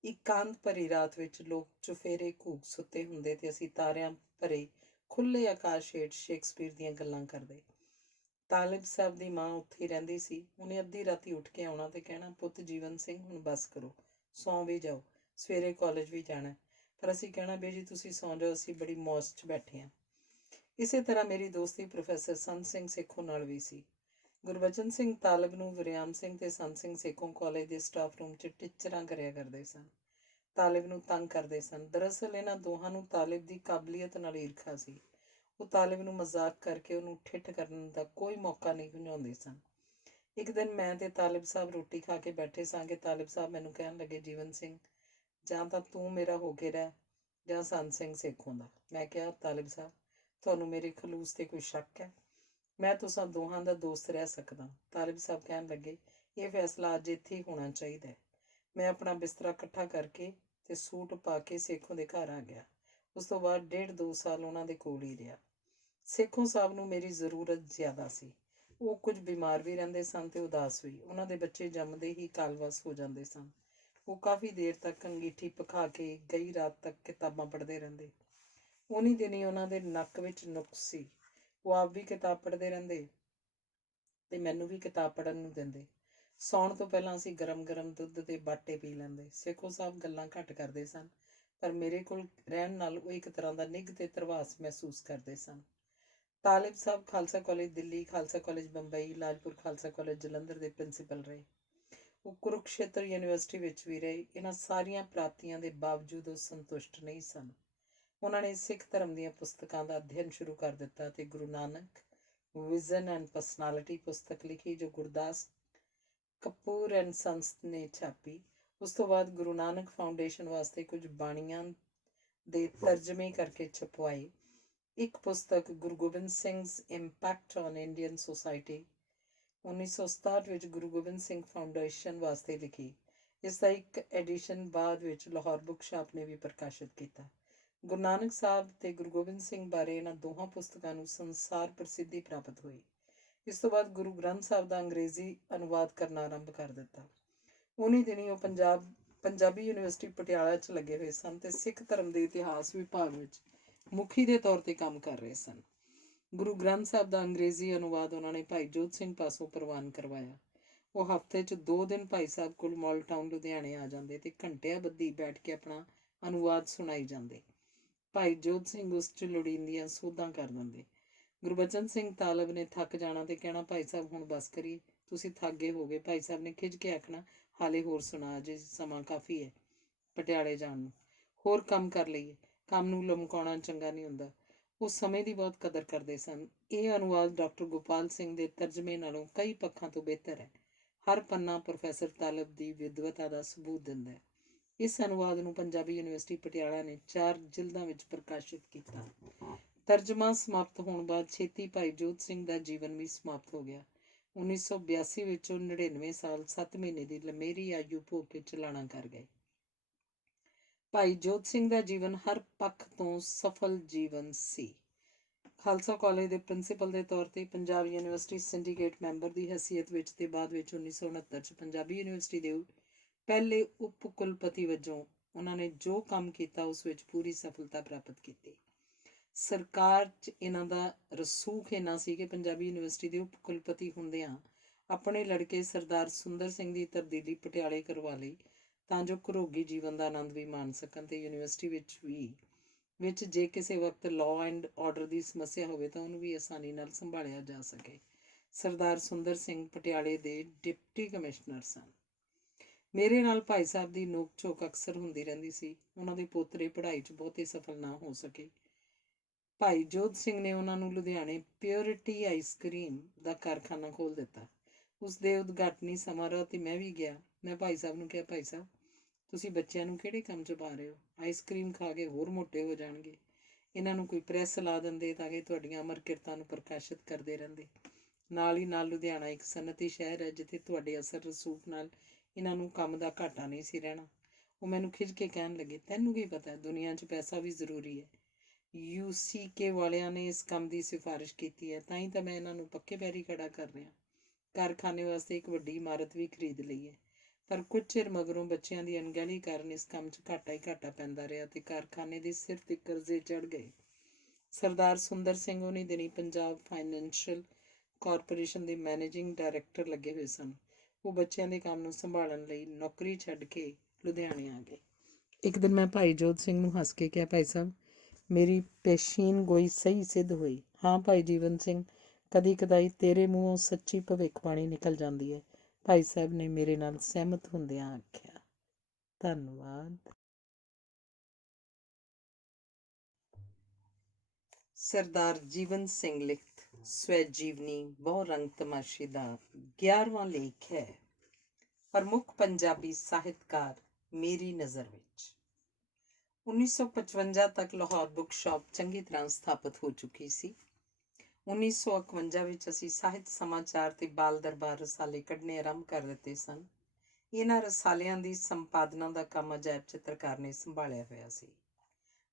ਇਕਾਂਤ ਭਰੀ ਰਾਤ ਵਿੱਚ ਲੋਕ ਚੁਫੇਰੇ ਘੂਕ ਸੁੱਤੇ ਹੁੰਦੇ ਤੇ ਅਸੀਂ ਤਾਰਿਆਂ ਭਰੇ ਖੁੱਲ੍ਹੇ ਆਕਾਸ਼ ਹੇਠ ਸ਼ੇਕਸਪੀਅਰ ਦੀਆਂ ਗੱਲਾਂ ਕਰਦੇ। ਤਾਲਿਬ ਸਾਹਿਬ ਦੀ ਮਾਂ ਉੱਥੇ ਹੀ ਰਹਿੰਦੀ ਸੀ। ਉਹਨੇ ਅੱਧੀ ਰਾਤੀ ਉੱਠ ਕੇ ਆਉਣਾ ਤੇ ਕਹਿਣਾ, ਪੁੱਤ ਜੀਵਨ ਸਿੰਘ ਹੁਣ ਬਸ ਕਰੋ, ਸੌਂ ਵੀ ਜਾਓ, ਸਵੇਰੇ ਕਾਲਜ ਵੀ ਜਾਣਾ। ਪਰ ਅਸੀਂ ਕਹਿਣਾ, ਬੇਜੀ ਤੁਸੀਂ ਸੌਂ ਜਾਓ, ਅਸੀਂ ਬੜੀ ਮੌਜ 'ਚ ਬੈਠੇ ਹਾਂ। ਇਸੇ ਤਰ੍ਹਾਂ ਮੇਰੀ ਦੋਸਤੀ ਪ੍ਰੋਫੈਸਰ ਸੰਤ ਸਿੰਘ ਸੇਖੋਂ ਨਾਲ ਵੀ ਸੀ। ਗੁਰਬਚਨ ਸਿੰਘ ਤਾਲਿਬ ਨੂੰ ਵਰਿਆਮ ਸਿੰਘ ਤੇ ਸੰਤ ਸਿੰਘ ਸੇਖੋਂ ਕਾਲਜ ਦੇ ਸਟਾਫ ਰੂਮ 'ਚ ਟੀਚਰਾਂ ਕਰਿਆ ਕਰਦੇ ਸਨ। ਤਾਲਿਬ ਨੂੰ ਤੰਗ ਕਰਦੇ ਸਨ। ਦਰਅਸਲ ਇਹਨਾਂ ਦੋਹਾਂ ਨੂੰ ਤਾਲਿਬ ਦੀ ਕਾਬਲੀਅਤ ਨਾਲ ਈਰਖਾ ਸੀ। ਉਹ ਤਾਲਿਬ ਨੂੰ ਮਜ਼ਾਕ ਕਰਕੇ ਉਹਨੂੰ ਠਿੱਠ ਕਰਨ ਦਾ ਕੋਈ ਮੌਕਾ ਨਹੀਂ ਗੁੰਝਾਉਂਦੇ ਸਨ। ਇੱਕ ਦਿਨ ਮੈਂ ਤੇ ਤਾਲਿਬ ਸਾਹਿਬ ਰੋਟੀ ਖਾ ਕੇ ਬੈਠੇ ਸਾਂ ਕਿ ਤਾਲਿਬ ਸਾਹਿਬ ਮੈਨੂੰ ਕਹਿਣ ਲੱਗੇ, ਜੀਵਨ ਸਿੰਘ ਜਾਂ ਤਾਂ ਤੂੰ ਮੇਰਾ ਹੋ ਕੇ ਰਹਿ ਜਾਂ ਸੰਤ ਸਿੰਘ ਸੇਖੋਂ ਦਾ। ਮੈਂ ਕਿਹਾ, ਤਾਲਿਬ ਸਾਹਿਬ ਤੁਹਾਨੂੰ ਮੇਰੇ ਖਲੂਸ 'ਤੇ ਕੋਈ ਸ਼ੱਕ ਹੈ? ਮੈਂ ਤੁਸਾਂ ਦੋਹਾਂ ਦਾ ਦੋਸਤ ਰਹਿ ਸਕਦਾ। ਤਾਲਿਬ ਸਾਹਿਬ ਕਹਿਣ ਲੱਗੇ, ਇਹ ਫੈਸਲਾ ਅੱਜ ਇੱਥੇ ਹੀ ਹੋਣਾ ਚਾਹੀਦਾ ਹੈ। ਮੈਂ ਆਪਣਾ ਬਿਸਤਰਾ ਇਕੱਠਾ ਕਰਕੇ ਤੇ ਸੂਟ ਪਾ ਕੇ ਸੇਖੋਂ ਦੇ ਘਰ ਆ ਗਿਆ। ਉਸ ਤੋਂ ਬਾਅਦ 1.5-2 ਸਾਲ ਉਹਨਾਂ ਦੇ ਕੋਲ ਹੀ ਰਿਹਾ। ਸੇਖੋਂ ਸਾਹਿਬ ਨੂੰ ਮੇਰੀ ਜ਼ਰੂਰਤ ਜ਼ਿਆਦਾ ਸੀ। ਉਹ ਕੁਝ ਬਿਮਾਰ ਵੀ ਰਹਿੰਦੇ ਸਨ ਤੇ ਉਦਾਸ ਵੀ। ਉਹਨਾਂ ਦੇ ਬੱਚੇ ਜੰਮਦੇ ਹੀ ਕਾਲਵਸ ਹੋ ਜਾਂਦੇ ਸਨ। ਉਹ ਕਾਫੀ ਦੇਰ ਤੱਕ ਅੰਗੀਠੀ ਪਖਾ ਕੇ ਕਈ ਰਾਤ ਤੱਕ ਕਿਤਾਬਾਂ ਪੜ੍ਹਦੇ ਰਹਿੰਦੇ। ਉਨੀ ਦਿਨੀ ਉਹਨਾਂ ਦੇ ਨੱਕ ਵਿੱਚ ਨੁਕਸ ਸੀ। ਉਹ ਆਪ ਵੀ ਕਿਤਾਬ ਪੜ੍ਹਦੇ ਰਹਿੰਦੇ ਤੇ ਮੈਨੂੰ ਵੀ ਕਿਤਾਬ ਪੜ੍ਹਨ ਨੂੰ ਦਿੰਦੇ। ਸੌਣ ਤੋਂ ਪਹਿਲਾਂ ਅਸੀਂ ਗਰਮ-ਗਰਮ ਦੁੱਧ ਦੇ ਬਾਟੇ ਪੀ ਲੈਂਦੇ। ਸੇਖੋਂ ਸਾਹਿਬ ਗੱਲਾਂ ਘੱਟ ਕਰਦੇ ਸਨ, ਪਰ ਮੇਰੇ ਕੋਲ ਰਹਿਣ ਨਾਲ ਉਹ ਇੱਕ ਤਰ੍ਹਾਂ ਦਾ ਨਿੱਘ ਤੇ ਧਰਵਾਸ ਮਹਿਸੂਸ ਕਰਦੇ ਸਨ। ਤਾਲਿਬ ਸਾਹਿਬ Khalsa college Delhi, Khalsa college Bombay, Lajpur Khalsa college Jalandhar ਦੇ ਪ੍ਰਿੰਸੀਪਲ ਰਹੇ। ਉਹ ਕੁਰੂਕਸ਼ੇਤਰ ਯੂਨੀਵਰਸਿਟੀ ਵਿੱਚ ਵੀ ਰਹੇ। ਇਹਨਾਂ ਸਾਰੀਆਂ ਪ੍ਰਾਪਤੀਆਂ ਦੇ ਬਾਵਜੂਦ ਉਹ ਸੰਤੁਸ਼ਟ ਨਹੀਂ ਸਨ। ਉਹਨਾਂ ਨੇ ਸਿੱਖ ਧਰਮ ਦੀਆਂ ਪੁਸਤਕਾਂ ਦਾ ਅਧਿਐਨ ਸ਼ੁਰੂ ਕਰ ਦਿੱਤਾ ਤੇ Guru Nanak vision and personality ਪੁਸਤਕ ਲਿਖੀ ਜੋ ਗੁਰਦਾਸ ਕਪੂਰ ਐਂਡ ਸੰਸ ਨੇ ਛਾਪੀ। ਉਸ ਤੋਂ ਬਾਅਦ ਗੁਰੂ ਨਾਨਕ ਫਾਊਂਡੇਸ਼ਨ ਵਾਸਤੇ ਕੁਝ ਬਾਣੀਆਂ ਦੇ ਤਰਜਮੇ ਕਰਕੇ ਛਪਵਾਏ। ਇੱਕ ਪੁਸਤਕ Guru Gobind Singh's impact on Indian society 1967 ਵਿੱਚ ਗੁਰੂ ਗੋਬਿੰਦ ਸਿੰਘ ਫਾਊਂਡੇਸ਼ਨ ਵਾਸਤੇ ਲਿਖੀ। ਇਸ ਦਾ ਇੱਕ ਐਡੀਸ਼ਨ ਬਾਅਦ ਵਿੱਚ ਲਾਹੌਰ ਬੁੱਕ ਸ਼ਾਪ ਨੇ ਵੀ ਪ੍ਰਕਾਸ਼ਿਤ ਕੀਤਾ। ਗੁਰੂ ਨਾਨਕ ਸਾਹਿਬ ਤੇ ਗੁਰੂ ਗੋਬਿੰਦ ਸਿੰਘ ਬਾਰੇ ਇਹਨਾਂ ਦੋਹਾਂ ਪੁਸਤਕਾਂ ਨੂੰ ਸੰਸਾਰ ਪ੍ਰਸਿੱਧੀ ਪ੍ਰਾਪਤ ਹੋਈ। ਇਸ ਤੋਂ ਬਾਅਦ ਗੁਰੂ ਗ੍ਰੰਥ ਸਾਹਿਬ ਦਾ ਅੰਗਰੇਜ਼ੀ ਅਨੁਵਾਦ ਕਰਨਾ ਆਰੰਭ ਕਰ ਦਿੱਤਾ। ਉਨੀ ਦਿਨੀ ਉਹ ਪੰਜਾਬੀ ਯੂਨੀਵਰਸਿਟੀ ਪਟਿਆਲਾ 'ਚ ਲੱਗੇ ਹੋਏ ਸਨ ਤੇ ਸਿੱਖ ਧਰਮ ਦੇ ਇਤਿਹਾਸ ਵਿਭਾਗ ਵਿੱਚ ਮੁਖੀ ਦੇ ਤੌਰ 'ਤੇ ਕੰਮ ਕਰ ਰਹੇ ਸਨ। ਗੁਰੂ ਗ੍ਰੰਥ ਸਾਹਿਬ ਦਾ ਅੰਗਰੇਜ਼ੀ ਅਨੁਵਾਦ ਉਹਨਾਂ ਨੇ ਭਾਈ ਜੋਧ ਸਿੰਘ ਪਾਸੋਂ ਪ੍ਰਵਾਨ ਕਰਵਾਇਆ। ਉਹ ਹਫ਼ਤੇ 'ਚ 2 ਦਿਨ ਭਾਈ ਸਾਹਿਬ ਕੋਲ ਮਾਲ ਟਾਊਨ ਲੁਧਿਆਣੇ ਆ ਜਾਂਦੇ ਤੇ ਘੰਟਿਆਂ ਬੱਧੀ ਬੈਠ ਕੇ ਆਪਣਾ ਅਨੁਵਾਦ ਸੁਣਾਈ ਜਾਂਦੇ। ਭਾਈ ਜੋਧ ਸਿੰਘ ਉਸ 'ਚ ਲੋੜੀਂਦੀਆਂ ਸੋਧਾਂ ਕਰ ਦਿੰਦੇ। ਗੁਰਬਚਨ ਸਿੰਘ ਤਾਲਿਬ ਨੇ ਥੱਕ ਜਾਣਾ ਤੇ ਕਹਿਣਾ, ਭਾਈ ਸਾਹਿਬ ਹੁਣ ਬਸ ਕਰੀਏ, ਤੁਸੀਂ ਥੱਕ ਗਏ ਹੋਗੇ। ਭਾਈ ਸਾਹਿਬ ਨੇ ਖਿਝ ਕੇ ਆਖਣਾ, ਹਾਲੇ ਹੋਰ ਸੁਣਾ, ਅਜੇ ਸਮਾਂ ਕਾਫੀ ਹੈ ਪਟਿਆਲੇ ਜਾਣ ਨੂੰ, ਹੋਰ ਕੰਮ ਕਰ ਲਈਏ। ਕੰਮ ਨੂੰ ਲਮਕਾਉਣਾ ਚੰਗਾ ਨਹੀਂ ਹੁੰਦਾ। ਉਹ ਸਮੇਂ ਦੀ ਬਹੁਤ ਕਦਰ ਕਰਦੇ ਸਨ। ਇਹ ਅਨੁਵਾਦ ਡਾਕਟਰ ਗੋਪਾਲ ਸਿੰਘ ਦੇ ਤਰਜਮੇ ਨਾਲੋਂ ਕਈ ਪੱਖਾਂ ਤੋਂ ਬਿਹਤਰ ਹੈ। ਹਰ ਪੰਨਾ ਪ੍ਰੋਫੈਸਰ ਤਾਲਬ ਦੀ ਵਿਦਵਤਾ ਦਾ ਸਬੂਤ ਦਿੰਦਾ ਹੈ। ਇਸ ਅਨੁਵਾਦ ਨੂੰ ਪੰਜਾਬੀ ਯੂਨੀਵਰਸਿਟੀ ਪਟਿਆਲਾ ਨੇ 4 ਜਿਲਦਾਂ ਵਿੱਚ ਪ੍ਰਕਾਸ਼ਿਤ ਕੀਤਾ। ਤਰਜਮਾ ਸਮਾਪਤ ਹੋਣ ਬਾਅਦ ਛੇਤੀ ਭਾਈ ਜੋਧ ਸਿੰਘ ਦਾ ਜੀਵਨ ਵੀ ਸਮਾਪਤ ਹੋ ਗਿਆ। 1982 ਵਿੱਚ ਉਹ 99 ਸਾਲ 7 ਮਹੀਨੇ ਦੀ ਲੰਮੇਰੀ ਆਯੂ ਭੋਗ ਕੇ ਚਲਾਣਾ ਕਰ ਗਏ। ਭਾਈ ਜੋਧ ਸਿੰਘ ਦਾ ਜੀਵਨ ਹਰ ਪੱਖ ਤੋਂ ਸਫਲ ਜੀਵਨ ਸੀ। ਖਾਲਸਾ ਕਾਲਜ ਦੇ ਪ੍ਰਿੰਸੀਪਲ ਦੇ ਤੌਰ ਤੇ, ਪੰਜਾਬ ਯੂਨੀਵਰਸਿਟੀ ਸਿੰਡੀਕੇਟ ਮੈਂਬਰ ਦੀ ਹੈਸੀਅਤ ਵਿੱਚ ਤੇ ਬਾਅਦ ਵਿੱਚ 1969 'ਚ ਪੰਜਾਬੀ ਯੂਨੀਵਰਸਿਟੀ ਦੇ ਪਹਿਲੇ ਉਪ ਕੁਲਪਤੀ ਵਜੋਂ ਉਹਨਾਂ ਨੇ ਜੋ ਕੰਮ ਕੀਤਾ ਉਸ ਵਿੱਚ ਪੂਰੀ ਸਫਲਤਾ ਪ੍ਰਾਪਤ ਕੀਤੀ। ਸਰਕਾਰ 'ਚ ਇਹਨਾਂ ਦਾ ਰਸੂਖ ਇੰਨਾ ਸੀ ਕਿ ਪੰਜਾਬੀ ਯੂਨੀਵਰਸਿਟੀ ਦੇ ਉਪ ਕੁਲਪਤੀ ਹੁੰਦਿਆਂ ਆਪਣੇ ਲੜਕੇ ਸਰਦਾਰ ਸੁੰਦਰ ਸਿੰਘ ਦੀ ਤਬਦੀਲੀ ਪਟਿਆਲੇ ਕਰਵਾ ਲਈ, ਤਾਂ ਜੋ ਘਰੋਗੀ ਜੀਵਨ ਦਾ ਆਨੰਦ ਵੀ ਮਾਣ ਸਕਣ ਤੇ ਯੂਨੀਵਰਸਿਟੀ ਵਿੱਚ ਜੇ ਕਿਸੇ ਵਕਤ ਲਾਅ ਐਂਡ ਆਰਡਰ ਦੀ ਸਮੱਸਿਆ ਹੋਵੇ ਤਾਂ ਉਹਨੂੰ ਵੀ ਆਸਾਨੀ ਨਾਲ ਸੰਭਾਲਿਆ ਜਾ ਸਕੇ। ਸਰਦਾਰ ਸੁੰਦਰ ਸਿੰਘ ਪਟਿਆਲੇ ਦੇ ਡਿਪਟੀ ਕਮਿਸ਼ਨਰ ਸਨ। ਮੇਰੇ ਨਾਲ ਭਾਈ ਸਾਹਿਬ ਦੀ ਨੋਕ ਝੋਕ ਅਕਸਰ ਹੁੰਦੀ ਰਹਿੰਦੀ ਸੀ। ਉਹਨਾਂ ਦੇ ਪੋਤਰੇ ਪੜ੍ਹਾਈ 'ਚ ਬਹੁਤੇ ਸਫਲ ਨਾ ਹੋ ਸਕੇ। ਭਾਈ ਜੋਧ ਸਿੰਘ ਨੇ ਉਹਨਾਂ ਨੂੰ ਲੁਧਿਆਣੇ ਪਿਓਰਿਟੀ ਆਈਸਕ੍ਰੀਮ ਦਾ ਕਾਰਖਾਨਾ ਖੋਲ੍ਹ ਦਿੱਤਾ। ਉਸ ਦੇ ਉਦਘਾਟਨੀ ਸਮਾਰੋਹ 'ਤੇ ਮੈਂ ਵੀ ਗਿਆ। ਮੈਂ ਭਾਈ ਸਾਹਿਬ ਨੂੰ ਕਿਹਾ, ਭਾਈ ਸਾਹਿਬ ਤੁਸੀਂ ਬੱਚਿਆਂ ਨੂੰ ਕਿਹੜੇ ਕੰਮ 'ਚ ਪਾ ਰਹੇ ਹੋ? ਆਈਸਕ੍ਰੀਮ ਖਾ ਕੇ ਹੋਰ ਮੋਟੇ ਹੋ ਜਾਣਗੇ। ਇਹਨਾਂ ਨੂੰ ਕੋਈ ਪ੍ਰੈਸ ਲਾ ਦਿੰਦੇ ਤਾਂ ਕਿ ਤੁਹਾਡੀਆਂ ਅਮਰ ਕਿਰਤਾਂ ਨੂੰ ਪ੍ਰਕਾਸ਼ਿਤ ਕਰਦੇ ਰਹਿੰਦੇ। ਨਾਲ ਹੀ ਨਾਲ ਲੁਧਿਆਣਾ ਇੱਕ ਸਨਅਤੀ ਸ਼ਹਿਰ ਹੈ ਜਿੱਥੇ ਤੁਹਾਡੇ ਅਸਰ ਰਸੂਖ ਨਾਲ ਇਹਨਾਂ ਨੂੰ ਕੰਮ ਦਾ ਘਾਟਾ ਨਹੀਂ ਸੀ ਰਹਿਣਾ। ਉਹ ਮੈਨੂੰ ਖਿੱਚ ਕੇ ਕਹਿਣ ਲੱਗੇ, ਤੈਨੂੰ ਕੀ ਪਤਾ, ਦੁਨੀਆ 'ਚ ਪੈਸਾ ਵੀ ਜ਼ਰੂਰੀ ਹੈ। UCK ਵਾਲਿਆਂ ਨੇ ਇਸ ਕੰਮ ਦੀ ਸਿਫਾਰਿਸ਼ ਕੀਤੀ ਹੈ, ਤਾਂ ਹੀ ਤਾਂ ਮੈਂ ਇਹਨਾਂ ਨੂੰ ਪੱਕੇ ਪੈਰੀ ਖੜਾ ਕਰ ਰਿਹਾ। ਕਾਰਖਾਨੇ ਵਾਸਤੇ ਇੱਕ ਵੱਡੀ ਇਮਾਰਤ ਵੀ ਖਰੀਦ ਲਈ ਹੈ, ਪਰ ਕੁਝ ਚਿਰ ਮਗਰੋਂ ਬੱਚਿਆਂ ਦੀ ਅਣਗਹਿਲੀ ਕਾਰਨ ਇਸ ਕੰਮ 'ਚ ਘਾਟਾ ਹੀ ਘਾਟਾ ਪੈਂਦਾ ਰਿਹਾ ਤੇ ਕਾਰਖਾਨੇ ਦੇ ਸਿਰ 'ਤੇ ਕਰਜ਼ੇ ਚੜ੍ਹ ਗਏ। ਸਰਦਾਰ ਸੁੰਦਰ ਸਿੰਘ ਉਨੀ ਦਿਨੀ ਪੰਜਾਬ ਫਾਈਨੈਂਸ਼ੀਅਲ ਕਾਰਪੋਰੇਸ਼ਨ ਦੇ ਮੈਨੇਜਿੰਗ ਡਾਇਰੈਕਟਰ ਲੱਗੇ ਹੋਏ ਸਨ। ਉਹ ਬੱਚਿਆਂ ਦੇ ਕੰਮ ਨੂੰ ਸੰਭਾਲਣ ਲਈ ਨੌਕਰੀ ਛੱਡ ਕੇ ਲੁਧਿਆਣੇ ਆ ਗਏ। ਇੱਕ ਦਿਨ ਮੈਂ ਭਾਈ ਜੋਧ ਸਿੰਘ ਨੂੰ ਹੱਸ ਕੇ ਕਿਹਾ, ਭਾਈ ਸਾਹਿਬ ਮੇਰੀ ਪੇਸ਼ੀਨ ਗੋਈ ਸਹੀ ਸਿੱਧ ਹੋਈ। ਹਾਂ ਭਾਈ ਜੀਵਨ ਸਿੰਘ, ਕਦੀ ਕਦਾਈ ਤੇਰੇ ਮੂੰਹੋਂ ਸੱਚੀ ਭਵਿੱਖਬਾਣੀ ਨਿਕਲ ਜਾਂਦੀ ਹੈ, ਭਾਈ ਸਾਹਿਬ ਨੇ ਮੇਰੇ ਨਾਲ ਸਹਿਮਤ ਹੁੰਦਿਆਂ ਆਖਿਆ। ਧੰਨਵਾਦ। ਸਰਦਾਰ ਜੀਵਨ ਸਿੰਘ ਲਿਖਤ ਸਵੈ ਜੀਵਨੀ ਬਹੁ ਰੰਗ ਤਮਾਸ਼ੀ ਦਾ 11ਵਾਂ ਲੇਖ ਹੈ। ਪ੍ਰਮੁੱਖ ਪੰਜਾਬੀ ਸਾਹਿਤਕਾਰ ਮੇਰੀ ਨਜ਼ਰ ਵਿੱਚ। 1955 ਤੱਕ ਲਾਹੌਰ ਬੁੱਕ ਸ਼ਾਪ ਚੰਗੀ ਤਰ੍ਹਾਂ ਸਥਾਪਿਤ ਹੋ ਚੁੱਕੀ ਸੀ। 1951 ਵਿੱਚ ਅਸੀਂ ਸਾਹਿਤ ਸਮਾਚਾਰ ਤੇ ਬਾਲ ਦਰਬਾਰ ਰਸਾਲੇ ਕੱਢਣੇ ਆਰੰਭ ਕਰ ਦਿੱਤੇ ਸਨ। ਇਹਨਾਂ ਰਸਾਲਿਆਂ ਦੀ ਸੰਪਾਦਨਾ ਦਾ ਕੰਮ ਅਜਾਇਬ ਚਿੱਤਰਕਾਰ ਨੇ ਸੰਭਾਲਿਆ ਹੋਇਆ ਸੀ।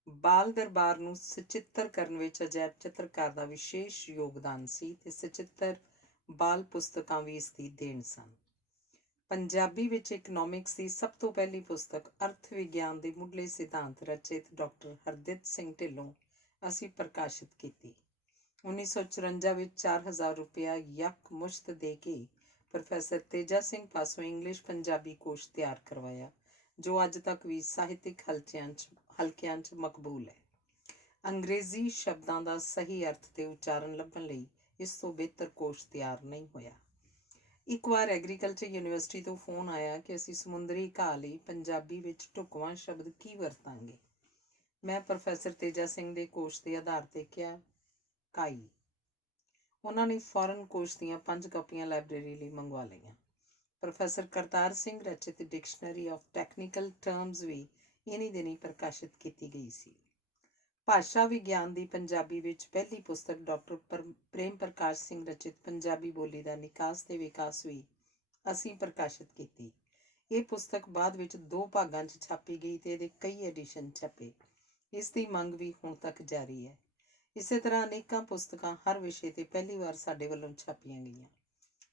ਬਾਲ ਦਰਬਾਰ ਨੂੰ ਸਚਿੱਤਰ ਕਰਨ ਵਿੱਚ ਅਜਾਇਬ ਚਿੱਤਰਕਾਰ ਦਾ ਵਿਸ਼ੇਸ਼ ਯੋਗਦਾਨ ਸੀ ਤੇ ਸਚਿੱਤਰ ਬਾਲ ਪੁਸਤਕਾਂ ਵੀ ਇਸ ਦੀ ਦੇਣ ਸਨ। ਪੰਜਾਬੀ ਵਿੱਚ ਇਕਨੋਮਿਕਸ ਦੀ ਸਭ ਤੋਂ ਪਹਿਲੀ ਪੁਸਤਕ ਅਰਥ ਵਿਗਿਆਨ ਦੇ ਮੁੱਢਲੇ ਸਿਧਾਂਤ ਰਚਿਤ ਡਾਕਟਰ ਹਰਦਿਤ ਸਿੰਘ ਢਿੱਲੋਂ ਅਸੀਂ ਪ੍ਰਕਾਸ਼ਿਤ ਕੀਤੀ। 1954 ਵਿੱਚ 4000 ਰੁਪਇਆ ਯੱਕ ਮੁਸ਼ਤ ਦੇ ਕੇ ਪ੍ਰੋਫੈਸਰ ਤੇਜਾ ਸਿੰਘ ਪਾਸੋਂ ਇੰਗਲਿਸ਼ ਪੰਜਾਬੀ ਕੋਸ਼ ਤਿਆਰ ਕਰਵਾਇਆ, ਜੋ ਅੱਜ ਤੱਕ ਵੀ ਸਾਹਿਤਿਕ ਹਲਕਿਆਂ 'ਚ ਮਕਬੂਲ ਹੈ। ਅੰਗਰੇਜ਼ੀ ਸ਼ਬਦਾਂ ਦਾ ਸਹੀ ਅਰਥ ਤੇ ਉਚਾਰਨ ਲੱਭਣ ਲਈ ਇਸ ਤੋਂ ਬਿਹਤਰ ਕੋਸ਼ ਤਿਆਰ ਨਹੀਂ ਹੋਇਆ। ਇੱਕ ਵਾਰ ਐਗਰੀਕਲਚਰ ਯੂਨੀਵਰਸਿਟੀ ਤੋਂ ਫੋਨ ਆਇਆ ਕਿ ਅਸੀਂ ਸਮੁੰਦਰੀ ਘਾਹ ਲਈ ਪੰਜਾਬੀ ਵਿੱਚ ਢੁਕਵਾਂ ਸ਼ਬਦ ਕੀ ਵਰਤਾਂਗੇ। ਮੈਂ ਪ੍ਰੋਫੈਸਰ ਤੇਜਾ ਸਿੰਘ ਦੇ ਕੋਸ਼ ਦੇ ਆਧਾਰ 'ਤੇ ਕਿਹਾ, ਕਾਈ। ਉਹਨਾਂ ਨੇ ਫੌਰਨ ਕੋਸ਼ ਦੀਆਂ 5 ਕਾਪੀਆਂ ਲਾਇਬ੍ਰੇਰੀ ਲਈ ਮੰਗਵਾ ਲਈਆਂ। ਪ੍ਰੋਫੈਸਰ ਕਰਤਾਰ ਸਿੰਘ ਰਚਿਤ ਡਿਕਸ਼ਨਰੀ ਆਫ ਟੈਕਨੀਕਲ ਟਰਮਜ਼ ਵੀ ਇਨੀ ਦਿਨੀ ਪ੍ਰਕਾਸ਼ਿਤ ਕੀਤੀ ਗਈ ਸੀ। ਭਾਸ਼ਾ ਵਿਗਿਆਨ ਦੀ ਪੰਜਾਬੀ ਵਿੱਚ ਪਹਿਲੀ ਪੁਸਤਕ ਡਾਕਟਰ ਪ੍ਰੇਮ ਪ੍ਰਕਾਸ਼ ਸਿੰਘ ਰਚਿਤ ਪੰਜਾਬੀ ਬੋਲੀ ਦਾ ਨਿਕਾਸ ਤੇ ਵਿਕਾਸ ਵੀ ਅਸੀਂ ਪ੍ਰਕਾਸ਼ਿਤ ਕੀਤੀ। ਇਹ ਪੁਸਤਕ ਬਾਅਦ ਵਿੱਚ 2 ਭਾਗਾਂ 'ਚ ਛਾਪੀ ਗਈ ਤੇ ਇਹਦੇ ਕਈ ਐਡੀਸ਼ਨ ਛਪੇ। ਇਸ ਦੀ ਮੰਗ ਵੀ ਹੁਣ ਤੱਕ ਜਾਰੀ ਹੈ। ਇਸੇ ਤਰ੍ਹਾਂ ਅਨੇਕਾਂ ਪੁਸਤਕਾਂ ਹਰ ਵਿਸ਼ੇ 'ਤੇ ਪਹਿਲੀ ਵਾਰ ਸਾਡੇ ਵੱਲੋਂ ਛਾਪੀਆਂ ਗਈਆਂ।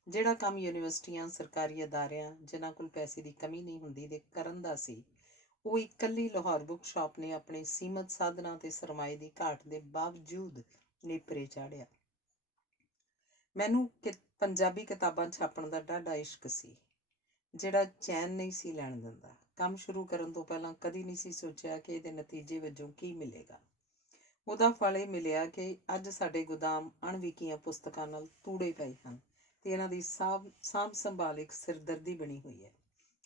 ਜਿਹੜਾ ਕੰਮ ਯੂਨੀਵਰਸਿਟੀਆਂ, ਸਰਕਾਰੀ ਅਦਾਰਿਆਂ ਜਿਨ੍ਹਾਂ ਕੋਲ ਪੈਸੇ ਦੀ ਕਮੀ ਨਹੀਂ ਹੁੰਦੀ ਦੇ ਕਰਨ ਦਾ ਸੀ, ਉਹ ਇਕੱਲੀ ਲਾਹੌਰ ਬੁੱਕ ਸ਼ਾਪ ਨੇ ਆਪਣੇ ਸੀਮਤ ਸਾਧਨਾਂ ਤੇ ਸਰਮਾਏ ਦੀ ਘਾਟ ਦੇ ਬਾਵਜੂਦ ਨੇਪਰੇ ਚਾੜਿਆ। ਮੈਨੂੰ ਪੰਜਾਬੀ ਕਿਤਾਬਾਂ ਛਾਪਣ ਦਾ ਡਾਢਾ ਇਸ਼ਕ ਸੀ, ਜਿਹੜਾ ਚੈਨ ਨਹੀਂ ਸੀ ਲੈਣ ਦਿੰਦਾ। ਕੰਮ ਸ਼ੁਰੂ ਕਰਨ ਤੋਂ ਪਹਿਲਾਂ ਕਦੀ ਨਹੀਂ ਸੀ ਸੋਚਿਆ ਕਿ ਇਹਦੇ ਨਤੀਜੇ ਵਜੋਂ ਕੀ ਮਿਲੇਗਾ। ਉਹਦਾ ਫਲ ਇਹ ਮਿਲਿਆ ਕਿ ਅੱਜ ਸਾਡੇ ਗੋਦਾਮ ਅਣਵਿਕੀਆਂ ਪੁਸਤਕਾਂ ਨਾਲ ਤੂੜੇ ਪਏ ਹਨ ਤੇ ਇਹਨਾਂ ਦੀ ਸਾਂਭ ਸੰਭਾਲ ਇੱਕ ਸਿਰਦਰਦੀ ਬਣੀ ਹੋਈ ਹੈ।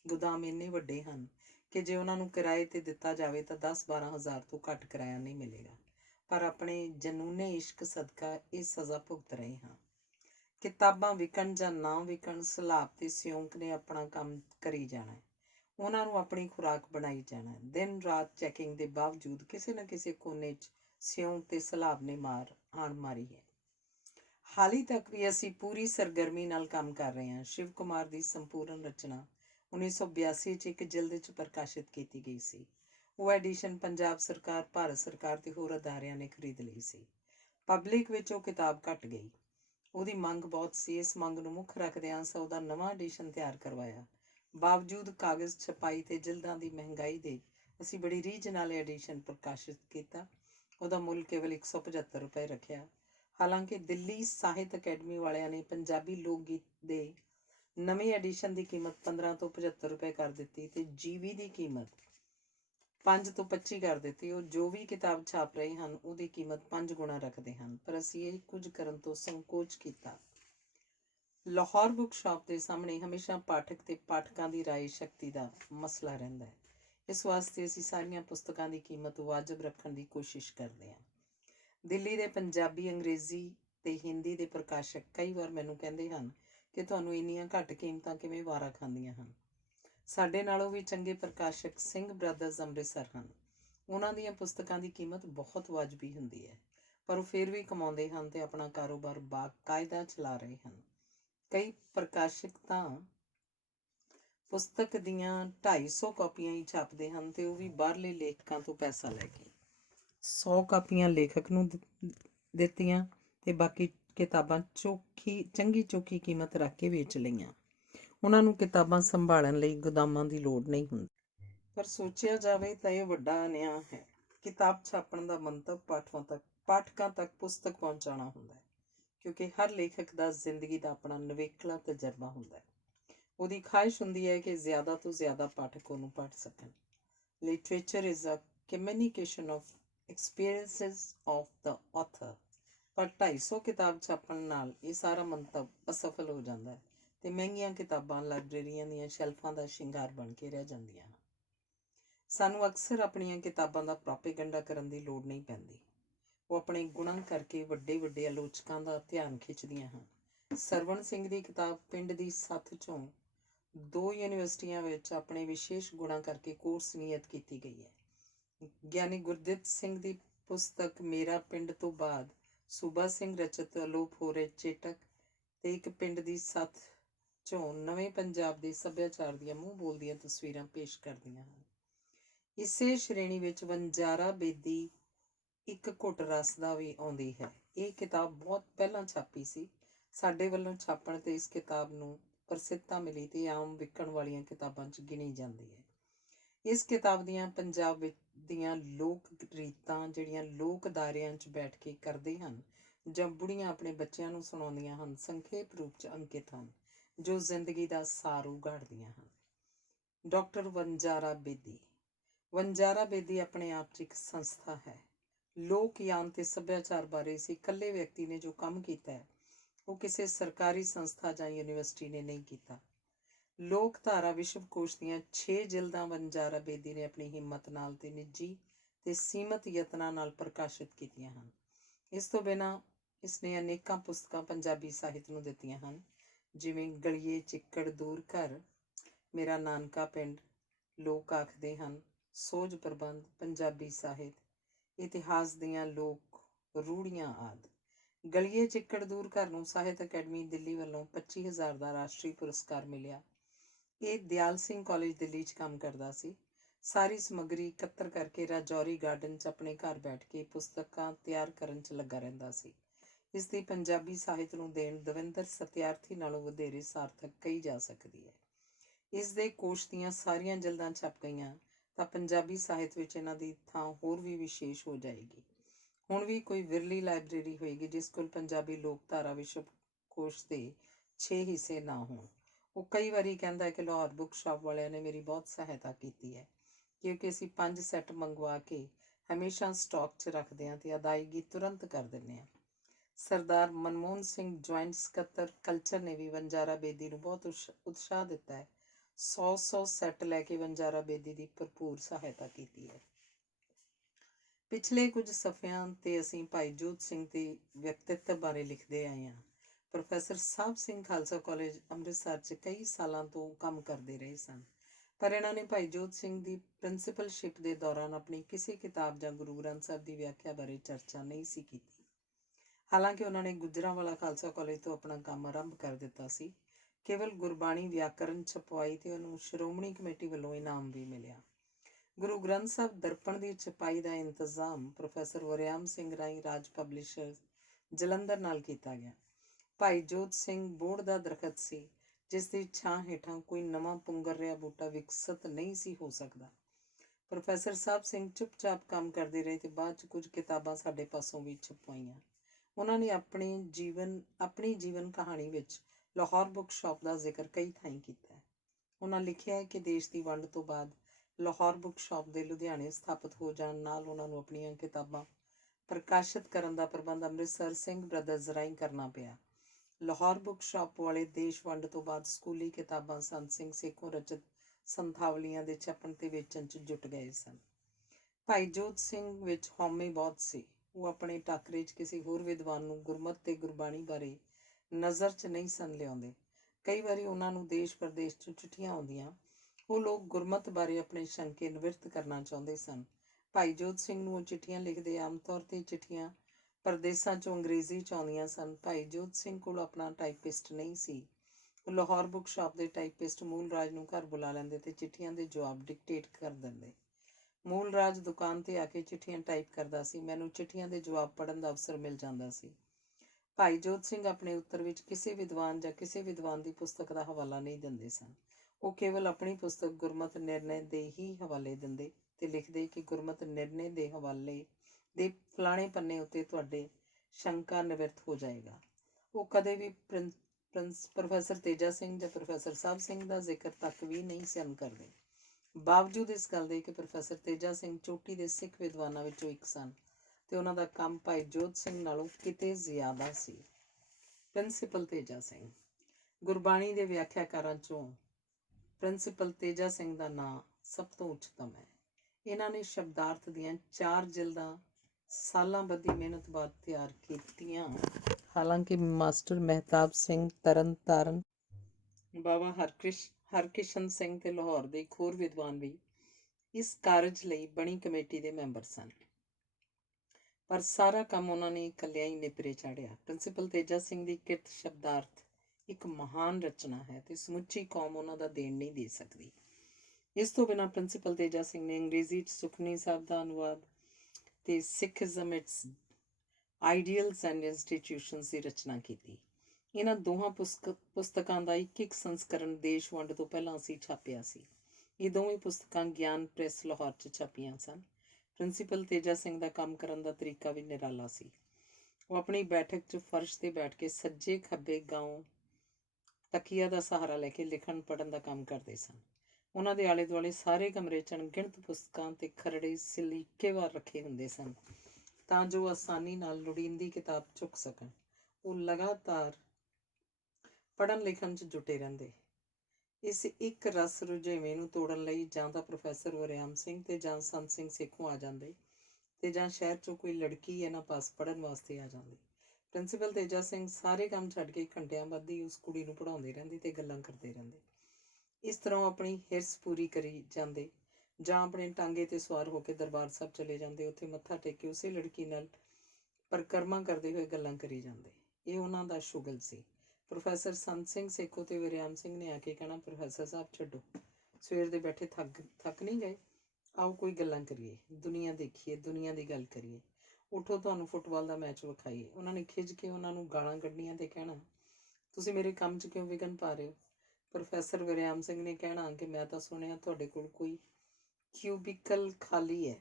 ਗੋਦਾਮ ਇੰਨੇ ਵੱਡੇ ਹਨ ਕਿ ਜੇ ਉਹਨਾਂ ਨੂੰ ਕਿਰਾਏ ਤੇ ਦਿੱਤਾ ਜਾਵੇ ਤਾਂ 10-12 ਹਜ਼ਾਰ ਤੋਂ ਘੱਟ ਕਿਰਾਇਆ ਨਹੀਂ ਮਿਲੇਗਾ, ਪਰ ਆਪਣੇ ਜਨੂਨੇ ਇਸ਼ਕ ਸਦਕਾ ਇਹ ਸਜ਼ਾ ਭੁਗਤ ਰਹੇ ਹਾਂ। ਕਿਤਾਬਾਂ ਵਿਕਣ ਜਾਂ ਨਾ ਵਿਕਣ, ਸਲਾਬ ਤੇ ਸਿਉਂਕ ਨੇ ਆਪਣਾ ਕੰਮ ਕਰੀ ਜਾਣਾ ਹੈ। ਉਹਨਾਂ ਨੂੰ ਆਪਣੀ ਖੁਰਾਕ ਬਣਾਈ ਜਾਣਾ ਹੈ। ਦਿਨ ਰਾਤ ਚੈਕਿੰਗ ਦੇ ਬਾਵਜੂਦ ਕਿਸੇ ਨਾ ਕਿਸੇ ਕੋਨੇ 'ਚ ਸਿਉਂਕ ਤੇ ਸਲਾਬ ਨੇ ਹਾਣ ਮਾਰੀ ਹੈ। ਹਾਲੀ ਤੱਕ ਵੀ ਅਸੀਂ ਪੂਰੀ ਸਰਗਰਮੀ ਨਾਲ ਕੰਮ ਕਰ ਰਹੇ ਹਾਂ। ਸ਼ਿਵ ਕੁਮਾਰ ਦੀ ਸੰਪੂਰਨ ਰਚਨਾ 1982 'ਚ ਇੱਕ ਜਿਲਦ 'ਚ ਪ੍ਰਕਾਸ਼ਿਤ ਕੀਤੀ ਗਈ ਸੀ। ਉਹ ਐਡੀਸ਼ਨ ਪੰਜਾਬ ਸਰਕਾਰ, ਭਾਰਤ ਸਰਕਾਰ ਤੇ ਹੋਰ ਅਦਾਰਿਆਂ ਨੇ ਖਰੀਦ ਲਈ ਸੀ। ਪਬਲਿਕ ਵਿੱਚ ਉਹ ਕਿਤਾਬ ਘਟ ਗਈ। ਉਹਦੀ ਮੰਗ ਬਹੁਤ ਸੀ। ਇਸ ਮੰਗ ਨੂੰ ਮੁੱਖ ਰੱਖਦਿਆਂ ਅਸਾਂ ਉਹਦਾ ਨਵਾਂ ਐਡੀਸ਼ਨ ਤਿਆਰ ਕਰਵਾਇਆ। ਬਾਵਜੂਦ ਕਾਗਜ਼, ਛਪਾਈ ਤੇ ਜਿਲਦਾਂ ਦੀ ਮਹਿੰਗਾਈ ਦੇ ਅਸੀਂ ਬੜੀ ਰੀਝ ਨਾਲ ਐਡੀਸ਼ਨ ਪ੍ਰਕਾਸ਼ਿਤ ਕੀਤਾ। ਉਹਦਾ ਮੁੱਲ ਕੇਵਲ 175 ਰੁਪਏ ਰੱਖਿਆ। ਹਾਲਾਂਕਿ ਦਿੱਲੀ ਸਾਹਿਤ ਅਕੈਡਮੀ ਵਾਲਿਆਂ ਨੇ ਪੰਜਾਬੀ ਲੋਕ ਗੀਤ ਦੇ ਨਵੇਂ ਐਡੀਸ਼ਨ ਦੀ ਕੀਮਤ 15 ਤੋਂ 75 ਰੁਪਏ ਕਰ ਦਿੱਤੀ ਤੇ ਜੀਵੀ ਦੀ ਕੀਮਤ 5 ਤੋਂ 25 ਕਰ ਦਿੱਤੀ। ਉਹ ਜੋ ਵੀ ਕਿਤਾਬ ਛਾਪ ਰਹੇ ਹਨ ਉਹਦੀ ਕੀਮਤ 5 ਗੁਣਾ ਰੱਖਦੇ ਹਨ, ਪਰ ਅਸੀਂ ਇਹ ਕੁਝ ਕਰਨ ਤੋਂ ਸੰਕੋਚ ਕੀਤਾ। ਲਾਹੌਰ ਬੁੱਕ ਸ਼ਾਪ ਦੇ ਸਾਹਮਣੇ ਹਮੇਸ਼ਾ ਪਾਠਕ ਤੇ ਪਾਠਕਾਂ ਦੀ ਰਾਏ ਸ਼ਕਤੀ ਦਾ ਮਸਲਾ ਰਹਿੰਦਾ ਹੈ। ਇਸ ਵਾਸਤੇ ਅਸੀਂ ਸਾਰੀਆਂ ਪੁਸਤਕਾਂ ਦੀ ਕੀਮਤ ਵਾਜਬ ਰੱਖਣ ਦੀ ਕੋਸ਼ਿਸ਼ ਕਰਦੇ ਹਾਂ। ਦਿੱਲੀ ਦੇ ਪੰਜਾਬੀ, ਅੰਗਰੇਜ਼ੀ ਤੇ ਹਿੰਦੀ ਦੇ ਪ੍ਰਕਾਸ਼ਕ ਕਈ ਵਾਰ ਮੈਨੂੰ ਕਹਿੰਦੇ ਹਨ ਕਿ ਤੁਹਾਨੂੰ ਇੰਨੀਆਂ ਘੱਟ ਕੀਮਤਾਂ ਕਿਵੇਂ ਵਾਰਾਂ ਖਾਂਦੀਆਂ ਹਨ। ਸਾਡੇ ਨਾਲੋਂ ਵੀ ਚੰਗੇ ਪ੍ਰਕਾਸ਼ਕ ਸਿੰਘ ਬ੍ਰਦਰਜ਼ ਅੰਮ੍ਰਿਤਸਰ ਹਨ। ਉਹਨਾਂ ਦੀਆਂ ਪੁਸਤਕਾਂ ਦੀ ਕੀਮਤ ਬਹੁਤ ਵਾਜਬੀ ਹੁੰਦੀ ਹੈ, ਪਰ ਉਹ ਫਿਰ ਵੀ ਕਮਾਉਂਦੇ ਹਨ ਤੇ ਆਪਣਾ ਕਾਰੋਬਾਰ ਬਾਕਾਇਦਾ ਚਲਾ ਰਹੇ ਹਨ। ਕਈ ਪ੍ਰਕਾਸ਼ਕ ਤਾਂ ਪੁਸਤਕ ਦੀਆਂ 250 ਕਾਪੀਆਂ ਹੀ ਛਾਪਦੇ ਹਨ ਤੇ ਉਹ ਵੀ ਬਾਹਰਲੇ ਲੇਖਕਾਂ ਤੋਂ ਪੈਸਾ ਲੈ ਕੇ। 100 ਕਾਪੀਆਂ ਲੇਖਕ ਨੂੰ ਦਿੱਤੀਆਂ ਤੇ ਬਾਕੀ ਕਿਤਾਬਾਂ ਚੰਗੀ ਚੋਖੀ ਕੀਮਤ ਰੱਖ ਕੇ ਵੇਚ ਲਈਆਂ। ਉਹਨਾਂ ਨੂੰ ਕਿਤਾਬਾਂ ਸੰਭਾਲਣ ਲਈ ਗੋਦਾਮਾਂ ਦੀ ਲੋੜ ਨਹੀਂ ਹੁੰਦੀ। ਪਰ ਸੋਚਿਆ ਜਾਵੇ ਤਾਂ ਇਹ ਵੱਡਾ ਅਨਿਆਂ ਹੈ। ਕਿਤਾਬ ਛਾਪਣ ਦਾ ਮੰਤਵ ਪਾਠਕਾਂ ਤੱਕ ਪੁਸਤਕ ਪਹੁੰਚਾਉਣਾ ਹੁੰਦਾ ਹੈ, ਕਿਉਂਕਿ ਹਰ ਲੇਖਕ ਦਾ ਜ਼ਿੰਦਗੀ ਦਾ ਆਪਣਾ ਨਿਵੇਕਲਾ ਤਜਰਬਾ ਹੁੰਦਾ ਹੈ। ਉਹਦੀ ਖਾਹਿਸ਼ ਹੁੰਦੀ ਹੈ ਕਿ ਜ਼ਿਆਦਾ ਤੋਂ ਜ਼ਿਆਦਾ ਪਾਠਕ ਉਹਨੂੰ ਪੜ੍ਹ ਸਕਣ। Literature is a communication of experiences of the author. ਪਰ 250 ਕਿਤਾਬ ਛਾਪਣ ਨਾਲ ਇਹ ਸਾਰਾ ਮੰਤਵ ਅਸਫਲ ਹੋ ਜਾਂਦਾ ਹੈ ਤੇ ਮਹਿੰਗੀਆਂ ਕਿਤਾਬਾਂ ਲਾਇਬ੍ਰੇਰੀਆਂ ਦੀਆਂ ਸ਼ੈਲਫਾਂ ਦਾ ਸ਼ਿੰਗਾਰ ਬਣ ਕੇ ਰਹਿ ਜਾਂਦੀਆਂ ਹਨ। ਸਾਨੂੰ ਅਕਸਰ ਆਪਣੀਆਂ ਕਿਤਾਬਾਂ ਦਾ ਪ੍ਰੋਪੇਗੰਡਾ ਕਰਨ ਦੀ ਲੋੜ ਨਹੀਂ ਪੈਂਦੀ। ਉਹ ਆਪਣੇ ਗੁਣਾਂ ਕਰਕੇ ਵੱਡੇ ਆਲੋਚਕਾਂ ਦਾ ਧਿਆਨ ਖਿੱਚਦੀਆਂ ਹਨ। ਸਰਵਣ ਸਿੰਘ ਦੀ ਕਿਤਾਬ ਪਿੰਡ ਦੀ ਸੱਥ 'ਚੋਂ 2 ਯੂਨੀਵਰਸਿਟੀਆਂ ਵਿੱਚ ਆਪਣੇ ਵਿਸ਼ੇਸ਼ ਗੁਣਾਂ ਕਰਕੇ ਕੋਰਸ ਨਿਯਤ ਕੀਤੀ ਗਈ ਹੈ। ਗਿਆਨੀ ਗੁਰਦਿੱਤ ਸਿੰਘ ਦੀ ਪੁਸਤਕ ਮੇਰਾ ਪਿੰਡ ਤੋਂ ਬਾਅਦ ਸੂਬਾ ਸਿੰਘ ਰਚਿਤ ਅਲੋਪ ਹੋ ਰਹੇ ਚੇਟਕ ਤੇ ਇੱਕ ਪਿੰਡ ਦੀ ਸੱਥ 'ਚੋਂ ਨਵੇਂ ਪੰਜਾਬ ਦੇ ਸੱਭਿਆਚਾਰ ਦੀਆਂ ਮੂੰਹ ਬੋਲਦੀਆਂ ਤਸਵੀਰਾਂ ਪੇਸ਼ ਕਰਦੀਆਂ ਹਨ। ਇਸੇ ਸ਼੍ਰੇਣੀ ਵਿੱਚ ਵਣਜਾਰਾ ਬੇਦੀ ਇੱਕ ਘੁੱਟ ਰਸ ਦਾ ਵੀ ਆਉਂਦੀ ਹੈ। ਇਹ ਕਿਤਾਬ ਬਹੁਤ ਪਹਿਲਾਂ ਛਾਪੀ ਸੀ। ਸਾਡੇ ਵੱਲੋਂ ਛਾਪਣ ਤੇ ਇਸ ਕਿਤਾਬ ਨੂੰ ਪ੍ਰਸਿੱਧਤਾ ਮਿਲੀ ਤੇ ਆਮ ਵਿਕਣ ਵਾਲੀਆਂ ਕਿਤਾਬਾਂ 'ਚ ਗਿਣੀ ਜਾਂਦੀ ਹੈ। ਇਸ ਕਿਤਾਬ ਦੀਆਂ ਪੰਜਾਬ ਵਿੱਚ ਦੀਆਂ ਲੋਕ ਰੀਤਾਂ ਜਿਹੜੀਆਂ ਲੋਕ ਅਦਾਰਿਆਂ 'ਚ ਬੈਠ ਕੇ ਕਰਦੇ ਹਨ ਜਾਂ ਬੁੜੀਆਂ ਆਪਣੇ ਬੱਚਿਆਂ ਨੂੰ ਸੁਣਾਉਂਦੀਆਂ ਹਨ, ਸੰਖੇਪ ਰੂਪ 'ਚ ਅੰਕਿਤ ਹਨ, ਜੋ ਜ਼ਿੰਦਗੀ ਦਾ ਸਾਰ ਉਘਾੜਦੀਆਂ ਹਨ। ਡਾਕਟਰ ਵਣਜਾਰਾ ਬੇਦੀ ਆਪਣੇ ਆਪ 'ਚ ਇੱਕ ਸੰਸਥਾ ਹੈ। ਲੋਕ ਯਾਨ ਤੇ ਸੱਭਿਆਚਾਰ ਬਾਰੇ ਇਸ ਇਕੱਲੇ ਵਿਅਕਤੀ ਨੇ ਜੋ ਕੰਮ ਕੀਤਾ ਹੈ ਉਹ ਕਿਸੇ ਸਰਕਾਰੀ ਸੰਸਥਾ ਜਾਂ ਯੂਨੀਵਰਸਿਟੀ ਨੇ ਨਹੀਂ ਕੀਤਾ। ਲੋਕਧਾਰਾ ਵਿਸ਼ਵਕੋਸ਼ ਦੀਆਂ 6 ਜਿਲਦਾਂ ਵਣਜਾਰਾ ਬੇਦੀ ਨੇ ਆਪਣੀ ਹਿੰਮਤ ਨਾਲ ਤੇ ਨਿੱਜੀ ਤੇ ਸੀਮਤ ਯਤਨਾਂ ਨਾਲ ਪ੍ਰਕਾਸ਼ਿਤ ਕੀਤੀਆਂ ਹਨ। ਇਸ ਤੋਂ ਬਿਨਾਂ ਇਸਨੇ ਅਨੇਕਾਂ ਪੁਸਤਕਾਂ ਪੰਜਾਬੀ ਸਾਹਿਤ ਨੂੰ ਦਿੱਤੀਆਂ ਹਨ, ਜਿਵੇਂ ਗਲੀਏ ਚਿੱਕੜ ਦੂਰ ਘਰ, ਮੇਰਾ ਨਾਨਕਾ ਪਿੰਡ, ਲੋਕ ਆਖਦੇ ਹਨ, ਸੋਝ ਪ੍ਰਬੰਧ, ਪੰਜਾਬੀ ਸਾਹਿਤ, ਇਤਿਹਾਸ ਦੀਆਂ ਲੋਕ ਰੂੜੀਆਂ ਆਦਿ। ਗਲੀਏ ਚਿੱਕੜ ਦੂਰ ਘਰ ਨੂੰ ਸਾਹਿਤ ਅਕੈਡਮੀ ਦਿੱਲੀ ਵੱਲੋਂ 25,000 ਦਾ ਰਾਸ਼ਟਰੀ ਪੁਰਸਕਾਰ ਮਿਲਿਆ। ਇਹ ਦਿਆਲ ਸਿੰਘ ਕਾਲਜ ਦਿੱਲੀ 'ਚ ਕੰਮ ਕਰਦਾ ਸੀ। ਸਾਰੀ ਸਮੱਗਰੀ ਇਕੱਤਰ ਕਰਕੇ ਰਾਜੌਰੀ ਗਾਰਡਨ 'ਚ ਆਪਣੇ ਘਰ ਬੈਠ ਕੇ ਪੁਸਤਕਾਂ ਤਿਆਰ ਕਰਨ 'ਚ ਲੱਗਾ ਰਹਿੰਦਾ ਸੀ। ਇਸ ਦੀ ਪੰਜਾਬੀ ਸਾਹਿਤ ਨੂੰ ਦੇਣ ਦਵਿੰਦਰ ਸਤਿਆਰਥੀ ਨਾਲੋਂ ਵਧੇਰੇ ਸਾਰਥਕ ਕਹੀ ਜਾ ਸਕਦੀ ਹੈ। ਇਸ ਦੇ ਕੋਸ਼ ਦੀਆਂ ਸਾਰੀਆਂ ਜਿਲਦਾਂ ਛਪ ਗਈਆਂ ਤਾਂ ਪੰਜਾਬੀ ਸਾਹਿਤ ਵਿੱਚ ਇਹਨਾਂ ਦੀ ਥਾਂ ਹੋਰ ਵੀ ਵਿਸ਼ੇਸ਼ ਹੋ ਜਾਏਗੀ। ਹੁਣ ਵੀ ਕੋਈ ਵਿਰਲੀ ਲਾਇਬ੍ਰੇਰੀ ਹੋਏਗੀ ਜਿਸ ਕੋਲ ਪੰਜਾਬੀ ਲੋਕਧਾਰਾ ਵਿਸ਼ਵਕੋਸ਼ ਦੇ 6 ਹਿੱਸੇ ਨਾ ਹੋਣ। ਉਹ ਕਈ ਵਾਰੀ ਕਹਿੰਦਾ ਕਿ ਲਾਹੌਰ ਬੁੱਕ ਸ਼ਾਪ ਵਾਲਿਆਂ ਨੇ ਮੇਰੀ ਬਹੁਤ ਸਹਾਇਤਾ ਕੀਤੀ ਹੈ, ਕਿਉਂਕਿ ਅਸੀਂ 5 ਸੈੱਟ ਮੰਗਵਾ ਕੇ ਹਮੇਸ਼ਾ ਸਟਾਕ 'ਚ ਰੱਖਦੇ ਹਾਂ ਤੇ ਅਦਾਇਗੀ ਤੁਰੰਤ ਕਰ ਦਿੰਦੇ ਹਾਂ। ਸਰਦਾਰ ਮਨਮੋਹਨ ਸਿੰਘ ਜੁਆਇੰਟ ਸਕੱਤਰ ਕਲਚਰ ਨੇ ਵੀ ਵਣਜਾਰਾ ਬੇਦੀ ਨੂੰ ਬਹੁਤ ਉਤਸ਼ਾਹ ਦਿੱਤਾ ਹੈ। 100 ਸੈੱਟ ਲੈ ਕੇ ਵਣਜਾਰਾ ਬੇਦੀ ਦੀ ਭਰਪੂਰ ਸਹਾਇਤਾ ਕੀਤੀ ਹੈ। ਪਿਛਲੇ ਕੁਝ ਸਫ਼ਿਆਂ ਤੇ ਅਸੀਂ ਭਾਈ ਜੋਧ ਸਿੰਘ ਦੇ ਵਿਅਕਤਿਤਵ ਬਾਰੇ ਲਿਖਦੇ ਆਏ ਹਾਂ। ਪ੍ਰੋਫੈਸਰ ਸਾਹਿਬ ਸਿੰਘ ਖਾਲਸਾ ਕਾਲਜ ਅੰਮ੍ਰਿਤਸਰ 'ਚ ਕਈ ਸਾਲਾਂ ਤੋਂ ਕੰਮ ਕਰਦੇ ਰਹੇ ਸਨ, ਪਰ ਇਹਨਾਂ ਨੇ ਭਾਈ ਜੋਧ ਸਿੰਘ ਦੀ ਪ੍ਰਿੰਸੀਪਲਸ਼ਿਪ ਦੇ ਦੌਰਾਨ ਆਪਣੀ ਕਿਸੇ ਕਿਤਾਬ ਜਾਂ ਗੁਰੂ ਗ੍ਰੰਥ ਸਾਹਿਬ ਦੀ ਵਿਆਖਿਆ ਬਾਰੇ ਚਰਚਾ ਨਹੀਂ ਸੀ ਕੀਤੀ। ਹਾਲਾਂਕਿ ਉਹਨਾਂ ਨੇ ਗੁਜਰਾਂਵਾਲਾ ਖਾਲਸਾ ਕਾਲਜ ਤੋਂ ਆਪਣਾ ਕੰਮ ਆਰੰਭ ਕਰ ਦਿੱਤਾ ਸੀ। ਕੇਵਲ ਗੁਰਬਾਣੀ ਵਿਆਕਰਨ ਛਪਵਾਈ ਤੇ ਉਹਨੂੰ ਸ਼੍ਰੋਮਣੀ ਕਮੇਟੀ ਵੱਲੋਂ ਇਨਾਮ ਵੀ ਮਿਲਿਆ। ਗੁਰੂ ਗ੍ਰੰਥ ਸਾਹਿਬ ਦਰਪਣ ਦੀ ਛਪਾਈ ਦਾ ਇੰਤਜ਼ਾਮ ਪ੍ਰੋਫੈਸਰ ਵਰਿਆਮ ਸਿੰਘ ਰਾਹੀਂ ਰਾਜ ਪਬਲਿਸ਼ਰ ਜਲੰਧਰ ਨਾਲ ਕੀਤਾ ਗਿਆ। ਭਾਈ ਜੋਧ ਸਿੰਘ ਬੋਹੜ ਦਾ ਦਰਖਤ ਸੀ, ਜਿਸ ਦੀ ਛਾਂ ਹੇਠਾਂ ਕੋਈ ਨਵਾਂ ਪੁੰਗਰ ਰਿਹਾ ਬੂਟਾ ਵਿਕਸਤ ਨਹੀਂ ਸੀ ਹੋ ਸਕਦਾ। ਪ੍ਰੋਫੈਸਰ ਸਾਹਿਬ ਸਿੰਘ ਚੁੱਪਚਾਪ ਕੰਮ ਕਰਦੇ ਰਹੇ ਤੇ ਬਾਅਦ 'ਚ ਕੁਝ ਕਿਤਾਬਾਂ ਸਾਡੇ ਪਾਸੋਂ ਵੀ ਛਪਵਾਈਆਂ। ਉਹਨਾਂ ਨੇ ਆਪਣੀ ਜੀਵਨ ਕਹਾਣੀ ਵਿੱਚ ਲਾਹੌਰ ਬੁੱਕ ਸ਼ਾਪ ਦਾ ਜ਼ਿਕਰ ਕਈ ਥਾਈਂ ਕੀਤਾ ਹੈ। ਉਹਨਾਂ ਲਿਖਿਆ ਹੈ ਕਿ ਦੇਸ਼ ਦੀ ਵੰਡ ਤੋਂ ਬਾਅਦ ਲਾਹੌਰ ਬੁੱਕ ਸ਼ਾਪ ਦੇ ਲੁਧਿਆਣੇ ਸਥਾਪਿਤ ਹੋ ਜਾਣ ਨਾਲ ਉਹਨਾਂ ਨੂੰ ਆਪਣੀਆਂ ਕਿਤਾਬਾਂ ਪ੍ਰਕਾਸ਼ਿਤ ਕਰਨ ਦਾ ਪ੍ਰਬੰਧ ਅੰਮ੍ਰਿਤਸਰ ਸਿੰਘ ਬ੍ਰਦਰਜ਼ ਰਾਹੀਂ ਕਰਨਾ ਪਿਆ। ਲਾਹੌਰ ਬੁੱਕ ਸ਼ਾਪ ਵਾਲੇ ਦੇਸ਼ ਵੰਡ ਤੋਂ ਬਾਅਦ ਸਕੂਲੀ ਕਿਤਾਬਾਂ ਸੰਤ ਸਿੰਘ ਸੇਖੋਂ ਰਚਿਤ ਸੰਥਾਵਲੀਆਂ ਦੇ ਛਪਣ ਤੇ ਵੇਚਣ 'ਚ ਜੁਟ ਗਏ ਸਨ। ਭਾਈ ਜੋਧ ਸਿੰਘ ਵਿੱਚ ਹਉਮੈ ਬਹੁਤ ਸੀ। ਉਹ ਆਪਣੇ ਟਾਕਰੇ 'ਚ ਕਿਸੇ ਹੋਰ ਵਿਦਵਾਨ ਨੂੰ ਗੁਰਮਤਿ ਤੇ ਗੁਰਬਾਣੀ ਬਾਰੇ ਨਜ਼ਰ 'ਚ ਨਹੀਂ ਸਨ ਲਿਆਉਂਦੇ। ਕਈ ਵਾਰੀ ਉਹਨਾਂ ਨੂੰ ਦੇਸ਼ ਪ੍ਰਦੇਸ਼ 'ਚੋਂ ਚਿੱਠੀਆਂ ਆਉਂਦੀਆਂ। ਉਹ ਲੋਕ ਗੁਰਮਤਿ ਬਾਰੇ ਆਪਣੇ ਸ਼ੰਕੇ ਨਿਵਰਤ ਕਰਨਾ ਚਾਹੁੰਦੇ ਸਨ। ਭਾਈ ਜੋਧ ਸਿੰਘ ਨੂੰ ਉਹ ਚਿੱਠੀਆਂ ਲਿਖਦੇ। ਆਮ ਤੌਰ 'ਤੇ ਚਿੱਠੀਆਂ ਪਰਦੇਸਾਂ 'ਚੋਂ ਅੰਗਰੇਜ਼ੀ 'ਚ ਆਉਂਦੀਆਂ ਸਨ। ਭਾਈ ਜੋਧ ਸਿੰਘ ਕੋਲ ਆਪਣਾ ਟਾਈਪਿਸਟ ਨਹੀਂ ਸੀ। ਉਹ ਲਾਹੌਰ ਬੁੱਕ ਸ਼ਾਪ ਦੇ ਟਾਈਪਿਸਟ ਮੂਲ ਰਾਜ ਨੂੰ ਘਰ ਬੁਲਾ ਲੈਂਦੇ ਤੇ ਚਿੱਠੀਆਂ ਦੇ ਜਵਾਬ ਡਿਕਟੇਟ ਕਰ ਦਿੰਦੇ। ਮੂਲ ਰਾਜ ਦੁਕਾਨ ਤੇ ਆ ਕੇ ਚਿੱਠੀਆਂ ਟਾਈਪ ਕਰਦਾ ਸੀ। ਮੈਨੂੰ ਚਿੱਠੀਆਂ ਦੇ ਜਵਾਬ ਪੜ੍ਹਨ ਦਾ ਅਵਸਰ ਮਿਲ ਜਾਂਦਾ ਸੀ। ਭਾਈ ਜੋਧ ਸਿੰਘ ਆਪਣੇ ਉੱਤਰ ਵਿੱਚ ਕਿਸੇ ਵਿਦਵਾਨ ਜਾਂ ਕਿਸੇ ਵਿਦਵਾਨ ਦੀ ਪੁਸਤਕ ਦਾ ਹਵਾਲਾ ਨਹੀਂ ਦਿੰਦੇ ਸਨ। ਉਹ ਕੇਵਲ ਆਪਣੀ ਪੁਸਤਕ ਗੁਰਮਤਿ ਨਿਰਣੈ ਦੇ ਹੀ ਹਵਾਲੇ ਦਿੰਦੇ ਤੇ ਲਿਖਦੇ ਕਿ ਗੁਰਮਤਿ ਨਿਰਣੈ ਦੇ ਹਵਾਲੇ ਦੇ ਫਲਾਣੇ ਪੰਨੇ ਉੱਤੇ ਤੁਹਾਡੇ ਸ਼ੰਕਾ ਨਿਵਰਤ ਹੋ ਜਾਏਗਾ। ਉਹ ਕਦੇ ਵੀ ਪ੍ਰੋਫੈਸਰ ਤੇਜਾ ਸਿੰਘ ਜਾਂ ਪ੍ਰੋਫੈਸਰ ਸਾਹਿਬ ਸਿੰਘ ਦਾ ਜ਼ਿਕਰ ਤੱਕ ਵੀ ਨਹੀਂ ਸਨ ਕਰਦੇ। ਬਾਵਜੂਦ ਇਸ ਗੱਲ ਦੇ ਕਿ ਪ੍ਰੋਫੈਸਰ ਤੇਜਾ ਸਿੰਘ ਚੋਟੀ ਦੇ ਸਿੱਖ ਵਿਦਵਾਨਾਂ ਵਿੱਚੋਂ ਇੱਕ ਸਨ ਤੇ ਉਹਨਾਂ ਦਾ ਕੰਮ ਭਾਈ ਜੋਧ ਸਿੰਘ ਨਾਲੋਂ ਕਿਤੇ ਜ਼ਿਆਦਾ ਸੀ। ਪ੍ਰਿੰਸੀਪਲ ਤੇਜਾ ਸਿੰਘ। ਗੁਰਬਾਣੀ ਦੇ ਵਿਆਖਿਆਕਾਰਾਂ 'ਚੋਂ ਪ੍ਰਿੰਸੀਪਲ ਤੇਜਾ ਸਿੰਘ ਦਾ ਨਾਂ ਸਭ ਤੋਂ ਉੱਚਤਮ ਹੈ। ਇਹਨਾਂ ਨੇ ਸ਼ਬਦਾਰਥ ਦੀਆਂ 4 ਜਿਲਦਾਂ ਸਾਲਾਂ ਬੱਧੀ ਮਿਹਨਤ ਬਾਅਦ ਤਿਆਰ ਕੀਤੀਆਂ। ਹਾਲਾਂਕਿ ਮਾਸਟਰ ਮਹਿਤਾਬ ਸਿੰਘ ਤਰਨਤਾਰਨ, ਬਾਬਾ ਹਰਕਿਸ਼ਨ ਸਿੰਘ ਤੇ ਲਾਹੌਰ ਦੇ ਇੱਕ ਹੋਰ ਵਿਦਵਾਨ ਵੀ ਇਸ ਕਾਰਜ ਲਈ ਬਣੀ ਕਮੇਟੀ ਦੇ ਮੈਂਬਰ ਸਨ, ਪਰ ਸਾਰਾ ਕੰਮ ਉਹਨਾਂ ਨੇ ਇਕੱਲਿਆਂ ਹੀ ਨੇਪਰੇ ਚਾੜਿਆ। ਪ੍ਰਿੰਸੀਪਲ ਤੇਜਾ ਸਿੰਘ ਦੀ ਕਿਰਤ ਸ਼ਬਦਾਰਥ ਇੱਕ ਮਹਾਨ ਰਚਨਾ ਹੈ ਤੇ ਸਮੁੱਚੀ ਕੌਮ ਉਹਨਾਂ ਦਾ ਦੇਣ ਨਹੀਂ ਦੇ ਸਕਦੀ। ਇਸ ਤੋਂ ਬਿਨਾਂ ਪ੍ਰਿੰਸੀਪਲ ਤੇਜਾ ਸਿੰਘ ਨੇ ਅੰਗਰੇਜ਼ੀ 'ਚ ਸੁਖਮਨੀ ਸਾਹਿਬ ਦਾ ਅਨੁਵਾਦ ਤੇ ਸਿੱਖਿਜ਼ਮ ਇਟਸ ਆਈਡੀਅਲਸ ਐਂਡ ਇੰਸਟੀਟਿਊਸ਼ਨਸ ਦੀ ਰਚਨਾ ਕੀਤੀ। ਇਹਨਾਂ ਦੋਹਾਂ ਪੁਸਤਕਾਂ ਦਾ ਇੱਕ ਸੰਸਕਰਣ ਦੇਸ਼ ਵੰਡ ਤੋਂ ਪਹਿਲਾਂ ਅਸੀਂ ਛਾਪਿਆ ਸੀ। ਇਹ ਦੋਵੇਂ ਪੁਸਤਕਾਂ ਗਿਆਨ ਪ੍ਰੈਸ ਲਾਹੌਰ 'ਚ ਛਪੀਆਂ ਸਨ। ਪ੍ਰਿੰਸੀਪਲ ਤੇਜਾ ਸਿੰਘ ਦਾ ਕੰਮ ਕਰਨ ਦਾ ਤਰੀਕਾ ਵੀ ਨਿਰਾਲਾ ਸੀ। ਉਹ ਆਪਣੀ ਬੈਠਕ 'ਚ ਫਰਸ਼ 'ਤੇ ਬੈਠ ਕੇ ਸੱਜੇ ਖੱਬੇ ਗਾਉਂ ਤਕੀਆ ਦਾ ਸਹਾਰਾ ਲੈ ਕੇ ਲਿਖਣ ਪੜ੍ਹਨ ਦਾ ਕੰਮ ਕਰਦੇ ਸਨ। ਉਹਨਾਂ ਦੇ ਆਲੇ ਦੁਆਲੇ ਸਾਰੇ ਕਮਰੇ 'ਚ ਅਣਗਿਣਤ ਪੁਸਤਕਾਂ ਤੇ ਖਰੜੇ ਸਲੀਕੇਵਾਰ ਰੱਖੇ ਹੁੰਦੇ ਸਨ ਤਾਂ ਜੋ ਆਸਾਨੀ ਨਾਲ ਲੋੜੀਂਦੀ ਕਿਤਾਬ ਚੁੱਕ ਸਕਣ। ਉਹ ਲਗਾਤਾਰ ਪੜ੍ਹਨ ਲਿਖਣ 'ਚ ਜੁਟੇ ਰਹਿੰਦੇ। ਇਸ ਇੱਕ ਰਸ ਰੁਝੇਵੇਂ ਨੂੰ ਤੋੜਨ ਲਈ ਜਾਂ ਤਾਂ ਪ੍ਰੋਫੈਸਰ ਵਰਿਆਮ ਸਿੰਘ ਤੇ ਜਾਂ ਸੰਤ ਸਿੰਘ ਸੇਖੋਂ ਆ ਜਾਂਦੇ ਤੇ ਜਾਂ ਸ਼ਹਿਰ 'ਚੋਂ ਕੋਈ ਲੜਕੀ ਇਹਨਾਂ ਪਾਸ ਪੜ੍ਹਨ ਵਾਸਤੇ ਆ ਜਾਂਦੀ। ਪ੍ਰਿੰਸੀਪਲ ਤੇਜਾ ਸਿੰਘ ਸਾਰੇ ਕੰਮ ਛੱਡ ਕੇ ਘੰਟਿਆਂ ਬਾਅਦ ਹੀ ਉਸ ਕੁੜੀ ਨੂੰ ਪੜ੍ਹਾਉਂਦੇ ਰਹਿੰਦੇ ਤੇ ਗੱਲਾਂ ਕਰਦੇ ਰਹਿੰਦੇ। ਇਸ ਤਰ੍ਹਾਂ ਉਹ ਆਪਣੀ ਹਿਰਸ ਪੂਰੀ ਕਰੀ ਜਾਂਦੇ ਜਾਂ ਆਪਣੇ ਟਾਂਗੇ ਤੇ ਸਵਾਰ ਹੋ ਕੇ ਦਰਬਾਰ ਸਾਹਿਬ ਚਲੇ ਜਾਂਦੇ। ਉੱਥੇ ਮੱਥਾ ਟੇਕ ਕੇ ਉਸੇ ਲੜਕੀ ਨਾਲ ਪਰਿਕਰਮਾ ਕਰਦੇ ਹੋਏ ਗੱਲਾਂ ਕਰੀ ਜਾਂਦੇ। ਇਹ ਉਹਨਾਂ ਦਾ ਸ਼ੁਗਲ ਸੀ। ਪ੍ਰੋਫੈਸਰ ਸੰਤ ਸਿੰਘ ਸੇਖੋਂ ਤੇ ਵਰਿਆਮ ਸਿੰਘ ਨੇ ਆ ਕੇ ਕਹਿਣਾ, ਪ੍ਰੋਫੈਸਰ ਸਾਹਿਬ ਛੱਡੋ, ਸਵੇਰ ਦੇ ਬੈਠੇ ਥੱਕ ਨਹੀਂ ਗਏ? ਆਓ ਕੋਈ ਗੱਲਾਂ ਕਰੀਏ, ਦੁਨੀਆ ਦੇਖੀਏ, ਦੁਨੀਆ ਦੀ ਗੱਲ ਕਰੀਏ। ਉੱਠੋ, ਤੁਹਾਨੂੰ ਫੁੱਟਬਾਲ ਦਾ ਮੈਚ ਵਿਖਾਈਏ। ਉਹਨਾਂ ਨੇ ਖਿੱਝ ਕੇ ਉਹਨਾਂ ਨੂੰ ਗਾਲਾਂ ਕੱਢਣੀਆਂ ਤੇ ਕਹਿਣਾ, ਤੁਸੀਂ ਮੇਰੇ ਕੰਮ 'ਚ ਕਿਉਂ ਵਿਘਨ ਪਾ ਰਹੇ ਹੋ? ਪ੍ਰੋਫੈਸਰ ਵਰਿਆਮ ਸਿੰਘ ਨੇ ਕਹਿਣਾ ਕਿ ਮੈਂ ਤਾਂ ਸੁਣਿਆ ਤੁਹਾਡੇ ਕੋਲ ਕੋਈ ਕਿਊਬਿਕਲ ਖਾਲੀ ਹੈ,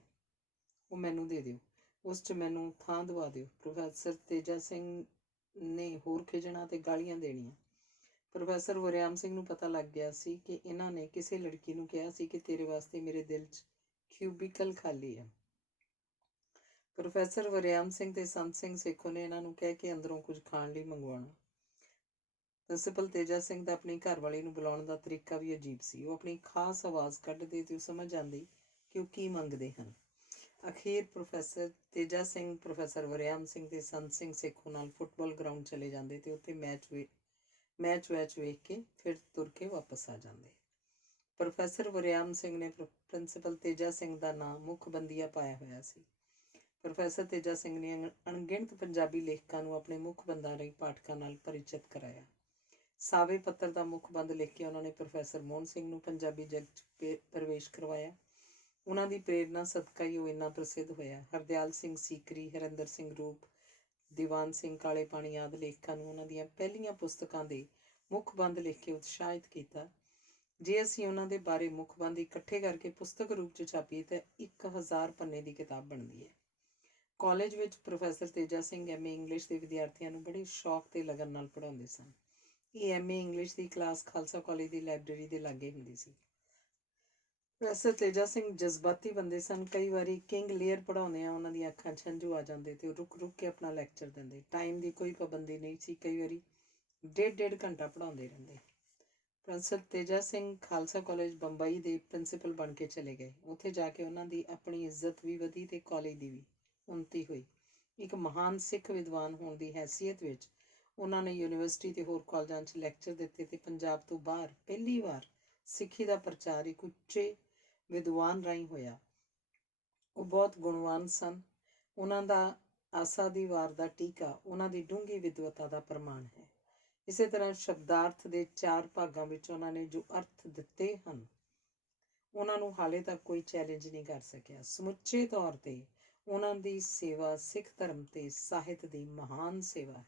ਉਹ ਮੈਨੂੰ ਦੇ ਦਿਓ, ਉਸ 'ਚ ਮੈਨੂੰ ਥਾਂ ਦਵਾ ਦਿਓ। ਪ੍ਰੋਫੈਸਰ ਤੇਜਾ ਸਿੰਘ ਨੇ ਹੋਰ ਖਿੱਚਣਾ ਤੇ ਗਾਲੀਆਂ ਦੇਣੀਆਂ। ਪ੍ਰੋਫੈਸਰ ਵਰਿਆਮ ਸਿੰਘ ਨੂੰ ਪਤਾ ਲੱਗ ਗਿਆ ਸੀ ਕਿ ਇਹਨਾਂ ਨੇ ਕਿਸੇ ਲੜਕੀ ਨੂੰ ਕਿਹਾ ਸੀ ਕਿ ਤੇਰੇ ਵਾਸਤੇ ਮੇਰੇ ਦਿਲ 'ਚ ਕਿਊਬਿਕਲ ਖਾਲੀ ਹੈ। ਪ੍ਰੋਫੈਸਰ ਵਰਿਆਮ ਸਿੰਘ ਤੇ ਸੰਤ ਸਿੰਘ ਸੇਖੋਂ ਨੇ ਇਹਨਾਂ ਨੂੰ ਕਹਿ ਕੇ ਅੰਦਰੋਂ ਕੁਝ ਖਾਣ ਲਈ ਮੰਗਵਾਉਣਾ। ਪ੍ਰਿੰਸੀਪਲ ਤੇਜਾ ਸਿੰਘ ਦਾ ਆਪਣੀ ਘਰਵਾਲੀ ਨੂੰ ਬੁਲਾਉਣ ਦਾ ਤਰੀਕਾ ਵੀ ਅਜੀਬ ਸੀ। ਉਹ ਆਪਣੀ ਖਾਸ ਆਵਾਜ਼ ਕੱਢਦੇ ਤੇ ਉਹ ਸਮਝ ਜਾਂਦੀ ਕਿ ਉਹ ਕੀ ਮੰਗਦੇ ਹਨ। ਅਖੀਰ ਪ੍ਰੋਫੈਸਰ ਤੇਜਾ ਸਿੰਘ ਪ੍ਰੋਫੈਸਰ ਵਰਿਆਮ ਸਿੰਘ ਤੇ ਸੰਤ ਸਿੰਘ ਸੇਖੋਂ ਨਾਲ ਫੁੱਟਬਾਲ ਗਰਾਊਂਡ ਚਲੇ ਜਾਂਦੇ ਤੇ ਉੱਥੇ ਮੈਚ ਵੇਖ ਕੇ ਫਿਰ ਤੁਰ ਕੇ ਵਾਪਸ ਆ ਜਾਂਦੇ। ਪ੍ਰੋਫੈਸਰ ਵਰਿਆਮ ਸਿੰਘ ਨੇ ਪ੍ਰਿੰਸੀਪਲ ਤੇਜਾ ਸਿੰਘ ਦਾ ਨਾਮ ਮੁੱਖ ਬੰਦੀਆ ਪਾਇਆ ਹੋਇਆ ਸੀ। ਪ੍ਰੋਫੈਸਰ ਤੇਜਾ ਸਿੰਘ ਨੇ ਅਣਗਿਣਤ ਪੰਜਾਬੀ ਲੇਖਕਾਂ ਨੂੰ ਆਪਣੇ ਮੁੱਖ ਬੰਦਾਂ ਲਈ ਪਾਠਕਾਂ ਨਾਲ ਪਰਿਚਿਤ ਕਰਾਇਆ। ਸਾਵੇ ਪੱਤਰ ਦਾ ਮੁੱਖ ਬੰਦ ਲਿਖ ਕੇ ਉਹਨਾਂ ਨੇ ਪ੍ਰੋਫੈਸਰ ਮੋਹਨ ਸਿੰਘ ਨੂੰ ਪੰਜਾਬੀ ਜਗ 'ਚ ਪ੍ਰਵੇਸ਼ ਕਰਵਾਇਆ। ਉਹਨਾਂ ਦੀ ਪ੍ਰੇਰਨਾ ਸਦਕਾ ਹੀ ਉਹ ਇੰਨਾ ਪ੍ਰਸਿੱਧ ਹੋਇਆ। ਹਰਦਿਆਲ ਸਿੰਘ ਸੀਕਰੀ, ਹਰਿੰਦਰ ਸਿੰਘ ਰੂਪ, ਦੀਵਾਨ ਸਿੰਘ ਕਾਲੇ ਪਾਣੀ ਆਦਿ ਲੇਖਕਾਂ ਨੂੰ ਉਹਨਾਂ ਦੀਆਂ ਪਹਿਲੀਆਂ ਪੁਸਤਕਾਂ ਦੇ ਮੁੱਖ ਬੰਦ ਲਿਖ ਕੇ ਉਤਸ਼ਾਹਿਤ ਕੀਤਾ। ਜੇ ਅਸੀਂ ਉਹਨਾਂ ਦੇ ਬਾਰੇ ਮੁੱਖ ਬੰਦ ਇਕੱਠੇ ਕਰਕੇ ਪੁਸਤਕ ਰੂਪ 'ਚ ਛਾਪੀਏ ਤਾਂ 1000 ਪੰਨੇ ਦੀ ਕਿਤਾਬ ਬਣਦੀ ਹੈ। ਕਾਲਜ ਵਿੱਚ professor Teja Singh MA English ਦੇ ਵਿਦਿਆਰਥੀਆਂ ਨੂੰ ਬੜੇ ਸ਼ੌਕ ਤੇ ਲਗਨ ਨਾਲ ਪੜ੍ਹਾਉਂਦੇ ਸਨ। ਇਹ MA ਇੰਗਲਿਸ਼ ਦੀ ਕਲਾਸ ਖਾਲਸਾ ਕਾਲਜ ਦੀ ਲਾਇਬ੍ਰੇਰੀ ਦੇ ਲਾਗੇ ਹੁੰਦੀ ਸੀ। ਪ੍ਰੋਫੈਸਰ ਤੇਜਾ ਸਿੰਘ ਜਜ਼ਬਾਤੀ ਬੰਦੇ ਸਨ। ਕਈ ਵਾਰੀ ਕਿੰਗ ਲੀਅਰ ਪੜ੍ਹਾਉਂਦਿਆਂ ਉਹਨਾਂ ਦੀਆਂ ਅੱਖਾਂ 'ਚ ਹੰਝੂ ਆ ਜਾਂਦੇ ਤੇ ਉਹ ਰੁਕ ਕੇ ਆਪਣਾ ਲੈਕਚਰ ਦਿੰਦੇ। ਟਾਈਮ ਦੀ ਕੋਈ ਪਾਬੰਦੀ ਨਹੀਂ ਸੀ। ਕਈ ਵਾਰੀ ਡੇਢ ਘੰਟਾ ਪੜ੍ਹਾਉਂਦੇ ਰਹਿੰਦੇ। ਪ੍ਰੋਫੈਸਰ ਤੇਜਾ ਸਿੰਘ ਖਾਲਸਾ ਕਾਲਜ ਬੰਬਈ ਦੇ ਪ੍ਰਿੰਸੀਪਲ ਬਣ ਕੇ ਚਲੇ ਗਏ। ਉੱਥੇ ਜਾ ਕੇ ਉਹਨਾਂ ਦੀ ਆਪਣੀ ਇੱਜ਼ਤ ਵੀ ਵਧੀ ਤੇ ਕਾਲਜ ਦੀ ਵੀ ਉੱਨਤੀ ਹੋਈ। ਇੱਕ ਮਹਾਨ ਸਿੱਖ ਵਿਦਵਾਨ ਹੋਣ ਦੀ ਹੈਸੀਅਤ ਵਿੱਚ ਉਹਨਾਂ ਨੇ ਯੂਨੀਵਰਸਿਟੀ ਤੇ ਹੋਰ ਕਾਲਜਾਂ 'ਚ ਲੈਕਚਰ ਦਿੱਤੇ ਤੇ ਪੰਜਾਬ ਤੋਂ ਬਾਹਰ ਪਹਿਲੀ ਵਾਰ ਸਿੱਖੀ ਦਾ ਪ੍ਰਚਾਰ ਇੱਕ ਉੱਚੇ ਵਿਦਵਾਨ ਰਾਹੀਂ ਹੋਇਆ। ਉਹ ਬਹੁਤ ਗੁਣਵਾਨ ਸਨ। ਉਹਨਾਂ ਦਾ ਆਸਾ ਦੀ ਵਾਰ ਦਾ ਟੀਕਾ ਉਹਨਾਂ ਦੀ ਡੂੰਘੀ ਵਿਦਵਤਾ ਦਾ ਪ੍ਰਮਾਣ ਹੈ। ਇਸੇ ਤਰ੍ਹਾਂ ਸ਼ਬਦਾਰਥ ਦੇ 4 ਭਾਗਾਂ ਵਿੱਚ ਉਹਨਾਂ ਨੇ ਜੋ ਅਰਥ ਦਿੱਤੇ ਹਨ ਉਹਨਾਂ ਨੂੰ ਹਾਲੇ ਤੱਕ ਕੋਈ ਚੈਲੰਜ ਨਹੀਂ ਕਰ ਸਕਿਆ। ਸਮੁੱਚੇ ਤੌਰ ਤੇ ਉਹਨਾਂ ਦੀ ਸੇਵਾ ਸਿੱਖ ਧਰਮ ਤੇ ਸਾਹਿਤ ਦੀ ਮਹਾਨ ਸੇਵਾ ਹੈ।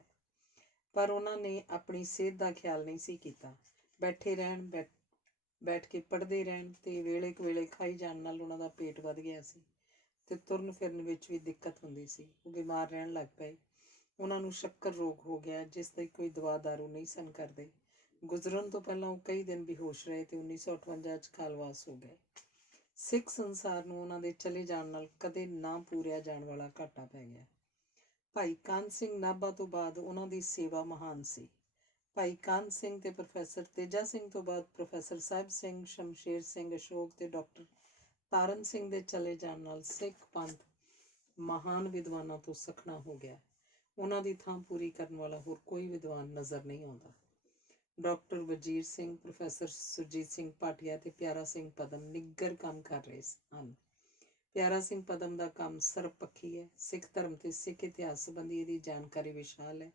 ਪਰ ਉਹਨਾਂ ਨੇ ਆਪਣੀ ਸਿਹਤ ਦਾ ਖਿਆਲ ਨਹੀਂ ਸੀ ਕੀਤਾ। ਬੈਠੇ ਰਹਿਣ, ਬੈਠ ਕੇ ਪੜ੍ਹਦੇ ਰਹਿਣ ਤੇ ਵੇਲੇ ਕੁ ਵੇਲੇ ਖਾਈ ਜਾਣ ਨਾਲ ਉਹਨਾਂ ਦਾ ਪੇਟ ਵੱਧ ਗਿਆ ਸੀ ਤੇ ਤੁਰਨ ਫਿਰਨ ਵਿੱਚ ਵੀ ਦਿੱਕਤ ਹੁੰਦੀ ਸੀ। ਉਹ ਬਿਮਾਰ ਰਹਿਣ ਲੱਗ ਪਏ। ਉਹਨਾਂ ਨੂੰ ਸ਼ੱਕਰ ਰੋਗ ਹੋ ਗਿਆ ਜਿਸ ਦੀ ਕੋਈ ਦਵਾ ਦਾਰੂ ਨਹੀਂ ਸਨ ਕਰਦੇ। ਗੁਜ਼ਰਨ ਤੋਂ ਪਹਿਲਾਂ ਉਹ ਕਈ ਦਿਨ ਬੇਹੋਸ਼ ਰਹੇ ਤੇ 1958 'ਚ ਕਾਲਵਾਸ ਹੋ ਗਏ। ਸਿੱਖ ਸੰਸਾਰ ਨੂੰ ਉਹਨਾਂ ਦੇ ਚਲੇ ਜਾਣ ਨਾਲ ਕਦੇ ਨਾ ਪੂਰਿਆ ਜਾਣ ਵਾਲਾ ਘਾਟਾ ਪੈ ਗਿਆ। ਭਾਈ ਕਾਨ੍ਹ ਸਿੰਘ ਨਾਭਾ ਤੋਂ ਬਾਅਦ ਉਹਨਾਂ ਦੀ ਸੇਵਾ ਮਹਾਨ ਸੀ। ਭਾਈ ਕਾਨ੍ਹ ਸਿੰਘ ਤੇ ਪ੍ਰੋਫੈਸਰ ਤੇਜਾ ਸਿੰਘ ਤੋਂ ਬਾਅਦ ਪ੍ਰੋਫੈਸਰ ਸਾਹਿਬ ਸਿੰਘ, ਸ਼ਮਸ਼ੇਰ ਸਿੰਘ, ਅਸ਼ੋਕ ਤੇ ਡਾਕਟਰ ਤਾਰਨ ਸਿੰਘ ਦੇ ਚਲੇ ਜਾਣ ਨਾਲ ਸਿੱਖ ਪੰਥ ਮਹਾਨ ਵਿਦਵਾਨਾਂ ਤੋਂ ਸਖਣਾ ਹੋ ਗਿਆ। ਉਹਨਾਂ ਦੀ ਥਾਂ ਪੂਰੀ ਕਰਨ ਵਾਲਾ ਹੋਰ ਕੋਈ ਵਿਦਵਾਨ ਨਜ਼ਰ ਨਹੀਂ ਆਉਂਦਾ। ਡਾਕਟਰ ਵਜੀਰ ਸਿੰਘ, ਪ੍ਰੋਫੈਸਰ ਸੁਰਜੀਤ ਸਿੰਘ ਭਾਟੀਆ ਤੇ ਪਿਆਰਾ ਸਿੰਘ ਪਦਮ ਨਿੱਘਰ ਕੰਮ ਕਰ ਰਹੇ ਹਨ। ਪਿਆਰਾ ਸਿੰਘ ਪਦਮ ਦਾ ਕੰਮ ਸਰਬਪੱਖੀ ਹੈ। ਸਿੱਖ ਧਰਮ ਤੇ ਸਿੱਖ ਇਤਿਹਾਸ ਸੰਬੰਧੀ ਇਹਦੀ ਜਾਣਕਾਰੀ ਵਿਸ਼ਾਲ ਹੈ।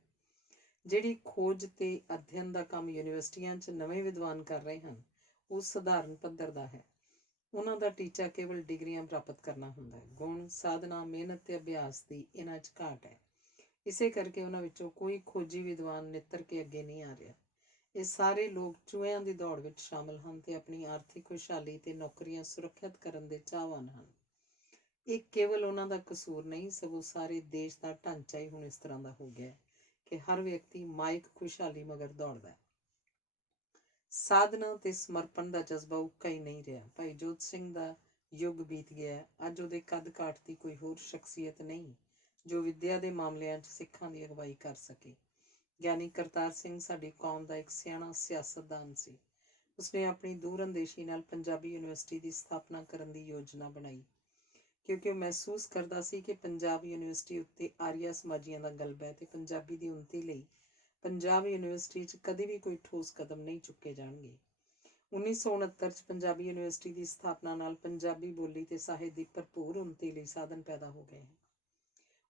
ਜਿਹੜੀ ਖੋਜ ਤੇ ਅਧਿਐਨ ਦਾ ਕੰਮ ਯੂਨੀਵਰਸਿਟੀਆਂ 'ਚ ਨਵੇਂ ਵਿਦਵਾਨ ਕਰ ਰਹੇ ਹਨ ਉਹ ਸਧਾਰਨ ਪੱਧਰ ਦਾ ਹੈ। ਉਹਨਾਂ ਦਾ ਟੀਚਾ ਕੇਵਲ ਡਿਗਰੀਆਂ ਪ੍ਰਾਪਤ ਕਰਨਾ ਹੁੰਦਾ ਹੈ। ਗੁਣ, ਸਾਧਨਾ, ਮਿਹਨਤ ਤੇ ਅਭਿਆਸ ਦੀ ਇਹਨਾਂ 'ਚ ਘਾਟ ਹੈ। ਇਸੇ ਕਰਕੇ ਉਹਨਾਂ ਵਿੱਚੋਂ ਕੋਈ ਖੋਜੀ ਵਿਦਵਾਨ ਨਿੱਤਰ ਕੇ ਅੱਗੇ ਨਹੀਂ ਆ ਰਿਹਾ। ਇਹ ਸਾਰੇ ਲੋਕ ਚੂਹਿਆਂ ਦੀ ਦੌੜ ਵਿੱਚ ਸ਼ਾਮਲ ਹਨ ਤੇ ਆਪਣੀ ਆਰਥਿਕ ਖੁਸ਼ਹਾਲੀ ਤੇ ਨੌਕਰੀਆਂ ਸੁਰੱਖਿਅਤ ਕਰਨ ਦੇ ਚਾਹਵਾਨ ਹਨ। ਇਹ ਕੇਵਲ ਉਹਨਾਂ ਦਾ ਕਸੂਰ ਨਹੀਂ ਸਗੋਂ ਸਾਰੇ ਦੇਸ਼ ਦਾ ਢਾਂਚਾ ਹੀ ਹੁਣ ਇਸ ਤਰ੍ਹਾਂ ਦਾ ਹੋ ਗਿਆ ਕਿ ਹਰ ਵਿਅਕਤੀ ਮਾਇਕ ਖੁਸ਼ਹਾਲੀ ਮਗਰ ਦੌੜਦਾ ਹੈ। ਸਾਧਨਾ ਤੇ ਸਮਰਪਣ ਦਾ ਜਜ਼ਬਾ ਉੱਕਾ ਹੀ ਨਹੀਂ ਰਿਹਾ। ਭਾਈ ਜੋਤ ਸਿੰਘ ਦਾ ਯੁੱਗ ਬੀਤ ਗਿਆ। ਅੱਜ ਉਹਦੇ ਕੱਦ ਕਾਠ ਦੀ ਕੋਈ ਹੋਰ ਸ਼ਖਸੀਅਤ ਨਹੀਂ ਜੋ ਵਿੱਦਿਆ ਦੇ ਮਾਮਲਿਆਂ 'ਚ ਸਿੱਖਾਂ ਦੀ ਅਗਵਾਈ ਕਰ ਸਕੇ। ਗਿਆਨੀ ਕਰਤਾਰ ਸਿੰਘ ਸਾਡੀ ਕੌਮ ਦਾ ਇੱਕ ਸਿਆਣਾ ਸਿਆਸਤਦਾਨ ਸੀ। ਉਸਨੇ ਆਪਣੀ ਦੂਰਅੰਦੇਸ਼ੀ ਨਾਲ ਪੰਜਾਬੀ ਯੂਨੀਵਰਸਿਟੀ ਦੀ ਸਥਾਪਨਾ ਕਰਨ ਦੀ ਯੋਜਨਾ ਬਣਾਈ ਕਿਉਂਕਿ ਉਹ ਮਹਿਸੂਸ ਕਰਦਾ ਸੀ ਕਿ ਪੰਜਾਬ ਯੂਨੀਵਰਸਿਟੀ ਉੱਤੇ ਆਰੀਆ ਸਮਾਜੀਆਂ ਦਾ ਗਲਬਾ ਹੈ ਤੇ ਪੰਜਾਬੀ ਦੀ ਉੱਨਤੀ ਲਈ ਪੰਜਾਬ ਯੂਨੀਵਰਸਿਟੀ 'ਚ ਕਦੇ ਵੀ ਕੋਈ ਠੋਸ ਕਦਮ ਨਹੀਂ ਚੁੱਕੇ ਜਾਣਗੇ। 1969 'ਚ ਪੰਜਾਬੀ ਯੂਨੀਵਰਸਿਟੀ ਦੀ ਸਥਾਪਨਾ ਨਾਲ ਪੰਜਾਬੀ ਬੋਲੀ ਤੇ ਸਾਹਿਤ ਦੀ ਭਰਪੂਰ ਉੱਨਤੀ ਲਈ ਸਾਧਨ ਪੈਦਾ ਹੋ ਗਏ ਹਨ।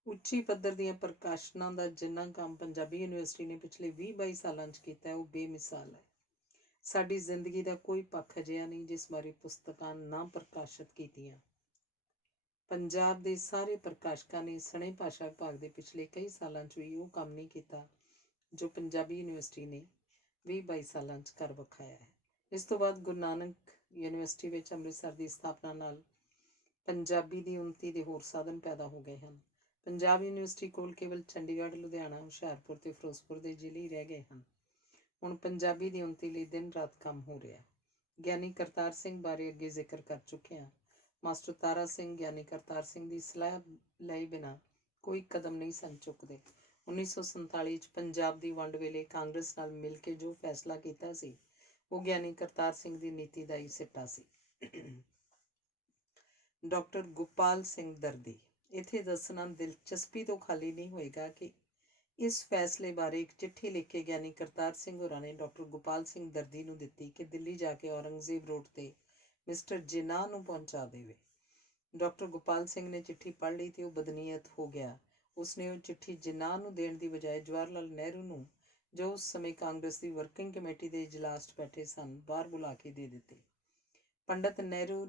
ਉੱਚੀ ਪੱਧਰ ਦੀਆਂ ਪ੍ਰਕਾਸ਼ਨਾਂ ਦਾ ਜਿੰਨਾ ਕੰਮ ਪੰਜਾਬੀ ਯੂਨੀਵਰਸਿਟੀ ਨੇ ਪਿਛਲੇ 20-22 ਸਾਲਾਂ 'ਚ ਕੀਤਾ ਹੈ ਉਹ ਬੇਮਿਸਾਲ ਹੈ। ਸਾਡੀ ਜ਼ਿੰਦਗੀ ਦਾ ਕੋਈ ਪੱਖ ਅਜਿਹਾ ਨਹੀਂ ਜਿਸ ਬਾਰੇ ਪੁਸਤਕਾਂ ਨਾ ਪ੍ਰਕਾਸ਼ਿਤ ਕੀਤੀਆਂ। ਪੰਜਾਬ ਦੇ ਸਾਰੇ ਪ੍ਰਕਾਸ਼ਕਾਂ ਨੇ ਸਣੇ ਭਾਸ਼ਾ ਵਿਭਾਗ ਦੇ ਪਿਛਲੇ ਕਈ ਸਾਲਾਂ 'ਚ ਵੀ ਉਹ ਕੰਮ ਨਹੀਂ ਕੀਤਾ ਜੋ ਪੰਜਾਬੀ ਯੂਨੀਵਰਸਿਟੀ ਨੇ 20-22 ਸਾਲਾਂ 'ਚ ਕਰ ਵਿਖਾਇਆ ਹੈ। ਇਸ ਤੋਂ ਬਾਅਦ ਗੁਰੂ ਨਾਨਕ ਯੂਨੀਵਰਸਿਟੀ ਵਿੱਚ ਅੰਮ੍ਰਿਤਸਰ ਦੀ ਸਥਾਪਨਾ ਨਾਲ ਪੰਜਾਬੀ ਦੀ ਉੱਨਤੀ ਦੇ ਹੋਰ ਸਾਧਨ ਪੈਦਾ ਹੋ ਗਏ ਹਨ। ਪੰਜਾਬ ਯੂਨੀਵਰਸਿਟੀ ਕੋਲ ਕੇਵਲ ਚੰਡੀਗੜ੍ਹ, ਲੁਧਿਆਣਾ, ਹੁਸ਼ਿਆਰਪੁਰ ਤੇ ਫਿਰੋਜ਼ਪੁਰ ਦੇ ਜ਼ਿਲ੍ਹੇ ਰਹਿ ਗਏ ਹਨ। ਹੁਣ ਪੰਜਾਬੀ ਦੀ ਉੱਨਤੀ ਲਈ ਦਿਨ ਰਾਤ ਕੰਮ ਹੋ ਰਿਹਾ। ਗਿਆਨੀ ਕਰਤਾਰ ਸਿੰਘ ਬਾਰੇ ਅੱਗੇ ਜ਼ਿਕਰ ਕਰ ਚੁੱਕੇ ਹਾਂ। ਮਾਸਟਰ ਤਾਰਾ ਸਿੰਘ ਗਿਆਨੀ ਕਰਤਾਰ ਸਿੰਘ ਦੀ ਸਲਾਹ ਲਏ ਬਿਨਾਂ ਕੋਈ ਕਦਮ ਨਹੀਂ ਸਨ ਚੁੱਕਦੇ। 1947 'ਚ ਪੰਜਾਬ ਦੀ ਵੰਡ ਵੇਲੇ ਕਾਂਗਰਸ ਨਾਲ ਮਿਲ ਕੇ ਜੋ ਫੈਸਲਾ ਕੀਤਾ ਸੀ, ਉਹ ਗਿਆਨੀ ਕਰਤਾਰ ਸਿੰਘ ਦੀ ਨੀਤੀ ਦਾ ਹੀ ਸਿੱਟਾ ਸੀ। ਡਾਕਟਰ ਗੋਪਾਲ ਸਿੰਘ ਦਰਦੀ। ਇੱਥੇ ਦੱਸਣਾ ਦਿਲਚਸਪੀ ਤੋਂ ਖਾਲੀ ਨਹੀਂ ਹੋਏਗਾ ਕਿ ਇਸ ਫੈਸਲੇ ਬਾਰੇ ਇੱਕ ਚਿੱਠੀ ਲਿਖ ਕੇ ਗਿਆਨੀ ਕਰਤਾਰ ਸਿੰਘ ਹੋਰਾਂ ਨੇ ਡਾਕਟਰ ਗੋਪਾਲ ਸਿੰਘ ਦਰਦੀ ਨੂੰ ਦਿੱਤੀ ਕਿ ਦਿੱਲੀ ਜਾ ਕੇ ਔਰੰਗਜ਼ੇਬ ਰੋਡ ਤੇ ਮਿਸਟਰ ਜਿਨਾਹ ਨੂੰ ਪਹੁੰਚਾ ਦੇਵੇ। ਡਾਕਟਰ ਗੋਪਾਲ ਸਿੰਘ ਨੇ ਚਿੱਠੀ ਪੜ੍ਹ ਲਈ ਤੇ ਉਹ ਬਦਨੀਅਤ ਹੋ ਗਿਆ। ਉਸਨੇ ਉਹ ਚਿੱਠੀ ਜਿਨਾਹ ਨੂੰ ਦੇਣ ਦੀ ਬਜਾਏ ਜਵਾਹਰ ਲਾਲ ਨਹਿਰੂ ਨੂੰ, ਜੋ ਉਸ ਸਮੇਂ ਕਾਂਗਰਸ ਦੀ ਵਰਕਿੰਗ ਕਮੇਟੀ ਦੇ ਇਜਲਾਸ 'ਚ ਬੈਠੇ ਸਨ, ਬਾਹਰ ਬੁਲਾ ਕੇ ਦੇ ਦਿੱਤੀ। ਪੰਡਿਤ ਨਹਿਰੂ